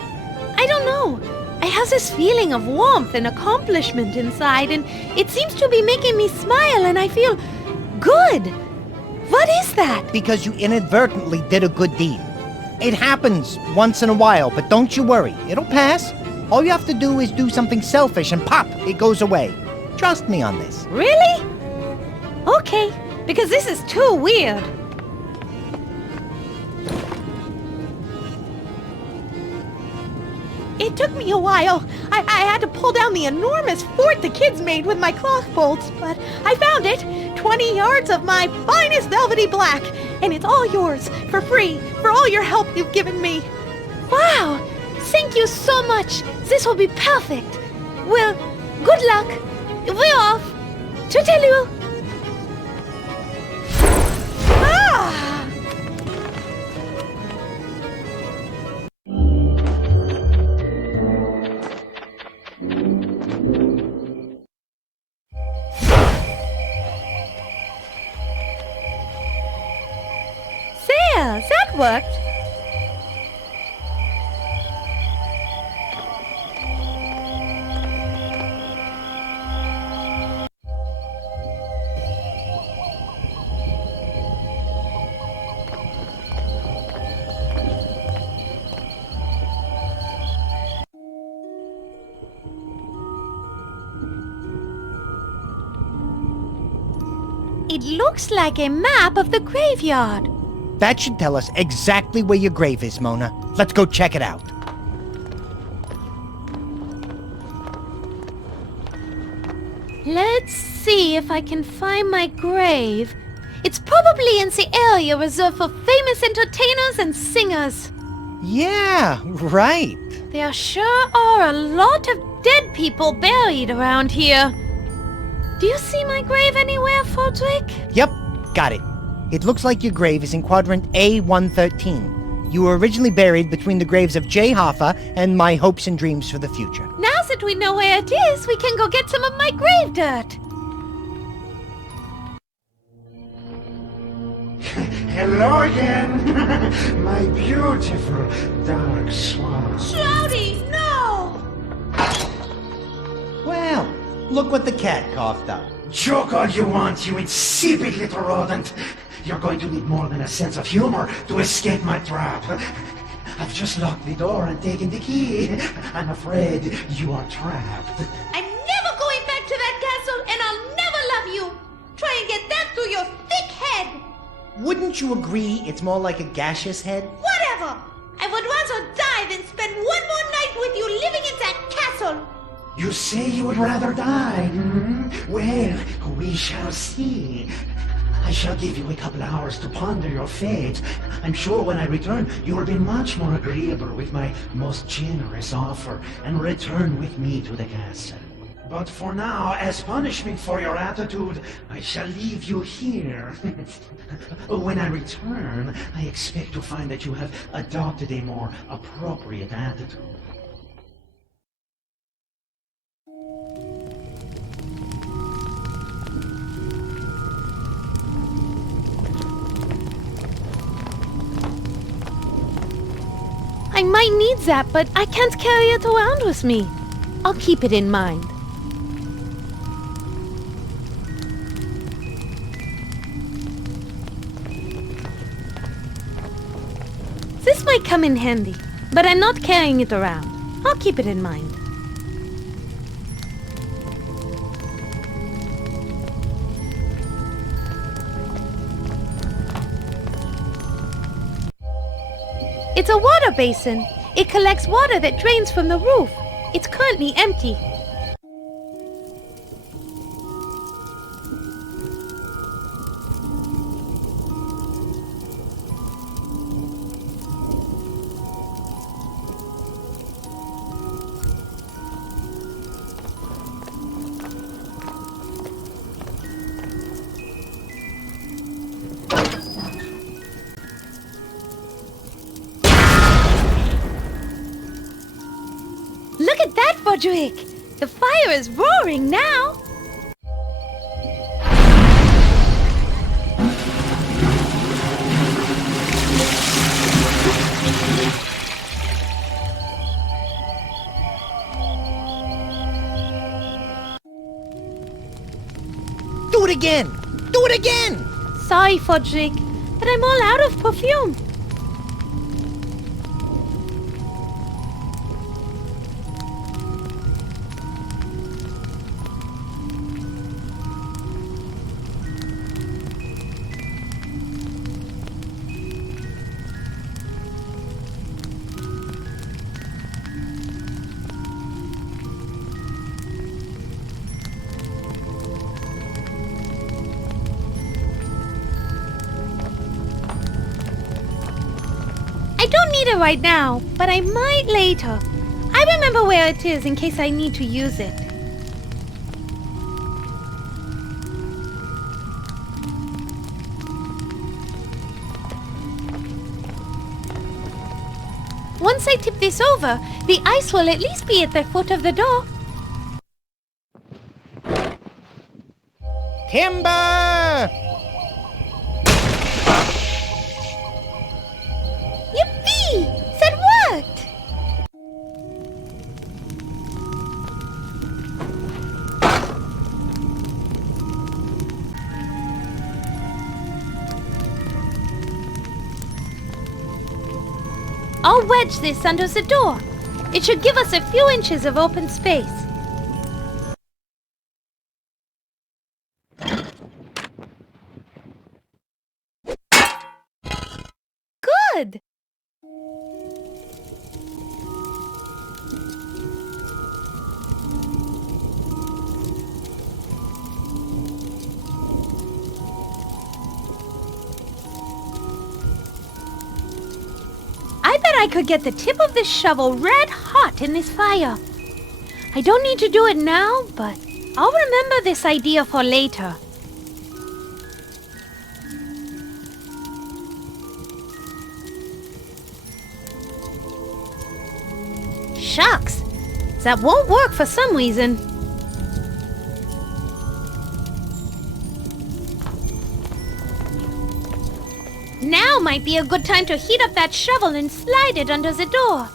I don't know. I have this feeling of warmth and accomplishment inside, and it seems to be making me smile, and I feel good. What is that? Because you inadvertently did a good deed. It happens once in a while, but don't you worry. It'll pass. All you have to do is do something selfish and pop, it goes away. Trust me on this. Really? Okay, because this is too weird. It took me a while. I had to pull down the enormous fort the kids made with my cloth bolts, but I found it. 20 yards of my finest velvety black, and it's all yours, for free, for all your help you've given me. Wow! Thank you so much. This will be perfect. Well, good luck. We're off. Toodaloo. Ah! There, that worked. It looks like a map of the graveyard. That should tell us exactly where your grave is, Mona. Let's go check it out. Let's see if I can find my grave. It's probably in the area reserved for famous entertainers and singers. Yeah, right. There sure are a lot of dead people buried around here. Do you see my grave anywhere, Fodrick? Yep, got it. It looks like your grave is in quadrant A113. You were originally buried between the graves of Jay Hoffa and my hopes and dreams for the future. Now that we know where it is, we can go get some of my grave dirt. Hello again, my beautiful dark swan. Shouty, no! Well, look what the cat coughed up. Joke all you want, you insipid little rodent. You're going to need more than a sense of humor to escape my trap. I've just locked the door and taken the key. I'm afraid you are trapped. I'm never going back to that castle, and I'll never love you. Try and get that through your thick head. Wouldn't you agree it's more like a gaseous head? Whatever. I would rather die than spend one more night with you living in that castle. You say you would rather die? Well, we shall see. I shall give you a couple hours to ponder your fate. I'm sure when I return, you will be much more agreeable with my most generous offer and return with me to the castle. But for now, as punishment for your attitude, I shall leave you here. When I return, I expect to find that you have adopted a more appropriate attitude. I might need that, but I can't carry it around with me. I'll keep it in mind. This might come in handy, but I'm not carrying it around. I'll keep it in mind. It's a water basin. It collects water that drains from the roof. It's currently empty. Look at that, Fodrick! The fire is roaring now! Do it again! Do it again! Sorry, Fodrick, but I'm all out of perfume. I don't need it right now, but I might later. I remember where it is in case I need to use it. Once I tip this over, the ice will at least be at the foot of the door. Timber! Yippee! That worked! I'll wedge this under the door. It should give us a few inches of open space. good. I bet I could get the tip of this shovel red hot in this fire. I don't need to do it now, but I'll remember this idea for later. Shucks, that won't work for some reason. Now might be a good time to heat up that shovel and slide it under the door.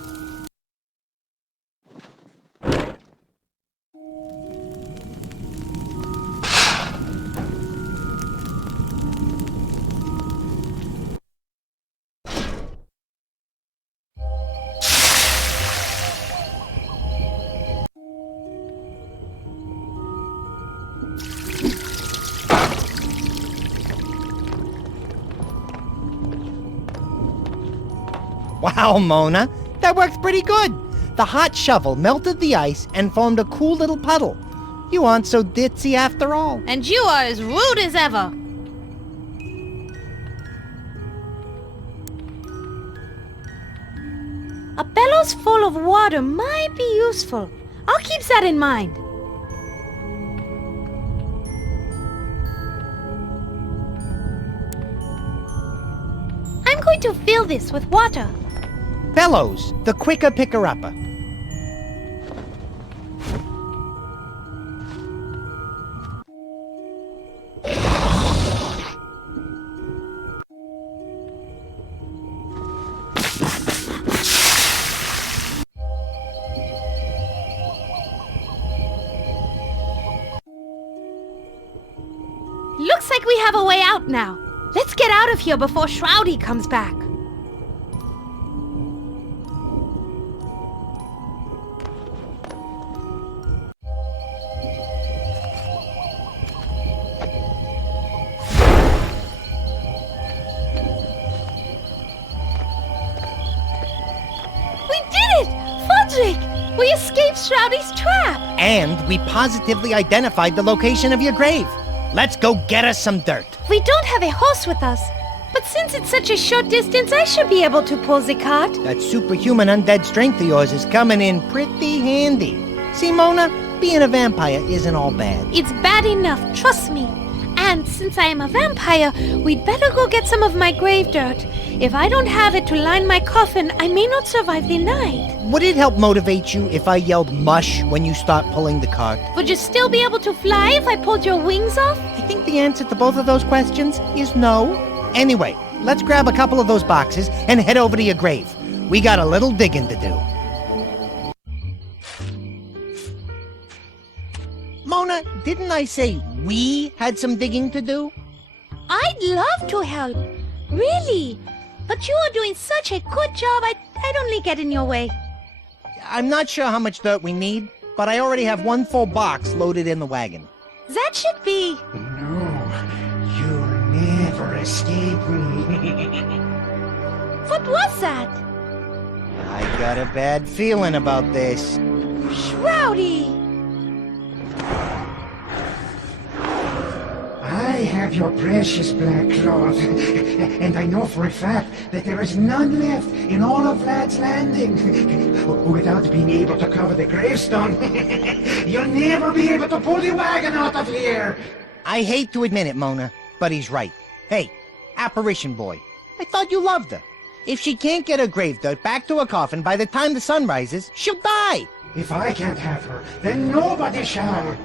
Wow, Mona, that worked pretty good. The hot shovel melted the ice and formed a cool little puddle. You aren't so ditzy after all. And you are as rude as ever. A bellows full of water might be useful. I'll keep that in mind. I'm going to fill this with water. Bellows, the quicker picker-upper. Looks like we have a way out now. Let's get out of here before Shroudy comes back. We escaped Shroudy's trap! And we positively identified the location of your grave. Let's go get us some dirt. We don't have a horse with us, but since it's such a short distance, I should be able to pull the cart. That superhuman undead strength of yours is coming in pretty handy. See, Mona, being a vampire isn't all bad. It's bad enough, trust me. And since I am a vampire, we'd better go get some of my grave dirt. If I don't have it to line my coffin, I may not survive the night. Would it help motivate you if I yelled mush when you start pulling the cart? Would you still be able to fly if I pulled your wings off? I think the answer to both of those questions is no. Anyway, let's grab a couple of those boxes and head over to your grave. We got a little digging to do. Mona, didn't I say we had some digging to do? I'd love to help. Really. But you are doing such a good job, I'd only get in your way. I'm not sure how much dirt we need, but I already have one full box loaded in the wagon. That should be... No, you'll never escape me. What was that? I got a bad feeling about this. Shroudy! I have your precious black cloth, and I know for a fact that there is none left in all of VLAD'S Landing. Without being able to cover the gravestone, you'll never be able to pull the wagon out of here. I hate to admit it, Mona, but he's right. Hey, apparition boy, I thought you loved her. If she can't get her grave dirt back to her coffin by the time the sun rises, she'll die. If I can't have her, then nobody shall.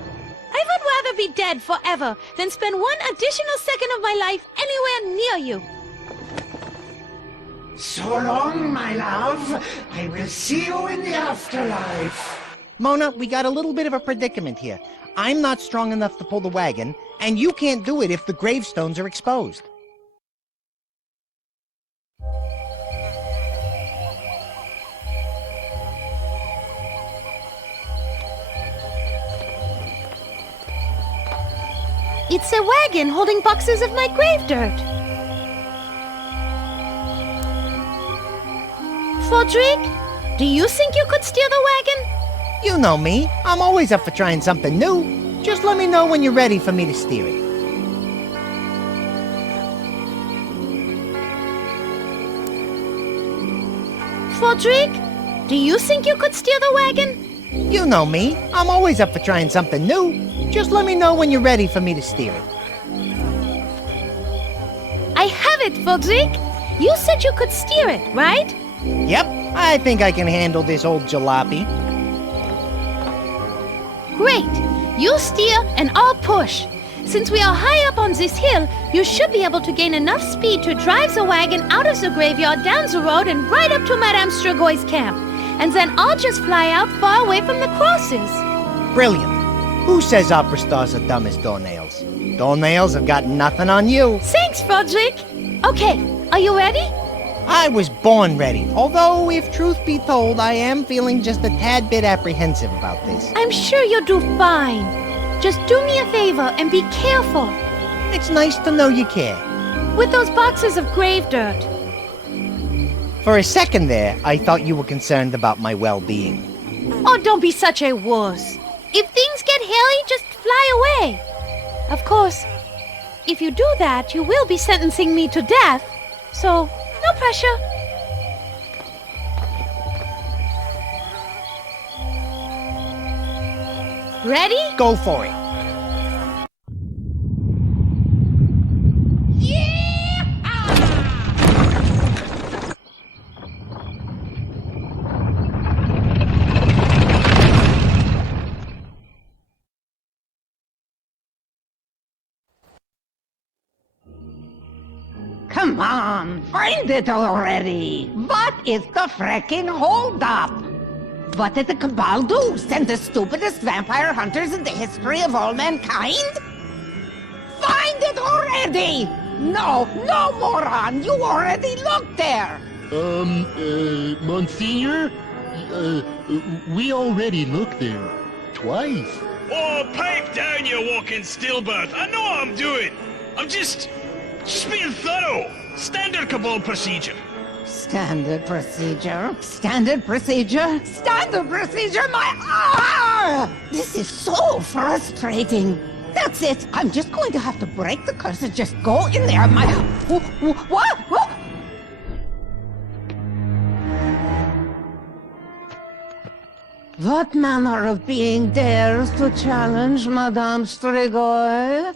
I would rather be dead forever than spend one additional second of my life anywhere near you. So long, my love. I will see you in the afterlife. Mona, we got a little bit of a predicament here. I'm not strong enough to pull the wagon, and you can't do it if the gravestones are exposed. It's a wagon holding boxes of my grave dirt. Fodrick? Do you think you could steer the wagon? You know me. I'm always up for trying something new. Just let me know when you're ready for me to steer it. Fodrick? Do you think you could steer the wagon? You know me. I'm always up for trying something new. Just let me know when you're ready for me to steer it. I have it, Fodrick. You said you could steer it, right? Yep, I think I can handle this old jalopy. Great. You steer and I'll push. Since we are high up on this hill, you should be able to gain enough speed to drive the wagon out of the graveyard, down the road, and right up to Madame Stragoy's camp. And then I'll just fly out far away from the crosses. Brilliant. Who says opera stars are dumb as doornails? Doornails have got nothing on you. Thanks, Fodrick. Okay, are you ready? I was born ready, although if truth be told, I am feeling just a tad bit apprehensive about this. I'm sure you'll do fine. Just do me a favor and be careful. It's nice to know you care. With those boxes of grave dirt. For a second there, I thought you were concerned about my well-being. Oh, don't be such a wuss. If things get hairy, just fly away. Of course, if you do that, you will be sentencing me to death. So, no pressure. Ready? Go for it. Come on, find it already! What is the frickin' holdup? What did the Cabal do? Send the stupidest vampire hunters in the history of all mankind? Find it already! No, moron! You already looked there! Monsignor? We already looked there. Twice. Oh, pipe down, you walking stillbirth. I know what I'm doing. I'm just being thorough. Standard Cabal procedure. Standard procedure? Standard procedure? Standard procedure? This is so frustrating. That's it. I'm just going to have to break the curse and just go in there. What? What manner of being dares to challenge Madame Stragoy?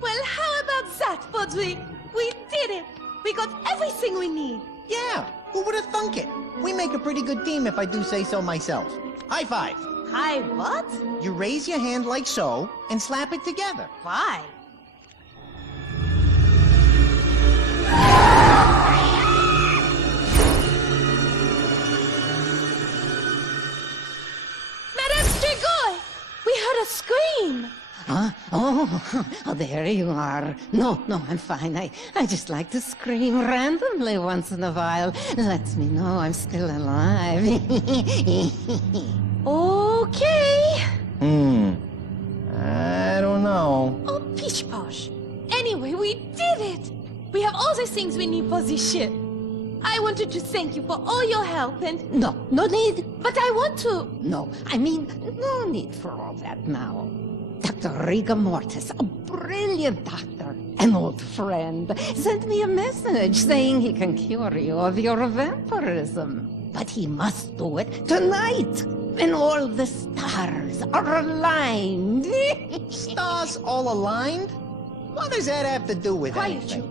Well, how about that, Fodrick? We did it! We got everything we need! Yeah, who would have thunk it? We make a pretty good team if I do say so myself. High five. Hi, what? You raise your hand like so, and slap it together. Why? Madame Stragoy! We heard a scream! Huh? Oh, there you are. No, I'm fine. I just like to scream randomly once in a while. Lets me know I'm still alive. Okay. I don't know. Oh, pish posh. Anyway, we did it! We have all the things we need for this ship. I wanted to thank you for all your help and... No need. But I want to. No need for all that now. Dr. Rigor Mortis, a brilliant doctor, an old friend, sent me a message saying he can cure you of your vampirism. But he must do it tonight, when all the stars are aligned. Stars all aligned? What does that have to do with anything?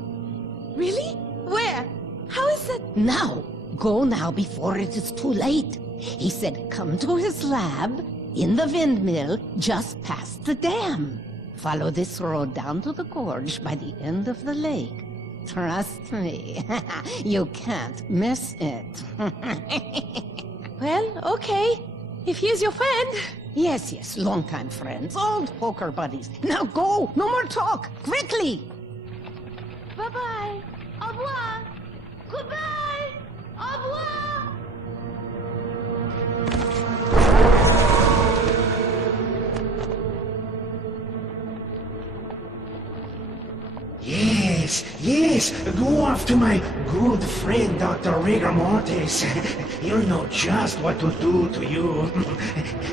Really? Where? How is that? Now, go now before it is too late. He said come to his lab in the windmill just past the dam. Follow this road down to the gorge by the end of the lake. Trust me, you can't miss it. Well, okay. If he's your friend. Yes, long-time friends, old poker buddies. Now go! No more talk! Quickly! Bye-bye. Au revoir. Goodbye. Au revoir. Yes, go off to my good friend Dr. Rigor Mortis. He'll know just what to do to you.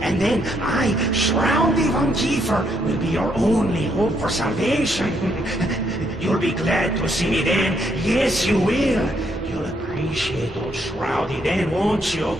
And then I, Shroudy Von Kiefer, will be your only hope for salvation. You'll be glad to see me then. Yes, you will. You'll appreciate old Shroudy then, won't you?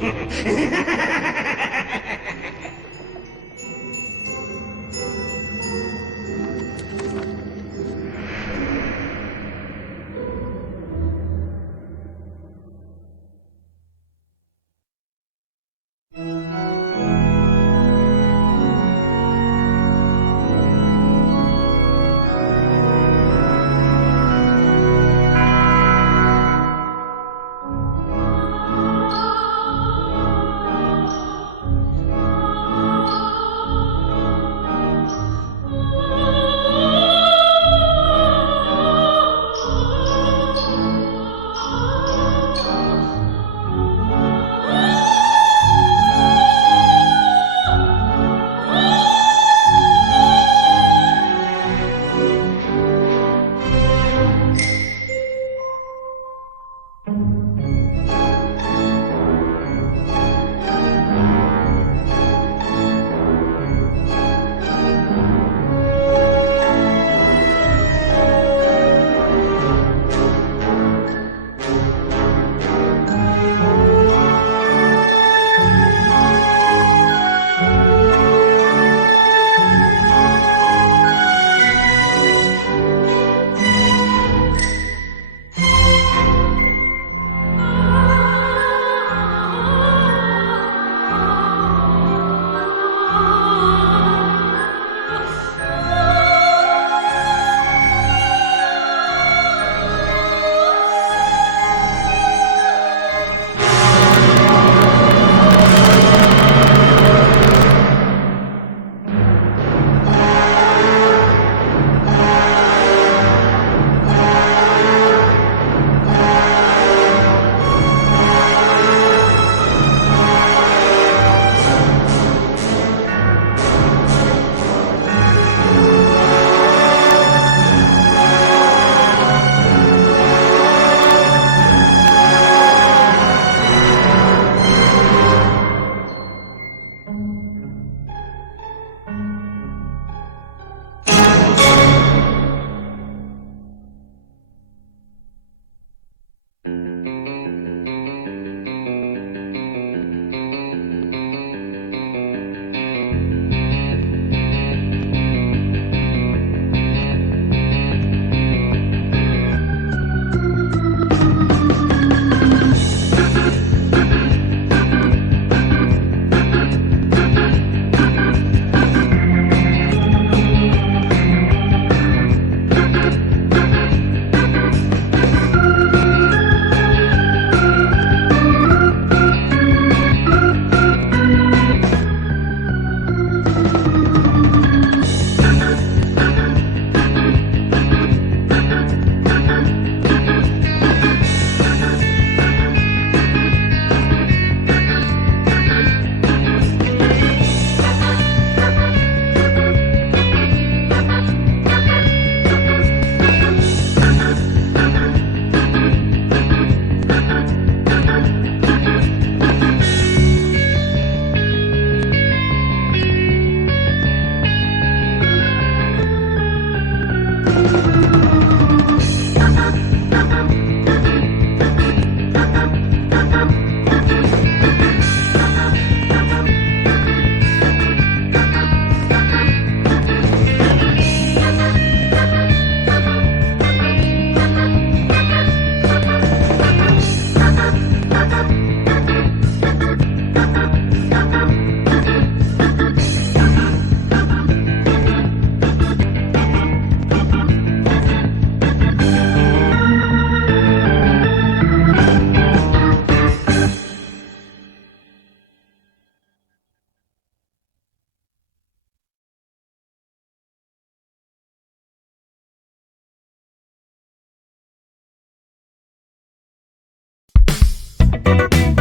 Thank you.